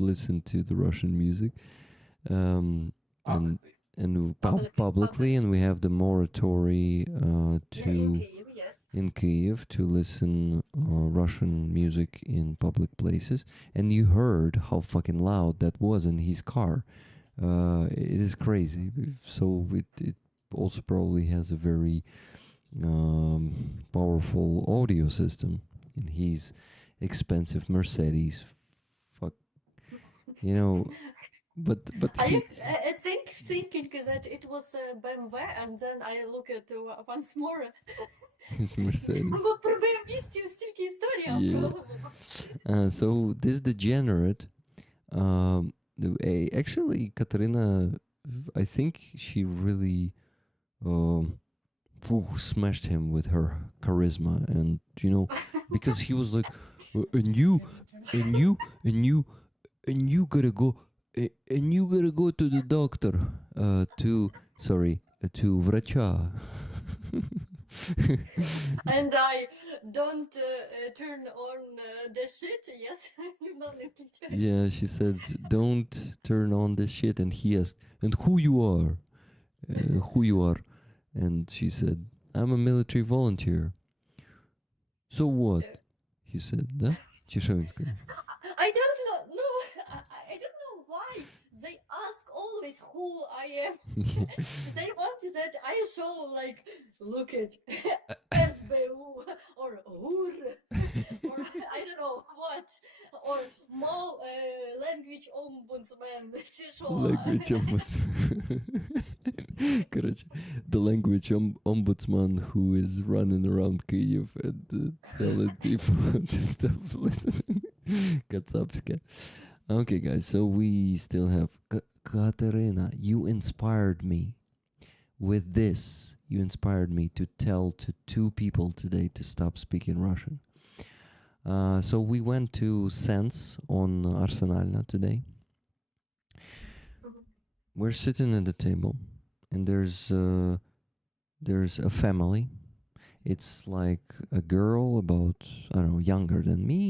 listen to the Russian music, and publicly, and we have the moratorium to in Kyiv to listen Russian music in public places. And you heard how fucking loud that was in his car. It is crazy. So it also probably has a very powerful audio system in his expensive Mercedes. Fuck, you know. But I he, thinking that it was BMW, and then I look at once more. it's Mercedes. Бо про BMW стільки історій, а Yeah. про So this degenerate, actually, Katerina, I think she really smashed him with her charisma, and you know, because he was like, and you gotta go. And you gotta go to the doctor, to врача. And I don't turn on the shit, yes? Гівно не включайте. Yeah, she said, don't turn on this shit. And he asked, and who you are? And she said, I'm a military volunteer. So what? He said, да? Чи що він сказав? I don't know, no, I don't know why they ask always who I am. They want that I show like, look at SBU or HUR or I don't know what or language ombudsman. Чи що? Language ombudsman. Короче, the language ombudsman who is running around Kyiv and telling people to stop listening. Kацапske. Okay, guys, so we still have Katerina. You inspired me with this. You inspired me to tell to 2 people today to stop speaking Russian. So we went to Sense on Arsenalna today. We're sitting at the table, and there's a family. It's like a girl about, I don't know, younger than me,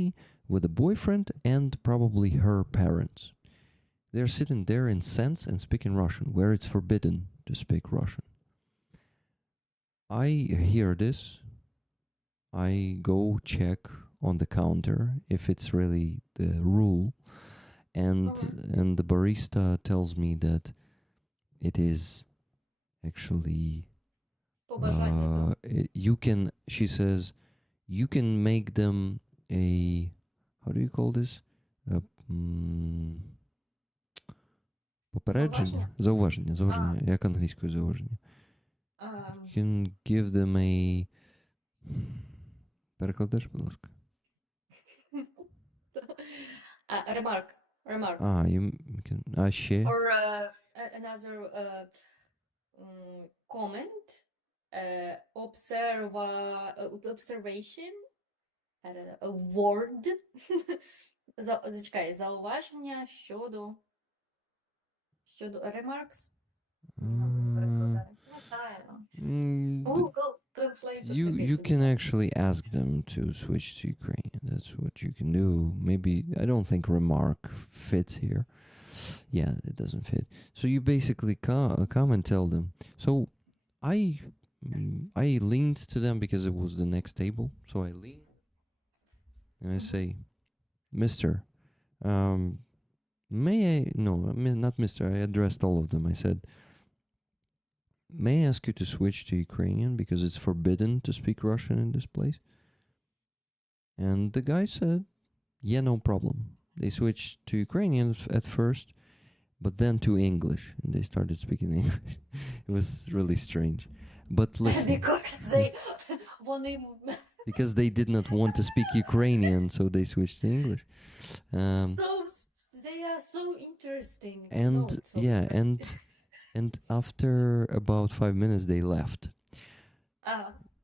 with a boyfriend and probably her parents. They're sitting there in Sense and speaking Russian, where it's forbidden to speak Russian. I hear this. I go check on the counter if it's really the rule, and the barista tells me that it is actually Побажання. you can, she says, you can make them a, how do you call this? Попередження? Зауваження. Як англійською зауваження? You can give them a Перекладеш, будь ласка. Remark. You can... А ще? Or another comment, observation, I don't know, a word. Зачекай, зауваження щодо remarks. Не знаю. Google Translate. You can actually ask them to switch to Ukrainian. That's what you can do. Maybe, I don't think remark fits here. Yeah, it doesn't fit. So you basically come and tell them. So I leaned to them because it was the next table. So I lean and I say, Mister, may I, no, not Mister, I addressed all of them. I said, may I ask you to switch to Ukrainian because it's forbidden to speak Russian in this place? And the guy said, yeah, no problem. They switched to Ukrainian at first, but then to English, and they started speaking English. It was really strange. But listen, because they did not want to speak Ukrainian, so they switched to English. So they are so interesting. And yeah, and after about 5 minutes, they left.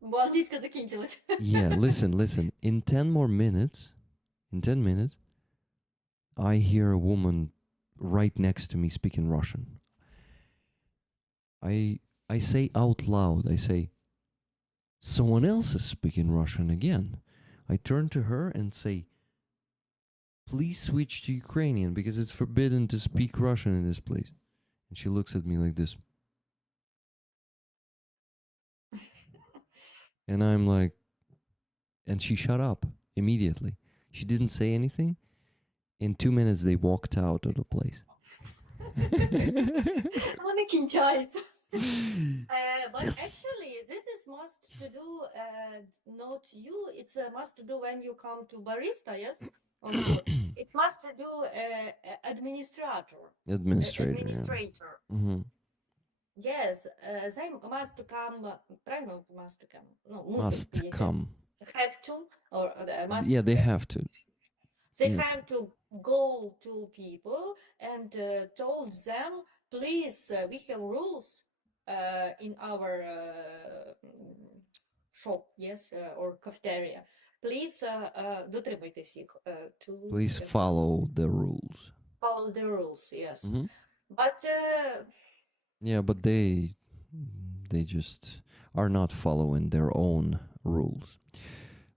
Бо англійська закінчилась. Yeah, listen. In 10 minutes, I hear a woman right next to me speaking Russian. I say out loud, I say, someone else is speaking Russian again. I turn to her and say, please switch to Ukrainian because it's forbidden to speak Russian in this place. And she looks at me like this. And I'm like, and she shut up immediately. She didn't say anything. In 2 minutes, they walked out of the place. Вони кінчаються. But actually, this is must to do, not you, it's must to do when you come to barista, yes? Or no? It's must to do administrator. Administrator. Yeah. Mm-hmm. Yes, they must come, правильно, must come? No, Must come. Have to, or must. Yeah, they have to. They Yeah. have to go to people and told them, please, we have rules in our shop, yes, or cafeteria. Please дотримуйтесь їх. Please follow the rules. Follow the rules, yes. Mm-hmm. But Yeah, but they just are not following their own rules.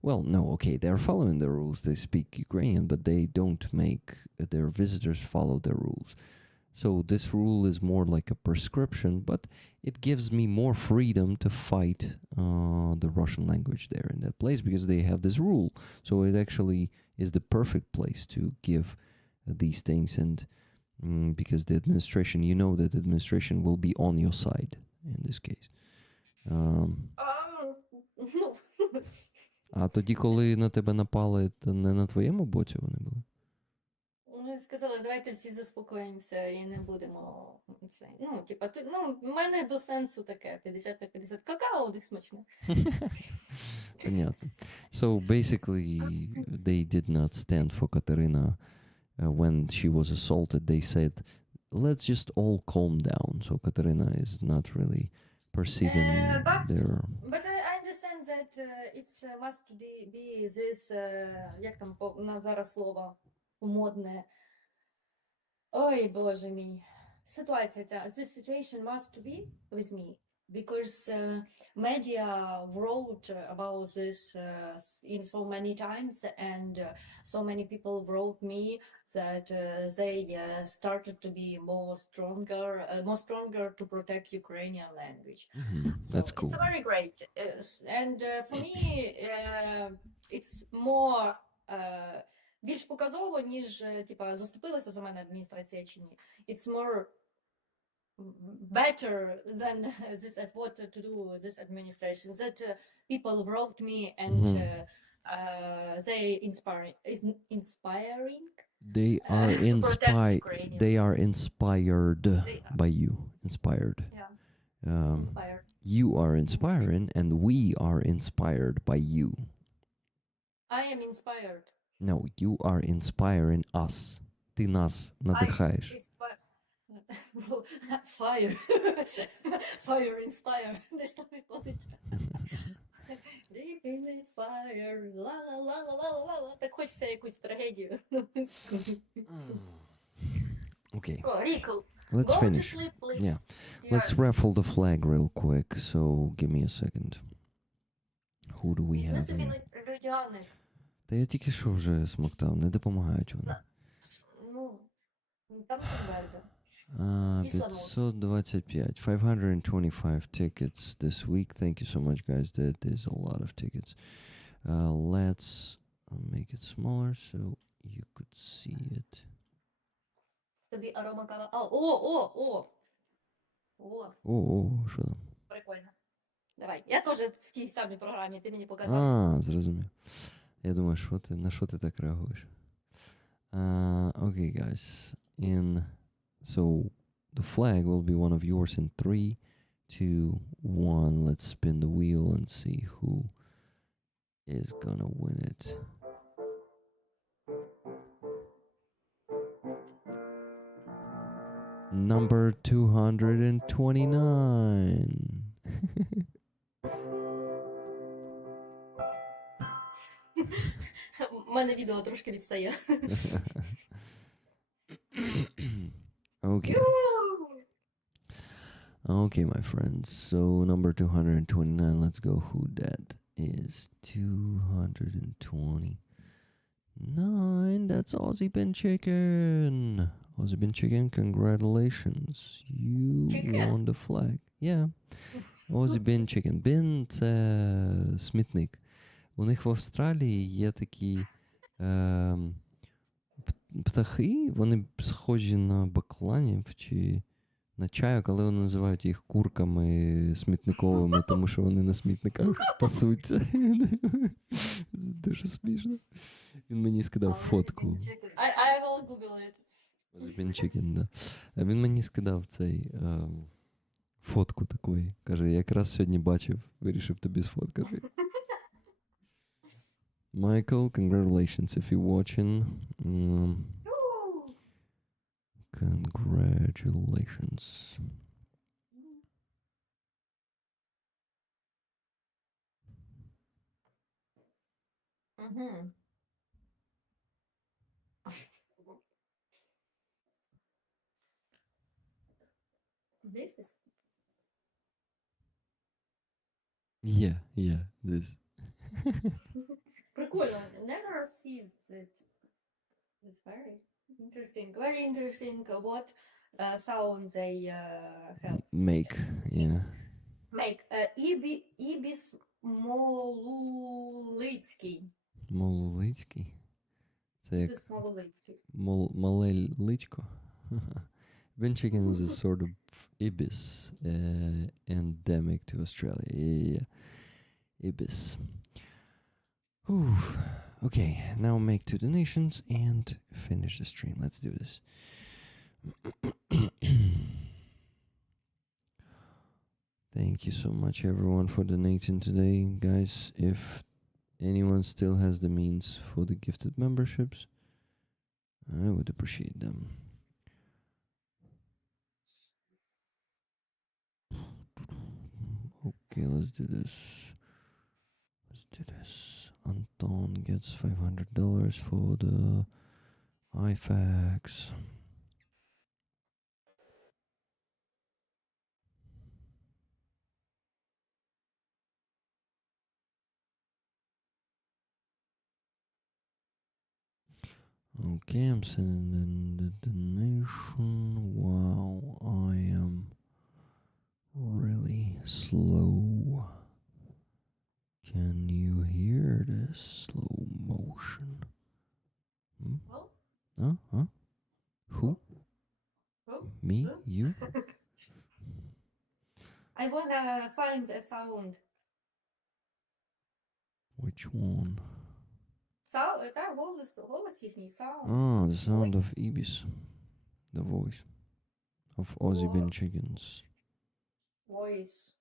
Well, no, okay, they're following the rules. They speak Ukrainian, but they don't make their visitors follow their rules. So this rule is more like a prescription, but it gives me more freedom to fight the Russian language there in that place because they have this rule. So it actually is the perfect place to give these things, and because the administration, you know that the administration will be on your side in this case. no. А тоді, коли на тебе напали, то не на твоєму боці вони були? Ми сказали, давайте всі заспокоїмося і не будемо це. Ну, типа, в мене до сенсу таке 50 на 50. Какао у них смачне. Понятно. So basically, they did not stand for Katerina when she was assaulted. They said, let's just all calm down. So Katerina is not really perceiving their... But I understand that it's must be this, як там на зараз слово модне. Ой, Боже мій. Ситуація ця. This situation must be with me. Because media wrote about this in so many times, and so many people wrote me that they started to be more stronger to protect Ukrainian language. Mhm, So that's cool. it's very great, and for me it's more більш показово, ніж типа заступилася за мене адміністрація чи ні. It's more better than this what to do with this administration that people wrote me and they inspiring They are to protect Ukrainian. They are inspired by you. Inspired. Yeah. Inspired. You are inspiring, and we are inspired by you. I am inspired. No, you are inspiring us. Ти нас надихаєш. Fire. Fire inspire. Десь там виходить. Deep in the fire. Ла-ла-ла-ла-ла-ла. Так хочеться якусь трагедію. Okay, О, Рікл. let's Go finish. to sleep, please. Yeah. Yes. Let's raffle the flag real quick. So give me a second. Who do we Візьми have собі here? людяник. Та я тільки що вже смоктав, не допомагають вони. Ну, там конверта. 525. 525 tickets this week. Thank you so much, guys. That is a lot of tickets. Let's make it smaller so you could see it. Тобі арома кава. О! Що там? Прикольно. Давай. Я теж в тій самій програмі, ти мені показав. Зрозумів. Я думаю, на що ти так реагуєш? Okay, guys. So the flag will be one of yours in 3, 2, 1. Let's spin the wheel and see who is gonna win it. Number 229. У мене відео трошки відстає. Okay. Okay, my friends. So number 229. Let's go. Who that is? 229. That's Aussie Bin Chicken. Aussie Bin Chicken, congratulations. You Chicken? won the flag. Yeah. Aussie Bin Chicken. Bin – це смітник. У них в Австралії є такі птахи, вони схожі на бакланів чи на чайок, але вони називають їх курками смітниковими, тому що вони на смітниках пасуться. Дуже смішно. Він мені скидав фотку. I will Google it. Bin Chicken, да. Він мені скидав цей фотку такої. Каже, якраз сьогодні бачив, вирішив тобі сфоткати. Michael, congratulations if you're watching. Congratulations. Угу. This is... Yeah, this. Прикольно. Never sees it. It's very interesting. Very interesting what sounds they have. Make, yeah. Make. Ібіс Молулицький. Мололицький? Це як Ібіс Молулицький. мале личко? Bin chicken is a sort of ibis endemic to Australia. Yeah. Ibis. Whew. Okay, now make 2 donations and finish the stream. Let's do this. Thank you so much, everyone, for donating today. Guys, if anyone still has the means for the gifted memberships, I would appreciate them. Okay, let's do this. Anton gets $500 for the IFAX. Okay, I'm sending in the donation. Wow, I am really slow. Can you hear this slow motion? Oh. Huh? Who? Oh. Me? Oh. You? I wanna find a sound. Which one? Та голос їхній sound. Ah, the sound Voice. of Ibis. The voice of Aussie Bin Chickens. Voice.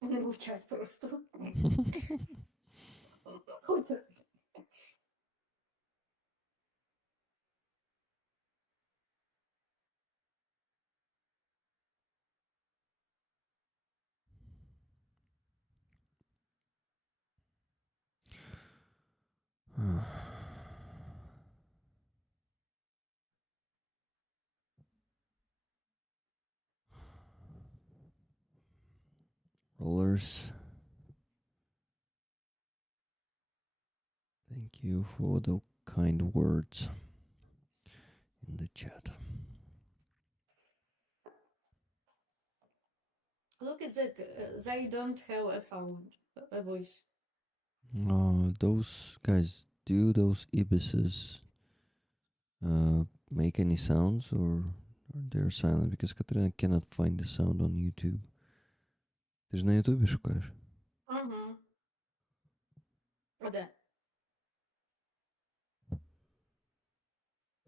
Вони мовчать просто. Хутір. Rollers, thank you for the kind words in the chat. Look at that, they don't have a sound, a voice. Those guys, do those ibises make any sounds, or they're silent? Because Katarina cannot find the sound on YouTube. Ти ж на Ютубі шукаєш? Угу. А де?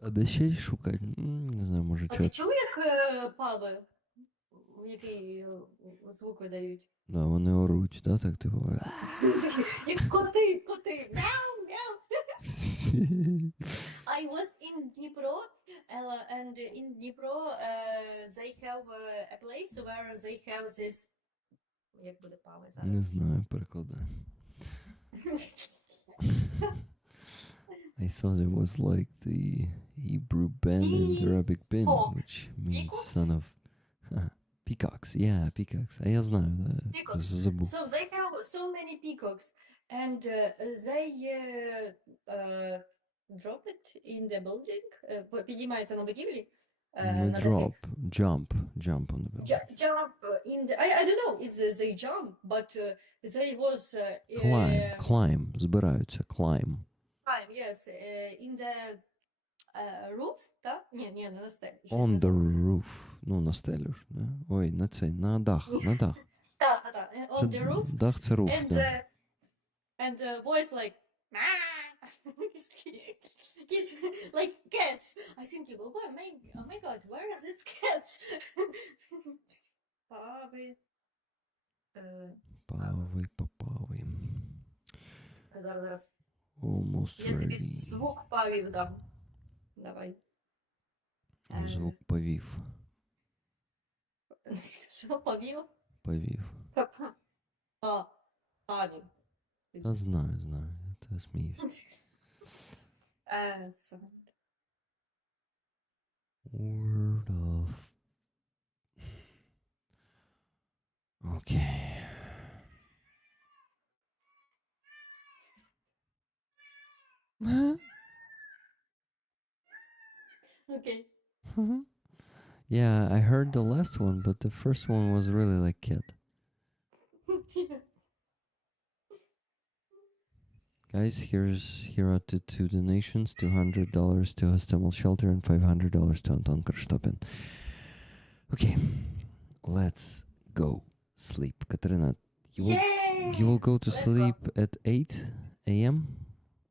А де ще шукати? Не знаю, може А ти чат. чув, як пави, який звук видають? Да, вони оруть, да, так типу. Як коти. Мяу, мяу. I was in Dnipro, and in Dnipro they have a place where they have this. Як буде пави зараз? Не знаю, перекладаю. I thought it was like the Hebrew ben and Arabic bin, Peacocks. which means Peacocks? son of peacocks. Yeah, peacocks. А я знаю, да. Peacocks. Забув. So they have so many peacocks, and they drop it in the building. Підіймаються на будівлі. Не на дахи. jump on the building. Jump in the. I don't know. Is they jump, but they was Climb, збираються, climb. climb. Yes, in the roof. Так? Ні, не на стелі. On the roof. Ну, на стелю ж, да? Ой, на цей, на дах. Так. On the roof. Дах це руф, And да. and voice like kids, like cats. I think you go, oh my god, where are these cats? Пави. Пави. Зараз. Almost Я тобі ready. звук павів дам. Давай. Звук повів. Що павів? Повів. Павів. Та знаю. Та сміюсь. Word of... Okay. Окей. Yeah, I heard the last one, but the first one was really like cat. Guys, here are the two donations: $200 to Hostemel Shelter and $500 to Anton Krzysztopin. Okay, let's go sleep. Katarina, you will go to Let's sleep at 8 a.m.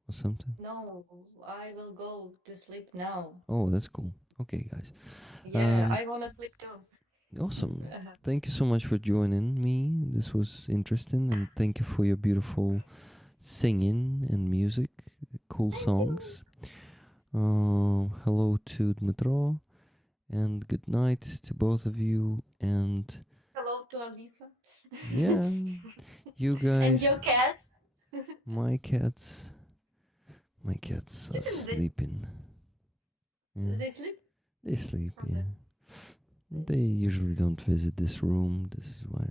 or something? No, I will go to sleep now. Oh, that's cool. Okay, guys. Yeah, I wanna sleep too. Awesome. Thank you so much for joining me. This was interesting, and thank you for your beautiful singing and music, cool songs. Hello to Dmitro, and good night to both of you. And Hello to Alisa. yeah, you guys. And your cats. My cats are sleeping. Yeah. They sleep? They sleep, Okay. yeah. They usually don't visit this room. This is why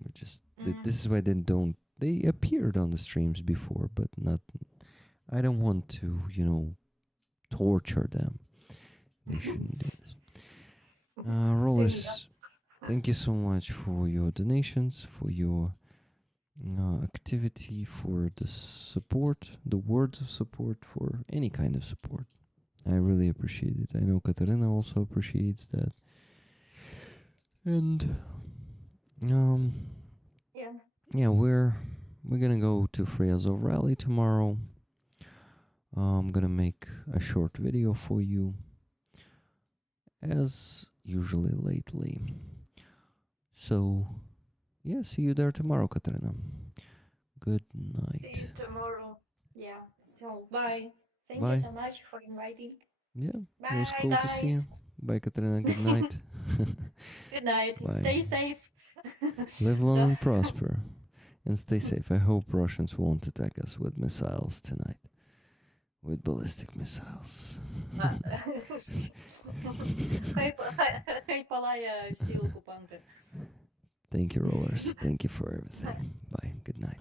we're just. This is why they don't. They appeared on the streams before, but not. I don't want to, torture them. They shouldn't do this. Rollers, thank you so much for your donations, for your activity, for the support, the words of support, for any kind of support. I really appreciate it. I know Katarina also appreciates that. And yeah, we're gonna go to Friazov Rally tomorrow. I'm gonna make a short video for you, as usually lately. So, yeah, see you there tomorrow, Katerina. Good See night. you tomorrow. Yeah. So bye. Thank Bye. you so much for inviting. Yeah, it was Bye, cool to see you. guys. Bye, Katerina. Good night. Good night. Bye. Stay safe. Live long and prosper. And stay safe. I hope Russians won't attack us with missiles tonight. With ballistic missiles. Хай палає всі окупанти. Thank you, rollers. Thank you for everything. Bye. Good night.